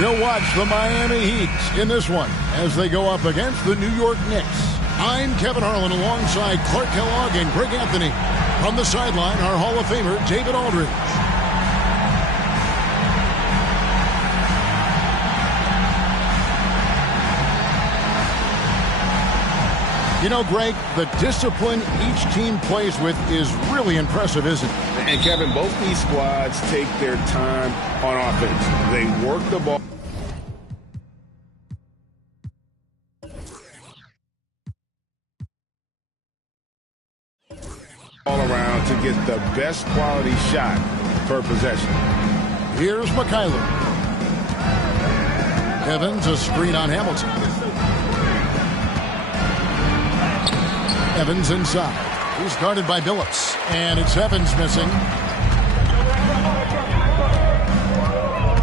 You'll watch the Miami Heat in this one as they go up against the New York Knicks. I'm Kevin Harlan alongside Clark Kellogg and Greg Anthony. From the sideline, our Hall of Famer, David Aldridge. You know, Greg, the discipline each team plays with is really impressive, isn't it? And, Kevin, both these squads take their time on offense. They work the ball all around to get the best quality shot per possession. Here's Mkfl. Evans, a screen on Hamilton. Evans inside. He's guarded by Billups. And it's Evans missing.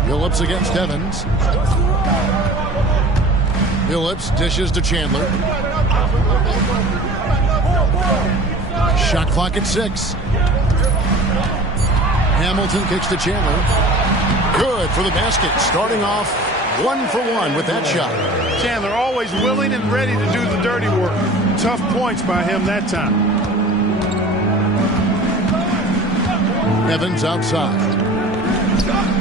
Billups against Evans. Billups dishes to Chandler. Shot clock at 6. Hamilton kicks to Chandler. Good for the basket. Starting off 1 for 1 with that shot. Chandler always willing and ready to do the dirty work. Tough points by him that time. Evans outside.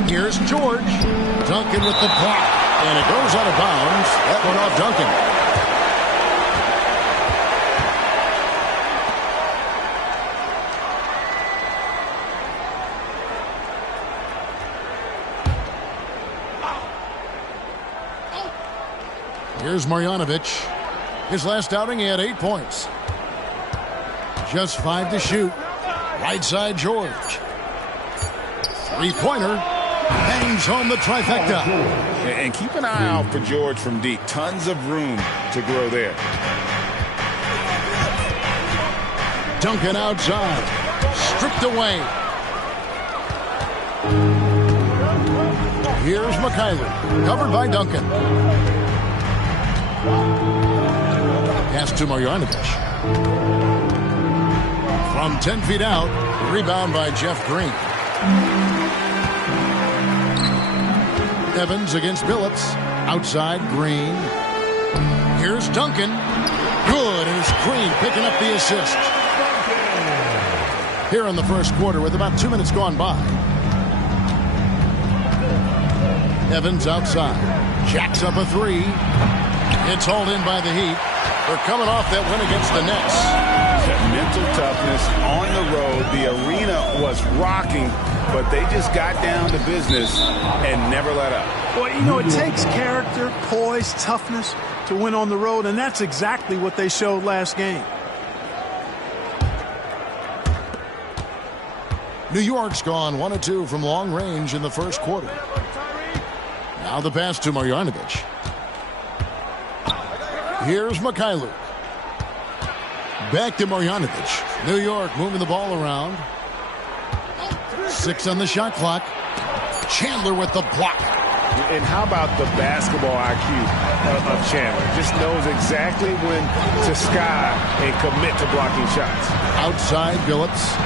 Here's George. Duncan with the block. And it goes out of bounds. That one off Duncan. Here's Marjanovic. His last outing, he had 8 points. Just 5 to shoot. Right side, George. Three-pointer. Bangs home the trifecta. And keep an eye out for George from deep. Tons of room to grow there. Duncan outside. Stripped away. Here's Mkfl. Covered by Duncan. Pass to Marjanovic. From 10 feet out, rebound by Jeff Green. Evans against Billups. Outside, Green. Here's Duncan. Good, and it's Green picking up the assist. Here in the first quarter with about 2 minutes gone by. Evans outside. Jacks up a 3. It's hauled in by the Heat. They're coming off that win against the Nets. Mental toughness on the road. The arena was rocking, but they just got down to business and never let up. Well, you know, it takes character, poise, toughness to win on the road, and that's exactly what they showed last game. New York's gone 1 of 2 from long range in the first quarter. Now the pass to Marjanovic. Here's Mkfl. Back to Marjanovic. New York moving the ball around. 6 on the shot clock. Chandler with the block. And how about the basketball IQ of Chandler? Just knows exactly when to sky and commit to blocking shots. Outside, Billups.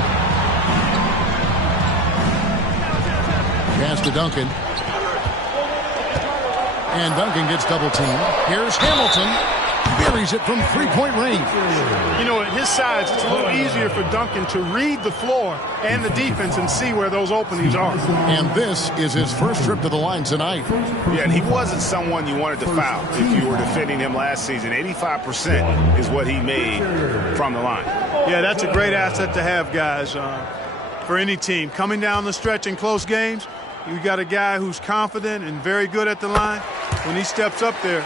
Pass to Duncan. And Duncan gets double teamed. Here's Hamilton. Buries it from three-point range. You know, at his size, it's a little easier for Duncan to read the floor and the defense and see where those openings are. And this is his first trip to the line tonight. Yeah, and he wasn't someone you wanted to foul if you were defending him last season. 85% is what he made from the line. Yeah, that's a great asset to have, guys, for any team. Coming down the stretch in close games, you got a guy who's confident and very good at the line. When he steps up there,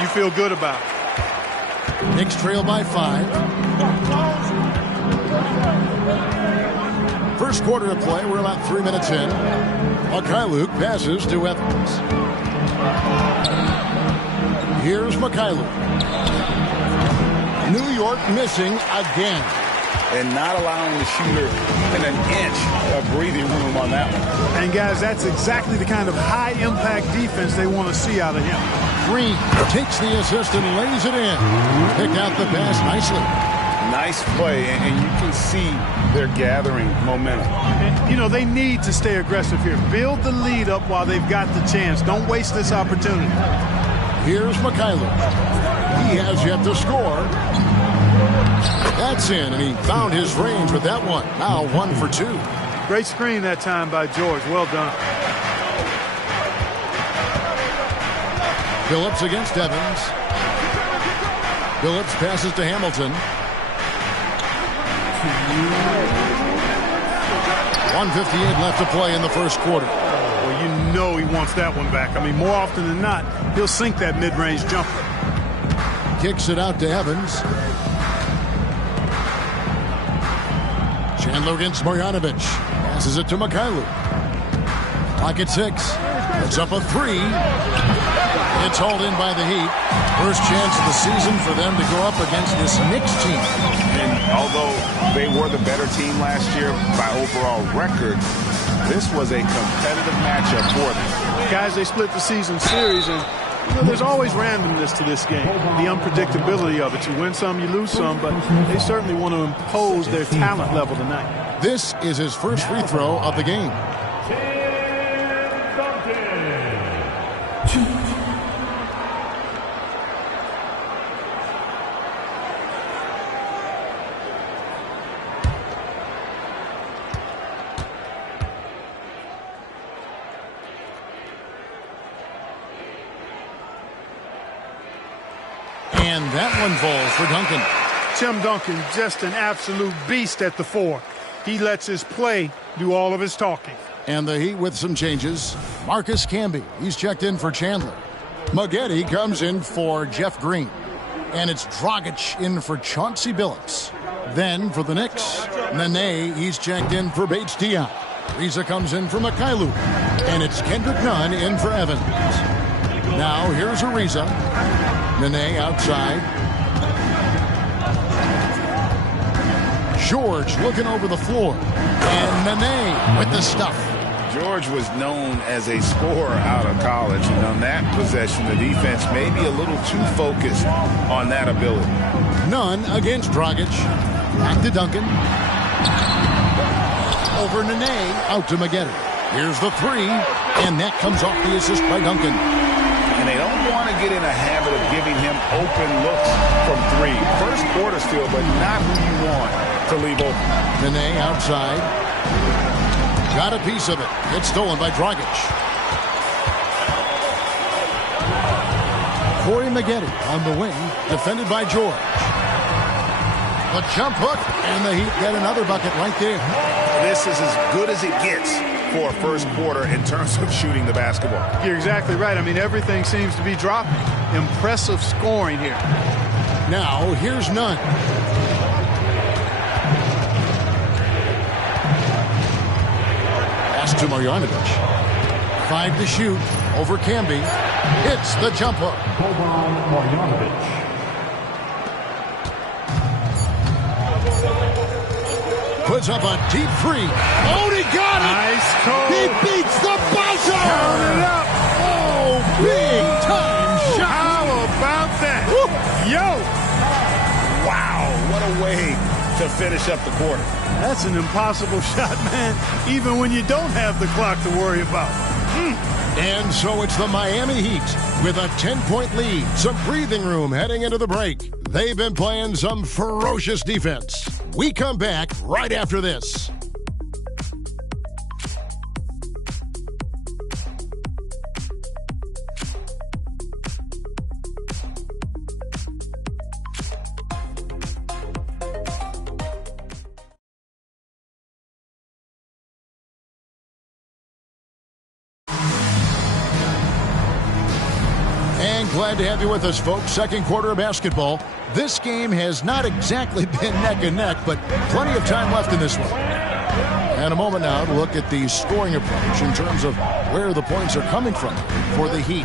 you feel good about it. Knicks trail by 5. First quarter of play, we're about 3 minutes in. Mkfl passes to Evans. Here's Mkfl. New York missing again. And not allowing the shooter an inch of breathing room on that one. And, guys, that's exactly the kind of high-impact defense they want to see out of him. Green takes the assist and lays it in. Picked out the pass nicely. Nice play, and you can see they're gathering momentum. And, you know, they need to stay aggressive here. Build the lead up while they've got the chance. Don't waste this opportunity. Here's Mkfl. He has yet to score. That's in, and he found his range with that one. Now 1 for 2. Great screen that time by George. Well done. Phillips against Evans. Phillips passes to Hamilton. 1:58 left to play in the first quarter. Well, you know he wants that one back. I mean, more often than not, he'll sink that mid-range jumper. Kicks it out to Evans. Chandler against Marjanovic. Passes it to Mkfl. Clock at 6. Puts up a 3. It's hauled in by the Heat. First chance of the season for them to go up against this Knicks team. And although they were the better team last year by overall record, this was a competitive matchup for them. Guys, they split the season series, and you know, there's always randomness to this game. The unpredictability of it. You win some, you lose some, but they certainly want to impose their talent level tonight. This is his first free throw of the game. And that one falls for Duncan. Tim Duncan, just an absolute beast at the 4. He lets his play do all of his talking. And the Heat with some changes. Marcus Camby, he's checked in for Chandler. Maggette comes in for Jeff Green. And it's Dragic in for Chauncey Billups. Then for the Knicks, Nene, he's checked in for Bates Diop. Riza comes in for Mkfl. And it's Kendrick Nunn in for Evans. Now here's Ariza. Nene outside. George looking over the floor. And Nene with the stuff. George was known as a scorer out of college, and on that possession, the defense may be a little too focused on that ability. Nunn against Dragic. Back to Duncan. Over Nene. Out to Maggette. Here's the 3. And that comes off the assist by Duncan. And they don't want to get in a habit of giving him open looks from 3. First quarter still, but not who you want to leave open. Nene outside. Got a piece of it. It's stolen by Dragic. Corey Maggette on the wing, defended by George. The jump hook, and the Heat get another bucket right there. This is as good as it gets for a first quarter in terms of shooting the basketball. You're exactly right. I mean, everything seems to be dropping. Impressive scoring here. Now, here's Nunn. Pass to Marjanovic. 5 to shoot over Camby. Hits the jump hook. Puts up a deep 3. Oh, he got it! Nice call. He beats the buzzer! Count it up. Oh, big time shot! How about that? Woo. Yo! Wow, what a way to finish up the quarter. That's an impossible shot, man, even when you don't have the clock to worry about. And so it's the Miami Heat with a 10-point lead. Some breathing room heading into the break. They've been playing some ferocious defense. We come back right after this. Glad to have you with us, folks. Second quarter of basketball. This game has not exactly been neck and neck, but plenty of time left in this one. And a moment now to look at the scoring approach in terms of where the points are coming from for the Heat.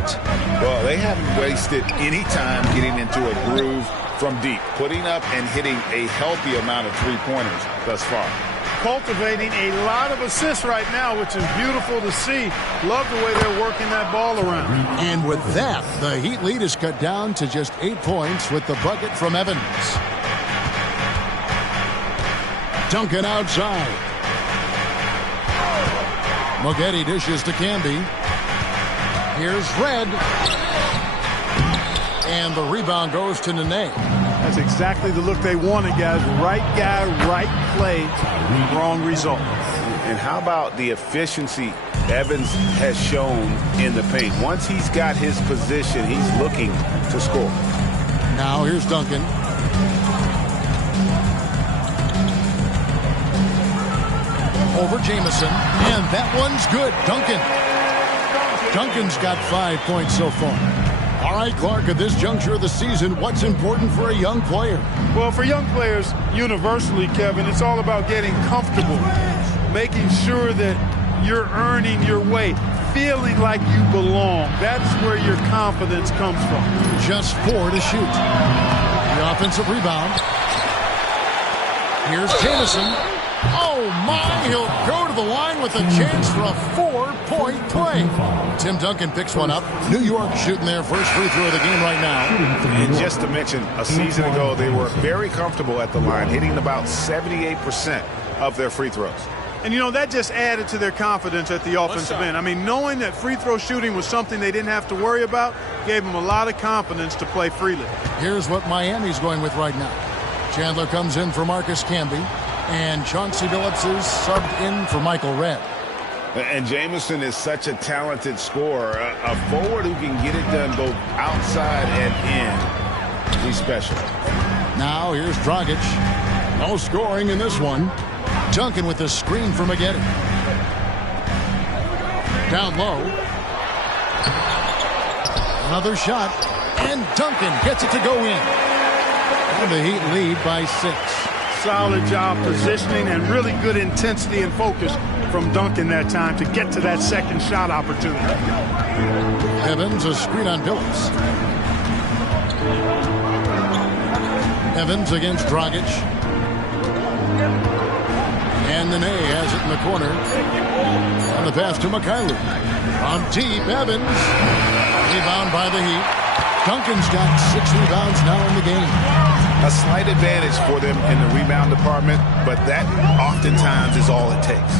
Well, they haven't wasted any time getting into a groove from deep, putting up and hitting a healthy amount of three-pointers thus far. Cultivating a lot of assists right now, which is beautiful to see. Love the way they're working that ball around. And with that, the Heat lead is cut down to just 8 points with the bucket from Evans. Duncan outside. Moghetti dishes to Camby. Here's Red. And the rebound goes to Nene. That's exactly the look they wanted, guys. Right guy, right play, wrong result. And how about the efficiency Evans has shown in the paint? Once he's got his position, he's looking to score. Now here's Duncan. Over Jamison, and that one's good. Duncan's got 5 points so far. All right, Clark, at this juncture of the season, what's important for a young player? Well, for young players, universally, Kevin, it's all about getting comfortable, making sure that you're earning your way, feeling like you belong. That's where your confidence comes from. Just 4 to shoot. The offensive rebound. Here's Jamison. Oh, my, he'll go to the line with a chance for a 4-point play. Tim Duncan picks one up. New York shooting their first free throw of the game right now. And just to mention, a season ago, they were very comfortable at the line, hitting about 78% of their free throws. And, you know, that just added to their confidence at the offensive end. I mean, knowing that free throw shooting was something they didn't have to worry about gave them a lot of confidence to play freely. Here's what Miami's going with right now. Chandler comes in for Marcus Camby. And Chauncey Billups is subbed in for Michael Redd. And Jamison is such a talented scorer, a forward who can get it done both outside and in. He's special. Now here's Dragic. No scoring in this one. Duncan with the screen for Moghetti. Down low. Another shot. And Duncan gets it to go in. And the Heat lead by 6. Solid job positioning and really good intensity and focus from Duncan that time to get to that second shot opportunity. Evans, a screen on Billups. Evans against Dragic. And Nene has it in the corner. And the pass to Mkfl. On deep, Evans. Rebound by the Heat. Duncan's got 6 rebounds now in the game. A slight advantage for them in the rebound department, but that oftentimes is all it takes.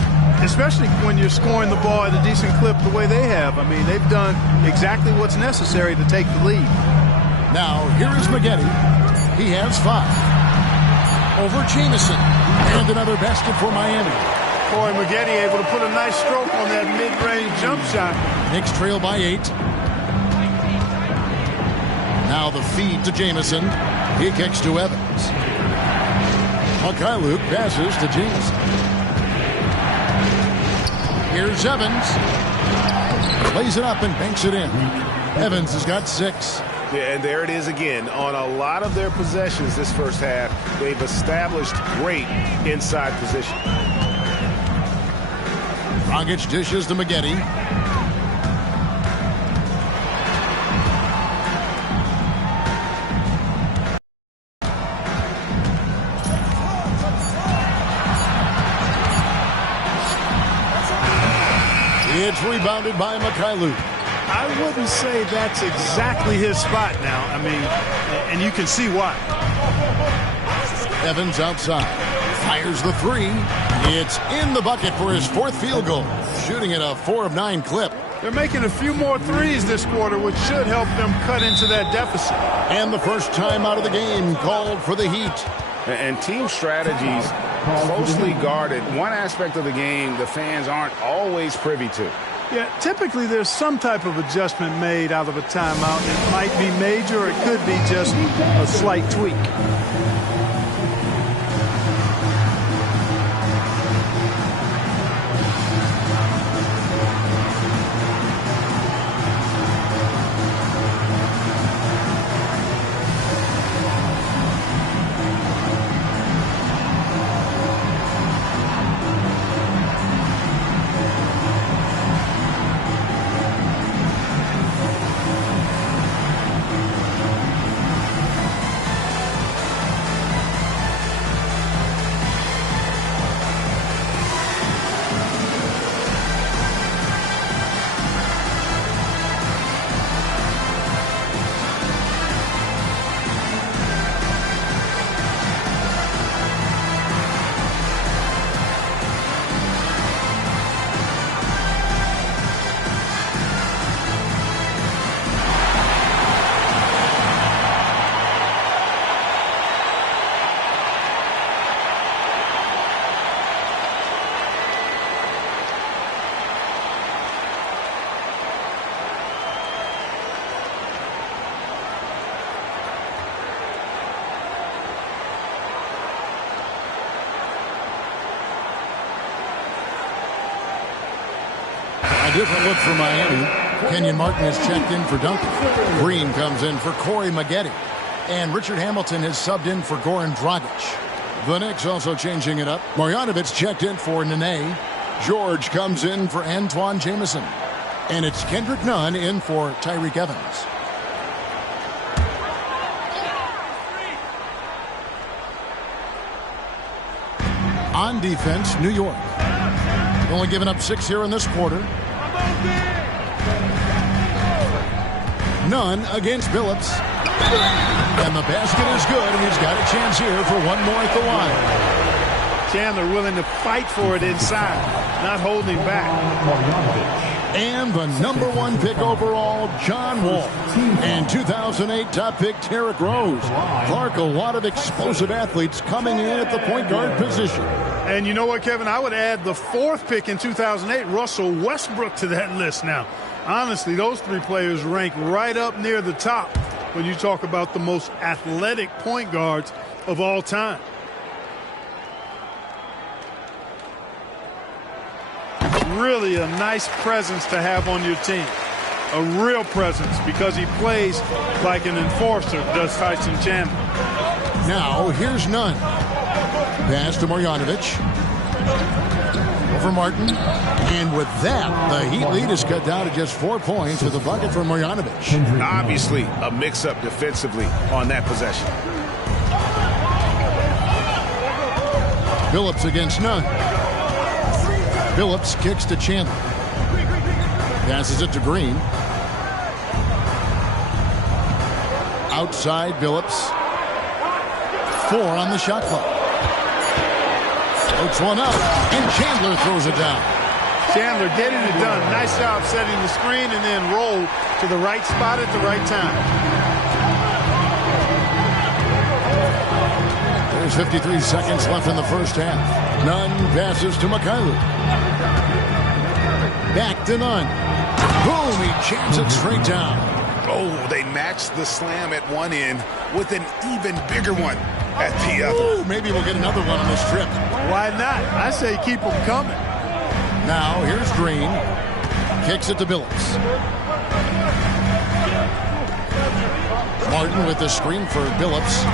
Especially when you're scoring the ball at a decent clip the way they have. I mean, they've done exactly what's necessary to take the lead. Now, here is Moghetti. He has 5. Over Jamison. And another basket for Miami. Boy, Moghetti able to put a nice stroke on that mid-range jump shot. Knicks trail by 8. Now the feed to Jamison. He kicks to Evans. Mkfl passes to Jamison. Here's Evans. Plays it up and banks it in. Evans has got 6. Yeah, and there it is again. On a lot of their possessions this first half, they've established great inside position. Dragic dishes to Moghetti. It's rebounded by Mkfl. I wouldn't say that's exactly his spot now. I mean, and you can see why. Evans outside. Fires the 3. It's in the bucket for his 4th field goal. Shooting at a 4 of 9 clip. They're making a few more threes this quarter, which should help them cut into that deficit. And the first time out of the game called for the Heat. And team strategies closely guarded. One aspect of the game the fans aren't always privy to. Yeah, typically there's some type of adjustment made out of a timeout. It might be major or it could be just a slight tweak. different look for Miami. Kenyon Martin has checked in for Duncan. Green comes in for Corey Maggette. And Richard Hamilton has subbed in for Goran Dragic. The Knicks also changing it up. Marjanovic checked in for Nene. George comes in for Antoine Jamison. And it's Kendrick Nunn in for Tyreek Evans. On defense, New York. Only giving up 6 here in this quarter. Nunn against Billups. And the basket is good, and he's got a chance here for one more at the line. Chandler willing to fight for it inside, not holding back. And the #1 pick overall, John Wall. And 2008 top pick, Derrick Rose. Clark, a lot of explosive athletes coming in at the point guard position. And you know what, Kevin? I would add the 4th pick in 2008, Russell Westbrook, to that list now. Honestly, those 3 players rank right up near the top when you talk about the most athletic point guards of all time. Really a nice presence to have on your team. A real presence, because he plays like an enforcer, does Tyson Chandler. Now, here's Nunn. Pass to Marjanovic. Over Martin. And with that, the Heat lead is cut down to just 4 points with a bucket from Marjanovic. Obviously, a mix-up defensively on that possession. Billups against Nunn. Billups kicks to Chandler. Passes it to Green. Outside, Billups. 4 on the shot clock. Floats one up, and Chandler throws it down. Chandler getting it done. Nice job setting the screen and then roll to the right spot at the right time. There's 53 seconds left in the first half. Nunn passes to Mkfl. Back to Nunn. Boom, he jams it straight down. Oh, they matched the slam at one end with an even bigger one at the other. Ooh, maybe we'll get another one on this trip. Why not? I say keep them coming. Now, here's Green. Kicks it to Billups. Martin with the screen for Billups.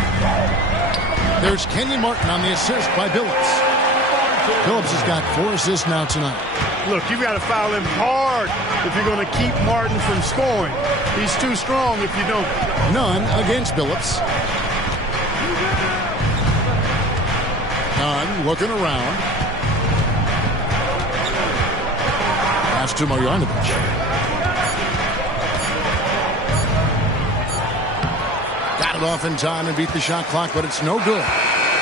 There's Kenyon Martin on the assist by Billups. Billups has got 4 assists now tonight. Look, you've got to foul him hard if you're going to keep Martin from scoring. He's too strong if you don't. Nunn against Billups. Nunn looking around. Pass to Marjanovic. Got it off in time and beat the shot clock, but it's no good.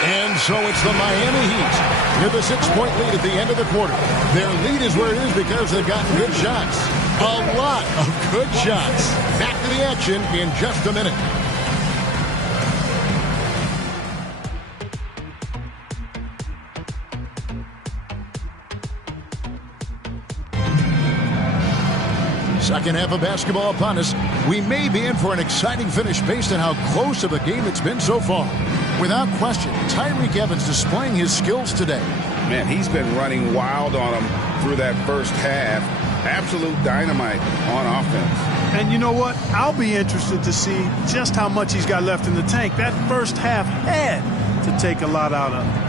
And so it's the Miami Heat with a 6-point lead at the end of the quarter. Their lead is where it is because they've gotten good shots. A lot of good shots. Back to the action in just a minute. Second half of basketball upon us. We may be in for an exciting finish based on how close of a game it's been so far. Without question, Tyreek Evans displaying his skills today. Man, he's been running wild on them through that first half. Absolute dynamite on offense. And you know what? I'll be interested to see just how much he's got left in the tank. That first half had to take a lot out of him.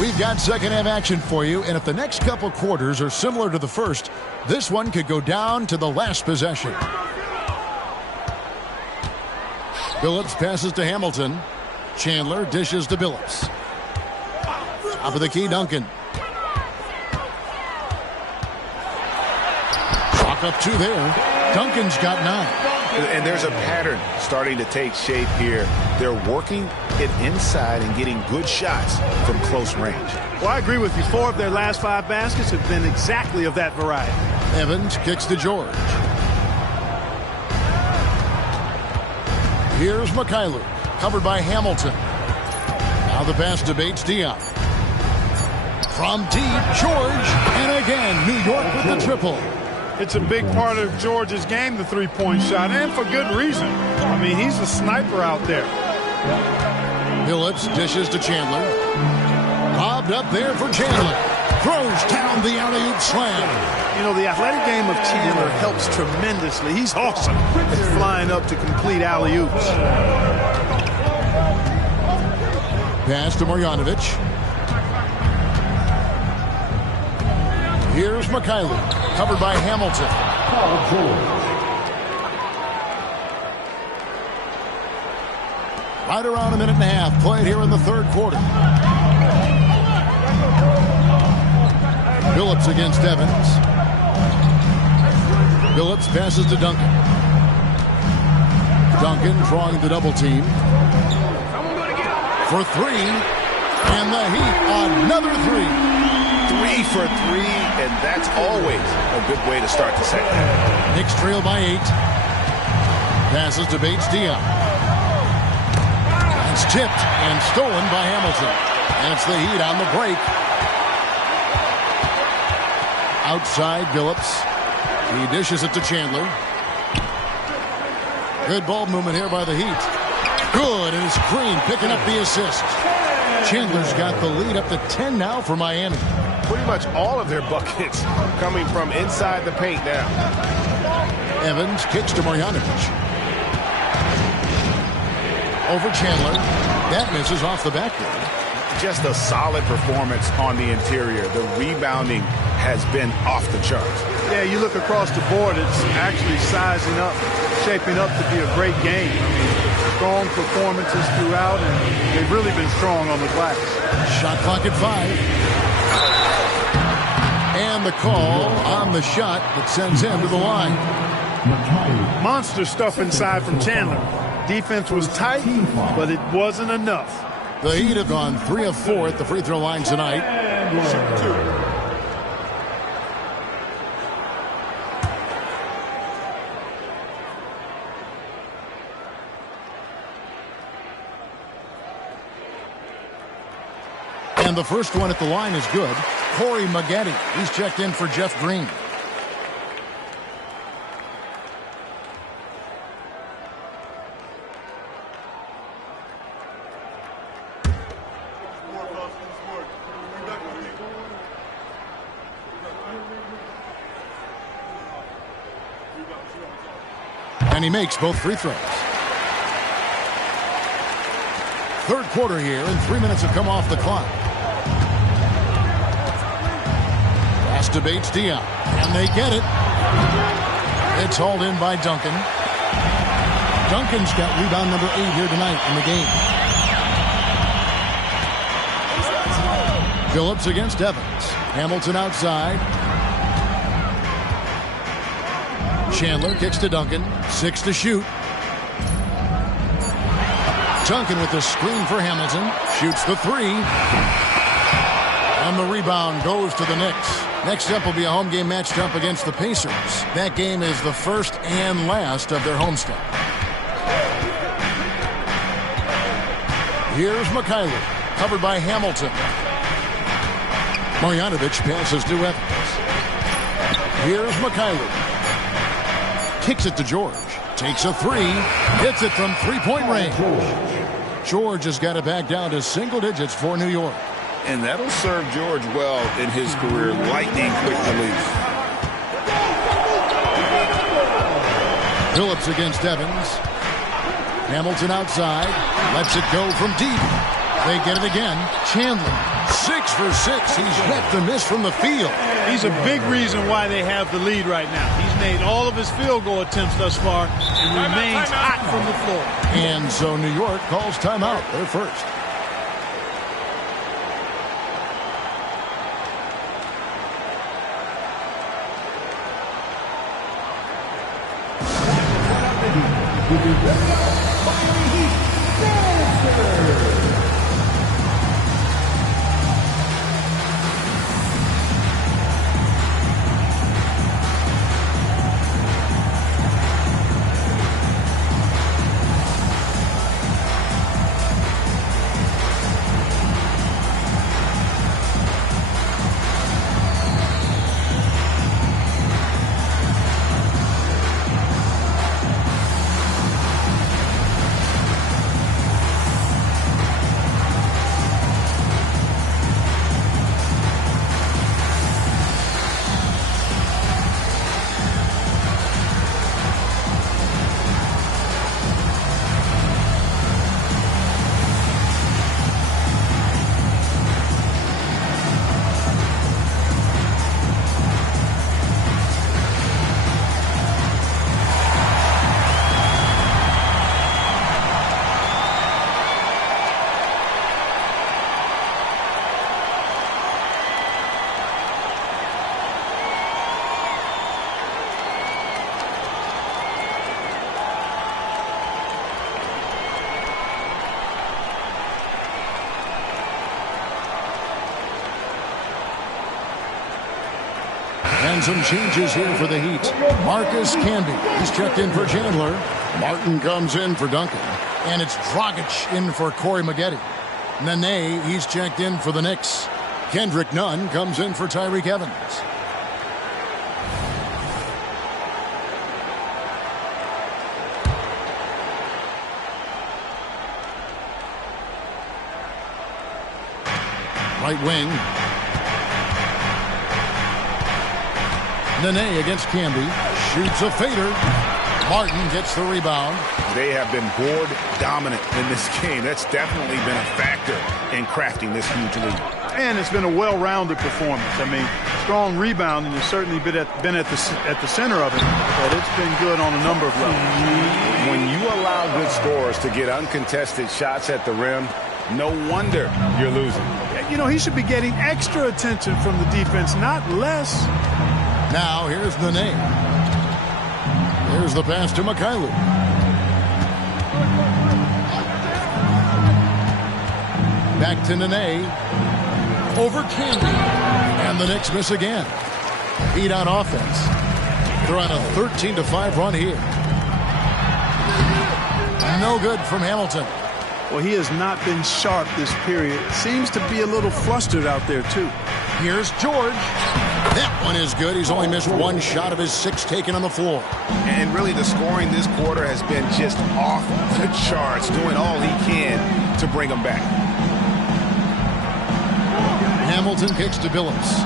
We've got second half action for you, and if the next couple quarters are similar to the first, this one could go down to the last possession. Billups passes to Hamilton. Chandler dishes to Billups. Top of the key, Duncan. Chalk up 2 there. Duncan's got 9. And there's a pattern starting to take shape here. They're working it inside and getting good shots from close range. Well, I agree with you. 4 of their last 5 baskets have been exactly of that variety. Evans kicks to George. Here's Mkfl, covered by Hamilton. Now the pass to Bates Diop. From deep, George, and again, New York with the triple. It's a big part of George's game, the three-point shot, and for good reason. I mean, he's a sniper out there. Phillips dishes to Chandler. Lobbed up there for Chandler. Throws down the alley-oop slam. You know, the athletic game of Chandler helps tremendously. He's awesome at flying up to complete alley-oops. Pass to Marjanovic. Here's Mkfl, covered by Hamilton. Right around a minute and a half played here in the third quarter. Phillips against Evans. Phillips passes to Duncan. Duncan drawing the double team. For three. And the Heat, another three. 3 for 3, and that's always a good way to start the second half. Knicks trail by 8. Passes to Bates-Diop. It's tipped and stolen by Hamilton. And it's the Heat on the break. Outside Phillips. He dishes it to Chandler. Good ball movement here by the Heat. Good, and it's Green picking up the assist. Chandler's got the lead up to 10 now for Miami. Pretty much all of their buckets coming from inside the paint now. Evans kicks to Marjanovic. Over Chandler. That misses off the backboard. Just a solid performance on the interior. The rebounding has been off the charts. Yeah, you look across the board, it's actually sizing up, shaping up to be a great game. I mean, strong performances throughout, and they've really been strong on the glass. Shot clock at 5. And the call on the shot that sends him to the line. Monster stuff inside from Chandler. Defense was tight, but it wasn't enough. The Heat have gone 3 of 4 at the free throw line tonight. And the first one at the line is good. Corey Maggette. He's checked in for Jeff Green. And he makes both free throws. Third quarter here, and 3 minutes have come off the clock. Pass to Bates-Diop, and they get it. It's hauled in by Duncan. Duncan's got rebound number 8 here tonight in the game. Phillips against Evans. Hamilton outside. Chandler kicks to Duncan. 6 to shoot. Duncan with the screen for Hamilton. Shoots the 3. And the rebound goes to the Knicks. Next up will be a home game matched up against the Pacers. That game is the first and last of their homestand. Here's Mkfl, covered by Hamilton. Marjanovic passes to Evans. Here's Mkfl. Kicks it to George. Takes a 3. Hits it from three-point range. George has got it back down to single digits for New York. And that'll serve George well in his career. Lightning quick release. Phillips against Evans. Hamilton outside. Lets it go from deep. They get it again. Chandler, 6 for 6. He's yet to miss from the field. He's a big reason why they have the lead right now. He's made all of his field goal attempts thus far and remains hot from the floor. And so New York calls timeout. They're first. And some changes here for the Heat. Marcus Camby, he's checked in for Chandler. Martin comes in for Duncan. And it's Dragic in for Corey Maggette. Nene, he's checked in for the Knicks. Kendrick Nunn comes in for Tyreke Evans. Right wing. Nene against Camby. Shoots a fader. Martin gets the rebound. They have been board dominant in this game. That's definitely been a factor in crafting this huge lead. And it's been a well-rounded performance. I mean, strong rebounding has certainly been at the center of it, but it's been good on a number of levels. When you allow good scorers to get uncontested shots at the rim, no wonder you're losing. You know, he should be getting extra attention from the defense, not less. Now, here's Nene. Here's the pass to Mkfl. Back to Nene. Over Camby. And the Knicks miss again. Heat on offense. They're on a 13-5 run here. No good from Hamilton. Well, he has not been sharp this period. Seems to be a little flustered out there, too. Here's George. That one is good. He's only missed one shot of his 6 taken on the floor. And really, the scoring this quarter has been just off the charts, doing all he can to bring them back. Hamilton kicks to Billups.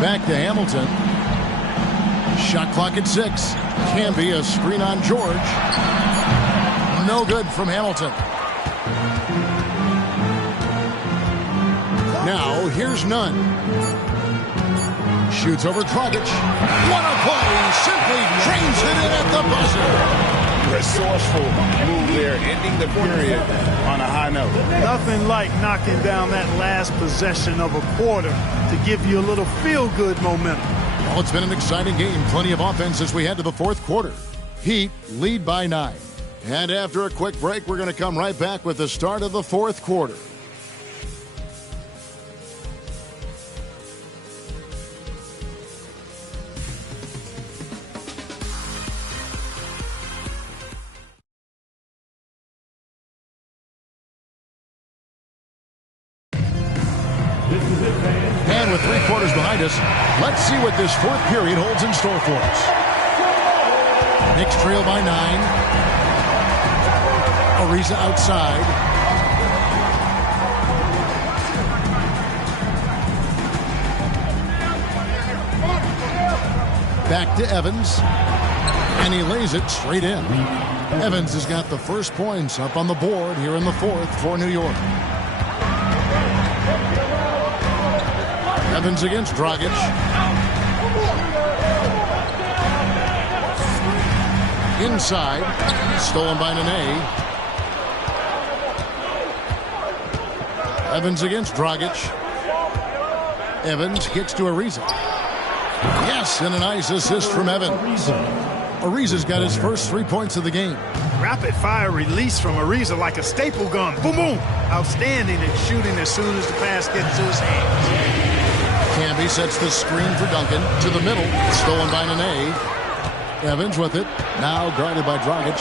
Back to Hamilton. Shot clock at 6. Camby, a screen on George. No good from Hamilton. Now, here's Nunn. Shoots over Dragic. What a play! Simply drains it in at the buzzer. Resourceful move there, ending the period on a high note. Nothing like knocking down that last possession of a quarter to give you a little feel-good momentum. Well, it's been an exciting game. Plenty of offense as we head to the fourth quarter. Heat lead by 9. And after a quick break, we're going to come right back with the start of the fourth quarter. And with 3 quarters behind us, let's see what this fourth period holds in store for us. Knicks trail by 9. Ariza outside. Back to Evans. And he lays it straight in. Evans has got the first points up on the board here in the fourth for New York. Evans against Dragic. Inside. Stolen by Nene. Evans against Dragic. Evans kicks to Ariza. Yes, and a nice assist from Evans. Ariza's got his first 3 points of the game. Rapid-fire release from Ariza like a staple gun. Boom, boom. Outstanding at shooting as soon as the pass gets to his hands. Camby sets the screen for Duncan. To the middle. Stolen by Nene. Evans with it. Now guarded by Dragic.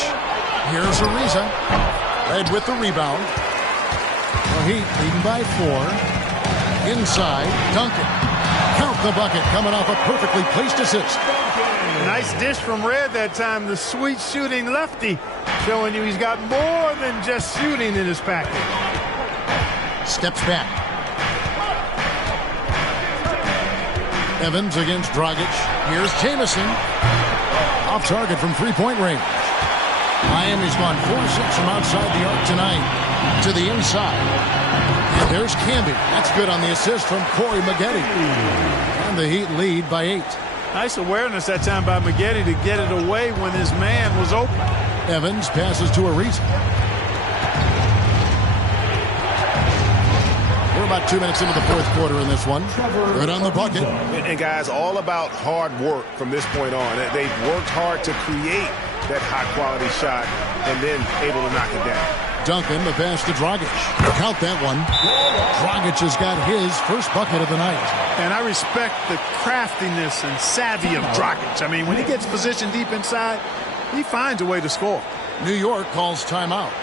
Here's Ariza. Red with the rebound. The Heat leading by 4. Inside. Duncan. Count the bucket. Coming off a perfectly placed assist. Nice dish from Red that time. The sweet shooting lefty. Showing you he's got more than just shooting in his package. Steps back. Evans against Dragic. Here's Jamison. Off target from 3-point range. Miami's gone 4-6 from outside the arc tonight. To the inside. And there's Camby. That's good on the assist from Corey Maggette. And the Heat lead by 8. Nice awareness that time by Maggette to get it away when his man was open. Evans passes to Ariza. We're about 2 minutes into the fourth quarter in this one. Good on the bucket. And guys, all about hard work from this point on. They've worked hard to create that high-quality shot and then able to knock it down. Duncan, the pass to Dragic. Count that one. Dragic has got his first bucket of the night. And I respect the craftiness and savvy of Dragic. I mean, when he gets positioned deep inside, he finds a way to score. New York calls timeout.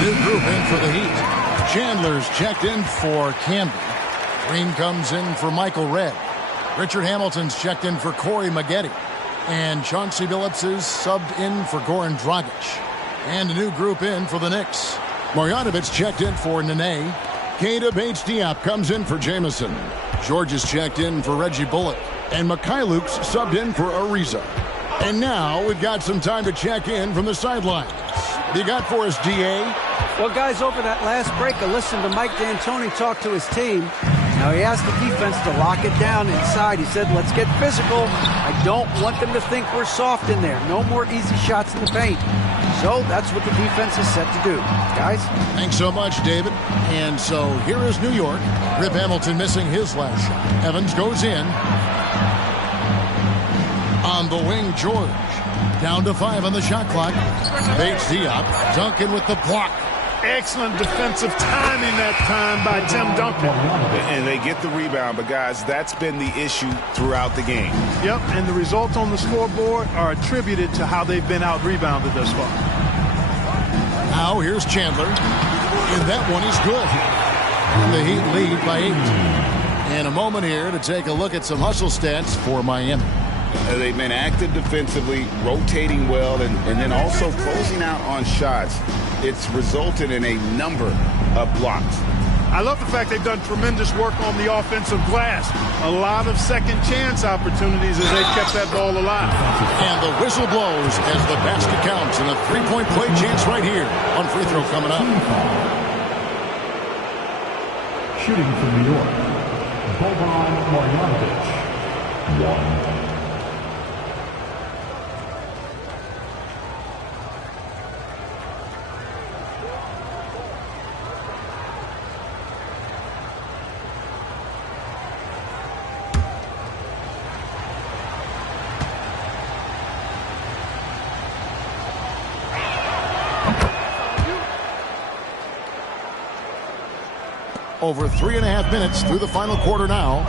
New group in for the Heat. Chandler's checked in for Camden. Green comes in for Michael Redd. Richard Hamilton's checked in for Corey Maggette. And Chauncey Billups is subbed in for Goran Dragic. And a new group in for the Knicks. Marjanovic checked in for Nene. Keita Bates-Diop comes in for Jamison. George is checked in for Reggie Bullock. And Mikhailuk's subbed in for Ariza. And now we've got some time to check in from the sidelines. What you got for us, D.A.? Well, guys, over that last break, I listened to Mike D'Antoni talk to his team. Now, he asked the defense to lock it down inside. He said, let's get physical. I don't want them to think we're soft in there. No more easy shots in the paint. So that's what the defense is set to do. Guys? Thanks so much, David. And so here is New York. Rip Hamilton missing his last shot. Evans goes in. On the wing, George. Down to 5 on the shot clock. Bates-Diop. Duncan with the block. Excellent defensive timing that time by Tim Duncan. And they get the rebound, but guys, that's been the issue throughout the game. Yep, and the results on the scoreboard are attributed to how they've been out-rebounded thus far. Now here's Chandler. And that one is good. And the Heat lead by 8. And a moment here to take a look at some hustle stats for Miami. They've been active defensively, rotating well, and then also closing out on shots. It's resulted in a number of blocks. I love the fact they've done tremendous work on the offensive glass. A lot of second chance opportunities as they've kept that ball alive. And the whistle blows as the basket counts, and a three-point play chance right here on free throw coming up. Shooting from New York, Boban Marjanovic. 1. Over 3.5 minutes through the final quarter now.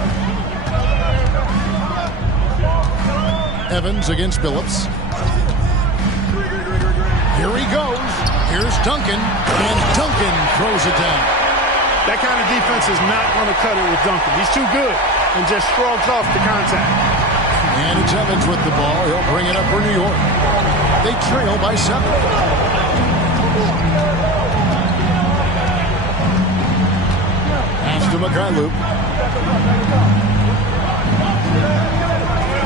Evans against Billups. Here he goes. Here's Duncan. And Duncan throws it down. That kind of defense is not going to cut it with Duncan. He's too good and just shrugs off the contact. And it's Evans with the ball. He'll bring it up for New York. They trail by 7. To Mikhailuk.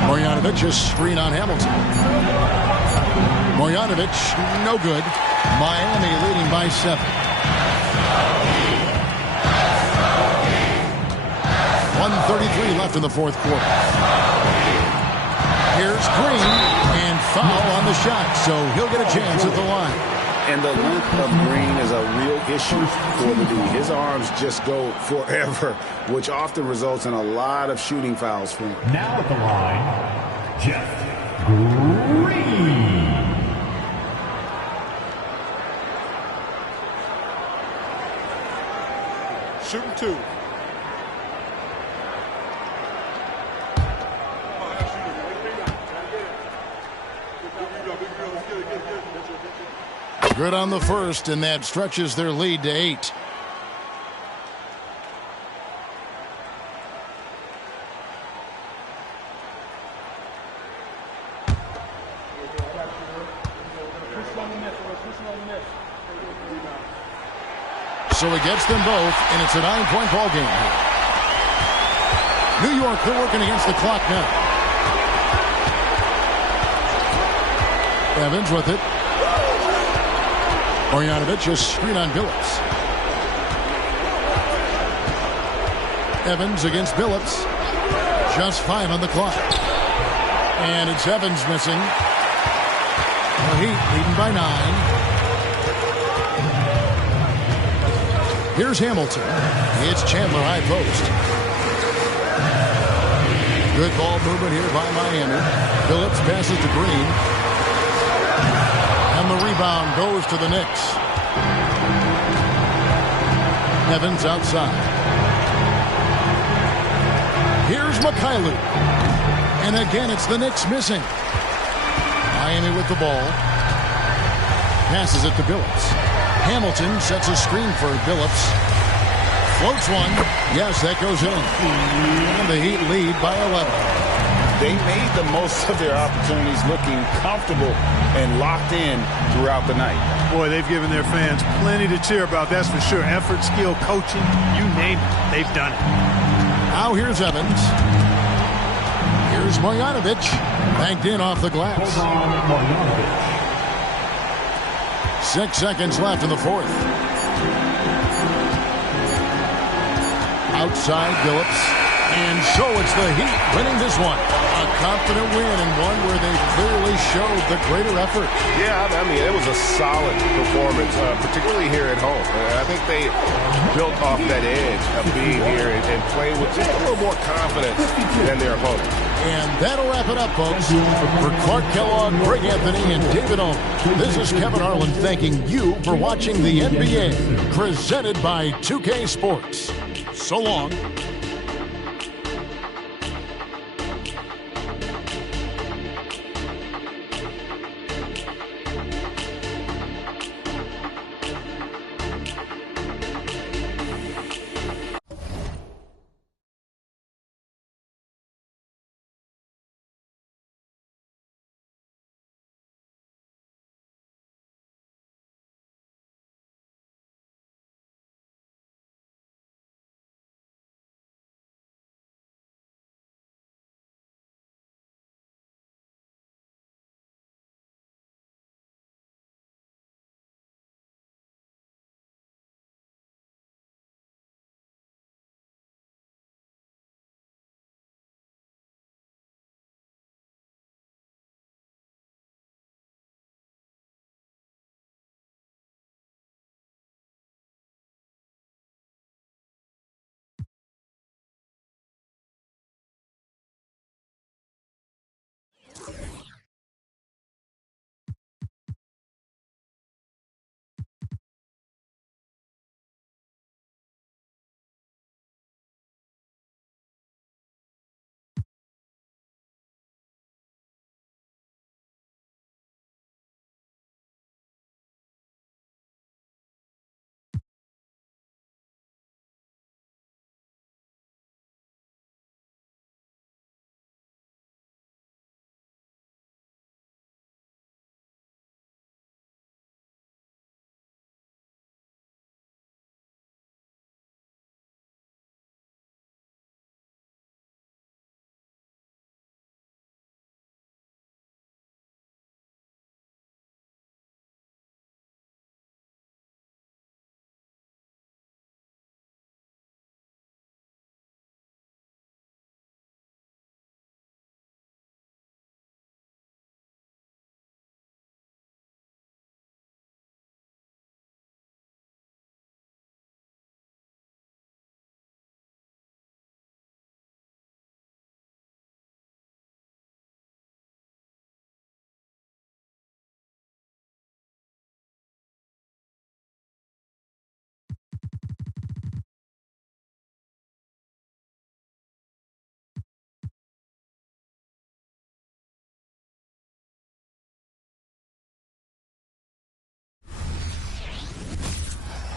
Marjanovic is screen on Hamilton. Marjanovic, no good. Miami leading by 7. 1:33 left in the fourth quarter. Here's Green, and foul on the shot, so he'll get a chance at the line. And the length of Green is a real issue for the D. His arms just go forever, which often results in a lot of shooting fouls for him. Now at the line, Jeff Green. Shooting 2. Good on the first, and that stretches their lead to 8. So he gets them both, and it's a 9-point ball game here. New York, they're working against the clock now. Evans with it. Marjanovic, a screen on Billups. Evans against Billups. Just 5 on the clock. And it's Evans missing. The Heat leading by 9. Here's Hamilton. It's Chandler high post. Good ball movement here by Miami. Billups passes to Green. And the rebound goes to the Knicks. Evans outside. Here's Mkfl. And again, it's the Knicks missing. Miami with the ball. Passes it to Billups. Hamilton sets a screen for Billups. Floats one. Yes, that goes in. And the Heat lead by 11. They made the most of their opportunities, looking comfortable and locked in throughout the night. Boy, they've given their fans plenty to cheer about, that's for sure. Effort, skill, coaching, you name it, they've done it. Now here's Evans. Here's Marjanovic. Banked in off the glass. 6 seconds left in the fourth. Outside Billups. And so it's the Heat winning this one. A confident win, and one where they clearly showed the greater effort. Yeah, I mean, it was a solid performance, particularly here at home. I think they built off that edge of being here and playing with just a little more confidence than their opponent. And that'll wrap it up, folks. For Clark Kellogg, Greg Anthony, and David Owen, this is Kevin Harlan thanking you for watching the NBA, presented by 2K Sports. So long.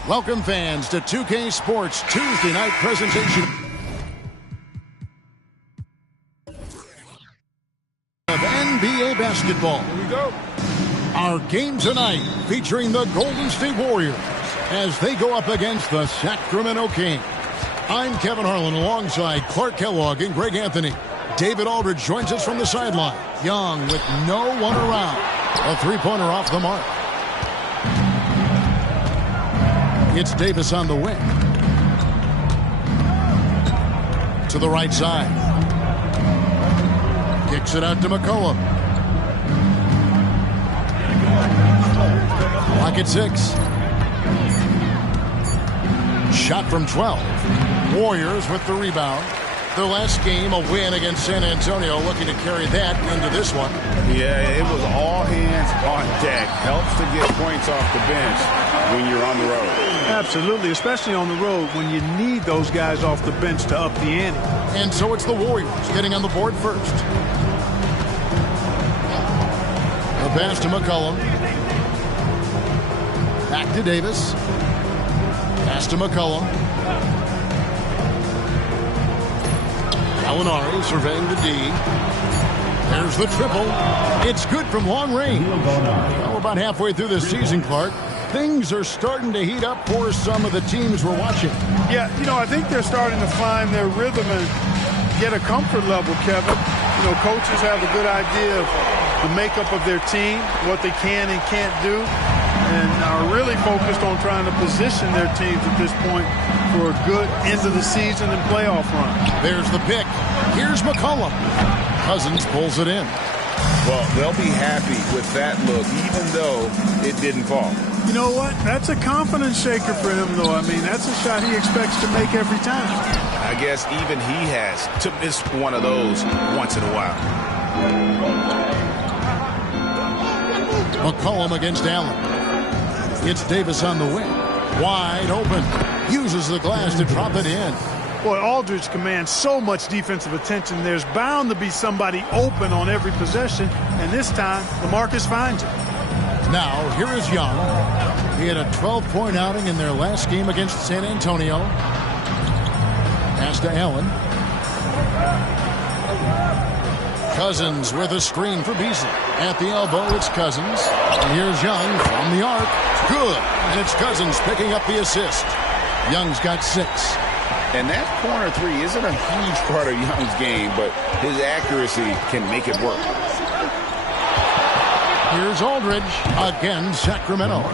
Welcome, fans, to 2K Sports Tuesday night presentation of NBA basketball. Here we go. Our game tonight featuring the Golden State Warriors as they go up against the Sacramento Kings. I'm Kevin Harlan alongside Clark Kellogg and Greg Anthony. David Aldridge joins us from the sideline. Young with no one around. A three-pointer off the mark. It's Davis on the wing. To the right side. Kicks it out to McCollum. Clock at 6. Shot from 12. Warriors with the rebound. Their last game, a win against San Antonio, looking to carry that into this one. Yeah, it was all hands on deck. Helps to get points off the bench when you're on the road. Absolutely, especially on the road when you need those guys off the bench to up the ante. And so it's the Warriors getting on the board first. The pass to McCollum. Back to Davis. Pass to McCollum. Gallinari surveying the D. There's the triple. It's good from long range. Well, we're about halfway through this season, Clark. Things are starting to heat up for some of the teams we're watching. Yeah, I think they're starting to find their rhythm and get a comfort level, Kevin. Coaches have a good idea of the makeup of their team, what they can and can't do, and are really focused on trying to position their teams at this point for a good end of the season and playoff run. There's the pick. Here's McCollum. Cousins pulls it in. Well, they'll be happy with that look, even though it didn't fall. You know what? That's a confidence shaker for him, though. I mean, that's a shot he expects to make every time. I guess even he has to miss one of those once in a while. McCollum against Allen. It's Davis on the wing. Wide open. Uses the glass to drop it in. Boy, Aldridge commands so much defensive attention. There's bound to be somebody open on every possession, and this time, LaMarcus finds it. Now, here is Young. He had a 12-point outing in their last game against San Antonio. Pass to Allen. Cousins with a screen for Beasley. At the elbow, it's Cousins. And here's Young from the arc. Good. And it's Cousins picking up the assist. Young's got 6. And that corner three isn't a huge part of Young's game, but his accuracy can make it work. Here's Aldridge. Again, Sacramento.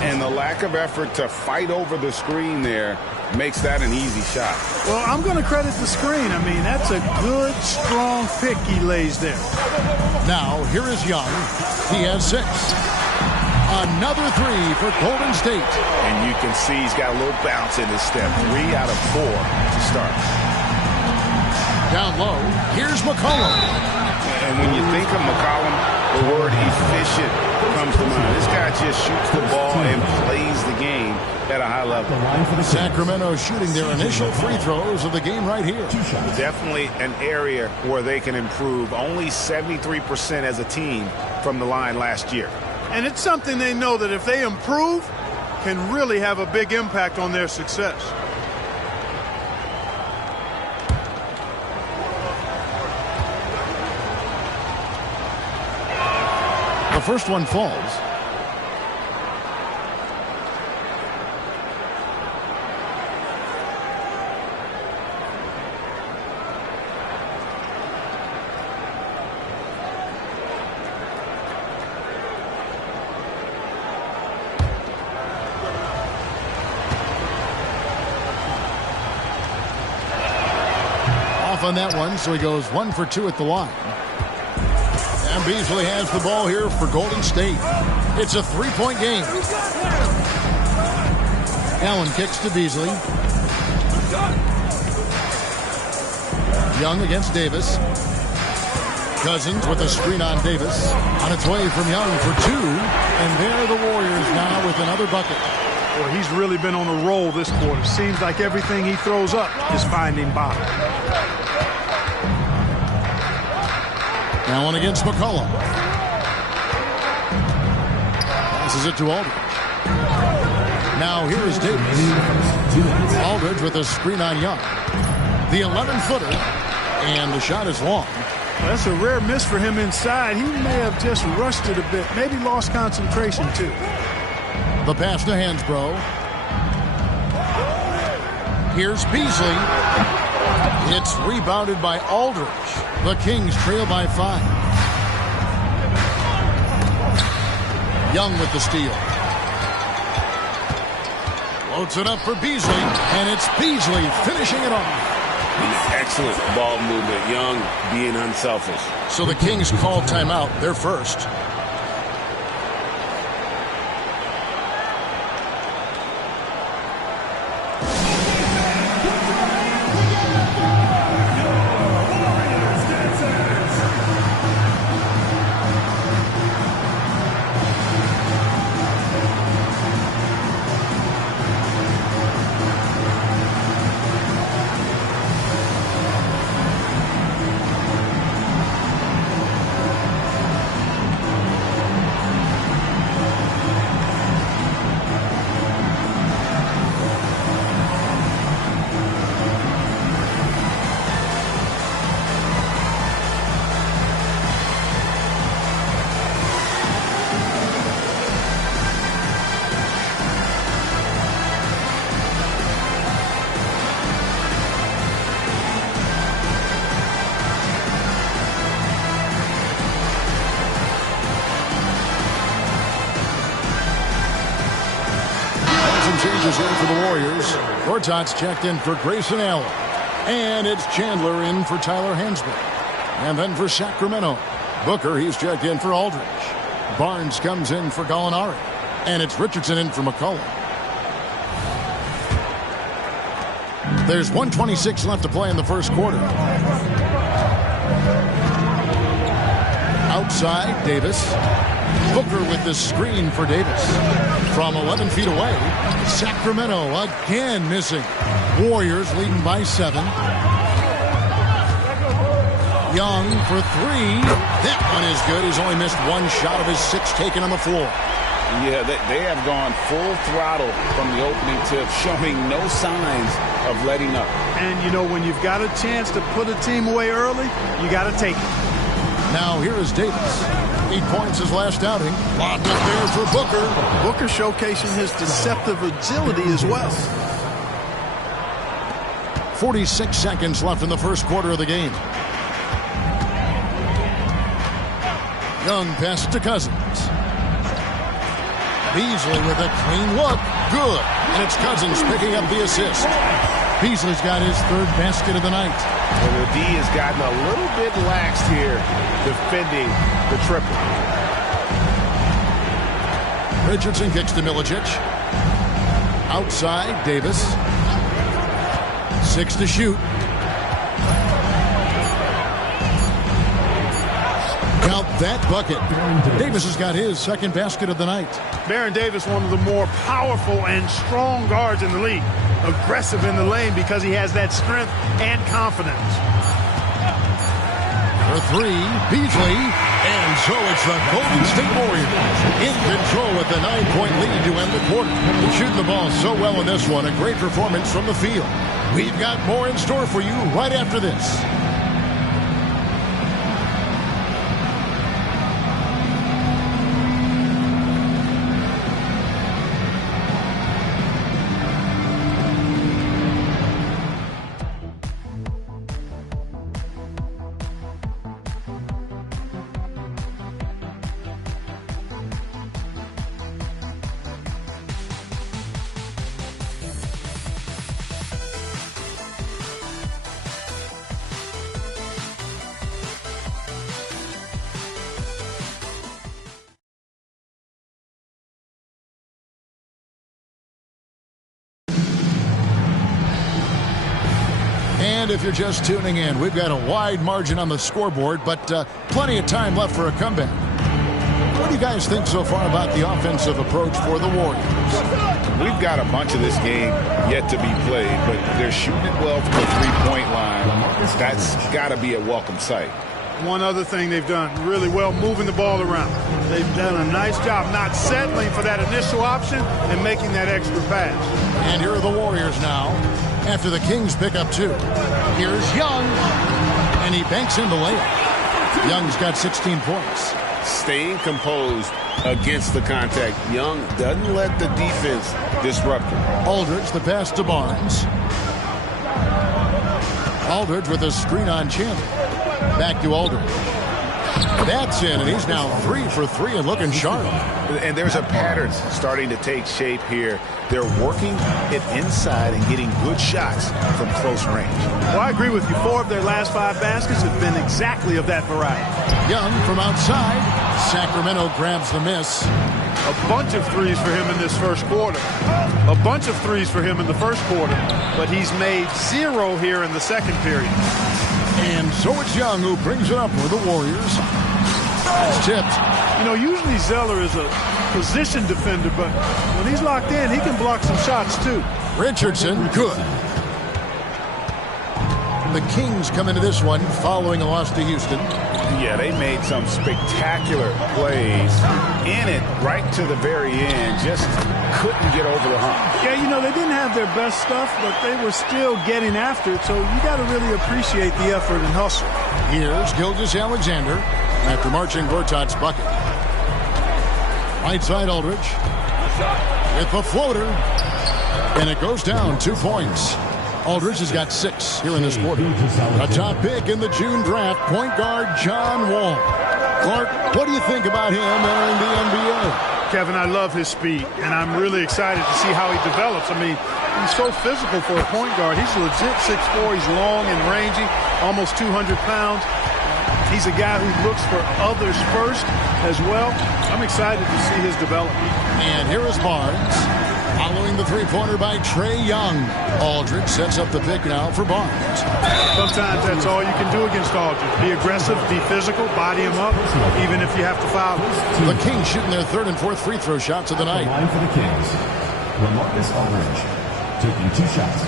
And the lack of effort to fight over the screen there makes that an easy shot. Well, I'm going to credit the screen. I mean, that's a good, strong pick he lays there. Now, here is Young. He has 6. Another 3 for Golden State. And you can see he's got a little bounce in his step. 3 out of 4 to start. Down low, here's McCollum. And when you think of McCollum, the word efficient comes to mind. This guy just shoots the ball and plays the game at a high level. Sacramento shooting their initial free throws of the game right here. Definitely an area where they can improve. Only 73% as a team from the line last year. And it's something they know that if they improve, can really have a big impact on their success. The first one falls. On that one, so he goes 1 for 2 at the line. And Beasley has the ball here for Golden State. It's a 3-point game. Allen kicks to Beasley. Young against Davis. Cousins with a screen on Davis. On its way from Young for 2. And there the Warriors now with another bucket. Well, he's really been on a roll this quarter. Seems like everything he throws up is finding bottom. Allen against McCollum. Passes it to Aldridge. Now here is Davis. Aldridge with a screen on Young. The 11-footer, and the shot is long. That's a rare miss for him inside. He may have just rushed it a bit, maybe lost concentration too. The pass to Hansbrough. Here's Beasley. It's rebounded by Aldridge. The Kings trail by 5. Young with the steal. Loads it up for Beasley, and it's Beasley finishing it off. Excellent ball movement. Young being unselfish. So the Kings call timeout. They're first. Changes in for the Warriors. Gortat's checked in for Grayson Allen. And it's Chandler in for Tyler Hansbrough. And then for Sacramento, Booker, he's checked in for Aldridge. Barnes comes in for Gallinari. And it's Richardson in for McCollum. There's 1:26 left to play in the first quarter. Outside, Davis. Booker with the screen for Davis. From 11 feet away, Sacramento again missing. Warriors leading by 7. Young for 3. That one is good. He's only missed one shot of his 6 taken on the floor. Yeah, they have gone full throttle from the opening tip, showing no signs of letting up. And, you know, when you've got a chance to put a team away early, you got to take it. Now here is Davis. 8 points his last outing. Lobbed up there for Booker. Booker showcasing his deceptive agility as well. 46 seconds left in the first quarter of the game. Young passes to Cousins. Beasley with a clean look. Good. And it's Cousins picking up the assist. Beasley's got his 3rd basket of the night. Well, the D has gotten a little bit laxed here defending the triple. Richardson kicks to Milicic. Outside, Davis. 6 to shoot. Count that bucket. Davis has got his 2nd basket of the night. Baron Davis, one of the more powerful and strong guards in the league. Aggressive in the lane because he has that strength and confidence. For 3, Beasley. And so it's the Golden State Warriors in control with the 9-point lead to end the quarter. Shooting the ball so well in this one. A great performance from the field. We've got more in store for you right after this. And if you're just tuning in, we've got a wide margin on the scoreboard, but plenty of time left for a comeback. What do you guys think so far about the offensive approach for the Warriors? We've got a bunch of this game yet to be played, but they're shooting it well from the 3-point line. That's got to be a welcome sight. One other thing they've done really well, moving the ball around. They've done a nice job not settling for that initial option and making that extra pass. And here are the Warriors now after the Kings pick up 2. Here's Young, and he banks in the layup. Young's got 16 points. Staying composed against the contact. Young doesn't let the defense disrupt him. Aldridge, the pass to Barnes. Aldridge with a screen on Chandler. Back to Aldridge. That's in, and he's now 3 for 3 and looking sharp. And there's a pattern starting to take shape here. They're working it inside and getting good shots from close range. Well, I agree with you. 4 of their last 5 baskets have been exactly of that variety. Young from outside. Sacramento grabs the miss. A bunch of threes for him in this first quarter. A bunch of threes for him in the first quarter. But he's made 0 here in the second period. And so it's Young who brings it up for the Warriors. It's tipped. You know, usually Zeller is a position defender, but when he's locked in, he can block some shots too. Richardson, good. The Kings come into this one following a loss to Houston. Yeah, they made some spectacular plays in it right to the very end. Just couldn't get over the hump. Yeah, you know, they didn't have their best stuff, but they were still getting after it. So you got to really appreciate the effort and hustle. Here's Gilgeous-Alexander after marching Gortat's bucket. Right side Aldridge with the floater. And it goes down 2 points. Aldridge has got 6 here in this quarter. A top pick in the June draft, point guard John Wall. Clark, what do you think about him entering the NBA? Kevin, I love his speed, and I'm really excited to see how he develops. I mean, he's so physical for a point guard. He's legit 6'4". He's long and rangy, almost 200 pounds. He's a guy who looks for others first as well. I'm excited to see his development. And here is Barnes. Following the three-pointer by Trae Young. Aldridge sets up the pick now for Barnes. Sometimes that's all you can do against Aldridge. Be aggressive, be physical, body him up, even if you have to foul him. The Kings shooting their 3rd and 4th free throw shots of the night. Line for the Kings. LaMarcus Aldridge taking 2 shots.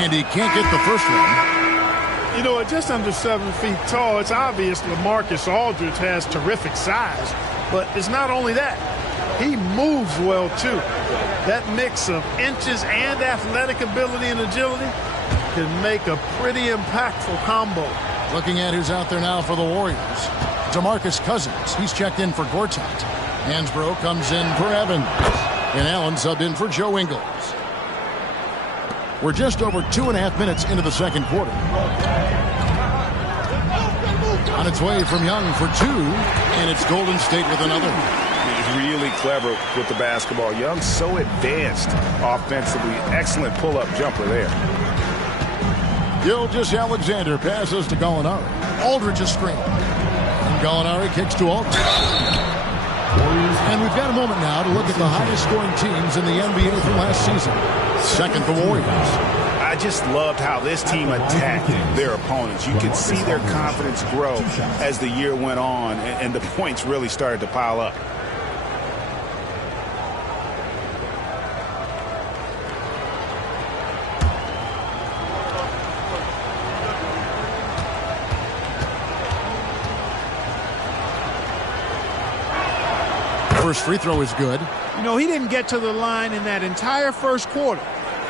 And he can't get the first one. You know, at just under 7 feet tall, it's obvious LaMarcus Aldridge has terrific size. But it's not only that. He moves well, too. That mix of inches and athletic ability and agility can make a pretty impactful combo. Looking at who's out there now for the Warriors. DeMarcus Cousins. He's checked in for Gortat. Hansbrough comes in for Evans. And Allen subbed in for Joe Ingles. We're just over 2.5 minutes into the second quarter. On its way from Young for 2, and it's Golden State with another. He's really clever with the basketball. Young's so advanced offensively. Excellent pull-up jumper there. Gilgeous-Alexander passes to Gallinari. Aldridge is screen. And Gallinari kicks to Aldridge. And we've got a moment now to look at the highest scoring teams in the NBA from last season. Second, the Warriors. I just loved how this team attacked their opponents. You could see their confidence grow as the year went on, and the points really started to pile up. First free throw is good. You know, he didn't get to the line in that entire first quarter.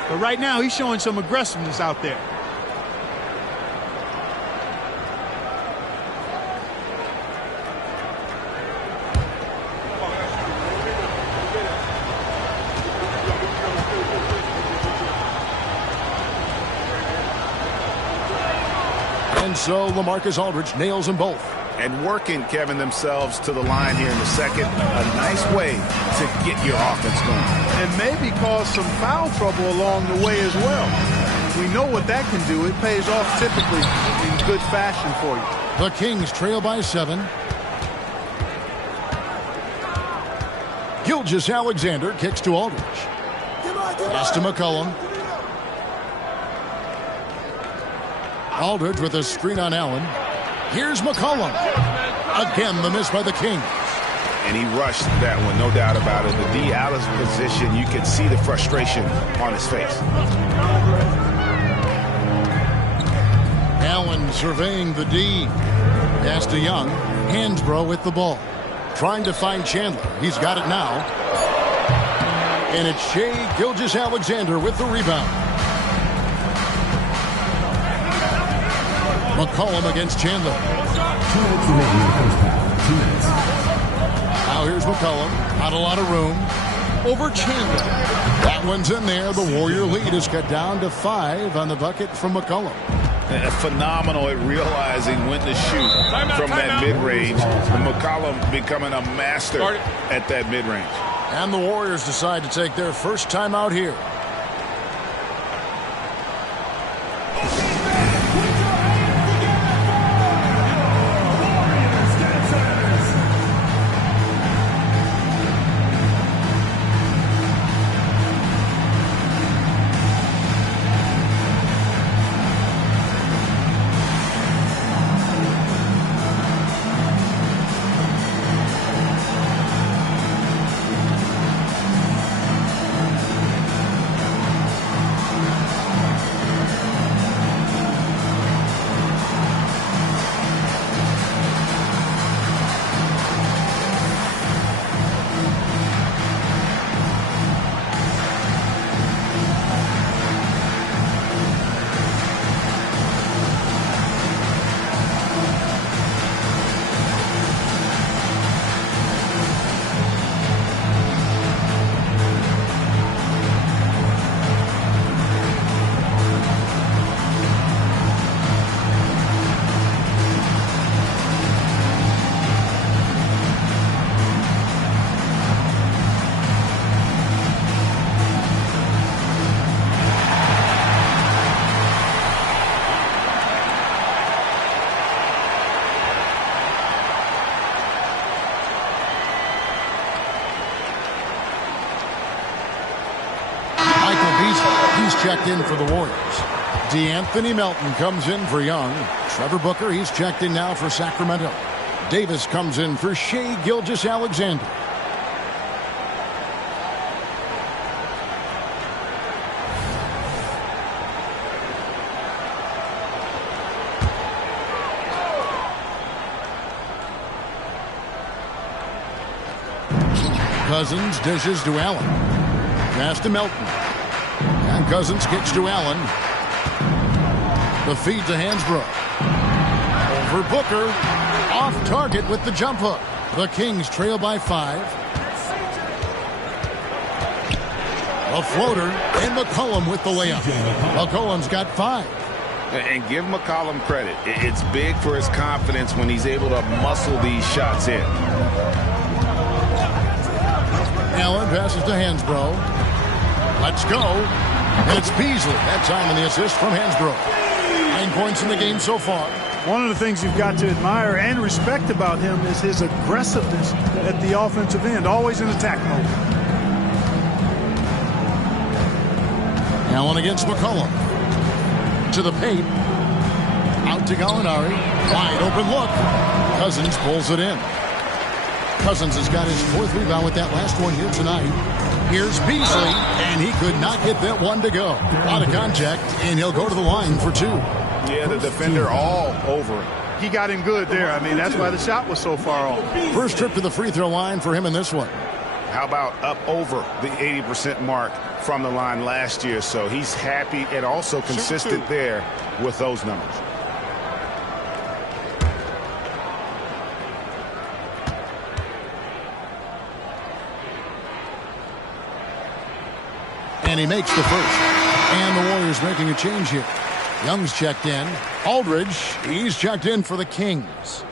But right now, he's showing some aggressiveness out there. And so LaMarcus Aldridge nails them both. And working, Kevin, themselves to the line here in the second. A nice way to get your offense going. And maybe cause some foul trouble along the way as well. We know what that can do. It pays off typically in good fashion for you. The Kings trail by 7. Gilgeous-Alexander kicks to Aldridge. Pass to McCollum. Aldridge with a screen on Allen. Here's McCollum. Again, the miss by the Kings. And he rushed that one, no doubt about it. The D out of position, you can see the frustration on his face. Allen surveying the D. Pass to Young. Hansbrough with the ball. Trying to find Chandler. He's got it now. And it's Shai Gilgeous-Alexander with the rebound. McCollum against Chandler. 2 minutes remaining in the first half. 2 minutes. Now here's McCollum. Not a lot of room. Over Chandler. That one's in there. The Warrior lead is cut down to 5 on the bucket from McCollum. Phenomenal at realizing when to shoot from that mid-range. McCollum becoming a master at that mid-range. And the Warriors decide to take their first time out here. Checked in for the Warriors. DeAnthony Melton comes in for Young. Trevor Booker, he's checked in now for Sacramento. Davis comes in for Shai Gilgeous-Alexander. Cousins dishes to Allen. Pass to Melton. And Cousins kicks to Allen. The feed to Hansbrough. Over Booker. Off target with the jump hook. The Kings trail by 5. A floater. And McCollum with the layup. McCollum's got 5. And give McCollum credit. It's big for his confidence when he's able to muscle these shots in. Allen passes to Hansbrough. Let's go. And it's Beasley. That time in the assist from Hansbrough. 9 points in the game so far. One of the things you've got to admire and respect about him is his aggressiveness at the offensive end, always in attack mode. Allen against McCollum. To the paint. Out to Gallinari. Wide open look. Cousins pulls it in. Cousins has got his 4th rebound with that last one here tonight. Here's Beasley, and he could not get that one to go. Out of contact, and he'll go to the line for 2. Yeah, the defender all over him. He got him good there. I mean, that's why the shot was so far off. First trip to the free throw line for him in this one. How about up over the 80% mark from the line last year? So he's happy and also consistent there with those numbers. And he makes the first. And the Warriors making a change here. Young's checked in. Aldridge, he's checked in for the Kings.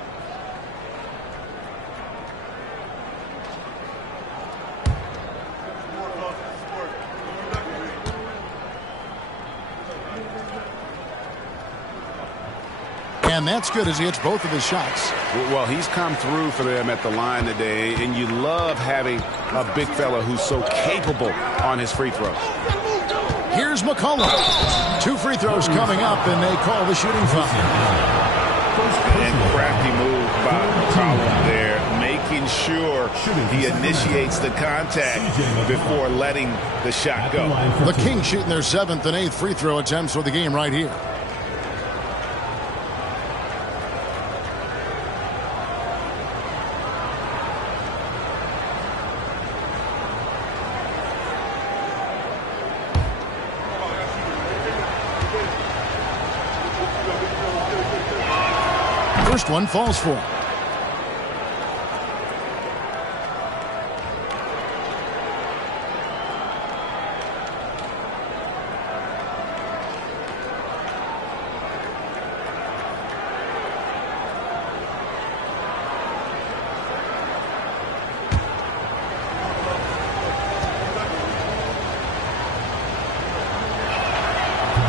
And that's good as he hits both of his shots. Well, he's come through for them at the line today, and you love having a big fella who's so capable on his free throws. Here's McCollum. 2 free throws coming up, and they call the shooting foul. And crafty move by McCollum there, making sure he initiates the contact before letting the shot go. The Kings shooting their 7th and 8th free throw attempts for the game right here. First one falls for him.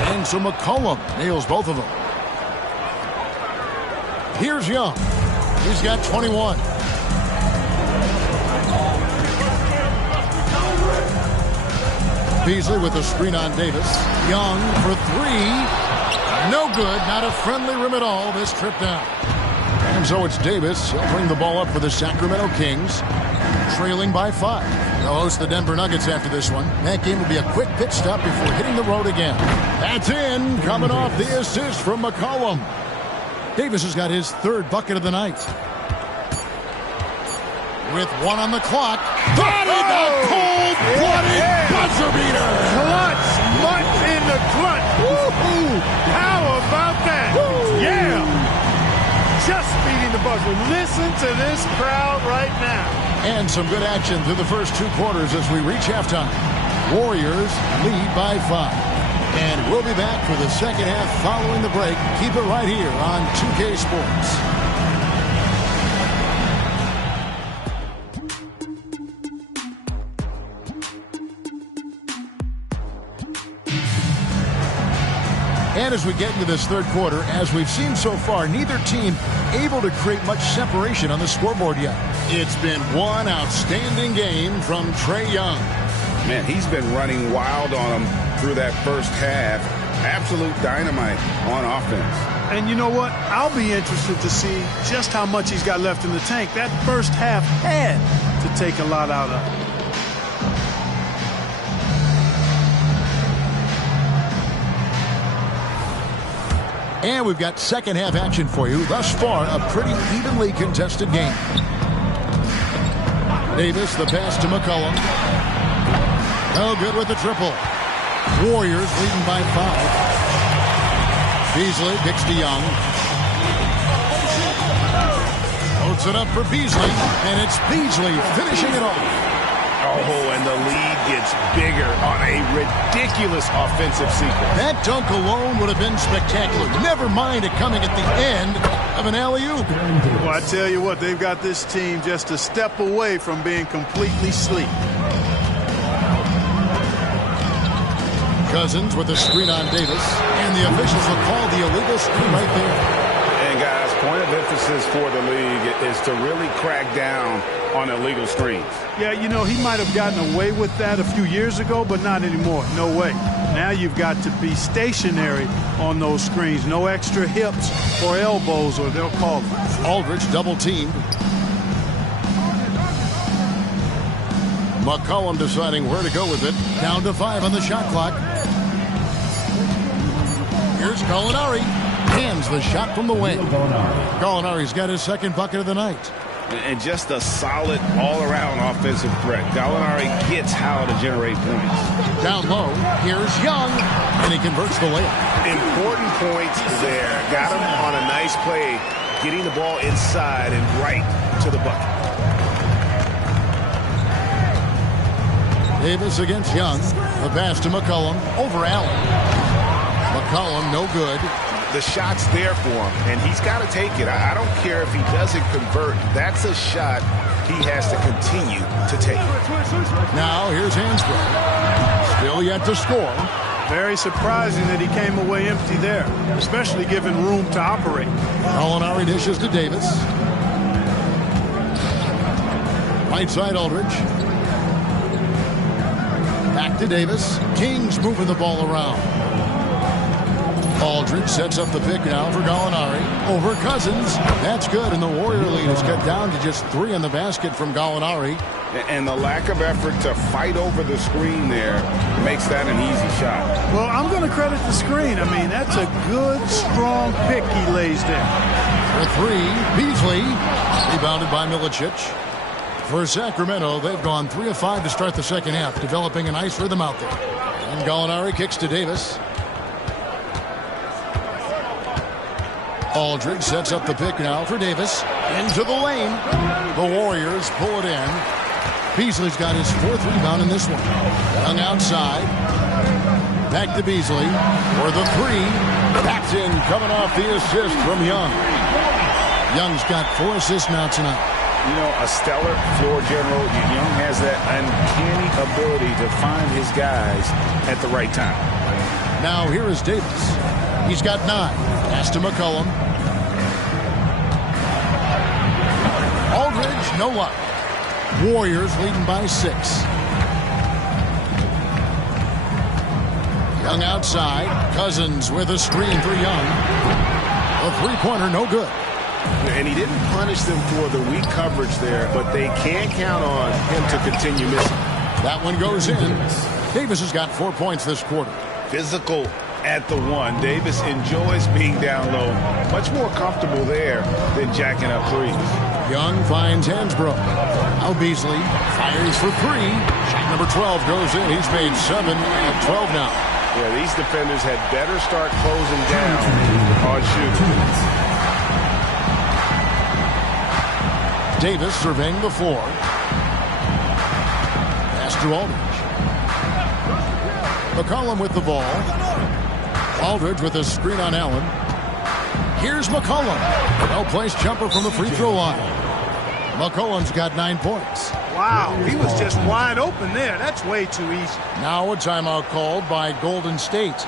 And so McCollum nails both of them. Here's Young. He's got 21. Beasley with a screen on Davis. Young for 3. No good. Not a friendly rim at all this trip down. And so it's Davis. He'll bring the ball up for the Sacramento Kings. Trailing by 5. They'll host the Denver Nuggets after this one. That game will be a quick pit stop before hitting the road again. That's in. Coming off the assist from McCollum. Davis has got his 3rd bucket of the night. With 1 on the clock. That is a cold-blooded buzzer beater. Clutch, much in the clutch. Woo-hoo. How about that? Woo. Yeah. Just beating the buzzer. Listen to this crowd right now. And some good action through the first 2 quarters as we reach halftime. Warriors lead by 5. And we'll be back for the second half following the break. Keep it right here on 2K Sports. And as we get into this 3rd quarter, as we've seen so far, neither team able to create much separation on the scoreboard yet. It's been one outstanding game from Trae Young. Man, he's been running wild on him through that first half. Absolute dynamite on offense. And you know what? I'll be interested to see just how much he's got left in the tank. That first half had to take a lot out of it. And we've got second half action for you. Thus far, a pretty evenly contested game. Davis, the pass to McCollum. No good with the triple. Warriors leading by 5. Beasley kicks to Young. Floats it up for Beasley, and it's Beasley finishing it off. Oh, and the lead gets bigger on a ridiculous offensive sequence. That dunk alone would have been spectacular. Never mind it coming at the end of an alley-oop. Well, I tell you what, they've got this team just a step away from being completely asleep. Cousins with a screen on Davis, and the officials will call the illegal screen right there. And guys, point of emphasis for the league is to really crack down on illegal screens. Yeah, you know, he might have gotten away with that a few years ago, but not anymore. No way. Now you've got to be stationary on those screens. No extra hips or elbows, or they'll call it. Aldridge double teamed. McCollum deciding where to go with it. Down to 5 on the shot clock. Here's Gallinari. Hands the shot from the wing. Gallinari's got his 2nd bucket of the night. And just a solid all-around offensive threat. Gallinari gets how to generate points. Down low, here's Young, and he converts the layup. Important points there. Got him on a nice play, getting the ball inside and right to the bucket. Davis against Young. The pass to McCollum over Allen. McCollum no good. The shot's there for him, and he's got to take it. I don't care if he doesn't convert. That's a shot he has to continue to take. Now here's Hansbrough. Still yet to score. Very surprising that he came away empty there, especially given room to operate. Gallinari dishes to Davis. Right side Aldridge. Back to Davis. Kings moving the ball around. Aldridge sets up the pick now for Gallinari. Over Cousins. That's good, and the Warrior lead is cut down to just 3 in the basket from Gallinari. And the lack of effort to fight over the screen there makes that an easy shot. Well, I'm going to credit the screen. I mean, that's a good, strong pick he lays there. For 3, Beasley. Rebounded by Milicic. For Sacramento, they've gone 3 of 5 to start the second half, developing a nice rhythm out there. And Gallinari kicks to Davis. Aldridge sets up the pick now for Davis. Into the lane. The Warriors pull it in. Beasley's got his 4th rebound in this one. Young outside. Back to Beasley for the 3. That's in, coming off the assist from Young. Young's got 4 assists now tonight. You know, a stellar floor general. Young has that uncanny ability to find his guys at the right time. Now here is Davis. He's got 9. Pass to McCollum. Aldridge, no luck. Warriors leading by 6. Young outside. Cousins with a screen for Young. A 3-pointer, no good. And he didn't punish them for the weak coverage there, but they can't count on him to continue missing. That one goes in. Davis has got 4 points this quarter. Physical at the 1. Davis enjoys being down low. Much more comfortable there than jacking up threes. Young finds Hansbrough. Now Beasley fires for 3. Shot number 12 goes in. He's made 7 of 12 now. Yeah, these defenders had better start closing down on shooting. Davis surveying the floor. Pass to Aldridge. McCollum with the ball. Aldridge with a screen on Allen. Here's McCollum. Well-placed jumper from the free throw line. McCollum's got 9 points. Wow, he was just wide open there. That's way too easy. Now a timeout called by Golden State.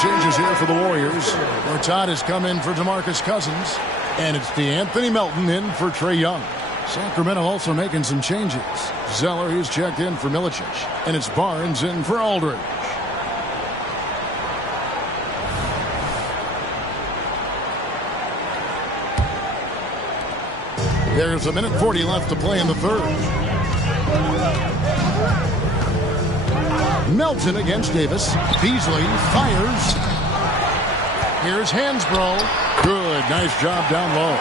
Changes here for the Warriors. Todd has come in for DeMarcus Cousins. And it's DeAnthony Melton in for Trae Young. Sacramento also making some changes. Zeller, he's checked in for Milicic. And it's Barnes in for Aldridge. There's 1:40 left to play in the 3rd. Melton against Davis. Beasley fires. Here's Hansbrough. Good. Nice job down low.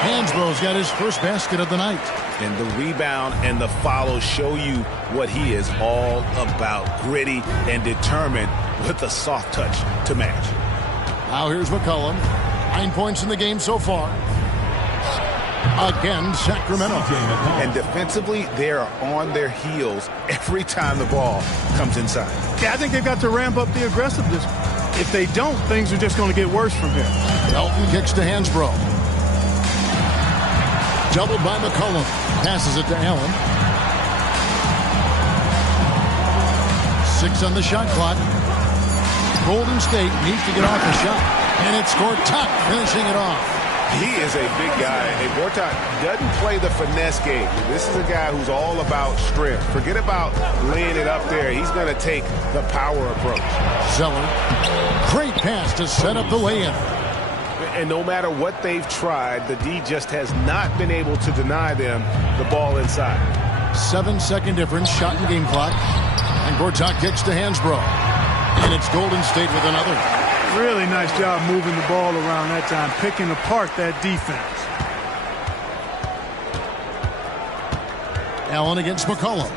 Hansbrough's got his first basket of the night. And the rebound and the follow show you what he is all about. Gritty and determined with a soft touch to match. Now here's McCollum. 9 points in the game so far. Again, Sacramento. And defensively, they are on their heels every time the ball comes inside. Yeah, I think they've got to ramp up the aggressiveness. If they don't, things are just going to get worse from here. Melton kicks to Hansbrough. Doubled by McCollum. Passes it to Allen. 6 on the shot clock. Golden State needs to get off the shot. And it's Gortat finishing it off. He is a big guy, and Gortat doesn't play the finesse game. This is a guy who's all about strength. Forget about laying it up there. He's going to take the power approach. Zeller, great pass to set up the lay-in. And no matter what they've tried, the D just has not been able to deny them the ball inside. 7-second difference, shot and game clock. And Gortat kicks to Hansbrough. And it's Golden State with another. Really nice job moving the ball around that time, picking apart that defense. Allen against McCollum.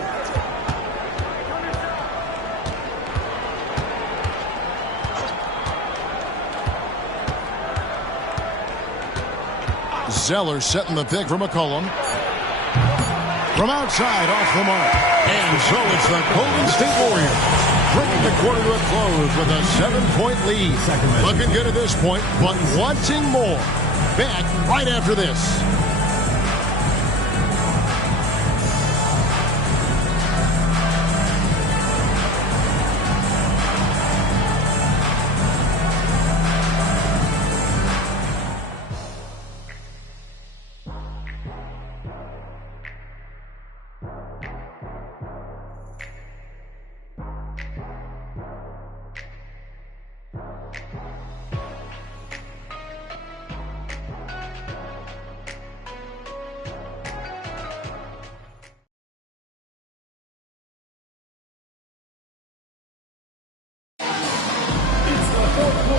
Zeller setting the pick for McCollum. From outside, off the mark. And so it's the Golden State Warriors bringing the quarter to a close with a 7-point lead. Looking good at this point, but wanting more. Back right after this.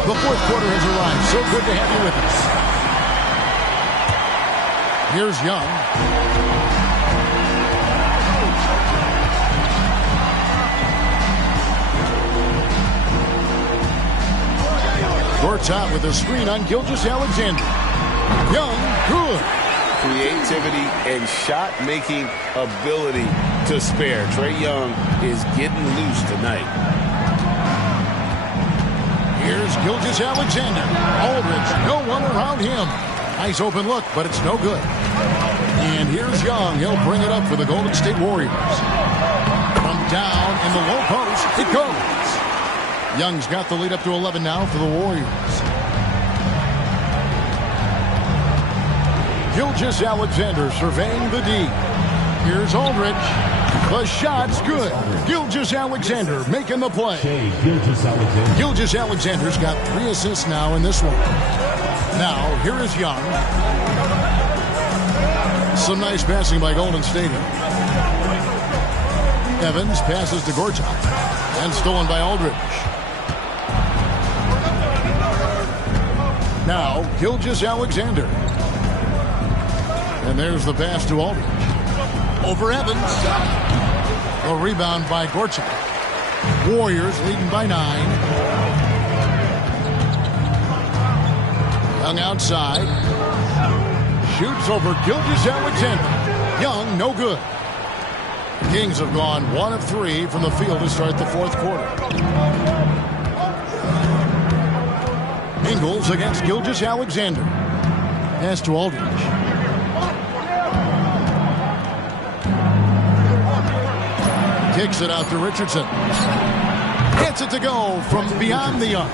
The fourth quarter has arrived. So good to have you with us. Here's Young. Gortat with a screen on Gilgeous-Alexander. Young, good. Creativity and shot-making ability to spare. Trae Young is getting loose tonight. Here's Gilgeous-Alexander. Aldridge, no one around him. Nice open look, but it's no good. And here's Young. He'll bring it up for the Golden State Warriors. From down in the low post, it goes. Young's got the lead up to 11 now for the Warriors. Gilgeous-Alexander surveying the D. Here's Aldridge. The shot's good. Gilgeous-Alexander making the play. Gilgeous-Alexander's got 3 assists now in this one. Now, here is Young. Some nice passing by Golden State. Evans passes to Gortat. And stolen by Aldridge. Now, Gilgeous-Alexander. And there's the pass to Aldridge. Over Evans. A rebound by Gortat. Warriors leading by 9. Young outside. Shoots over Gilgeous-Alexander. Young, no good. The Kings have gone 1 of 3 from the field to start the fourth quarter. Ingles against Gilgeous-Alexander. Pass to Aldridge. Kicks it out to Richardson. Gets it to go from beyond the arc.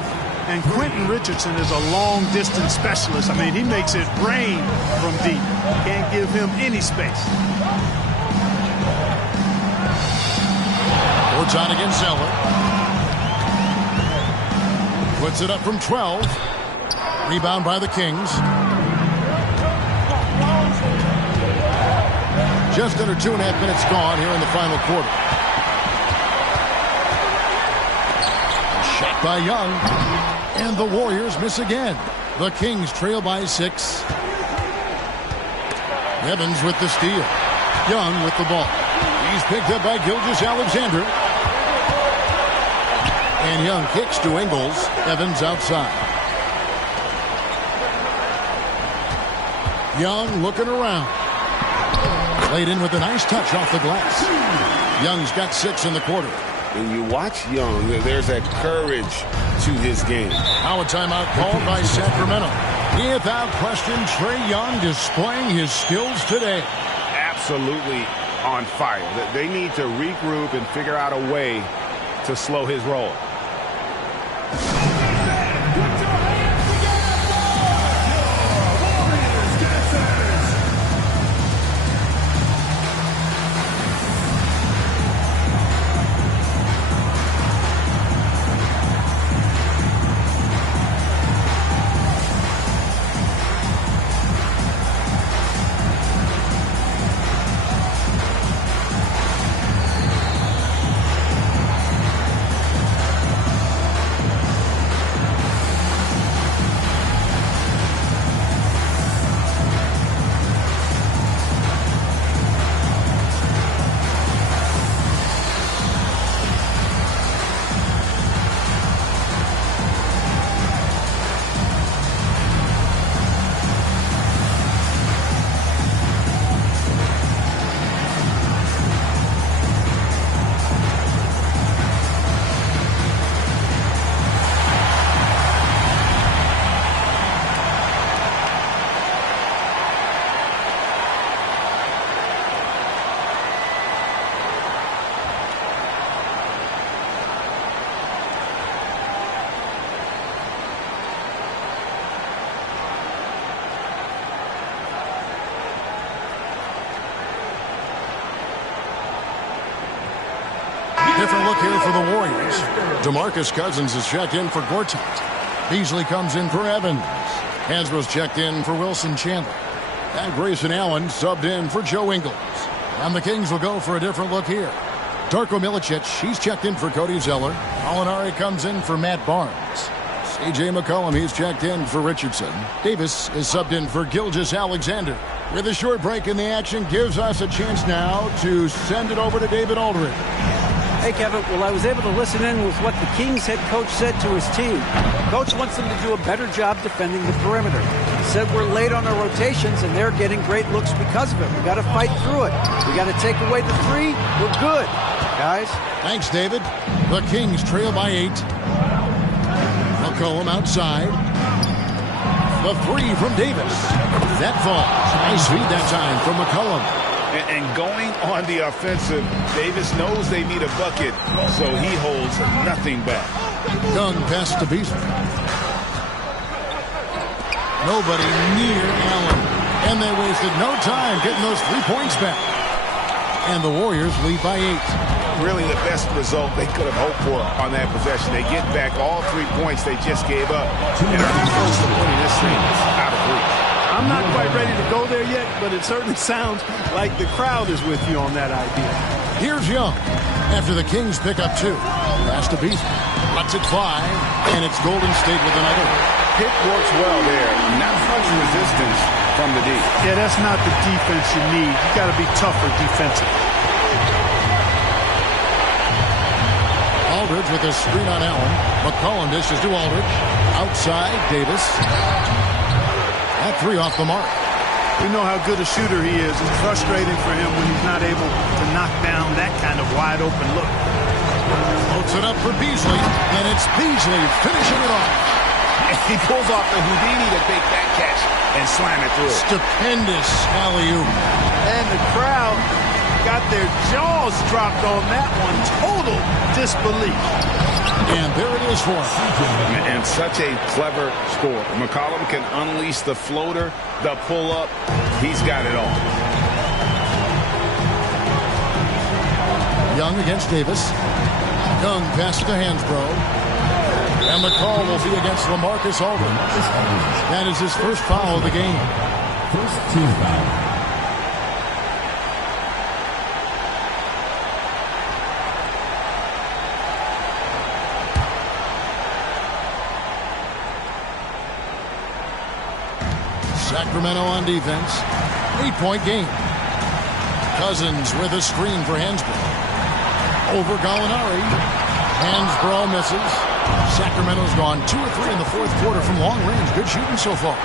And Quentin Richardson is a long-distance specialist. I mean, he makes it rain from deep. Can't give him any space. Gortat against Zeller. Puts it up from 12. Rebound by the Kings. Just under 2.5 minutes gone here in the final quarter. Shot by Young. And the Warriors miss again. The Kings trail by 6. Evans with the steal. Young with the ball. He's picked up by Gilgeous-Alexander. And Young kicks to Ingles. Evans outside. Young looking around. Laid in with a nice touch off the glass. Young's got 6 in the quarter. When you watch Young, there's that courage to his game. Now a timeout called by Sacramento. Without question, Trae Young displaying his skills today. Absolutely on fire. They need to regroup and figure out a way to slow his roll. Different look here for the Warriors. DeMarcus Cousins is checked in for Gortat. Beasley comes in for Evans. Hansbrough's checked in for Wilson Chandler. And Grayson Allen subbed in for Joe Ingles. And the Kings will go for a different look here. Darko Milicic, he's checked in for Cody Zeller. Molinari comes in for Matt Barnes. C.J. McCollum, he's checked in for Richardson. Davis is subbed in for Gilgeous Alexander. With a short break in the action, gives us a chance now to send it over to David Aldridge. Hey, Kevin. Well, I was able to listen in with what the Kings head coach said to his team. Coach wants them to do a better job defending the perimeter. He said we're late on our rotations, and they're getting great looks because of it. We got to fight through it. We got to take away the three. We're good, guys. Thanks, David. The Kings trail by 8. McCollum outside. The three from Davis. That falls. Nice feed that time from McCollum. And going on the offensive, Davis knows they need a bucket, so he holds nothing back. Young pass to Beasley. Nobody near Allen. And they wasted no time getting those 3 points back. And the Warriors lead by 8. Really the best result they could have hoped for on that possession. They get back all 3 points they just gave up and are close to putting this thing out of reach. I'm not quite ready to go there yet, but it certainly sounds like the crowd is with you on that idea. Here's Young after the Kings pick up 2. Pass to Beasley. Lets it fly, and it's Golden State with another. Pick works well there. Not much resistance from the D. Yeah, that's not the defense you need. You got to be tougher defensively. Aldridge with a screen on Allen. McCollum dishes to Aldridge. Outside, Davis. That 3 off the mark. We know how good a shooter he is. It's frustrating for him when he's not able to knock down that kind of wide-open look. Floats it up for Beasley, and it's Beasley finishing it off. And he pulls off the Houdini to take that catch and slam it through. Stupendous alley-oop. And the crowd got their jaws dropped on that one. Total disbelief. And there it is for him. And such a clever score. McCollum can unleash the floater, the pull-up. He's got it all. Young against Davis. Young passes to Hansbrough. And the call will be against LaMarcus Aldridge. That is his first foul of the game. First team foul. Sacramento on defense. 8-point game. Cousins with a screen for Hansbrough. Over Gallinari. Hansbrough misses. Sacramento's gone 2 or 3 in the fourth quarter from long range. Good shooting so far.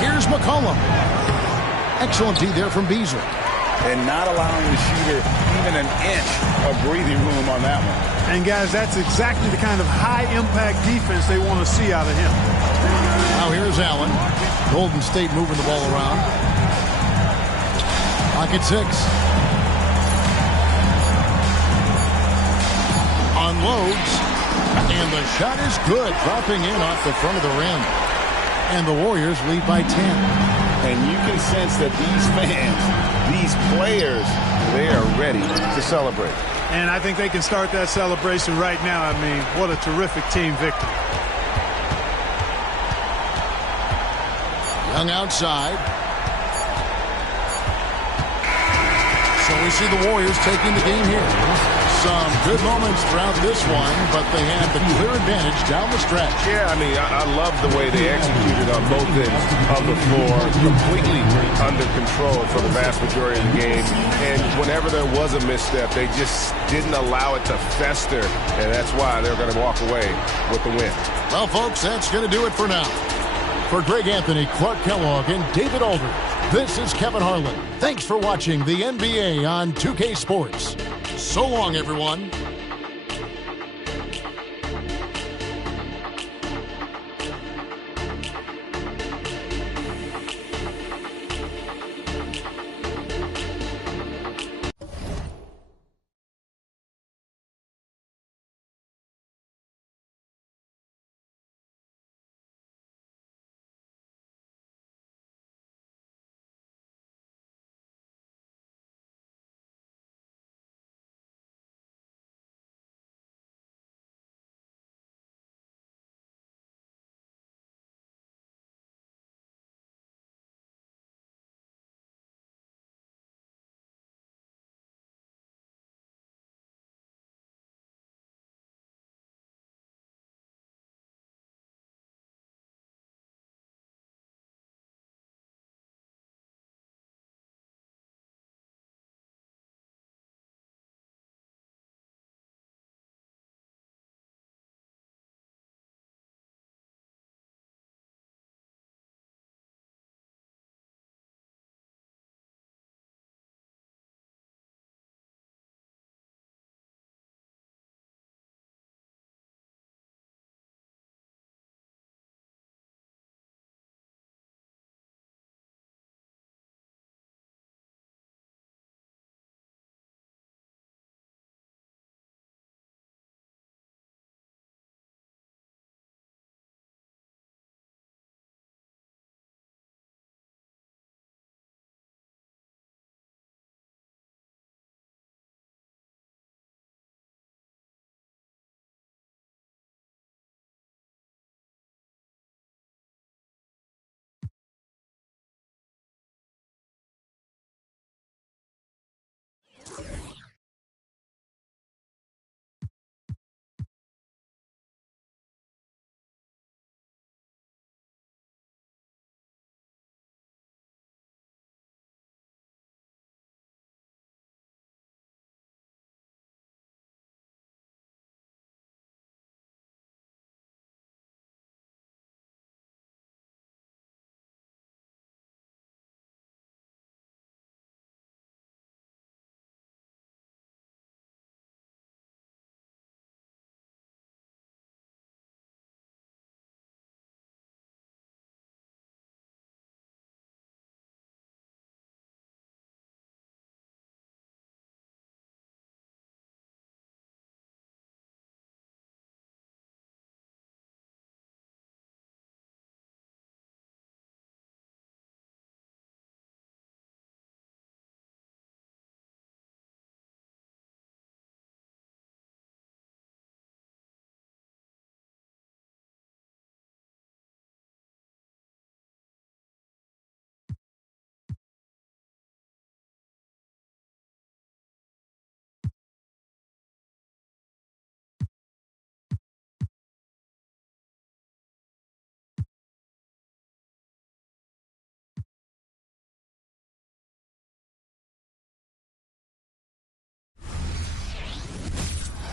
Here's McCollum. Excellent D there from Beasley. And not allowing the shooter even an inch of breathing room on that one. And guys, that's exactly the kind of high-impact defense they want to see out of him. Now here's Allen. Golden State moving the ball around. Pocket 6. unloads. And the shot is good, dropping in off the front of the rim. And the Warriors lead by 10. And you can sense that these fans, these players, they are ready to celebrate. And I think they can start that celebration right now. I mean, what a terrific team victory. Young outside. So we see the Warriors taking the game here. Some good moments throughout this one, but they have the clear advantage down the stretch. Yeah, I mean, I love the way they executed on both ends of the floor, completely under control for the vast majority of the game. And whenever there was a misstep, they just didn't allow it to fester, and that's why they're going to walk away with the win. Well, folks, that's going to do it for now. For Greg Anthony, Clark Kellogg, and David Aldridge, this is Kevin Harlan. Thanks for watching the NBA on 2K Sports. So long, everyone.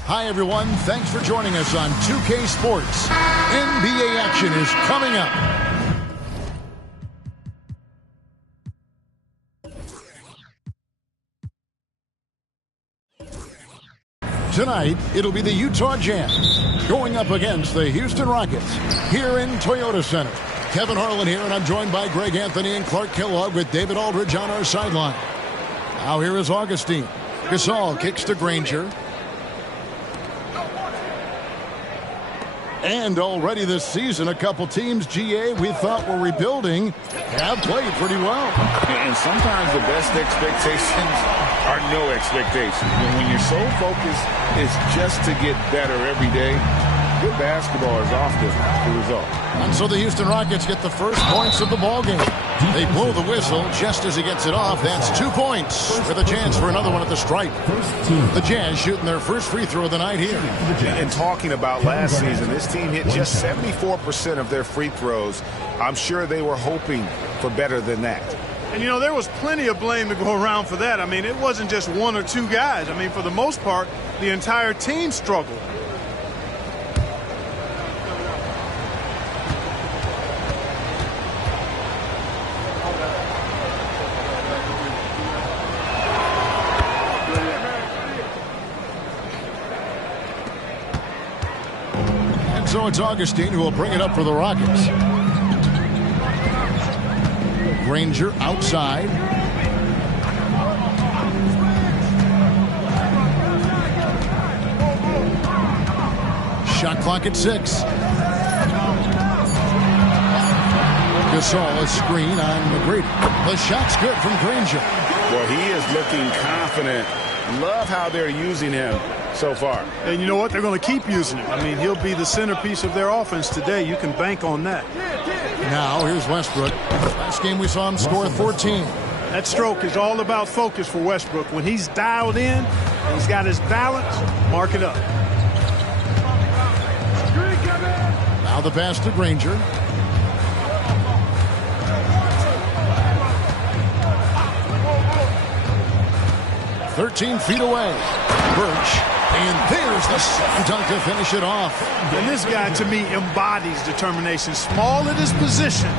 Hi, everyone. Thanks for joining us on 2K Sports. NBA action is coming up. Tonight, it'll be the Utah Jazz going up against the Houston Rockets here in Toyota Center. Kevin Harlan here, and I'm joined by Greg Anthony and Clark Kellogg with David Aldridge on our sideline. Now here is Augustine. Gasol kicks to Granger. And already this season, a couple teams, GA, we thought were rebuilding, have played pretty well. And sometimes the best expectations are no expectations. When your sole focus is just to get better every day, good basketball is often the result. And so the Houston Rockets get the first points of the ballgame. They blow the whistle just as he gets it off. That's 2 points with a chance for another one at the stripe. The Jazz shooting their first free throw of the night here. And talking about last season, this team hit just 74% of their free throws. I'm sure they were hoping for better than that. And, you know, there was plenty of blame to go around for that. I mean, it wasn't just one or two guys. I mean, for the most part, the entire team struggled. So it's Augustine who will bring it up for the Rockets. Granger outside. Shot clock at 6. Gasol, a screen on McGrady. The shot's good from Granger. Well, he is looking confident. Love how they're using him so far. And you know what? They're going to keep using him. I mean, he'll be the centerpiece of their offense today. You can bank on that. Now, here's Westbrook. Last game we saw him score 14. That stroke is all about focus for Westbrook. When he's dialed in, and he's got his balance, mark it up. Now the pass to Granger. "13 feet away. Birch. And there's the slam dunk to finish it off. And this guy, to me, embodies determination. Small at his position,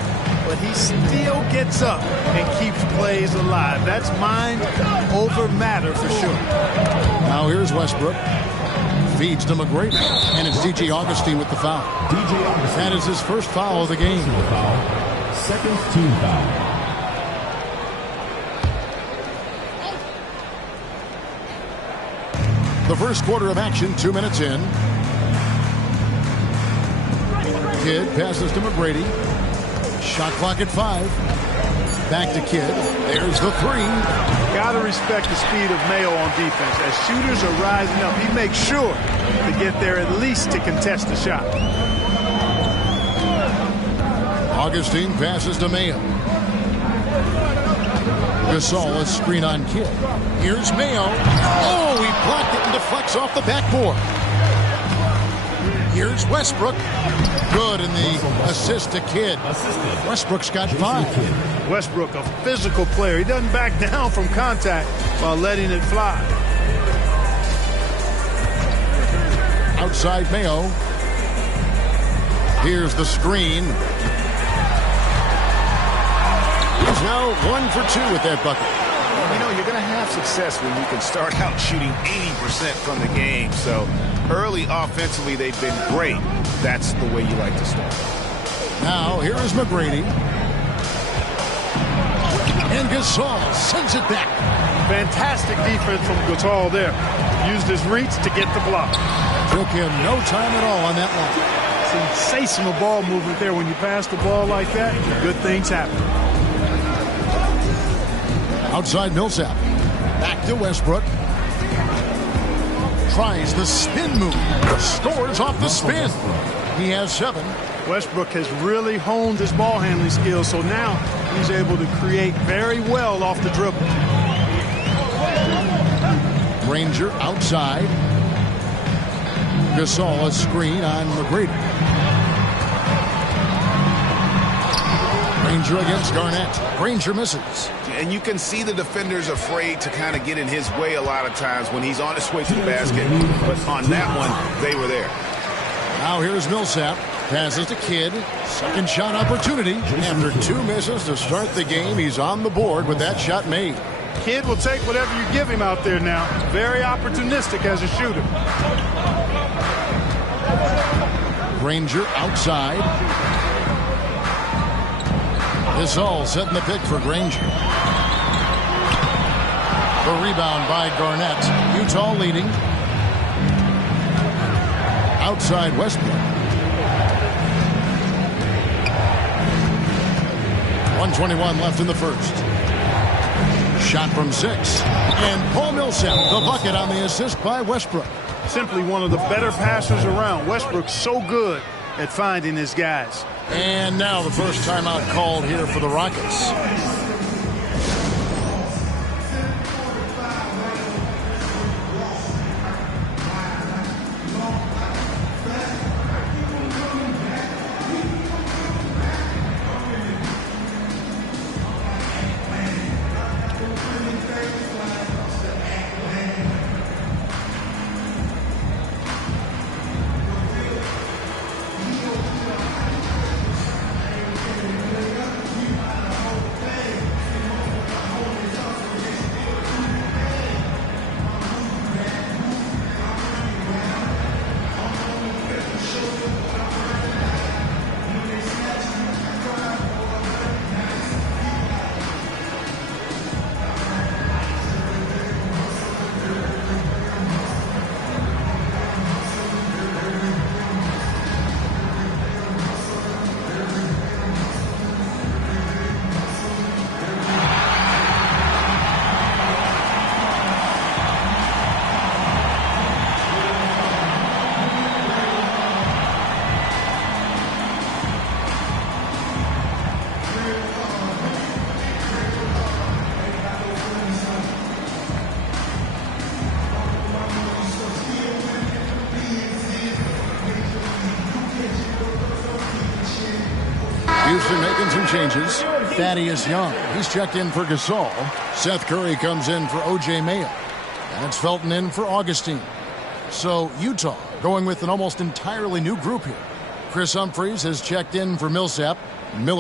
but he still gets up and keeps plays alive. That's mind over matter for sure. Now here's Westbrook. Feeds to McGrady. And it's DJ Augustine with the foul. That is his first foul of the game. Second team foul. The first quarter of action, 2 minutes in. Kidd passes to McGrady. Shot clock at 5. Back to Kidd. There's the 3. Got to respect the speed of Mayo on defense. As shooters are rising up, he makes sure to get there at least to contest the shot. Augustine passes to Mayo. Gasol, a screen on Kidd. Here's Mayo. Oh, he blocked it and deflects off the backboard. Here's Westbrook. Good in the assist to Kidd. Westbrook's got 5. Westbrook, a physical player. He doesn't back down from contact while letting it fly. Outside Mayo. Here's the screen. He's now 1 for 2 with that bucket. You know, you're going to have success when you can start out shooting 80% from the game. So early offensively, they've been great. That's the way you like to start. Now, here is McGrady. And Gasol sends it back. Fantastic defense from Gasol there. Used his reach to get the block. Took him no time at all on that one. Sensational ball movement there. When you pass the ball like that, good things happen. Outside Millsap. Back to Westbrook. Tries the spin move. Scores off the spin. He has 7. Westbrook has really honed his ball handling skills, so now he's able to create very well off the dribble. Granger outside. Gasol, a screen on McGrady. Granger against Garnett. Granger misses. And you can see the defenders afraid to kind of get in his way a lot of times when he's on his way to the basket. But on that one, they were there. Now here's Millsap. Passes to Kidd. Second shot opportunity. After 2 misses to start the game, he's on the board with that shot made. Kidd will take whatever you give him out there now. Very opportunistic as a shooter. Granger outside. Gasol setting the pick for Granger. The rebound by Garnett. Utah leading. outside Westbrook. 1:21 left in the first. Shot from 6. And Paul Millsap, the bucket on the assist by Westbrook. Simply one of the better passers around. Westbrook's so good at finding his guys. And now the first timeout called here for the Rockets. Houston making some changes. Thaddeus Young, he's checked in for Gasol. Seth Curry comes in for O.J. Mayo. And it's Felton in for Augustine. So Utah going with an almost entirely new group here. Chris Humphries has checked in for Millsap. Miller